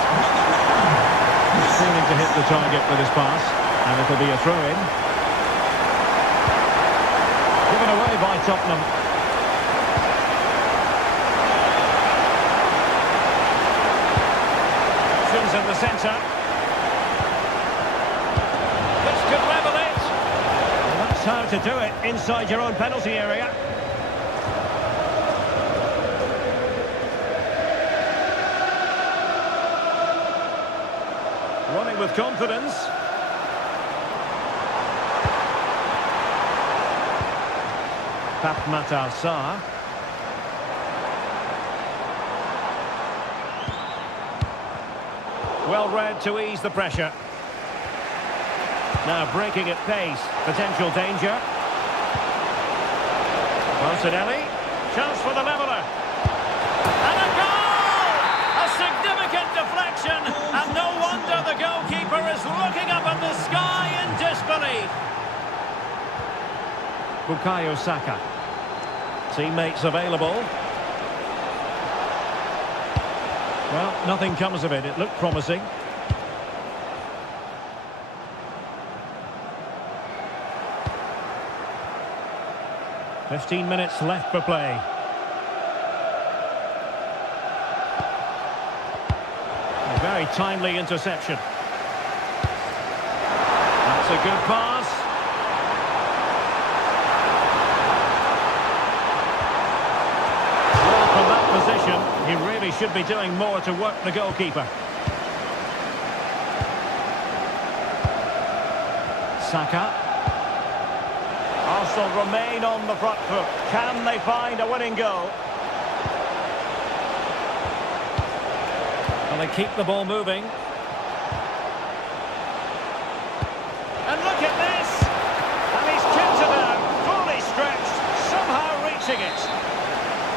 He's failing to hit the target with his pass, and it'll be a throw-in. Given away by Tottenham. Options in the centre. This could level it. Well, that's how to do it inside your own penalty area. Running with confidence. Matar Sarr. Well read to ease the pressure. Now breaking at pace. Potential danger. Martinelli. Chance for the leveller. And a goal! A significant deflection. And no wonder the goalkeeper is looking up at the sky in disbelief. Bukayo Saka. Teammates available. Well, nothing comes of it. It looked promising. "15 minutes left for play. A very timely interception. That's a good pass. Well, from that position, he really should be doing more to work the goalkeeper. Saka. Arsenal remain on the front foot. Can they find a winning goal? Well, they keep the ball moving. And look at this! And he's chipped it out, fully stretched, somehow reaching it.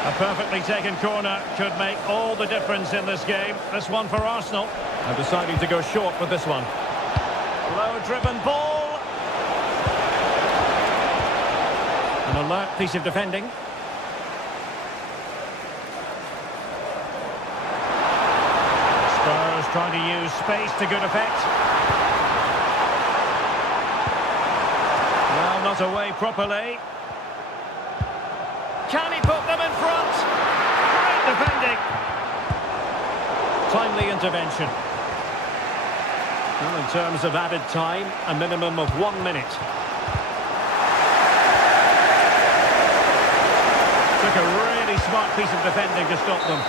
A perfectly taken corner could make all the difference in this game. This one for Arsenal. And deciding to go short with this one. Low-driven ball. An alert piece of defending. Spurs trying to use space to good effect. Well, not away properly. Can he put them in front? Great defending. Timely intervention. Well, in terms of added time, a minimum of 1 minute. Took a really smart piece of defending to stop them.